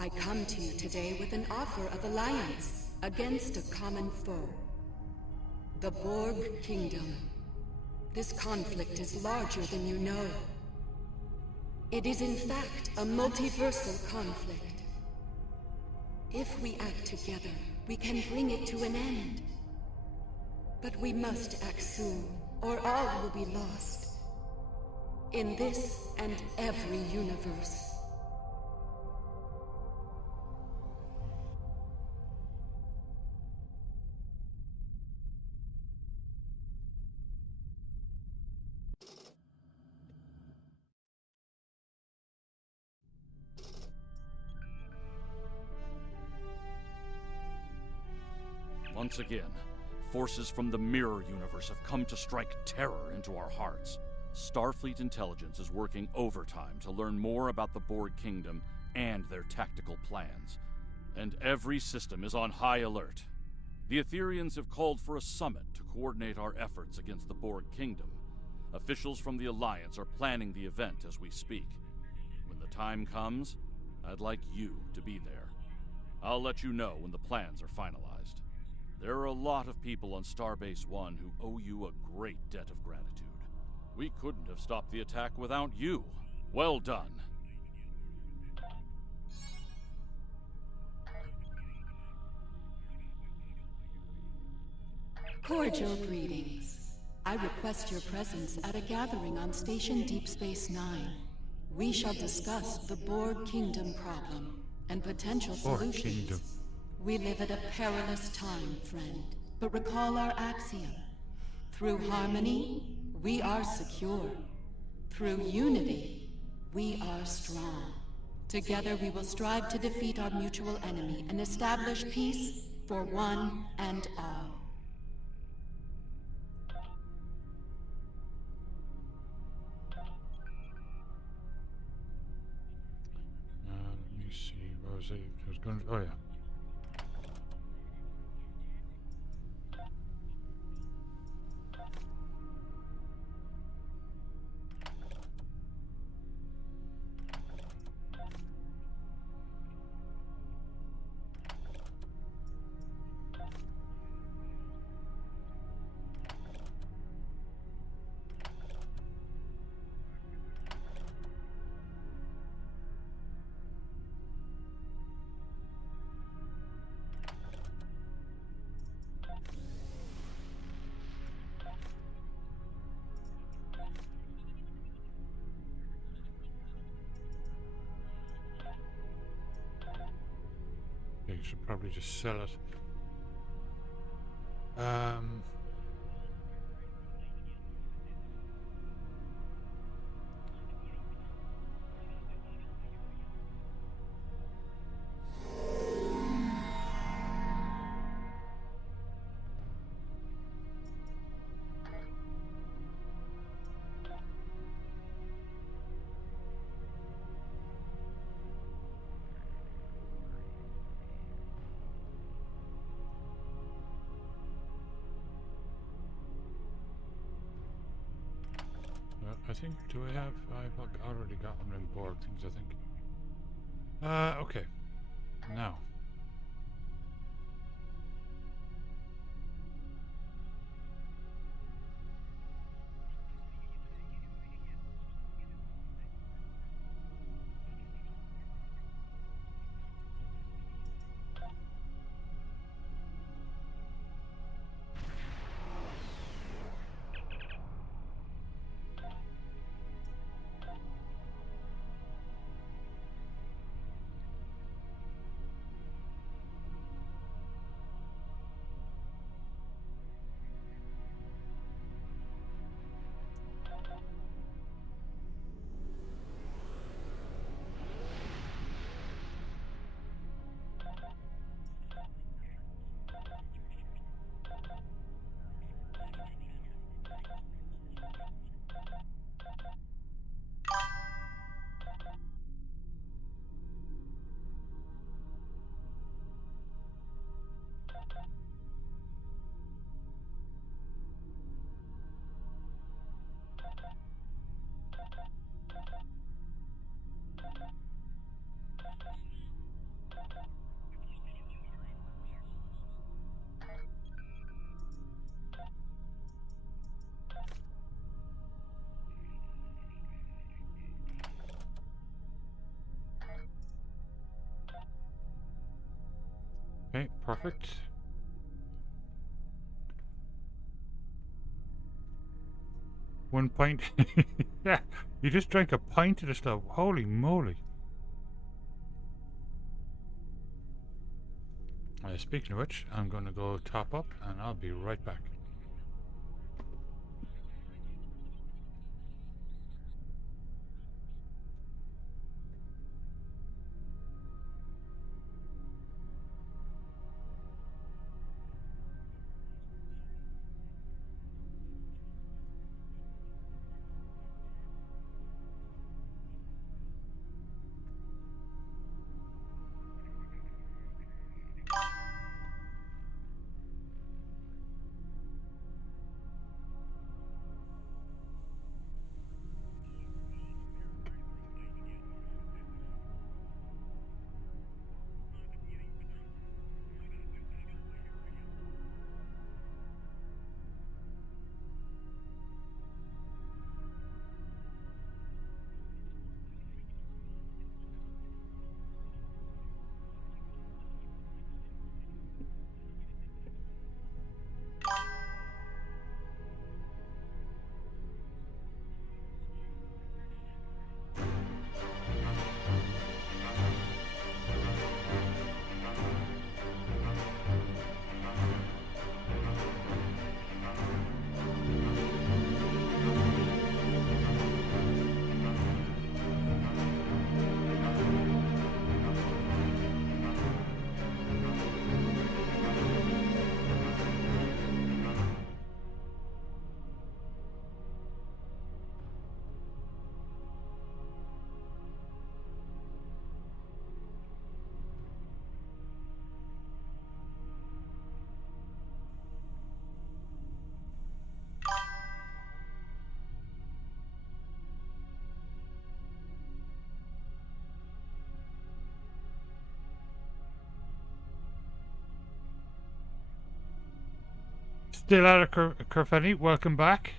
I come to you today with an offer of alliance against a common foe. The Borg Kingdom. This conflict is larger than you know. It is in fact a multiversal conflict. If we act together, we can bring it to an end. But we must act soon, or all will be lost. In this and every universe. Once again, forces from the Mirror Universe have come to strike terror into our hearts. Starfleet intelligence is working overtime to learn more about the Borg Kingdom and their tactical plans. And every system is on high alert. The Etherians have called for a summit to coordinate our efforts against the Borg Kingdom. Officials from the Alliance are planning the event as we speak. When the time comes, I'd like you to be there. I'll let you know when the plans are finalized. There are a lot of people on Starbase 1 who owe you a great debt of gratitude. We couldn't have stopped the attack without you. Well done. Cordial greetings. I request your presence at a gathering on Station Deep Space Nine. We shall discuss the Borg Kingdom problem and potential Borg solutions. Kingdom. We live at a perilous time, friend, but recall our axiom. Through harmony, we are secure. Through unity, we are strong. Together we will strive to defeat our mutual enemy and establish peace for one and all. Let me see. What was it? I was going to, oh yeah. should probably just sell it. I think, do I have, I've already got one of the Borg things, I think. Okay. Now. Okay, perfect. One pint. Yeah, you just drank a pint of the stuff. Holy moly. Speaking of which, I'm going to go top up and I'll be right back. Still at it, Kerfetti. Welcome back.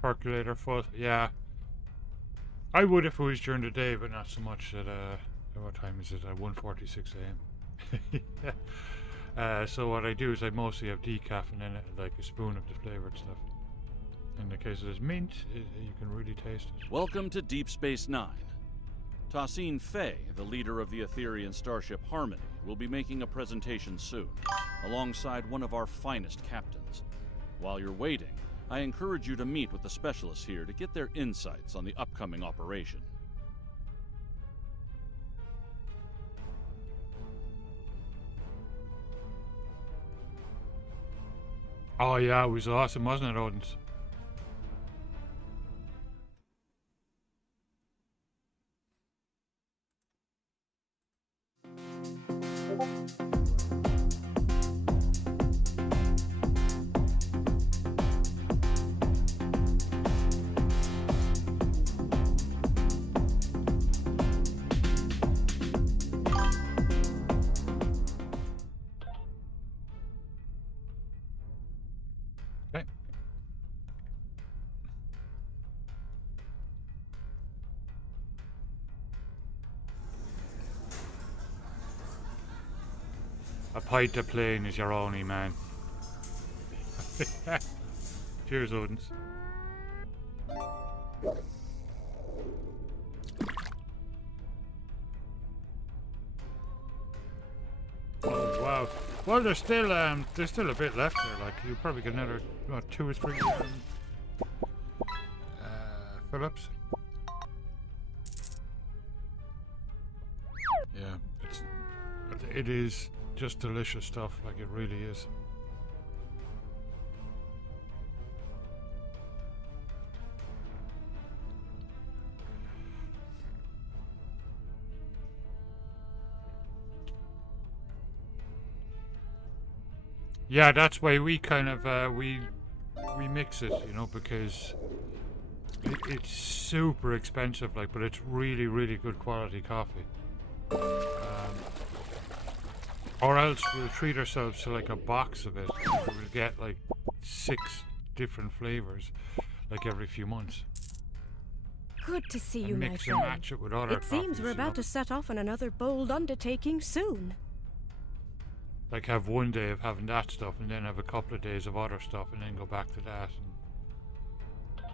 Percolator foot, yeah. I would if it was during the day, but not so much at what time is it? At 1:46 a.m. So what I do is I mostly have decaf and then like a spoon of the flavored stuff. In the case of this mint, you can really taste it. Welcome to Deep Space Nine. Tassine Fey, the leader of the Etherian starship Harmony, will be making a presentation soon, alongside one of our finest captains. While you're waiting, I encourage you to meet with the specialists here to get their insights on the upcoming operation. Oh yeah, it was awesome, wasn't it, Odins? A pint of plane is your only man. Cheers, Odins. Oh wow! Well, there's still a bit left there. Like you probably get another 2 or 3 Phillips. Yeah, it is just delicious stuff. Like it really is. Yeah, that's why we kind of we mix it, you know, because it's super expensive, like, but it's really, really good quality coffee. Or else we'll treat ourselves to like a box of it. We'll get like 6 different flavors, like every few months. Good to see And you, my mix friend. and match it with other It seems coffees, we're you know. about to set off on another bold undertaking soon. Like have one day of having that stuff, and then have a couple of days of other stuff, and then go back to that. And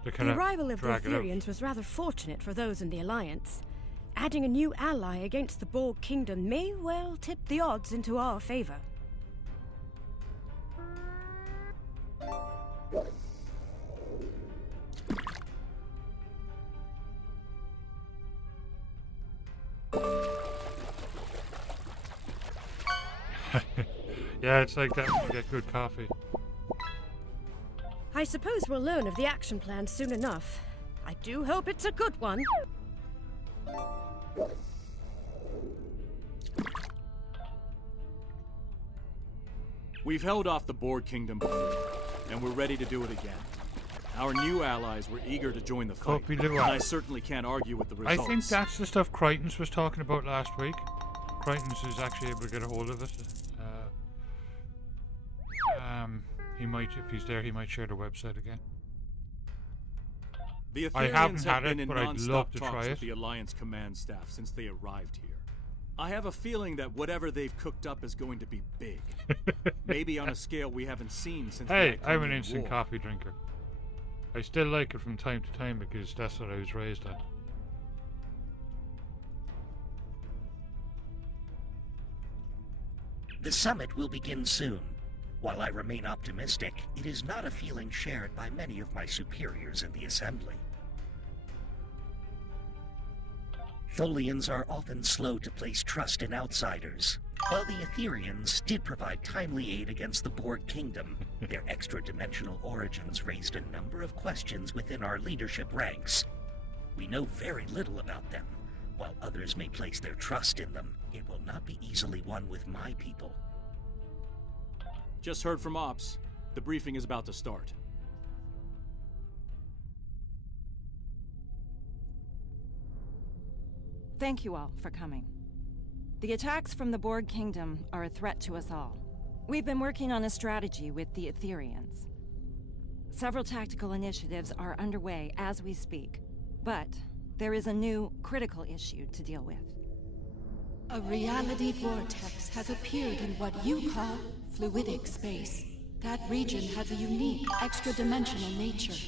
they The kind arrival of the drag it out. Etherians was rather fortunate for those in the Alliance. Adding a new ally against the Borg Kingdom may well tip the odds into our favor. Yeah, it's like that when you get good coffee. I suppose we'll learn of the action plan soon enough. I do hope it's a good one. We've held off the Borg Kingdom before, and we're ready to do it again. Our new allies were eager to join the fight, Copy and the I certainly can't argue with the I results. think that's the stuff Crichton's was talking about last week. Crichton's is actually able to get a hold of it. He might, if he's there, he might share the website again. The I Etherians haven't have had it, been in but I'd non-stop love to talks try with it. the Alliance command staff since they arrived here. I have a feeling that whatever they've cooked up is going to be big. Maybe on a scale we haven't seen since Hey, the I'm an Iconian instant War. coffee drinker. I still like it from time to time because that's what I was raised on. The summit will begin soon. While I remain optimistic, it is not a feeling shared by many of my superiors in the Assembly. Tholians are often slow to place trust in outsiders. While the Etherians did provide timely aid against the Borg Kingdom, their extra-dimensional origins raised a number of questions within our leadership ranks. We know very little about them. While others may place their trust in them, it will not be easily won with my people. Just heard from Ops. The briefing is about to start. Thank you all for coming. The attacks from the Borg Kingdom are a threat to us all. We've been working on a strategy with the Etherians. Several tactical initiatives are underway as we speak, but there is a new critical issue to deal with. A reality vortex has appeared in what you call fluidic space. That region has a unique, extra-dimensional nature.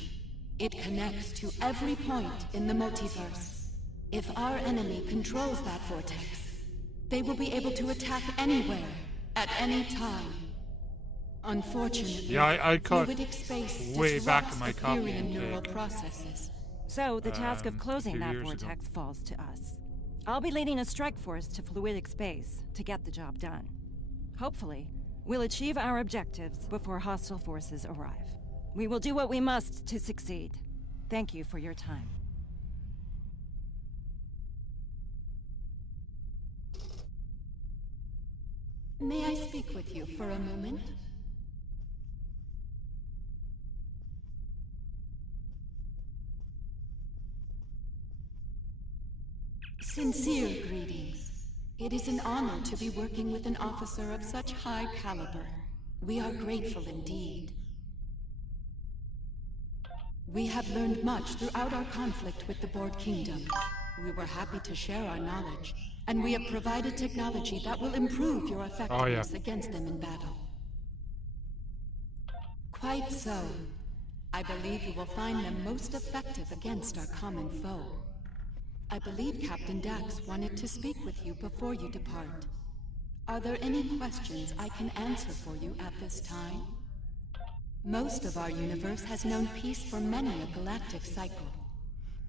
It connects to every point in the multiverse. If our enemy controls that vortex, they will be able to attack anywhere, at any time. Unfortunately, Yeah, I caught fluidic space way back in disrupts my copy Ethereum neural intake. processes. So the task of a closing few that years ago. vortex falls to us. I'll be leading a strike force to fluidic space to get the job done. Hopefully, we'll achieve our objectives before hostile forces arrive. We will do what we must to succeed. Thank you for your time. May I speak with you for a moment? Sincere greetings. It is an honor to be working with an officer of such high caliber. We are grateful indeed. We have learned much throughout our conflict with the Borg Kingdom. We were happy to share our knowledge, and we have provided technology that will improve your effectiveness against them in battle. Quite so. I believe you will find them most effective against our common foe. I believe Captain Dax wanted to speak with you before you depart. Are there any questions I can answer for you at this time? Most of our universe has known peace for many a galactic cycle.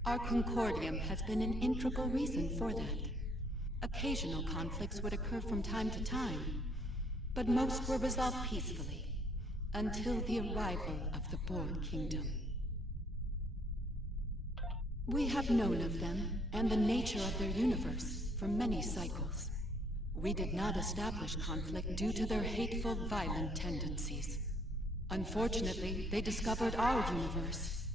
Our Concordium has been an integral reason for that. Occasional conflicts would occur from time to time, but most were resolved peacefully, until the arrival of the Borg Kingdom. We have known of them, and the nature of their universe, for many cycles. We did not establish conflict due to their hateful, violent tendencies. Unfortunately, they discovered our universe.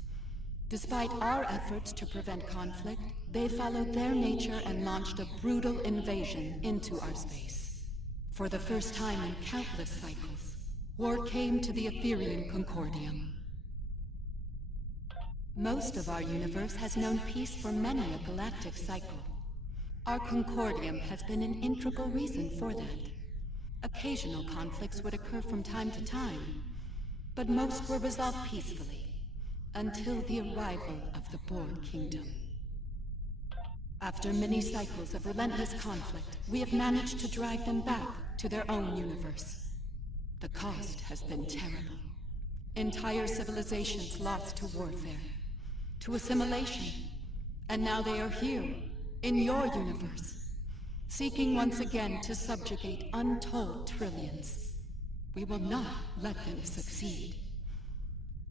Despite our efforts to prevent conflict, they followed their nature and launched a brutal invasion into our space. For the first time in countless cycles, war came to the Etherian Concordium. Most of our universe has known peace for many a galactic cycle. Our Concordium has been an integral reason for that. Occasional conflicts would occur from time to time, but most were resolved peacefully, until the arrival of the Borg Kingdom. After many cycles of relentless conflict, we have managed to drive them back to their own universe. The cost has been terrible. Entire civilizations lost to warfare, to assimilation, and now they are here, in your universe, seeking once again to subjugate untold trillions. We will not let them succeed.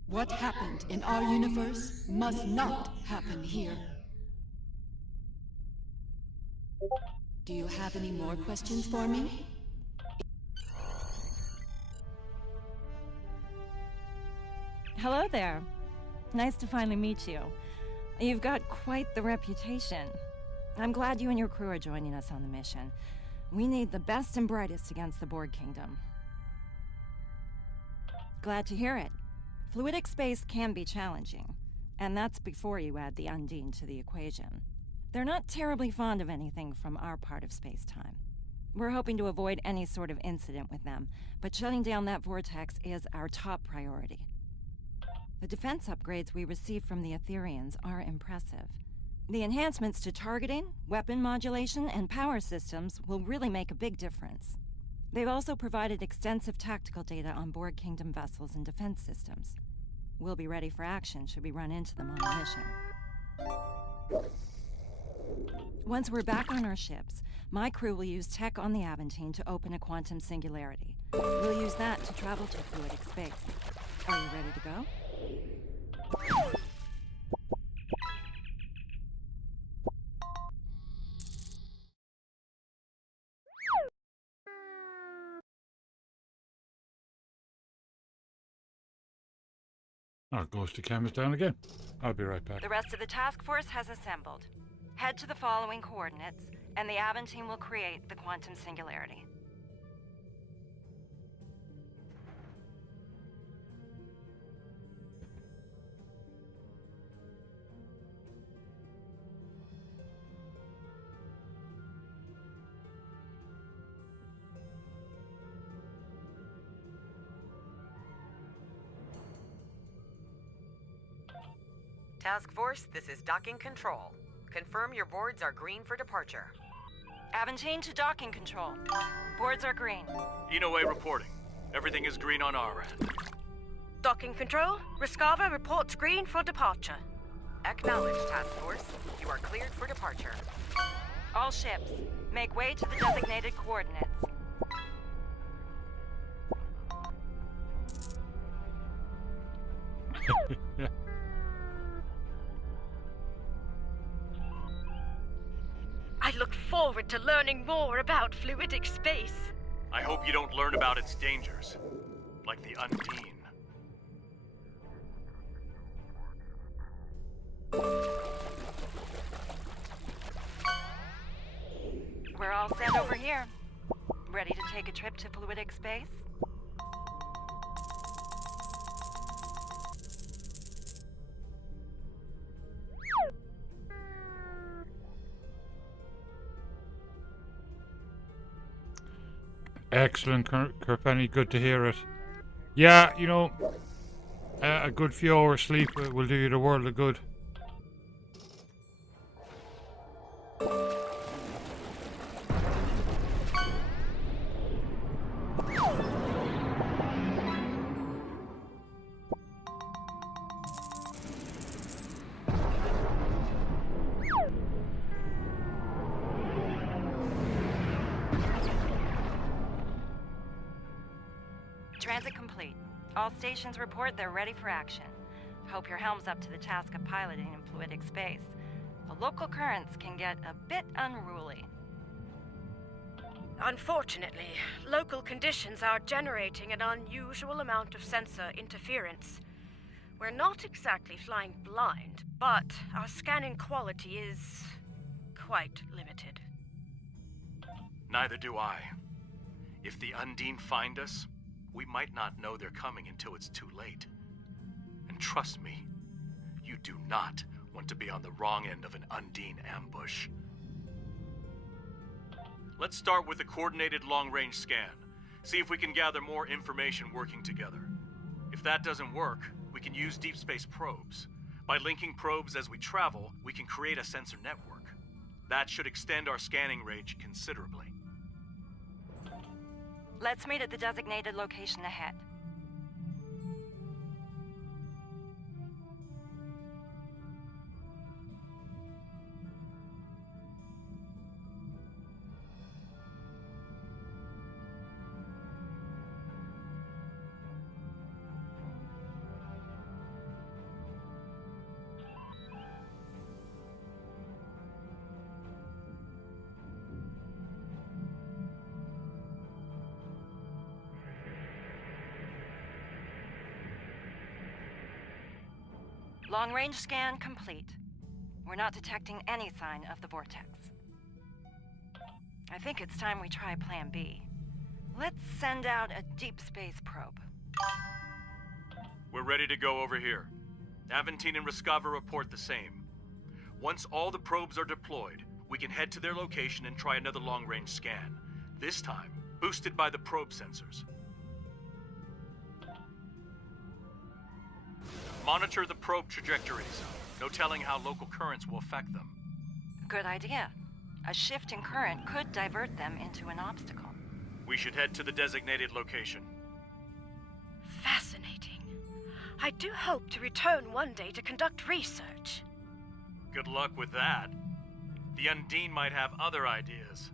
What happened in our universe must not happen here. Do you have any more questions for me? Hello there. Nice to finally meet you. You've got quite the reputation. I'm glad you and your crew are joining us on the mission. We need the best and brightest against the Borg Kingdom. Glad to hear it. Fluidic space can be challenging, and that's before you add the Undine to the equation. They're not terribly fond of anything from our part of space-time. We're hoping to avoid any sort of incident with them, but shutting down that vortex is our top priority. The defense upgrades we receive from the Etherians are impressive. The enhancements to targeting, weapon modulation, and power systems will really make a big difference. They've also provided extensive tactical data on Borg Kingdom vessels and defense systems. We'll be ready for action should we run into them on a mission. Once we're back on our ships, my crew will use tech on the Aventine to open a quantum singularity. We'll use that to travel to fluidic space. Are you ready to go? Our ghosty cam is down again. I'll be right back. The rest of the task force has assembled. Head to the following coordinates, and the Aventine will create the quantum singularity. Task Force, this is docking control. Confirm your boards are green for departure. Aventine to docking control. Boards are green. Inoue reporting. Everything is green on our end. Docking control, Riskava reports green for departure. Acknowledged, Task Force. You are cleared for departure. All ships, make way to the designated coordinates. I look forward to learning more about fluidic space. I hope you don't learn about its dangers, like the Undine. We're all set over here. Ready to take a trip to fluidic space? Excellent, Kerpenny. Good to hear it. Yeah, you know, a good few hours sleep will do you the world of good. Transit complete. All stations report they're ready for action. Hope your helm's up to the task of piloting in fluidic space. The local currents can get a bit unruly. Unfortunately, local conditions are generating an unusual amount of sensor interference. We're not exactly flying blind, but our scanning quality is quite limited. Neither do I. If the Undine find us, we might not know they're coming until it's too late. And trust me, you do not want to be on the wrong end of an Undine ambush. Let's start with a coordinated long-range scan. See if we can gather more information working together. If that doesn't work, we can use deep space probes. By linking probes as we travel, we can create a sensor network. That should extend our scanning range considerably. Let's meet at the designated location ahead. Long-range scan complete. We're not detecting any sign of the vortex. I think it's time we try Plan B. Let's send out a deep space probe. We're ready to go over here. Aventine and Riskava report the same. Once all the probes are deployed, we can head to their location and try another long-range scan. This time, boosted by the probe sensors. Monitor the probe trajectories. No telling how local currents will affect them. Good idea. A shift in current could divert them into an obstacle. We should head to the designated location. Fascinating. I do hope to return one day to conduct research. Good luck with that. The Undine might have other ideas.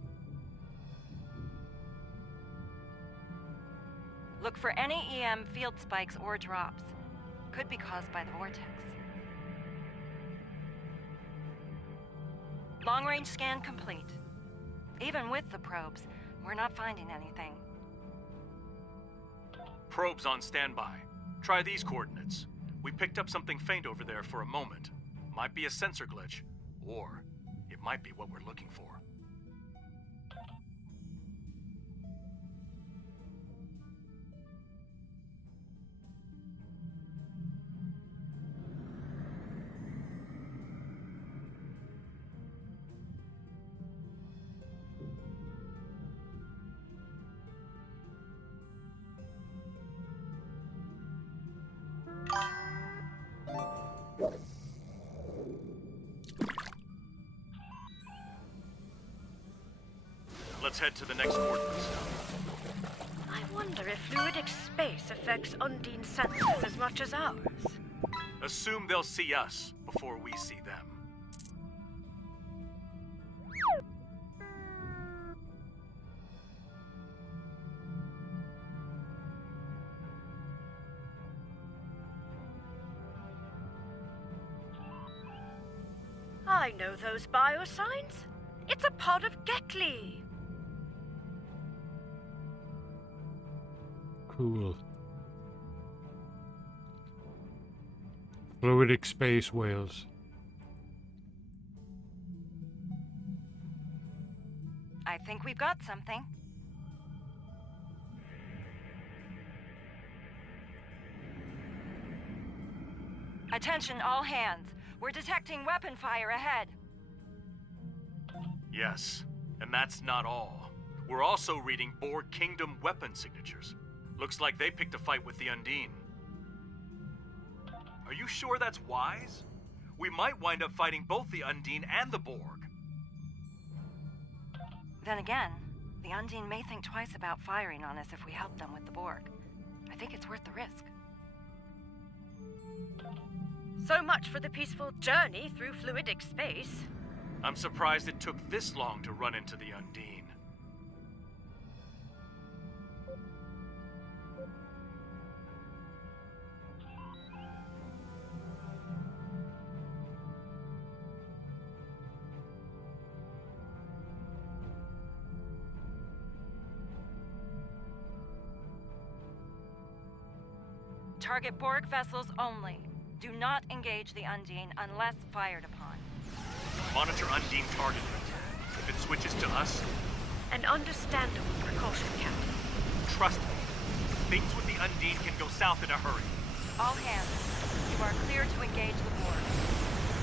Look for any EM field spikes or drops. Could be caused by the vortex. Long-range scan complete. Even with the probes, we're not finding anything. Probes on standby. Try these coordinates. We picked up something faint over there for a moment. Might be a sensor glitch, or it might be what we're looking for. Let's head to the next coordinates. I wonder if fluidic space affects Undine sensors as much as ours. Assume they'll see us before we see them. I know those biosigns. It's a pod of Gekli. Cool. Fluidic space whales. I think we've got something. Attention, all hands. We're detecting weapon fire ahead. Yes, and that's not all. We're also reading Borg Kingdom weapon signatures. Looks like they picked a fight with the Undine. Are you sure that's wise? We might wind up fighting both the Undine and the Borg. Then again, the Undine may think twice about firing on us if we help them with the Borg. I think it's worth the risk. So much for the peaceful journey through fluidic space. I'm surprised it took this long to run into the Undine. Target Borg vessels only. Do not engage the Undine unless fired upon. Monitor Undine targeting. If it switches to us... An understandable precaution, Captain. Trust me. Things with the Undine can go south in a hurry. All hands, you are clear to engage the Borg.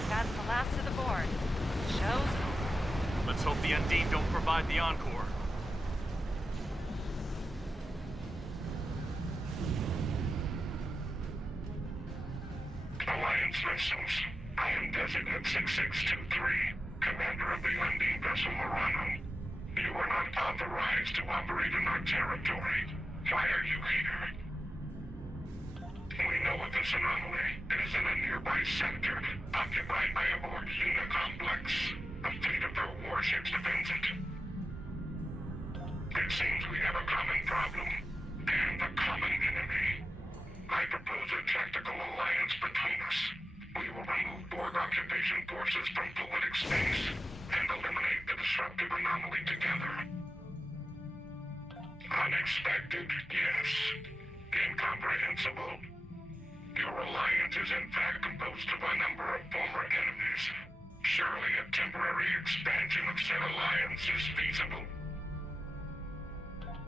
That's the last of the Borg. Show's over. Let's hope the Undine don't provide the encore. Alliance vessels. I am Designate 6623, commander of the Undine vessel Murano. You are not authorized to operate in our territory. Why are you here? We know of this anomaly. It is in a nearby sector, occupied by a Borg Una complex. A fleet of their warships defends it. It seems we have a common problem, and a common enemy. I propose a tactical alliance between us. We will remove Borg occupation forces from fluidic space and eliminate the disruptive anomaly together. Unexpected, yes. Incomprehensible. Your alliance is in fact composed of a number of former enemies. Surely a temporary expansion of said alliance is feasible.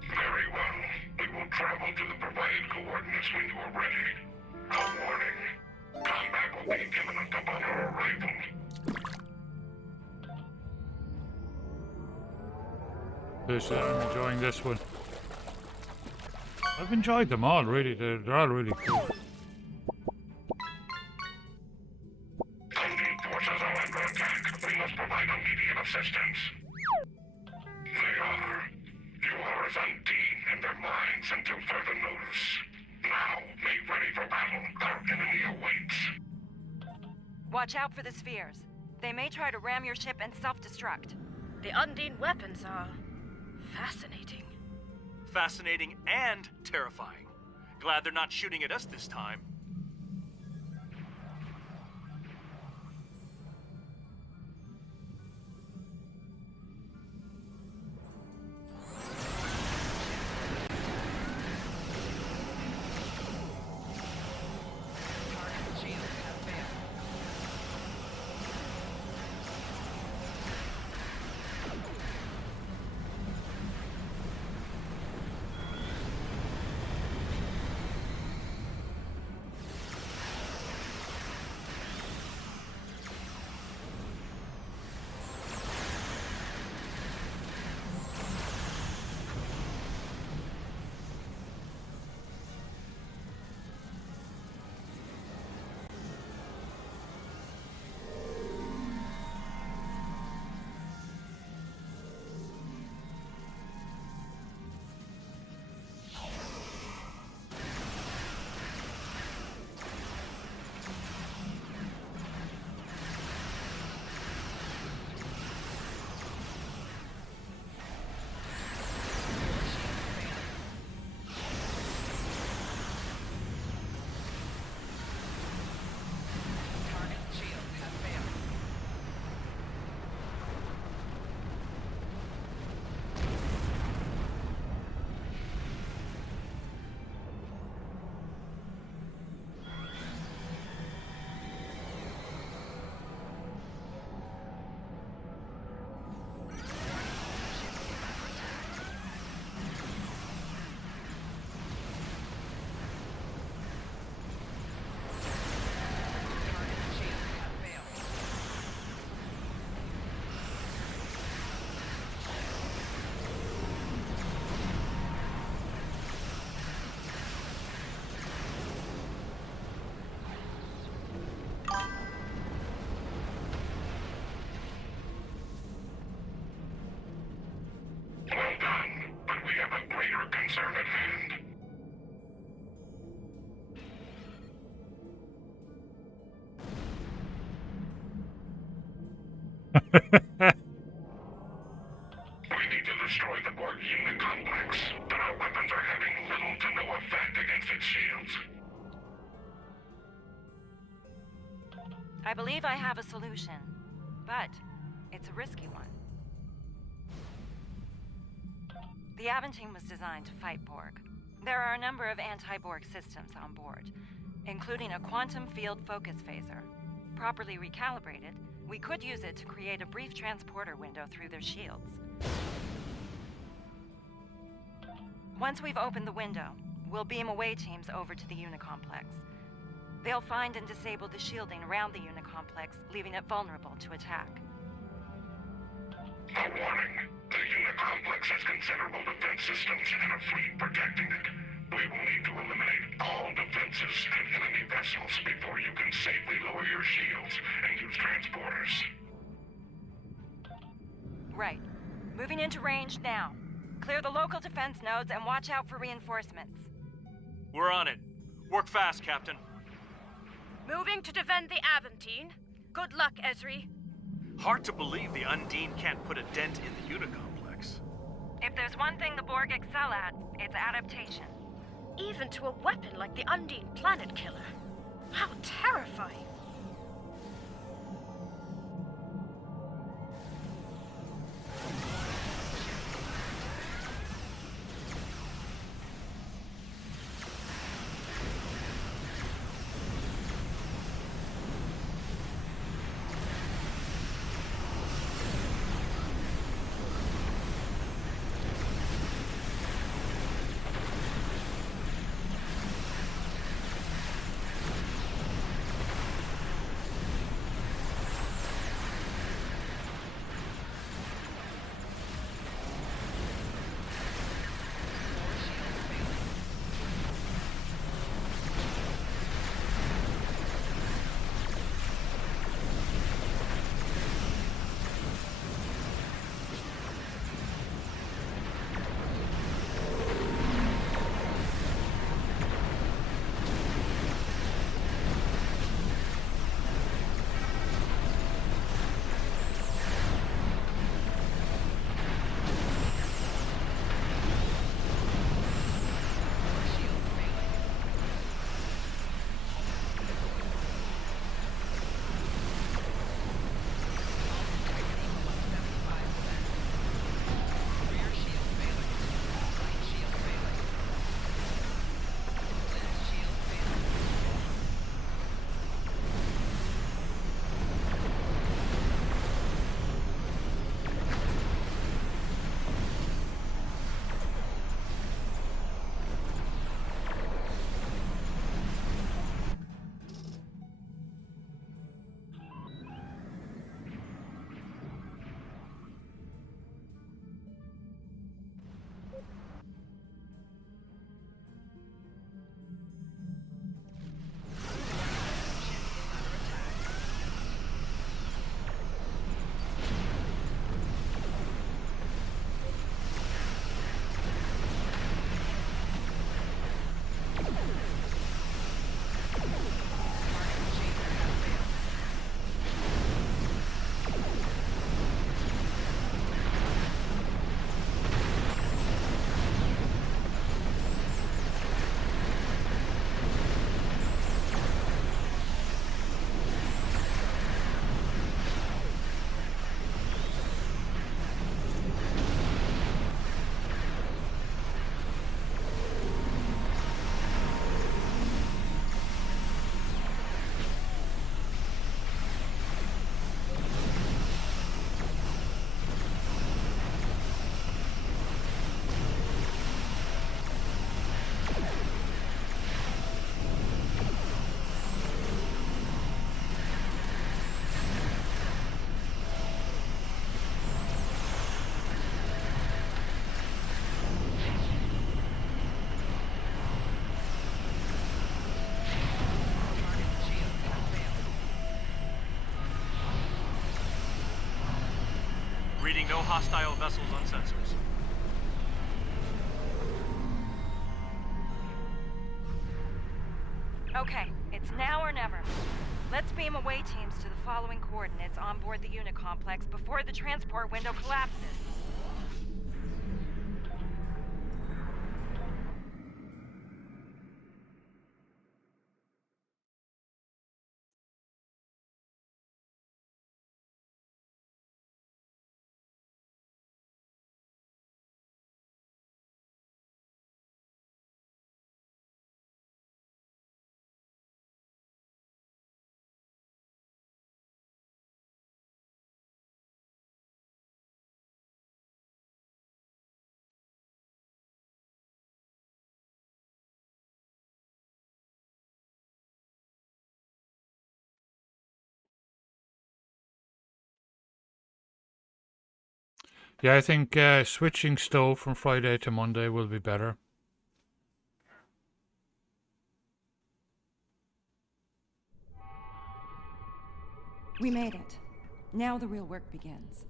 Very well. We will travel to the provided coordinates when you are ready. A warning. Combat will be imminent upon our arrival. I'm enjoying this one. I've enjoyed them all, really. They're all really cool. Undine forces are under attack. We must provide immediate assistance. They are. Yours Undine in their minds until further notice. Now, make ready for battle. Our enemy awaits. Watch out for the spheres. They may try to ram your ship and self-destruct. The Undine weapons are fascinating. Fascinating and terrifying. Glad they're not shooting at us this time. need to destroy the Borg unit complex, but our weapons are having little to no effect against its shields. I believe I have a solution, but it's a risky one. The Aventine was designed to fight Borg. There are a number of anti-Borg systems on board, including a quantum field focus phaser. Properly recalibrated, we could use it to create a brief transporter window through their shields. Once we've opened the window, we'll beam away teams over to the Unicomplex. They'll find and disable the shielding around the Unicomplex, leaving it vulnerable to attack. A warning. The Unicomplex has considerable defense systems and a fleet protecting it. We will need to eliminate all defenses and enemy vessels before you can safely lower your shields and use transporters. Right. Moving into range now. Clear the local defense nodes and watch out for reinforcements. We're on it. Work fast, Captain. Moving to defend the Aventine. Good luck, Ezri. Hard to believe the Undine can't put a dent in the Unicomplex. If there's one thing the Borg excel at, it's adaptation. Even to a weapon like the Undine Planet Killer. How terrifying. Reading no hostile vessels on sensors. Okay, it's now or never. Let's Let's beam away teams to the following coordinates on board the unit complex before the transport window collapses. Yeah, I think switching stove from Friday to Monday will be better. We made it. Now the real work begins.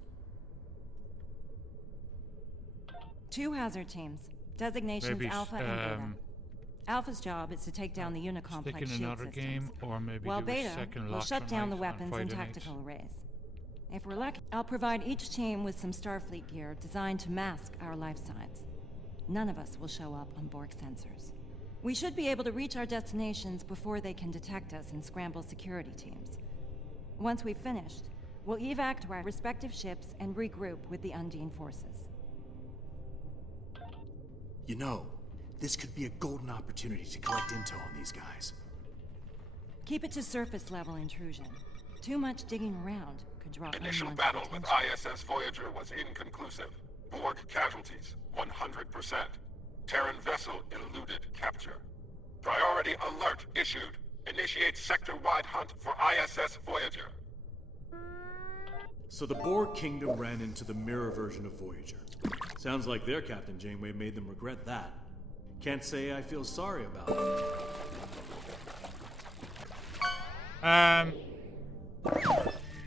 2 hazard teams. Designations Maybe Alpha and Beta. Alpha's job is to take down the unit stick complex in shield another systems, game, or maybe while do a Beta second will lock shut down the tonight on weapons and Friday night. tactical arrays. If we're lucky, I'll provide each team with some Starfleet gear designed to mask our life signs. None of us will show up on Borg sensors. We should be able to reach our destinations before they can detect us and scramble security teams. Once we've finished, we'll evac to our respective ships and regroup with the Undine forces. You know, this could be a golden opportunity to collect intel on these guys. Keep it to surface level intrusion. Too much digging around could draw Initial unwanted battle with attention. ISS Voyager was inconclusive. Borg casualties, 100%. Terran vessel eluded capture. Priority alert issued. Initiate sector-wide hunt for ISS Voyager. So the Borg Kingdom ran into the mirror version of Voyager. Sounds like their Captain Janeway made them regret that. Can't say I feel sorry about it.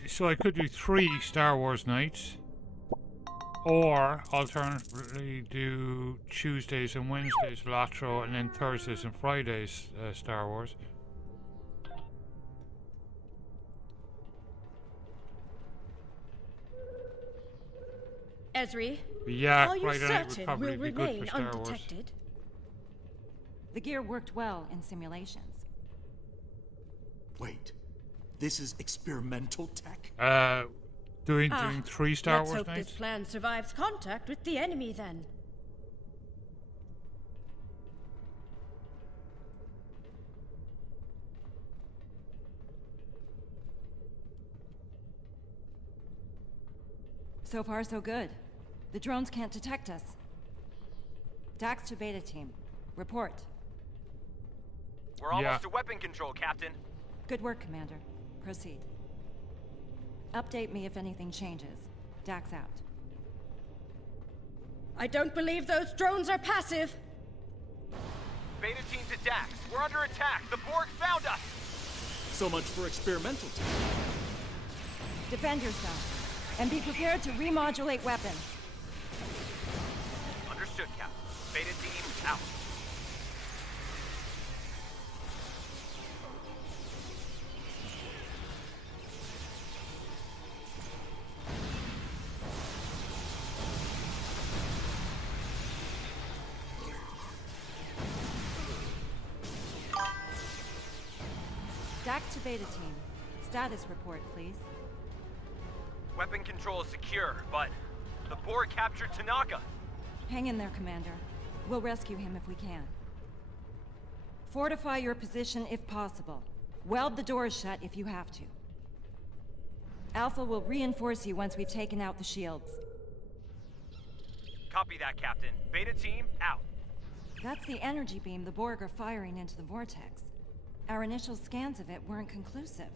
So I could do 3 Star Wars nights, or alternatively do Tuesdays and Wednesdays Latro, and then Thursdays and Fridays Star Wars. Esri, Yeah, are you Friday night would certain probably we'll be good remain for Star Wars. undetected? The gear worked well in simulations. Wait, this is experimental tech? Doing 3 Star Let's Wars hope nights? this plan survives contact with the enemy then. So far, so good. The drones can't detect us. Dax to Beta team. Report. We're almost to weapon control, Captain. Good work, Commander. Proceed. Update me if anything changes. Dax out. I don't believe those drones are passive. Beta team to Dax. We're under attack. The Borg found us. So much for experimental tech. Defend yourself. And be prepared to remodulate weapons. Understood, Captain. Beta team out. Dax to Beta team. Status report, please. Weapon control is secure, but the Borg captured Tanaka. Hang in there, Commander. We'll rescue him if we can. Fortify your position if possible. Weld the doors shut if you have to. Alpha will reinforce you once we've taken out the shields. Copy that, Captain. Beta team out. That's the energy beam the Borg are firing into the vortex. Our initial scans of it weren't conclusive.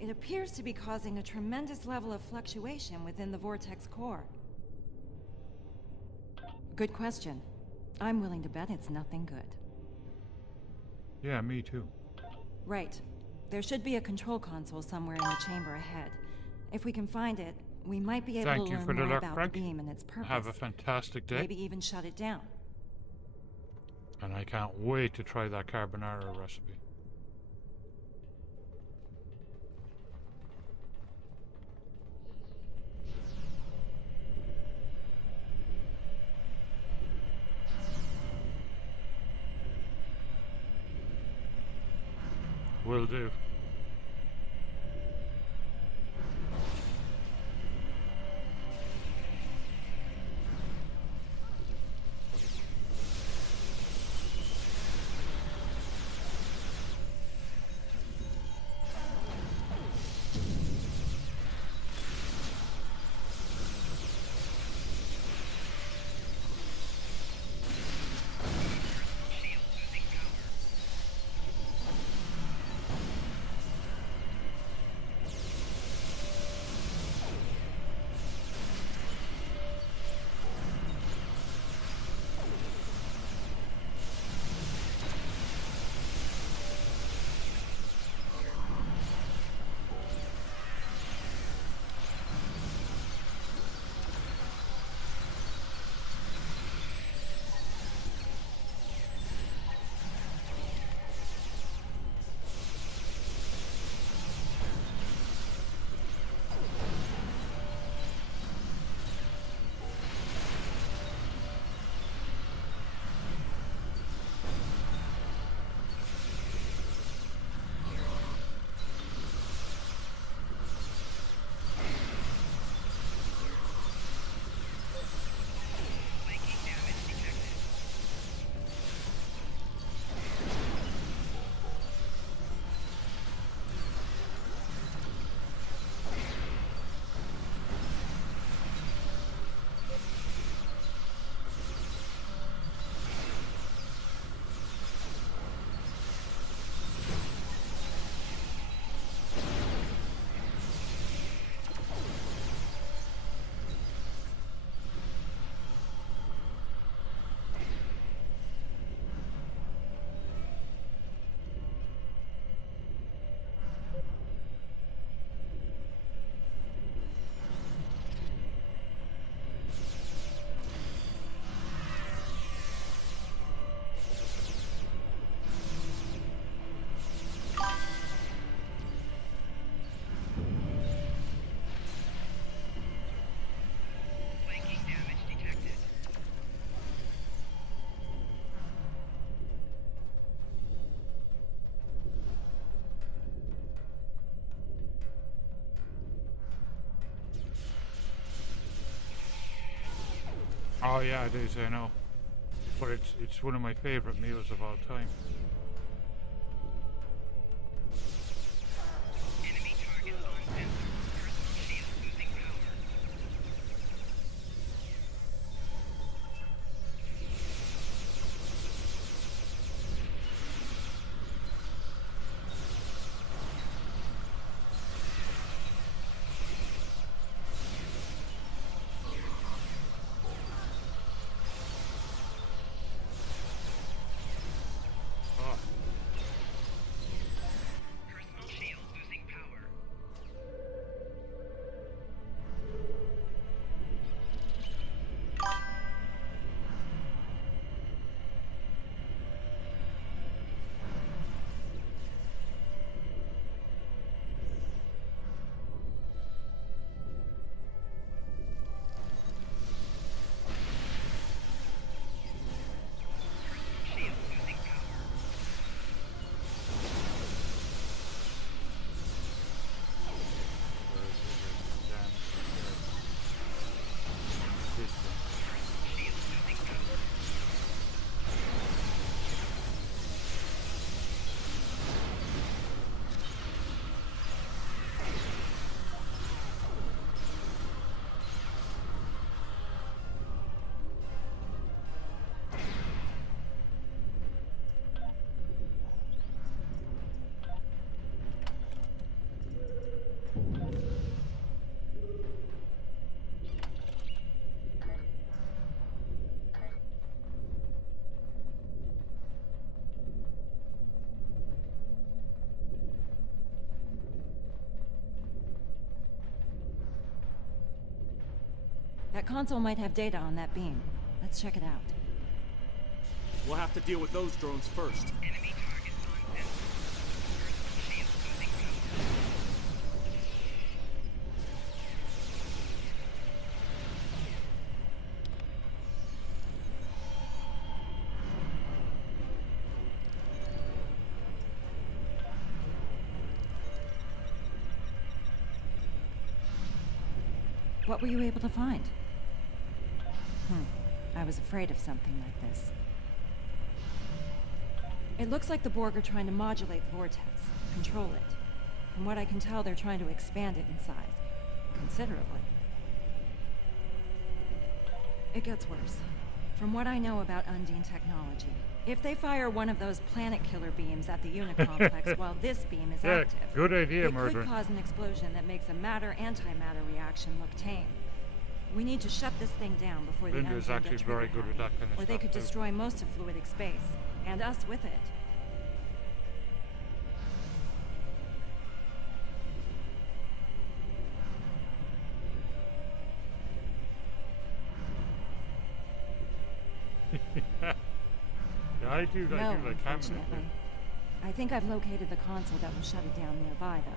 It appears to be causing a tremendous level of fluctuation within the vortex core. Good question. I'm willing to bet it's nothing good. Yeah, me too. Right. There should be a control console somewhere in the chamber ahead. If we can find it, we might be able Thank to you learn for the more luck, about Craig. the beam and its purpose. Have a fantastic day. Maybe even shut it down. And I can't wait to try that carbonara recipe. will do. Oh yeah, it is, I know. But it's one of my favorite meals of all time. That console might have data on that beam. Let's check it out. We'll have to deal with those drones first. What were you able to find? I was afraid of something like this. It looks like the Borg are trying to modulate the vortex, control it. From what I can tell, they're trying to expand it in size. Considerably. It gets worse. From what I know about Undine technology, if they fire one of those planet killer beams at the unit complex while this beam is active, good idea, it Murder. could cause an explosion that makes a matter-antimatter reaction look tame. We need to shut this thing down before the Linda's Undine actually get very trigger good at that happy, kind of or they stuff could too. destroy most of fluidic space, and us with it. Yeah, I do No, like unfortunately. I think I've located the console that will shut it down nearby, though.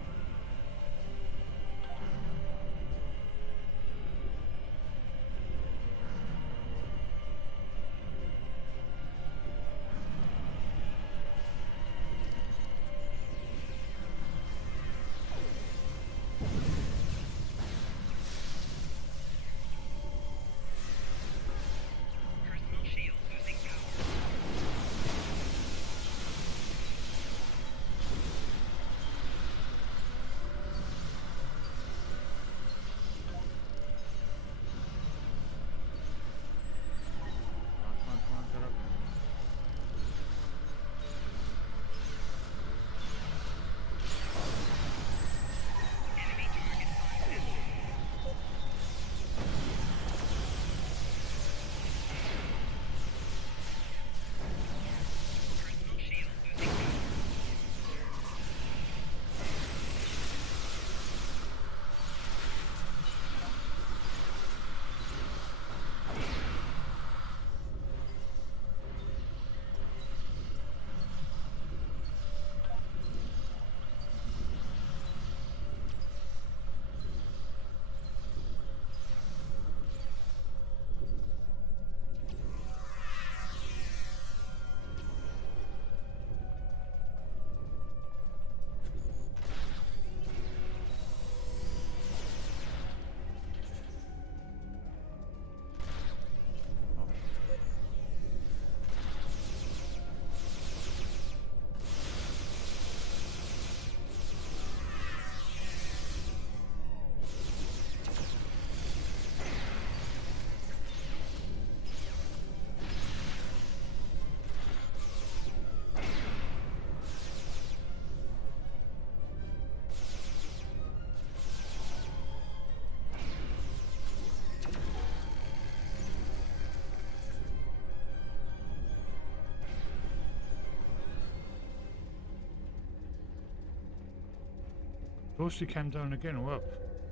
Toasty came down again, well.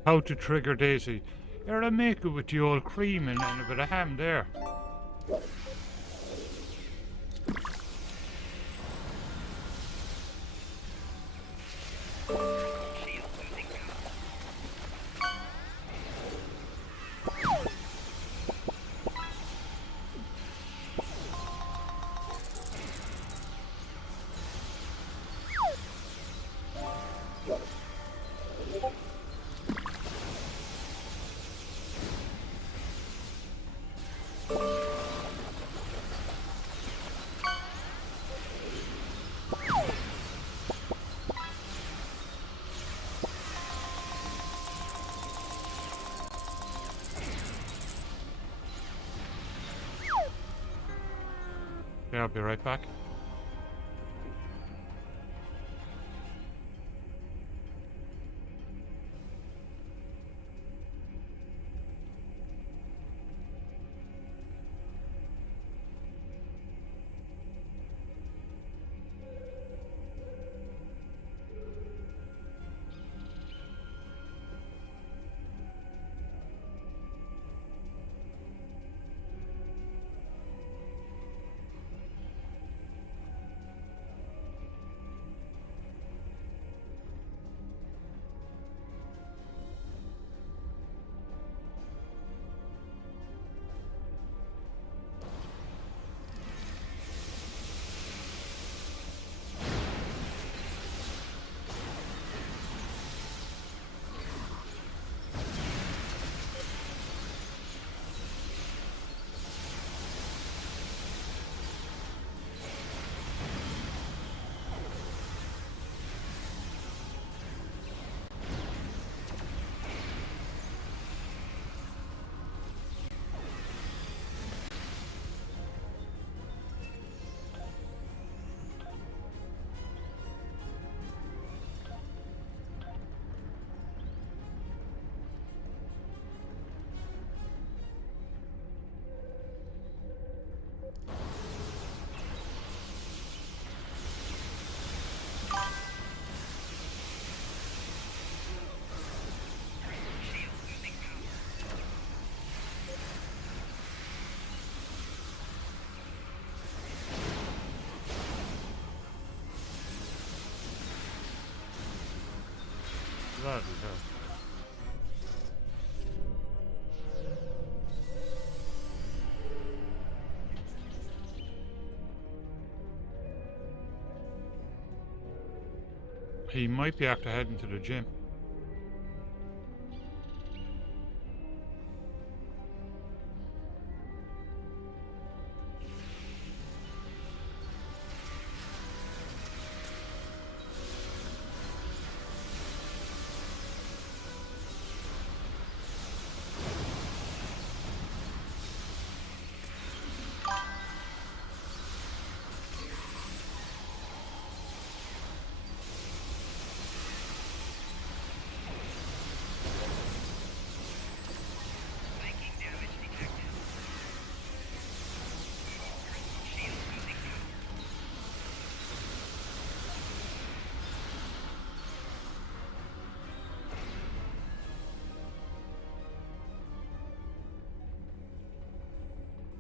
How to trigger Daisy. Here, I make it with the old cream and a bit of ham there. Yeah, I'll be right back. Bloody hell. He might be after heading to the gym.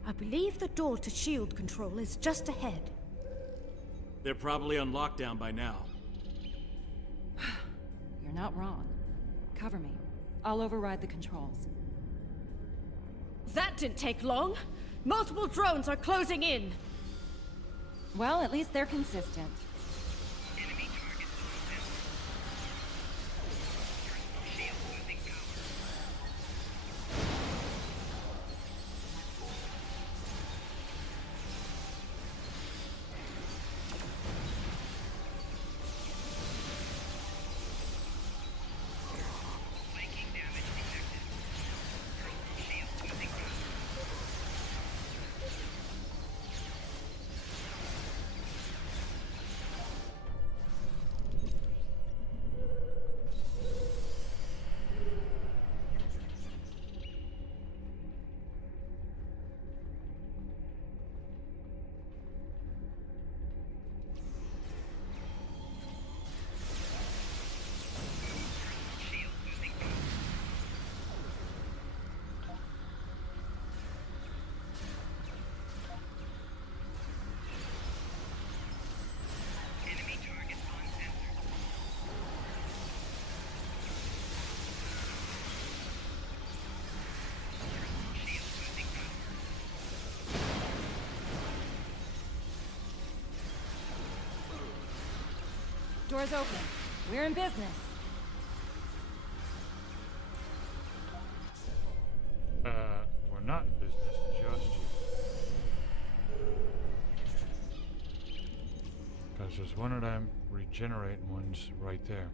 I believe the door to shield control is just ahead. They're probably on lockdown by now. You're not wrong. Cover me. I'll override the controls. That didn't take long. Multiple drones are closing in. Well, at least they're consistent. Doors open. We're in business. We're not in business just yet. Because there's one of them regenerating ones right there.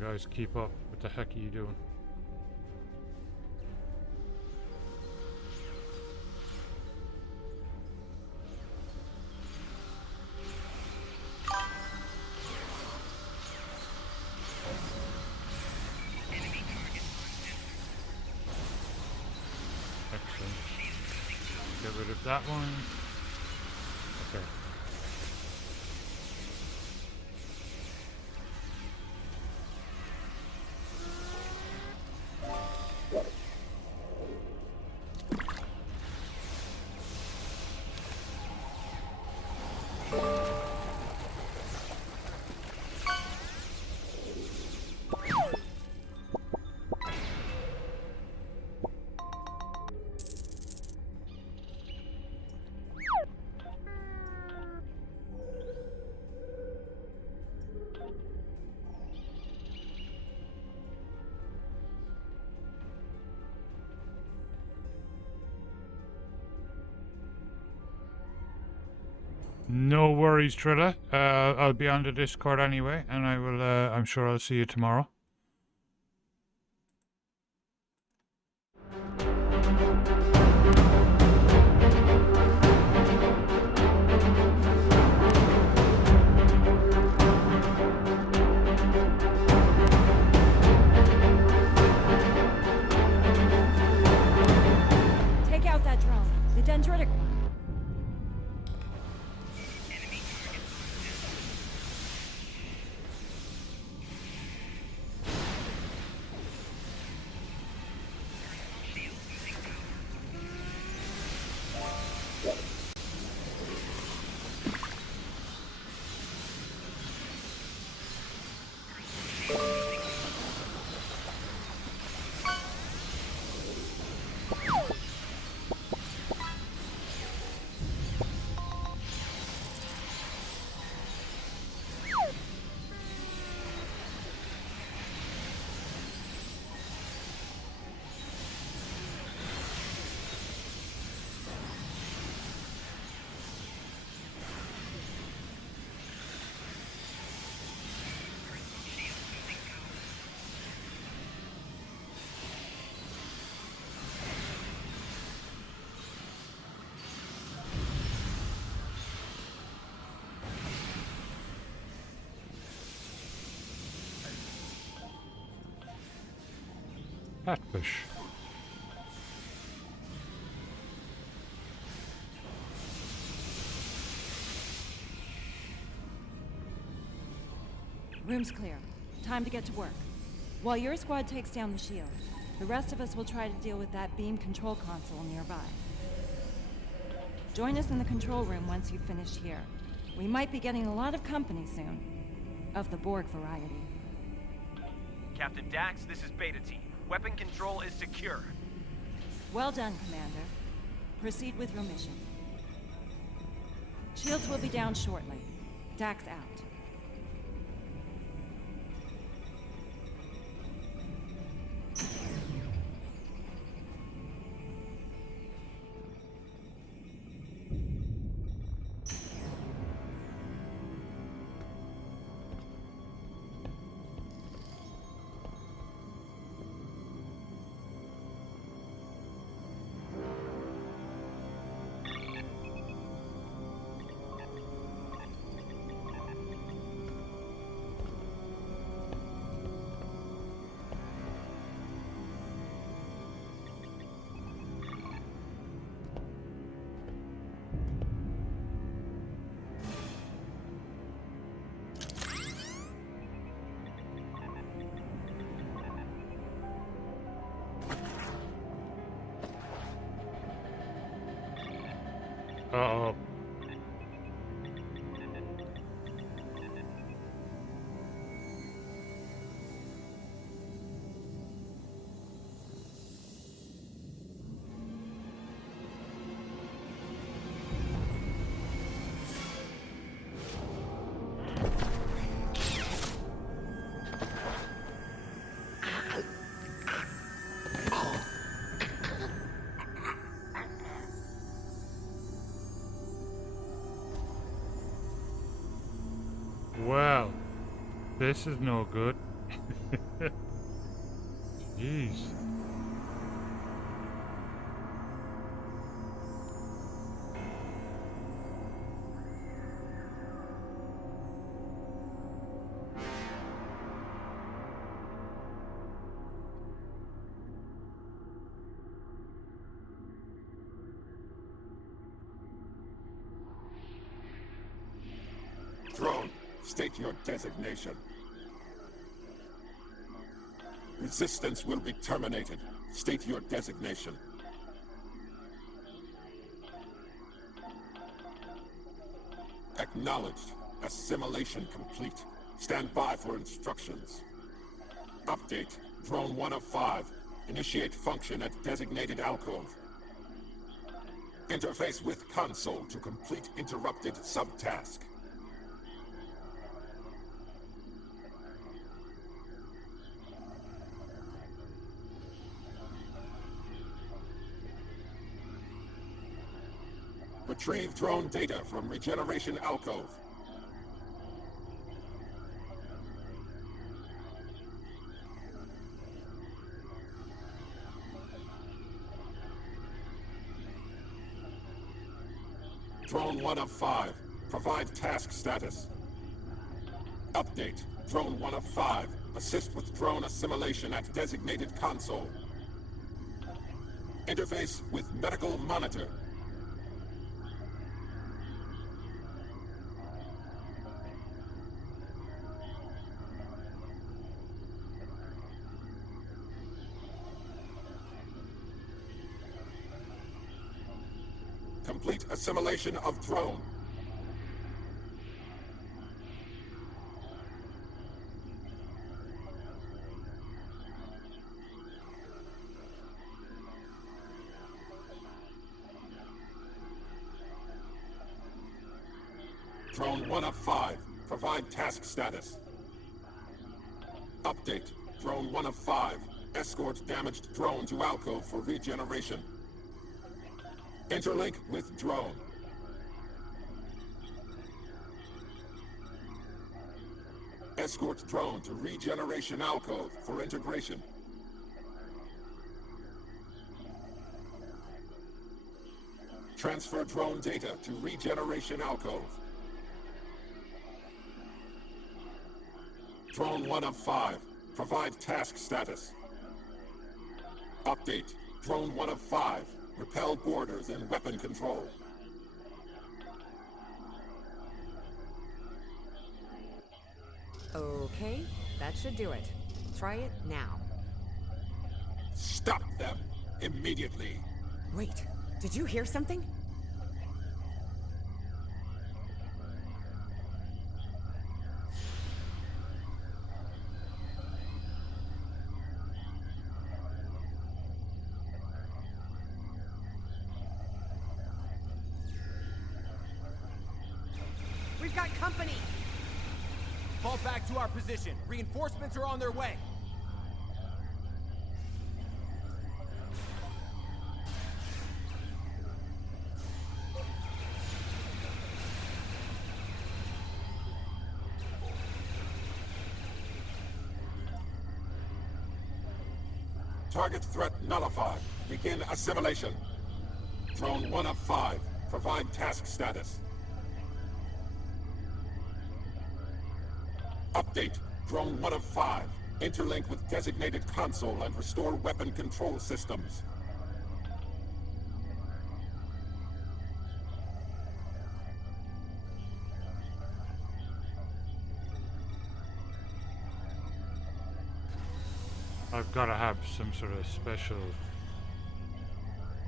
Guys, keep up. What the heck are you doing? Excellent. Get rid of that one. Okay. No worries, Trilla. I'll be on the Discord anyway, and I will. I'm sure I'll see you tomorrow. Take out that drone, the dendritic one. Catfish. Room's clear. Time to get to work. While your squad takes down the shields, the rest of us will try to deal with that beam control console nearby. Join us in the control room once you've finished here. We might be getting a lot of company soon. Of the Borg variety. Captain Dax, this is Beta Team. Weapon control is secure. Well done, Commander. Proceed with your mission. Shields will be down shortly. Dax out. Uh-oh. Well, this is no good. Jeez. Drone, state your designation. Resistance will be terminated. State your designation. Acknowledged. Assimilation complete. Stand by for instructions. Update. Drone 1 of 5. Initiate function at designated alcove. Interface with console to complete interrupted subtask. Retrieve drone data from Regeneration Alcove. Drone 1 of 5. Provide task status. Update. Drone 1 of 5. Assist with drone assimilation at designated console. Interface with medical monitor. Complete assimilation of drone. Drone 1 of 5. Provide task status. Update. Drone 1 of 5. Escort damaged drone to Alcove for regeneration. Interlink with drone. Escort drone to Regeneration Alcove for integration. Transfer drone data to Regeneration Alcove. Drone 1 of 5. Provide task status. Update. Drone 1 of 5. Repel boarders and weapon control. Okay, that should do it. Try it now. Stop them! Immediately! Wait, did you hear something? We've got company! Fall back to our position. Reinforcements are on their way. Target threat nullified. Begin assimilation. Drone 1 of 5. Provide task status. Update. Drone 1 of 5. Interlink with designated console and restore weapon control systems. I've got to have some sort of special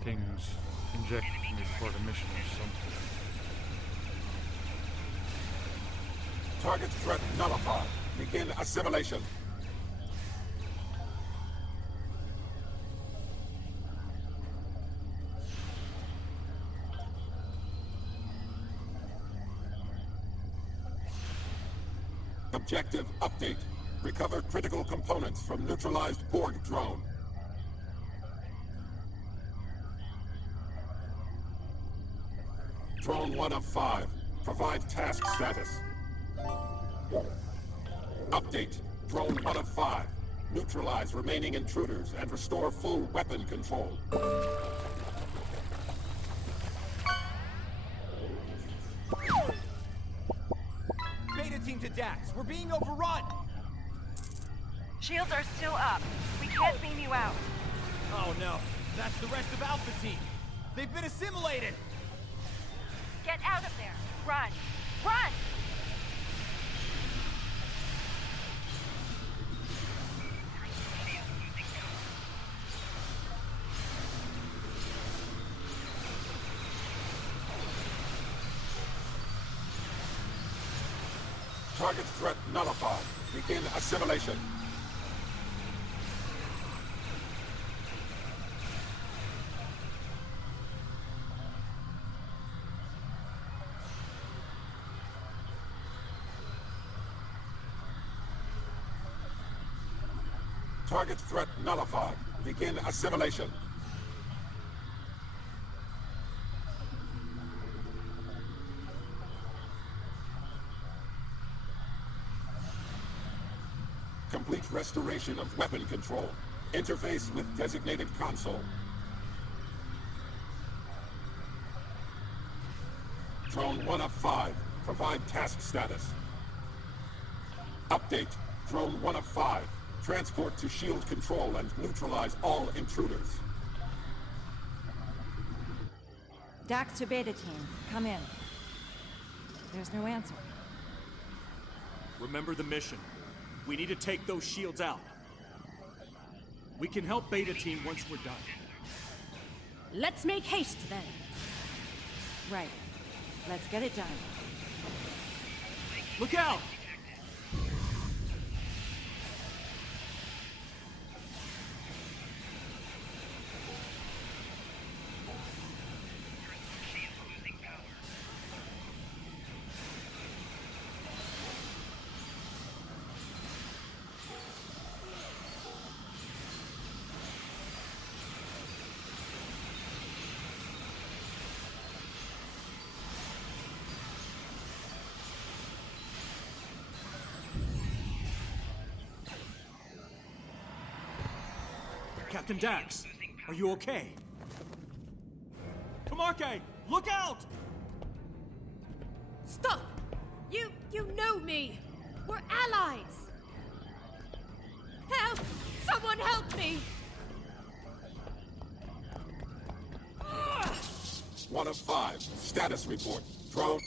things injected in me before the mission or something. Target threat nullified. Begin assimilation. Objective update. Recover critical components from neutralized Borg drone. Drone 1 of 5. Provide task status. Update. Drone 1 of 5. Neutralize remaining intruders and restore full weapon control. Beta team to Dax. We're being overrun! Shields are still up. We can't beam you out. Oh no, that's the rest of Alpha Team. They've been assimilated! Get out of there. Run. Run! Target threat nullified. Begin assimilation. Target threat nullified. Begin assimilation. complete restoration of weapon control. Interface with designated console. Drone 1 of 5. Provide task status. Update. Drone 1 of 5. Transport to shield control and neutralize all intruders. Dax to Beta Team, come in. There's no answer. Remember the mission. We need to take those shields out. We can help Beta Team once we're done. Let's make haste then. Right. Let's get it done. Look out! Captain Dax, are you okay? Kumarke, look out! Stop! You know me! We're allies! Help! Someone help me! 1 of 5. Status report. Drone.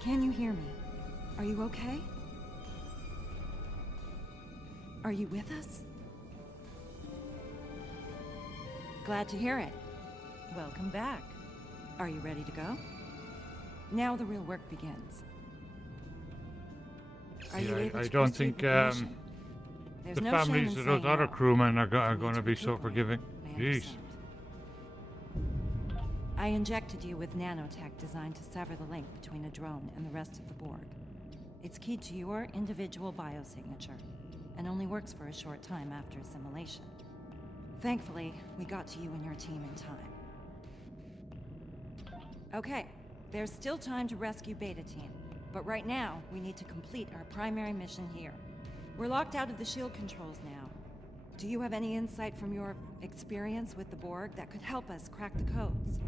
Can you hear me? Are you okay? Are you with us? Glad to hear it. Welcome back. Are you ready to go? Now the real work begins. Are you able I to don't proceed think with the mission? There's the no families shame in of those saying other no. crewmen are going to be so forgiving. Jeez. I injected you with nanotech designed to sever the link between a drone and the rest of the Borg. It's keyed to your individual biosignature, and only works for a short time after assimilation. Thankfully, we got to you and your team in time. Okay, there's still time to rescue Beta Team, but right now, we need to complete our primary mission here. We're locked out of the shield controls now. Do you have any insight from your experience with the Borg that could help us crack the codes?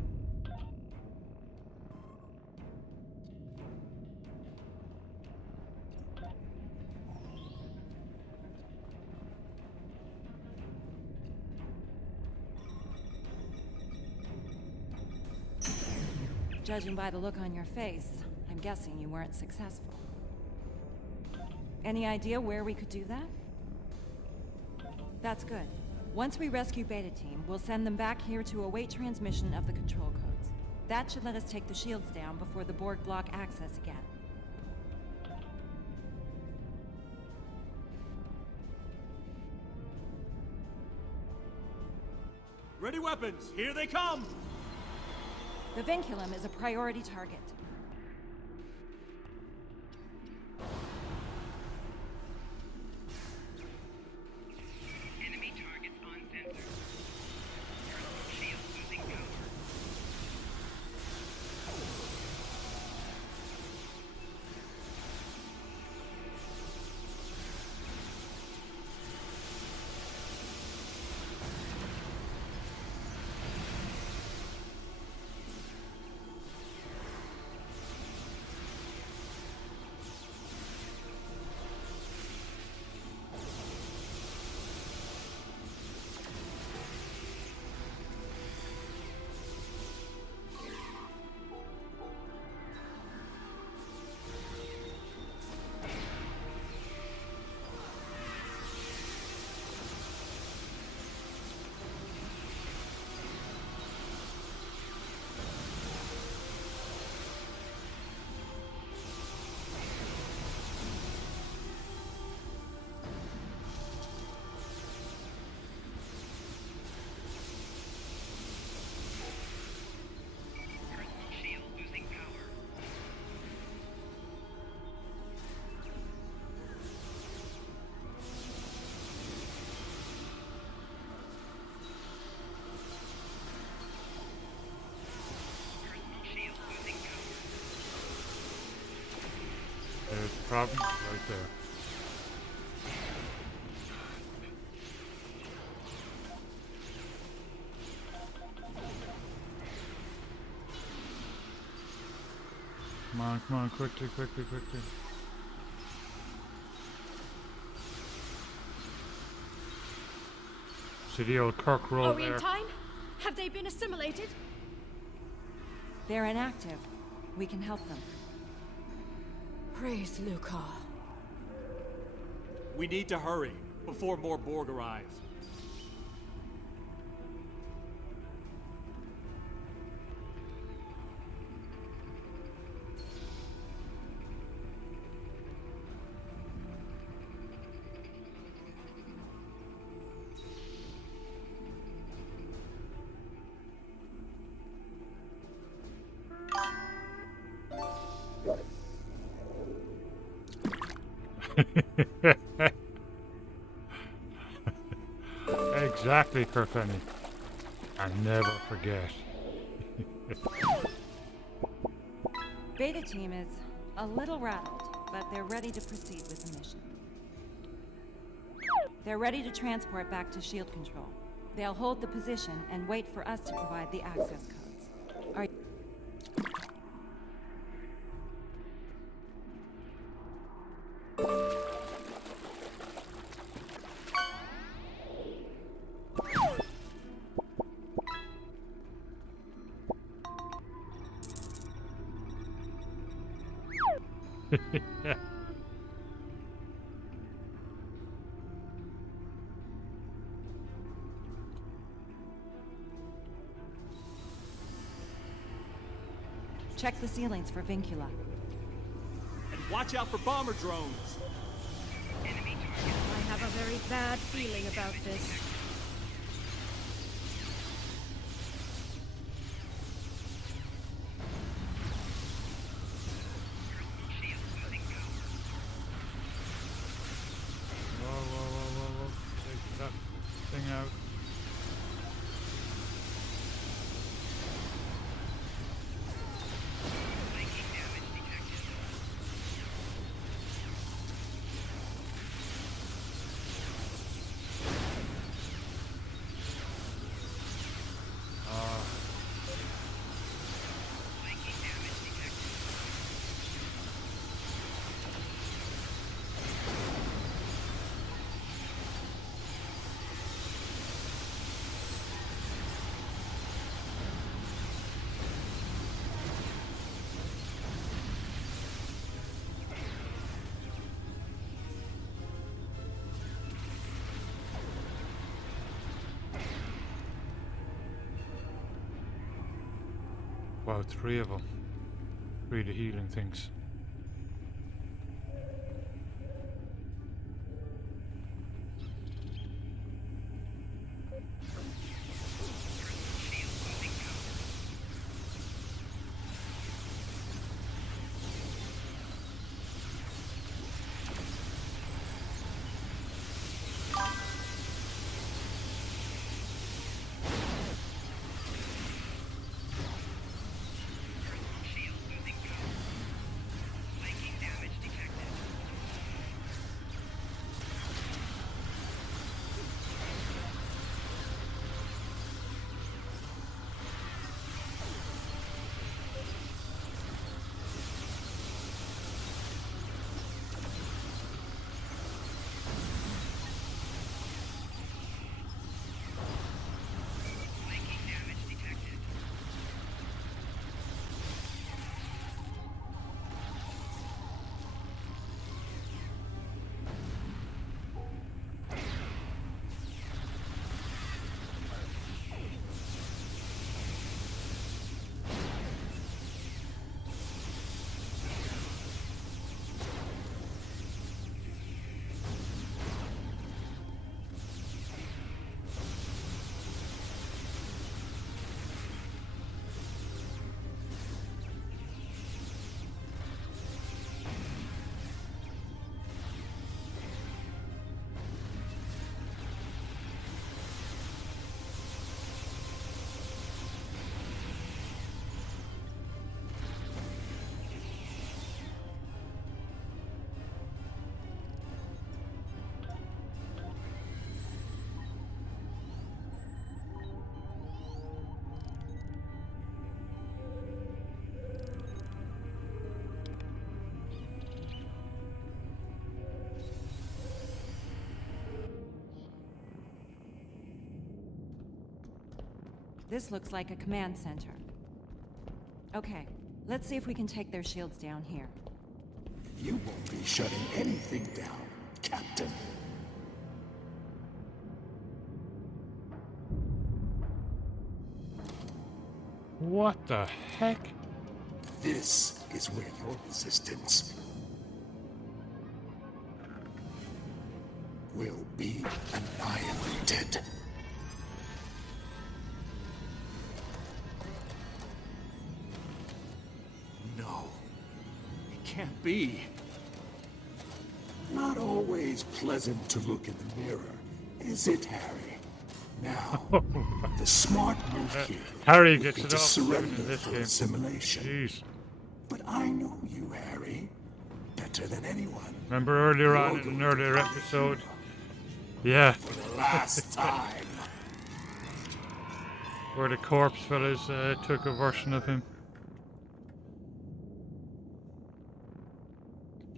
Judging by the look on your face, I'm guessing you weren't successful. Any idea where we could do that? That's good. Once we rescue Beta Team, we'll send them back here to await transmission of the control codes. That should let us take the shields down before the Borg block access again. Ready weapons, here they come! The Vinculum is a priority target. Enemy targets on sensor. Shield losing power. problem right there. Come on, quickly. See the old Kirk roll Are we there. in time? Have they been assimilated? They're inactive. We can help them. Praise Luca. We need to hurry before more Borg arrive. Exactly, Kirkfenny. And never forget. Beta team is a little rattled, but they're ready to proceed with the mission. They're ready to transport back to shield control. They'll hold the position and wait for us to provide the access codes. Are Check the ceilings for vincula. And watch out for bomber drones. I have a very bad feeling about this. Whoa. Take that thing out. Wow, 3 of them. 3 of the healing things. This looks like a command center. Okay, let's see if we can take their shields down here. You won't be shutting anything down, Captain. What the heck? This is where your resistance will be annihilated. No. It can't be. Not always pleasant to look in the mirror, is it, Harry? Now, the smart move here Harry would gets be it to off surrender in this for game. assimilation. Jeez. But I know you, Harry, better than anyone. Remember earlier on in an earlier episode? Yeah. For the last time. Where the corpse fellas took a version of him.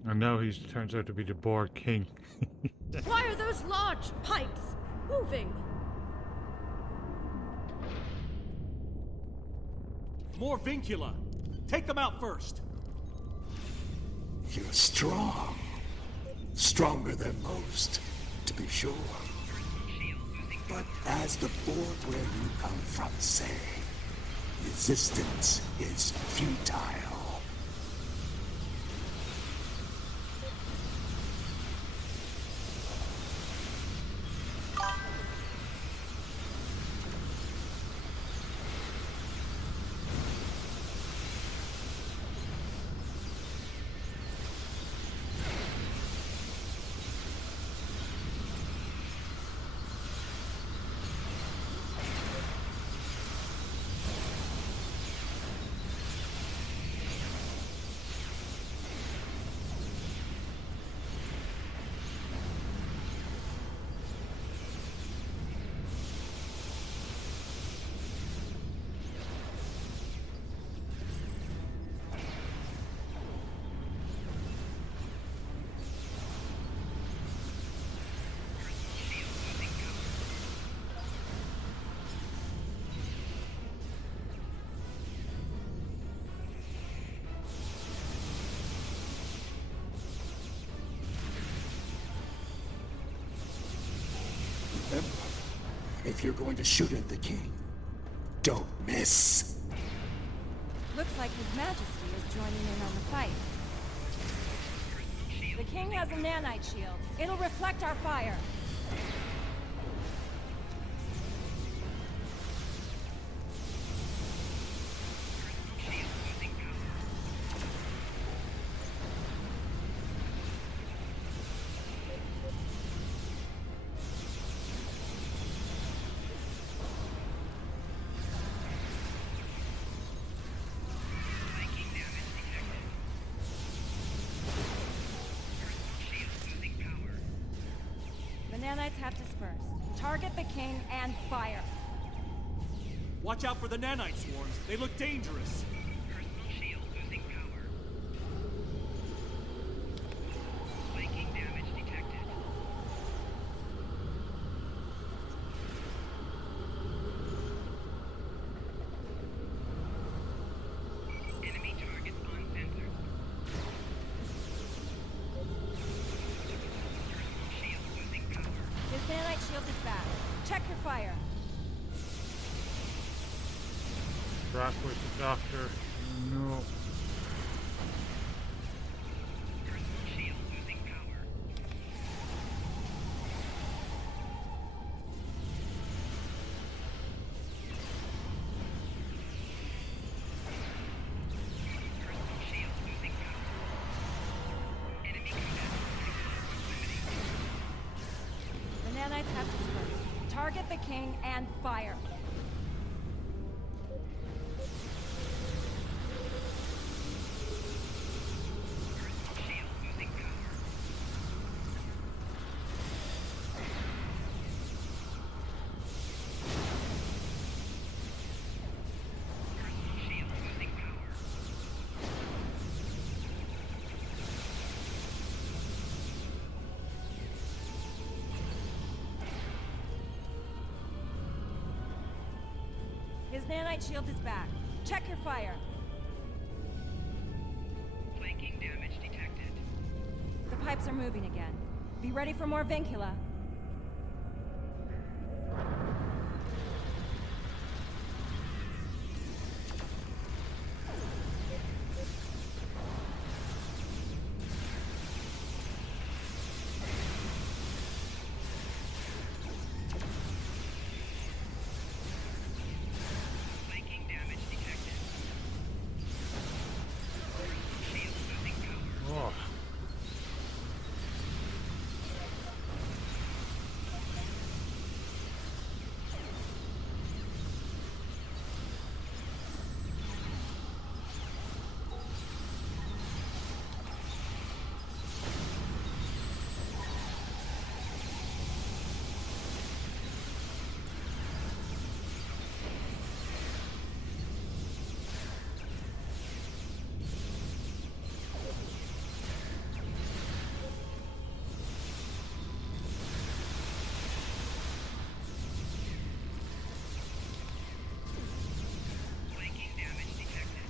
And now he turns out to be the Borg King. Why are those large pipes moving? More vincula! Take them out first! You're strong. Stronger than most, to be sure. But as the Borg where you come from say, resistance is futile. Remember, if you're going to shoot at the king, don't miss. Looks like His Majesty is joining in on the fight. The king has a nanite shield. It'll reflect our fire. The nanites have dispersed. Target the king and fire. Watch out for the nanite swarms. They look dangerous. His nanite shield is back. Check your fire. Brock was the doctor. No. The nanites have dispersed. Target the king and fire. His nanite shield is back. Check your fire. Flanking damage detected. The pipes are moving again. Be ready for more vincula. Flanking damage detected. Shield losing power. Oh. Flanking damage detected.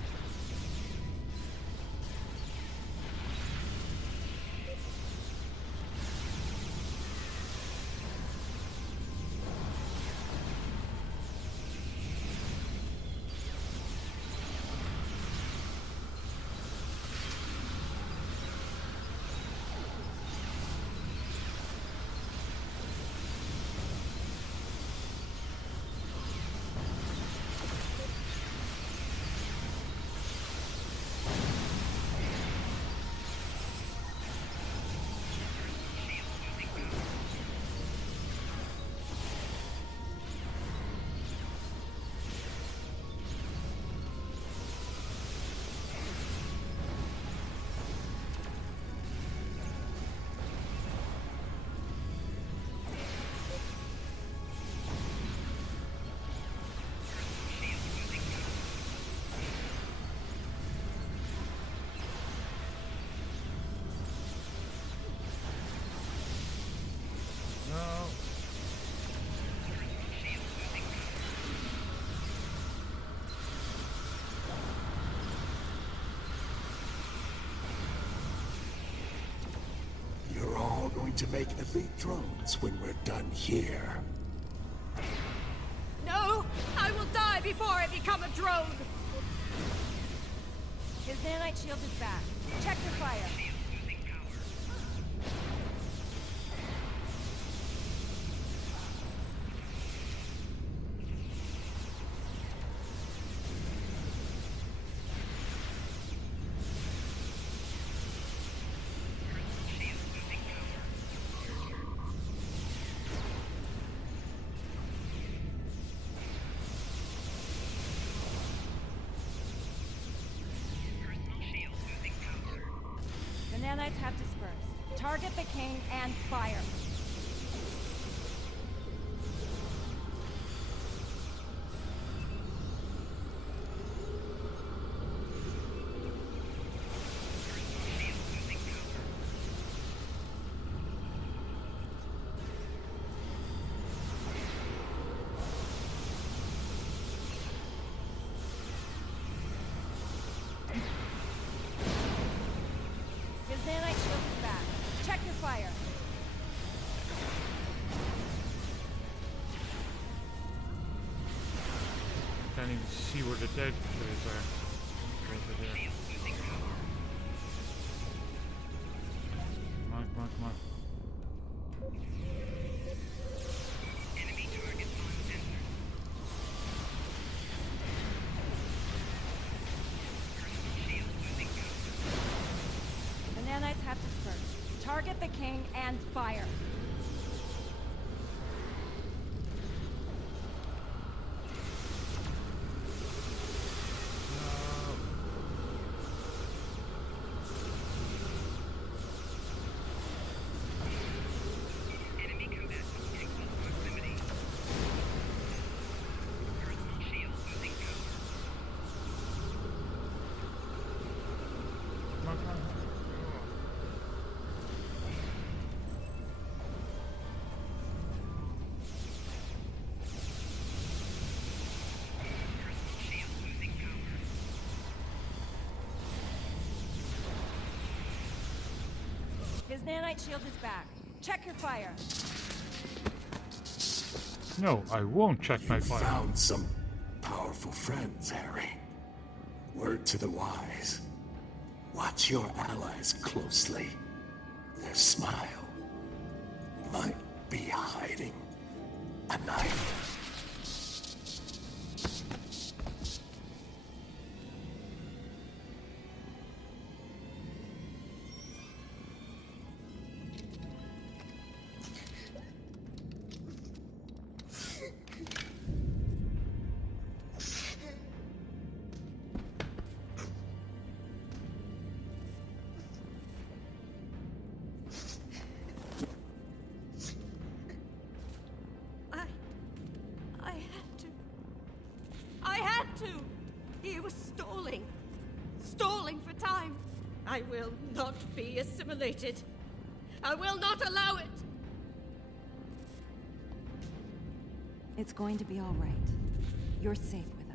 No. You're all going to make elite drones when we're done here. No! I will die before I become a drone! His nanite shield is back. Check your fire. The nanites have dispersed. Target the king and fire. His nanite shield is back. Check your fire. Can't even see where the dead players are. Over there. Come on, come on, come on. Enemy target on sensor. Shield losing power. The nanites have dispersed. Target the king and fire. Enemy combatants in close proximity. Personal shield losing power. Come on, come on. nanite shield is back. Check your fire. No, I won't check my fire. Found some powerful friends, Harry. Word to the wise. Watch your allies closely. Their smile might be hiding a knife. I had to. He was stalling. Stalling for time. I will not be assimilated. I will not allow it. It's going to be all right. You're safe with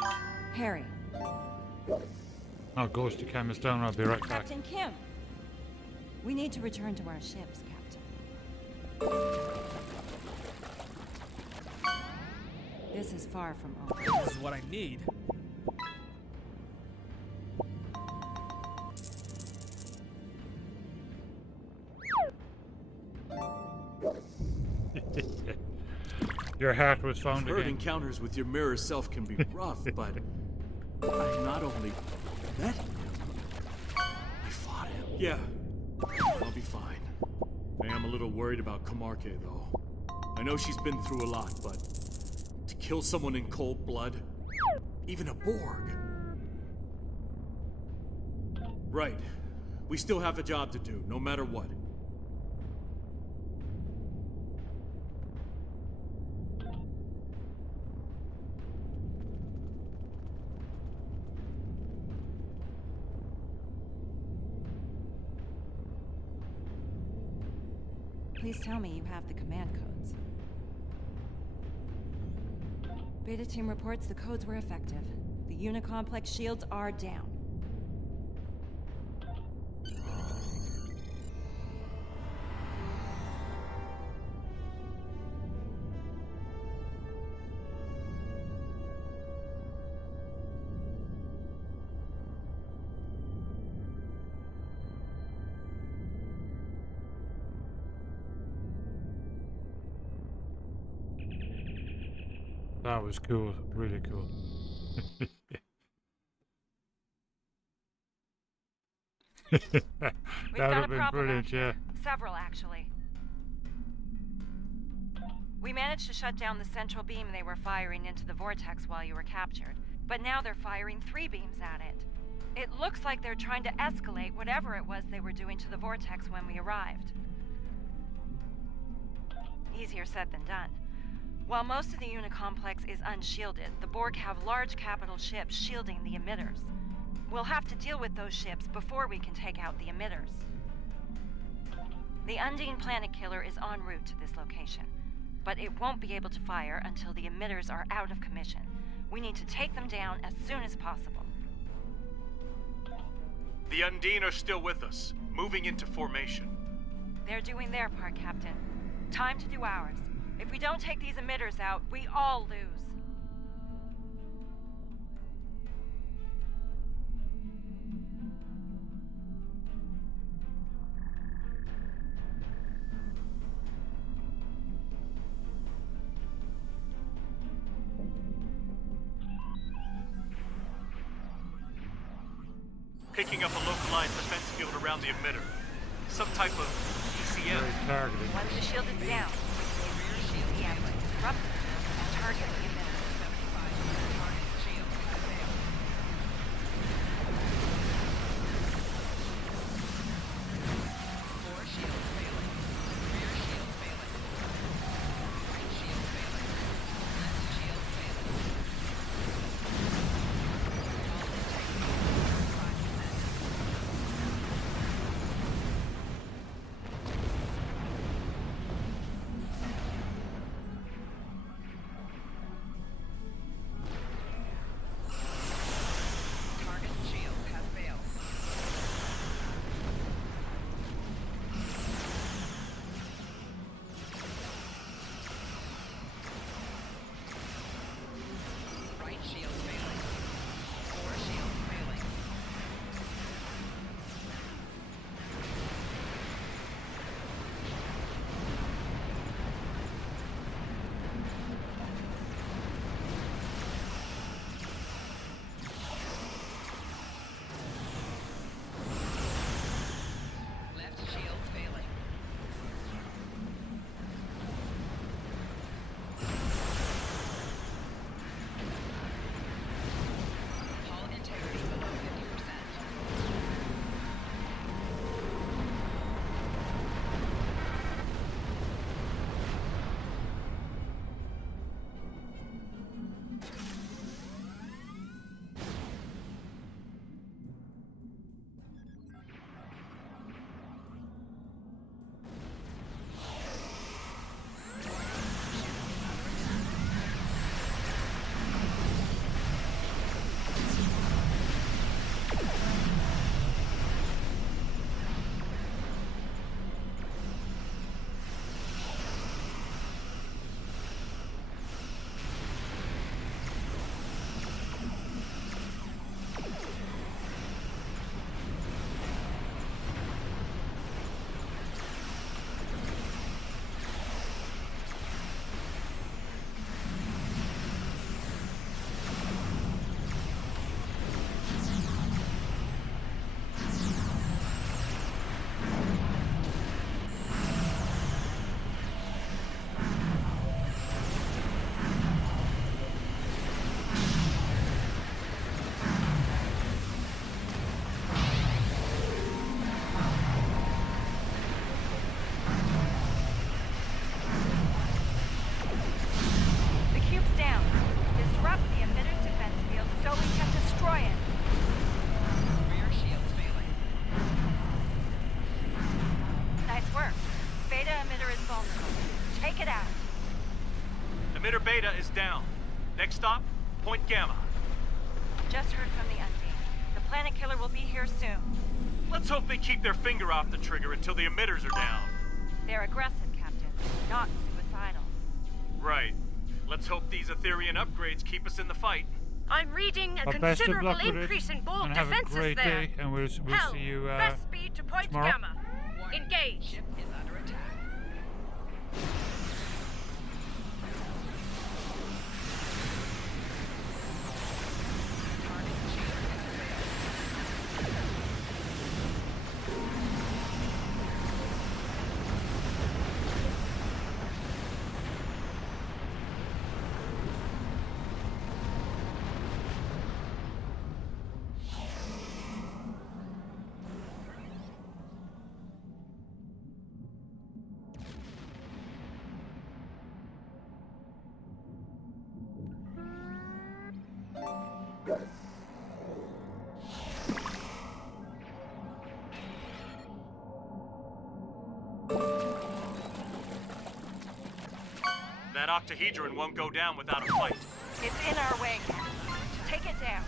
us. Harry. I'll ghost the cameras down. I'll be right back. Captain Kim. We need to return to our ships, Captain. This is far from over. This is what I need. Your hat was found I've heard again. encounters with your mirror self can be rough, but I not only met him, I fought him. Yeah, I'll be fine. I am a little worried about Kumarke, though. I know she's been through a lot, but to kill someone in cold blood, even a Borg. Right. We still have a job to do, no matter what. Please tell me you have the command codes. Beta team reports the codes were effective. The Unicomplex shields are down. That was cool, really cool. That would have been brilliant, yeah. Several, actually. We managed to shut down the central beam they were firing into the vortex while you were captured, but now they're firing 3 beams at it. It looks like they're trying to escalate whatever it was they were doing to the vortex when we arrived. Easier said than done. While most of the Unicomplex is unshielded, the Borg have large capital ships shielding the emitters. We'll have to deal with those ships before we can take out the emitters. The Undine Planet Killer is en route to this location, but it won't be able to fire until the emitters are out of commission. We need to take them down as soon as possible. The Undine are still with us, moving into formation. They're doing their part, Captain. Time to do ours. If we don't take these emitters out, we all lose. Picking up a localized defense field around the emitter. Some type of ECM. Very targeted. Once the shield is down, ECM to disrupt the shield and target the emitters. Emitter Beta is down. Next stop, Point Gamma. Just heard from the Undine. The Planet Killer will be here soon. Let's hope they keep their finger off the trigger until the emitters are down. They're aggressive, Captain, not suicidal. Right. Let's hope these Etherean upgrades keep us in the fight. I'm reading a But best of considerable luck with it, increase in Borg and have a defenses great there. day, and we'll Hell, see you best speed to Point tomorrow. Gamma. Engage. Ship is under attack. That octahedron won't go down without a fight. It's in our way. Take it down.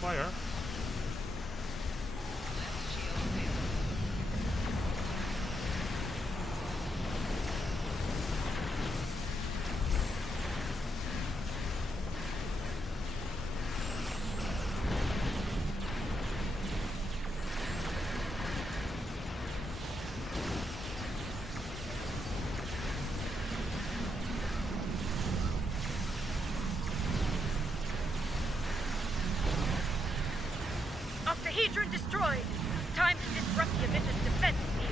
Fire. Octahedron destroyed. Time to disrupt the emitter's defense field.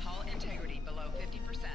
Hull integrity below 50%.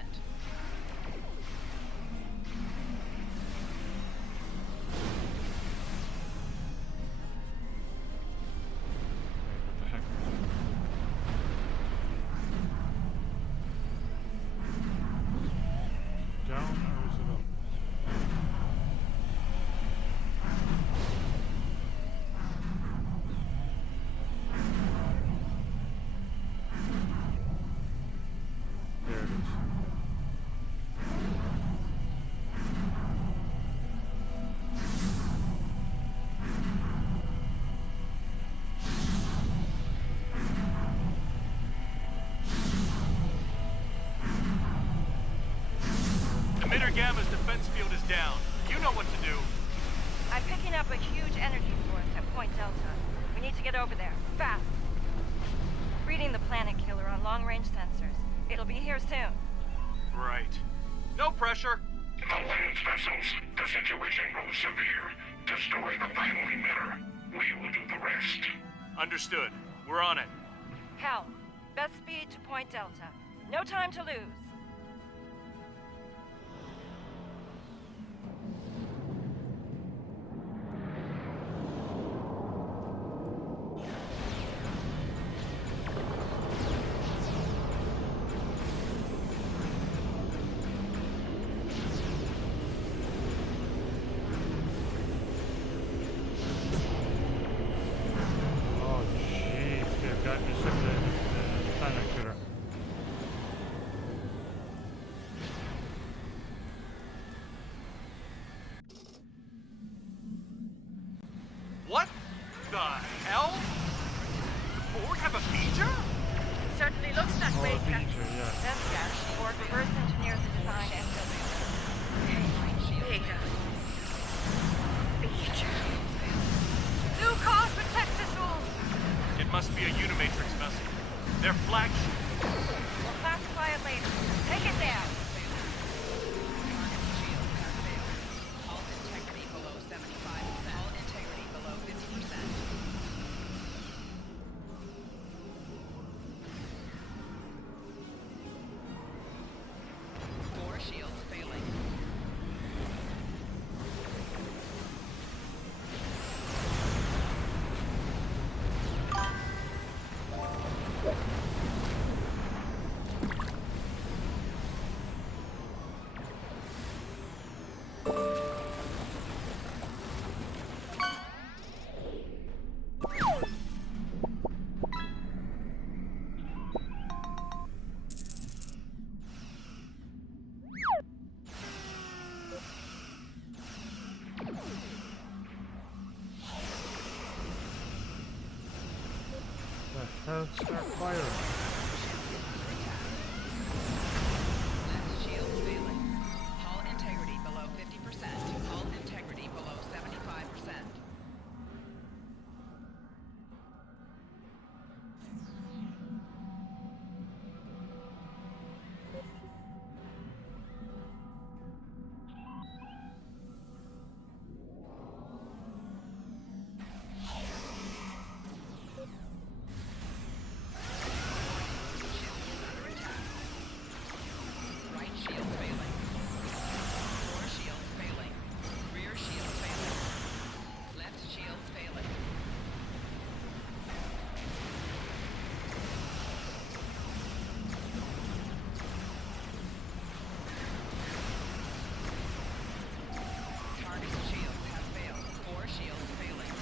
to get over there. Fast. Reading the Planet Killer on long-range sensors. It'll be here soon. Right. No pressure. Alliance vessels, the situation grows severe. Destroy the final emitter. We will do the rest. Understood. We're on it. Hal, best speed to Point Delta. No time to lose. Oh, jeez, they've got this in the Planet Killer. What the hell? The Borg have a feature? Certainly looks that way, feature, Captain. yeah. That's yes. Borg reverse engineered the design and building. Beta. Feature. New car protect us all. It must be a Unimatrix vessel. Their flagship. We'll classify it later. Take it down. Hull integrity below 75%. Hull integrity below 50%. Core shields failing. The hell, start firing. Left shields failing. Hull integrity below 50%. Hull integrity below 75%. Right shield failing. Core shields failing. Rear shields failing. Left shields failing. Target shields have failed. Core shields failing.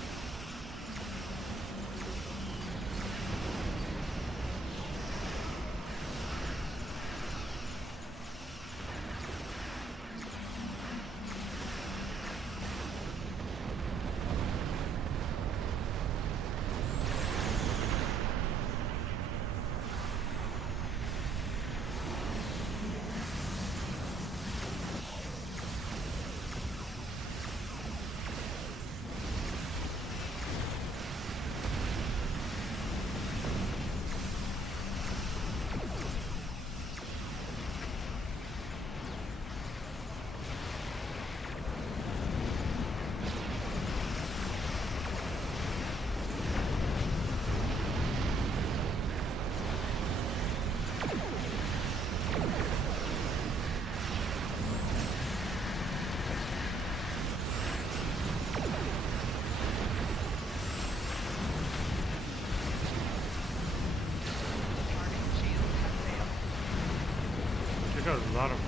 They got a lot of them.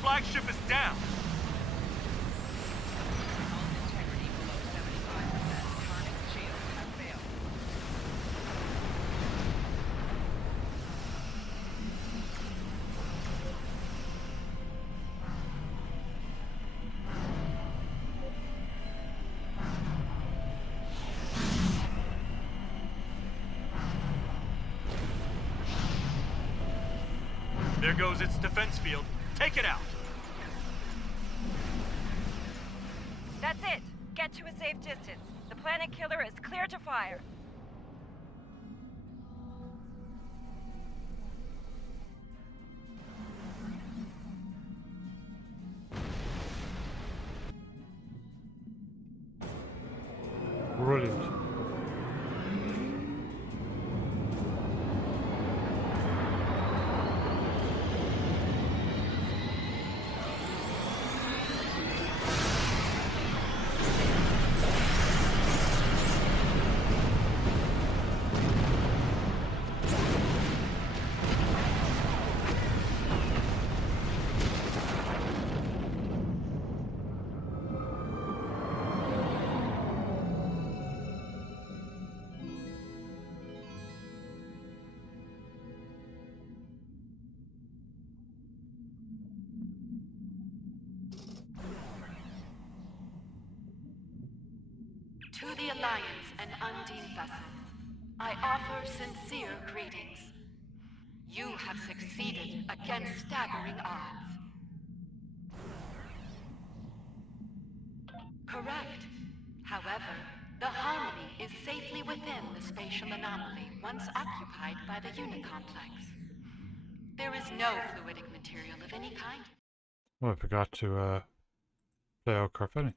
flagship is down. Integrity below 75%. Target's shields have failed. There goes its defense field. Take it out. That's it. Get to a safe distance. The planet killer is clear to fire. Brilliant. To the Alliance and Undine vessels, I offer sincere greetings. You have succeeded against staggering odds. Correct. However, the Harmony is safely within the spatial anomaly once occupied by the Unicomplex. There is no fluidic material of any kind. Oh, I forgot to play out Carfini.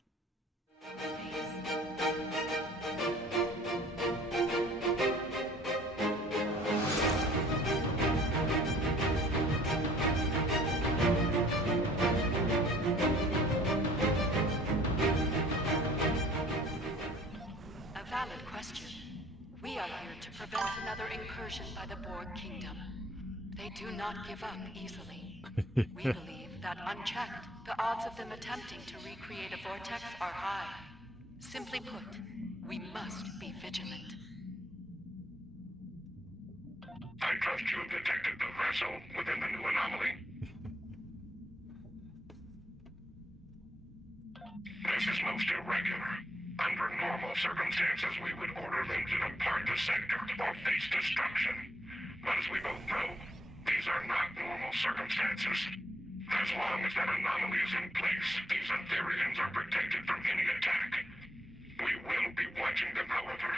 A valid question. We are here to prevent another incursion by the Borg Kingdom. They do not give up easily. We believe that unchecked, the odds of them attempting to recreate a vortex are high. Simply put, we must be vigilant. I trust you have detected the vessel within the new anomaly. This is most irregular. Under normal circumstances, we would order them to depart the sector or face destruction. But as we both know, these are not normal circumstances. As long as that anomaly is in place, these Aetherians are protected from any attack. We will be watching them, however.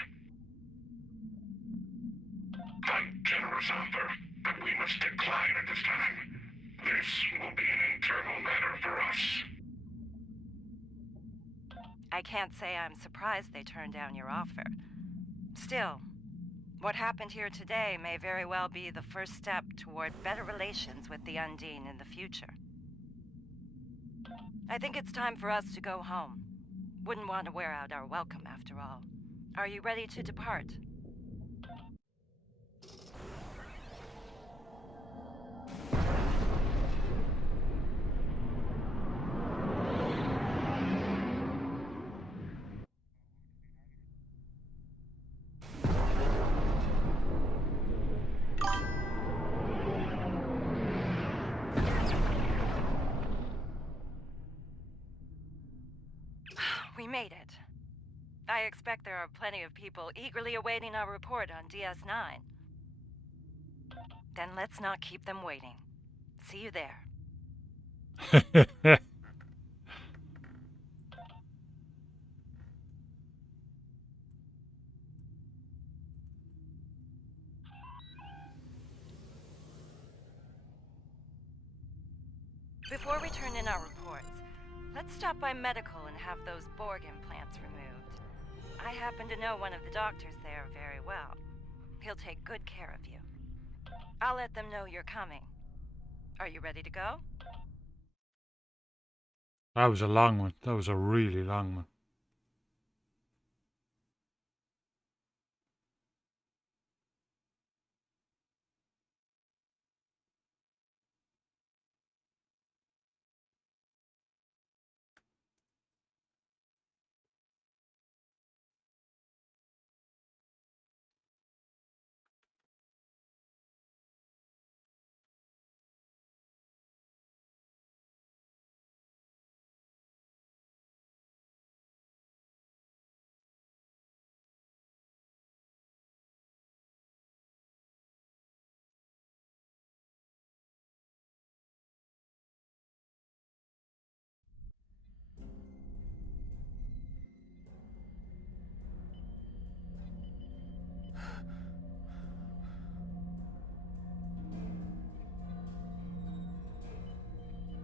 A generous offer, but we must decline at this time. This will be an internal matter for us. I can't say I'm surprised they turned down your offer. Still, what happened here today may very well be the first step toward better relations with the Undine in the future. I think it's time for us to go home. Wouldn't want to wear out our welcome, after all. Are you ready to depart? We made it. I expect there are plenty of people eagerly awaiting our report on DS9. Then let's not keep them waiting. See you there. Before we turn in our reports, let's stop by medical and have those Borg implants removed. I happen to know one of the doctors there very well. He'll take good care of you. I'll let them know you're coming. Are you ready to go? That was a long one. That was a really long one.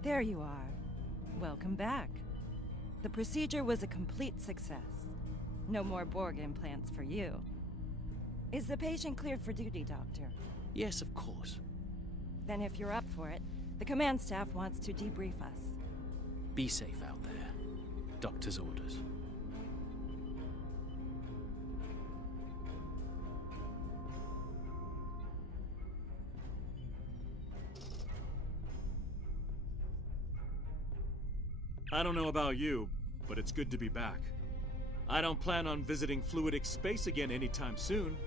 There you are. Welcome back. The procedure was a complete success. No more Borg implants for you. Is the patient cleared for duty, Doctor? Yes, of course. Then if you're up for it, the command staff wants to debrief us. Be safe out there. Doctor's orders. I don't know about you, but it's good to be back. I don't plan on visiting fluidic space again anytime soon.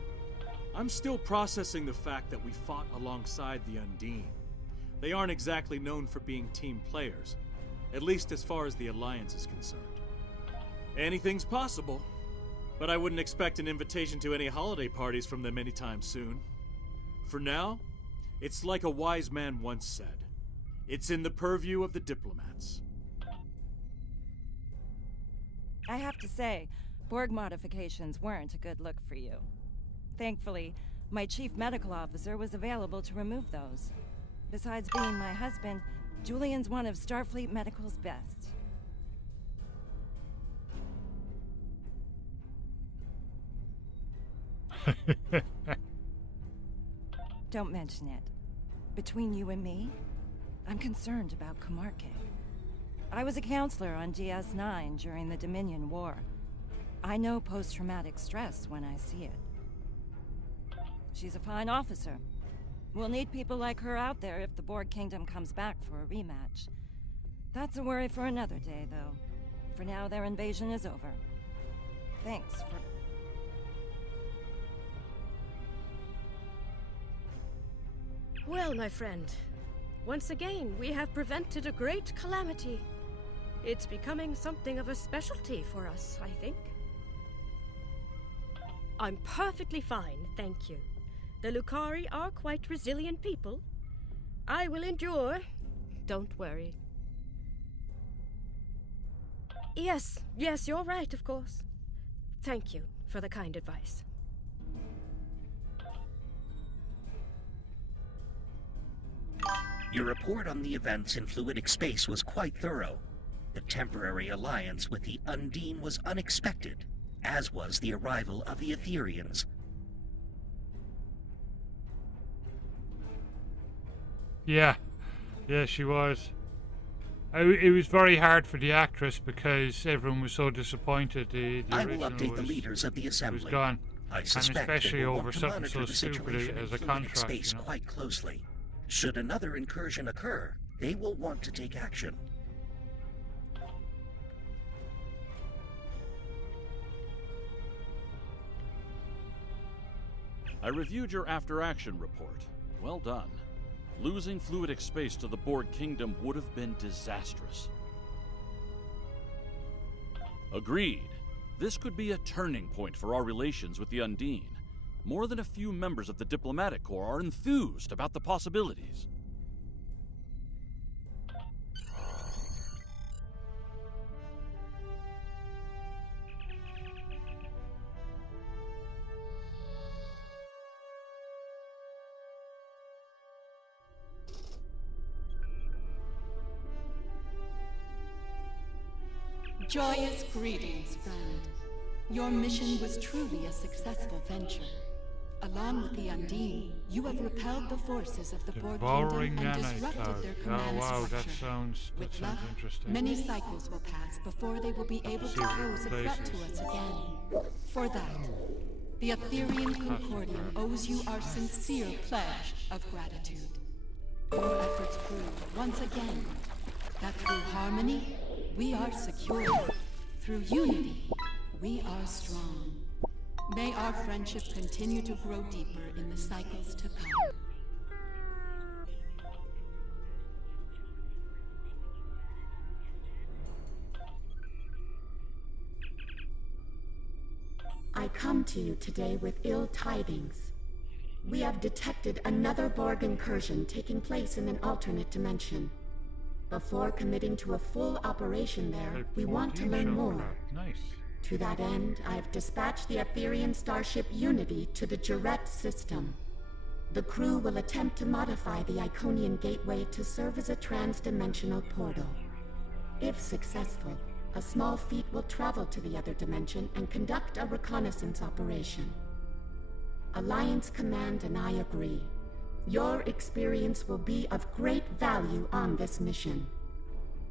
I'm still processing the fact that we fought alongside the Undine. They aren't exactly known for being team players, at least as far as the Alliance is concerned. Anything's possible, but I wouldn't expect an invitation to any holiday parties from them anytime soon. For now, it's like a wise man once said. It's in the purview of the diplomats. I have to say, Borg modifications weren't a good look for you. Thankfully, my chief medical officer was available to remove those. Besides being my husband, Julian's one of Starfleet Medical's best. Don't mention it. Between you and me, I'm concerned about Kumarke. I was a counselor on DS9 during the Dominion War. I know post-traumatic stress when I see it. She's a fine officer. We'll need people like her out there if the Borg Kingdom comes back for a rematch. That's a worry for another day, though. For now, their invasion is over. Thanks for... Well, my friend, once again, we have prevented a great calamity. It's becoming something of a specialty for us, I think. I'm perfectly fine, thank you. The Lukari are quite resilient people. I will endure. Don't worry. Yes, you're right, of course. Thank you for the kind advice. Your report on the events in fluidic space was quite thorough. The temporary alliance with the Undine was unexpected, as was the arrival of the Etherians. Yeah, she was. It was very hard for the actress because everyone was so disappointed. The I will original update the leaders of the assembly. was gone, I and suspect especially they will over want to something monitor so the stupid situation as in a fluidic contract. space You know? quite closely. Should another incursion occur, they will want to take action. I reviewed your after-action report. Well done. Losing fluidic space to the Borg Kingdom would have been disastrous. Agreed. This could be a turning point for our relations with the Undine. More than a few members of the Diplomatic Corps are enthused about the possibilities. Joyous greetings, friend. Your mission was truly a successful venture. Along with the Undine, you have repelled the forces of the Borg Devouring Kingdom and nanite disrupted clouds. their Oh command wow, structure. that sounds interesting. Many cycles will pass before they will be able to pose a threat to us again. For that, the Etherian Concordium owes you our sincere pledge of gratitude. Your efforts prove, once again, that through harmony, we are secure. Through unity, we are strong. May our friendship continue to grow deeper in the cycles to come. I come to you today with ill tidings. We have detected another Borg incursion taking place in an alternate dimension. Before committing to a full operation there, we want to learn more. Nice. To that end, I have dispatched the Etherian starship Unity to the Juret system. The crew will attempt to modify the Iconian Gateway to serve as a trans-dimensional portal. If successful, a small fleet will travel to the other dimension and conduct a reconnaissance operation. Alliance Command and I agree. Your experience will be of great value on this mission.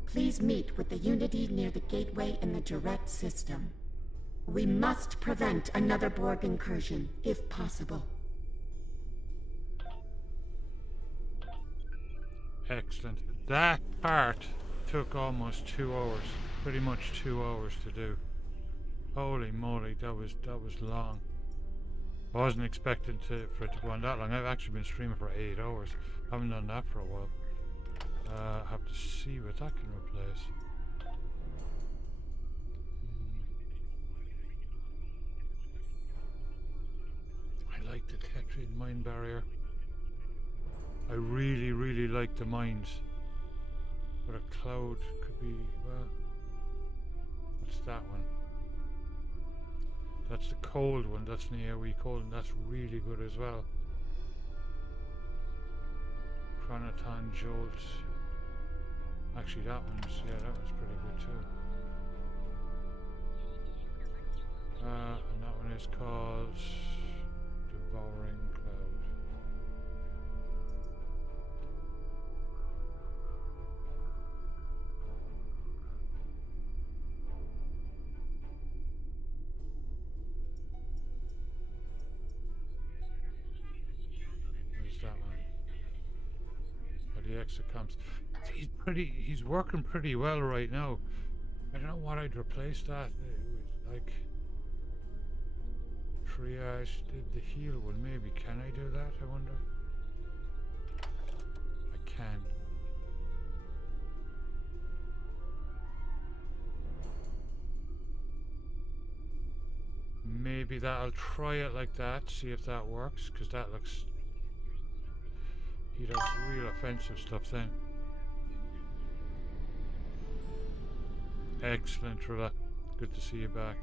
Please meet with the Unity near the gateway in the Direct system. We must prevent another Borg incursion, if possible. Excellent. That part took almost 2 hours. Pretty much 2 hours to do. Holy moly, that was long. I wasn't expecting for it to go on that long. I've actually been streaming for 8 hours. I haven't done that for a while. I have to see what that can replace. I like the Tetrian mine barrier. I really, really like the mines. But a cloud could be, well, what's that one? That's the cold one, that's the AoE cold, and that's really good as well. Chronoton Jolt. Actually that one's, yeah, that one's pretty good too. And that one is called Devouring Cloud. That one. Or the exocomps. He's working pretty well right now. I don't know what I'd replace that. It was like triage, the heal one maybe. Can I do that, I wonder? I can. Maybe that, I'll try it like that, see if that works, because that looks... He does real offensive stuff then. Excellent, Trilla. Good to see you back.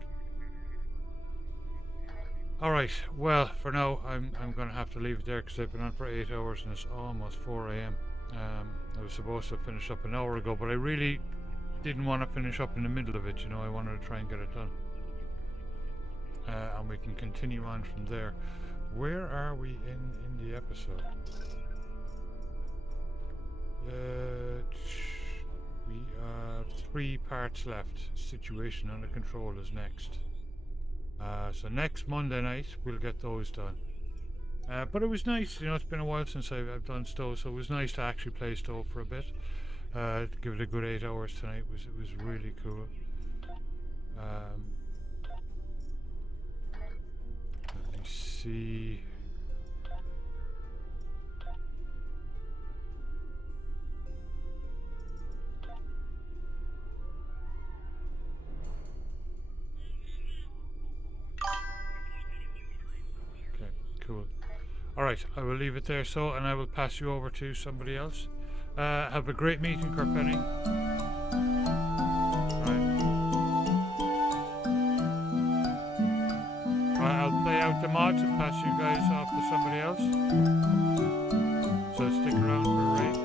Alright, well, for now, I'm going to have to leave it there because I've been on for 8 hours and it's almost 4 AM. I was supposed to finish up an hour ago, but I really didn't want to finish up in the middle of it, you know, I wanted to try and get it done. And we can continue on from there. Where are we in the episode? We have 3 parts left. Situation under control is next. So next Monday night we'll get those done. But it was nice, you know, it's been a while since I've done Stowe, so it was nice to actually play Stowe for a bit. To give it a good 8 hours tonight it was really cool. Let me see. Cool. Alright, I will leave it there so, and I will pass you over to somebody else. Have a great meeting, Carpenny. Right, I'll play out the mods and pass you guys off to somebody else. So stick around for a raid.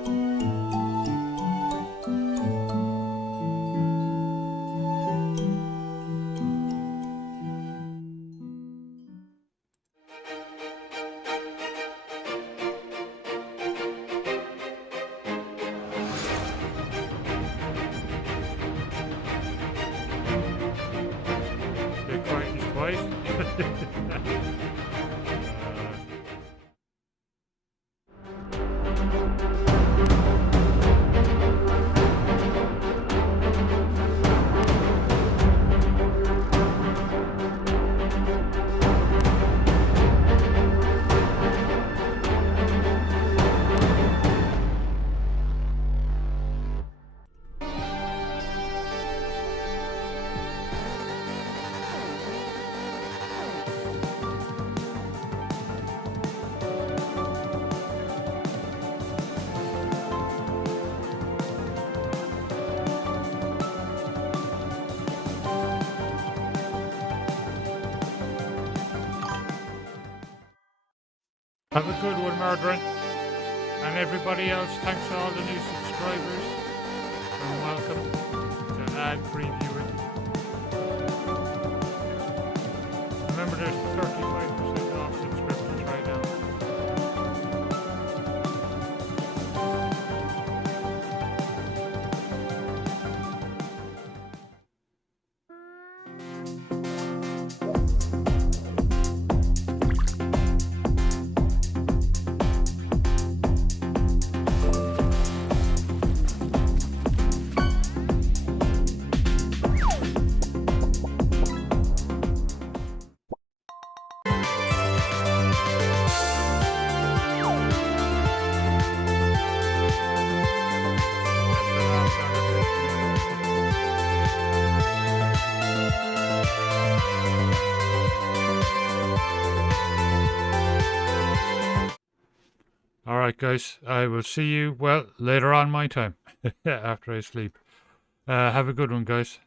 Have a good one, Murdering. And everybody else, thanks to all the new subscribers. And welcome to ad-free viewing. Remember, there's 35% off subscriptions right now. Alright guys, I will see you, well, later on my time, after I sleep. Have a good one, guys.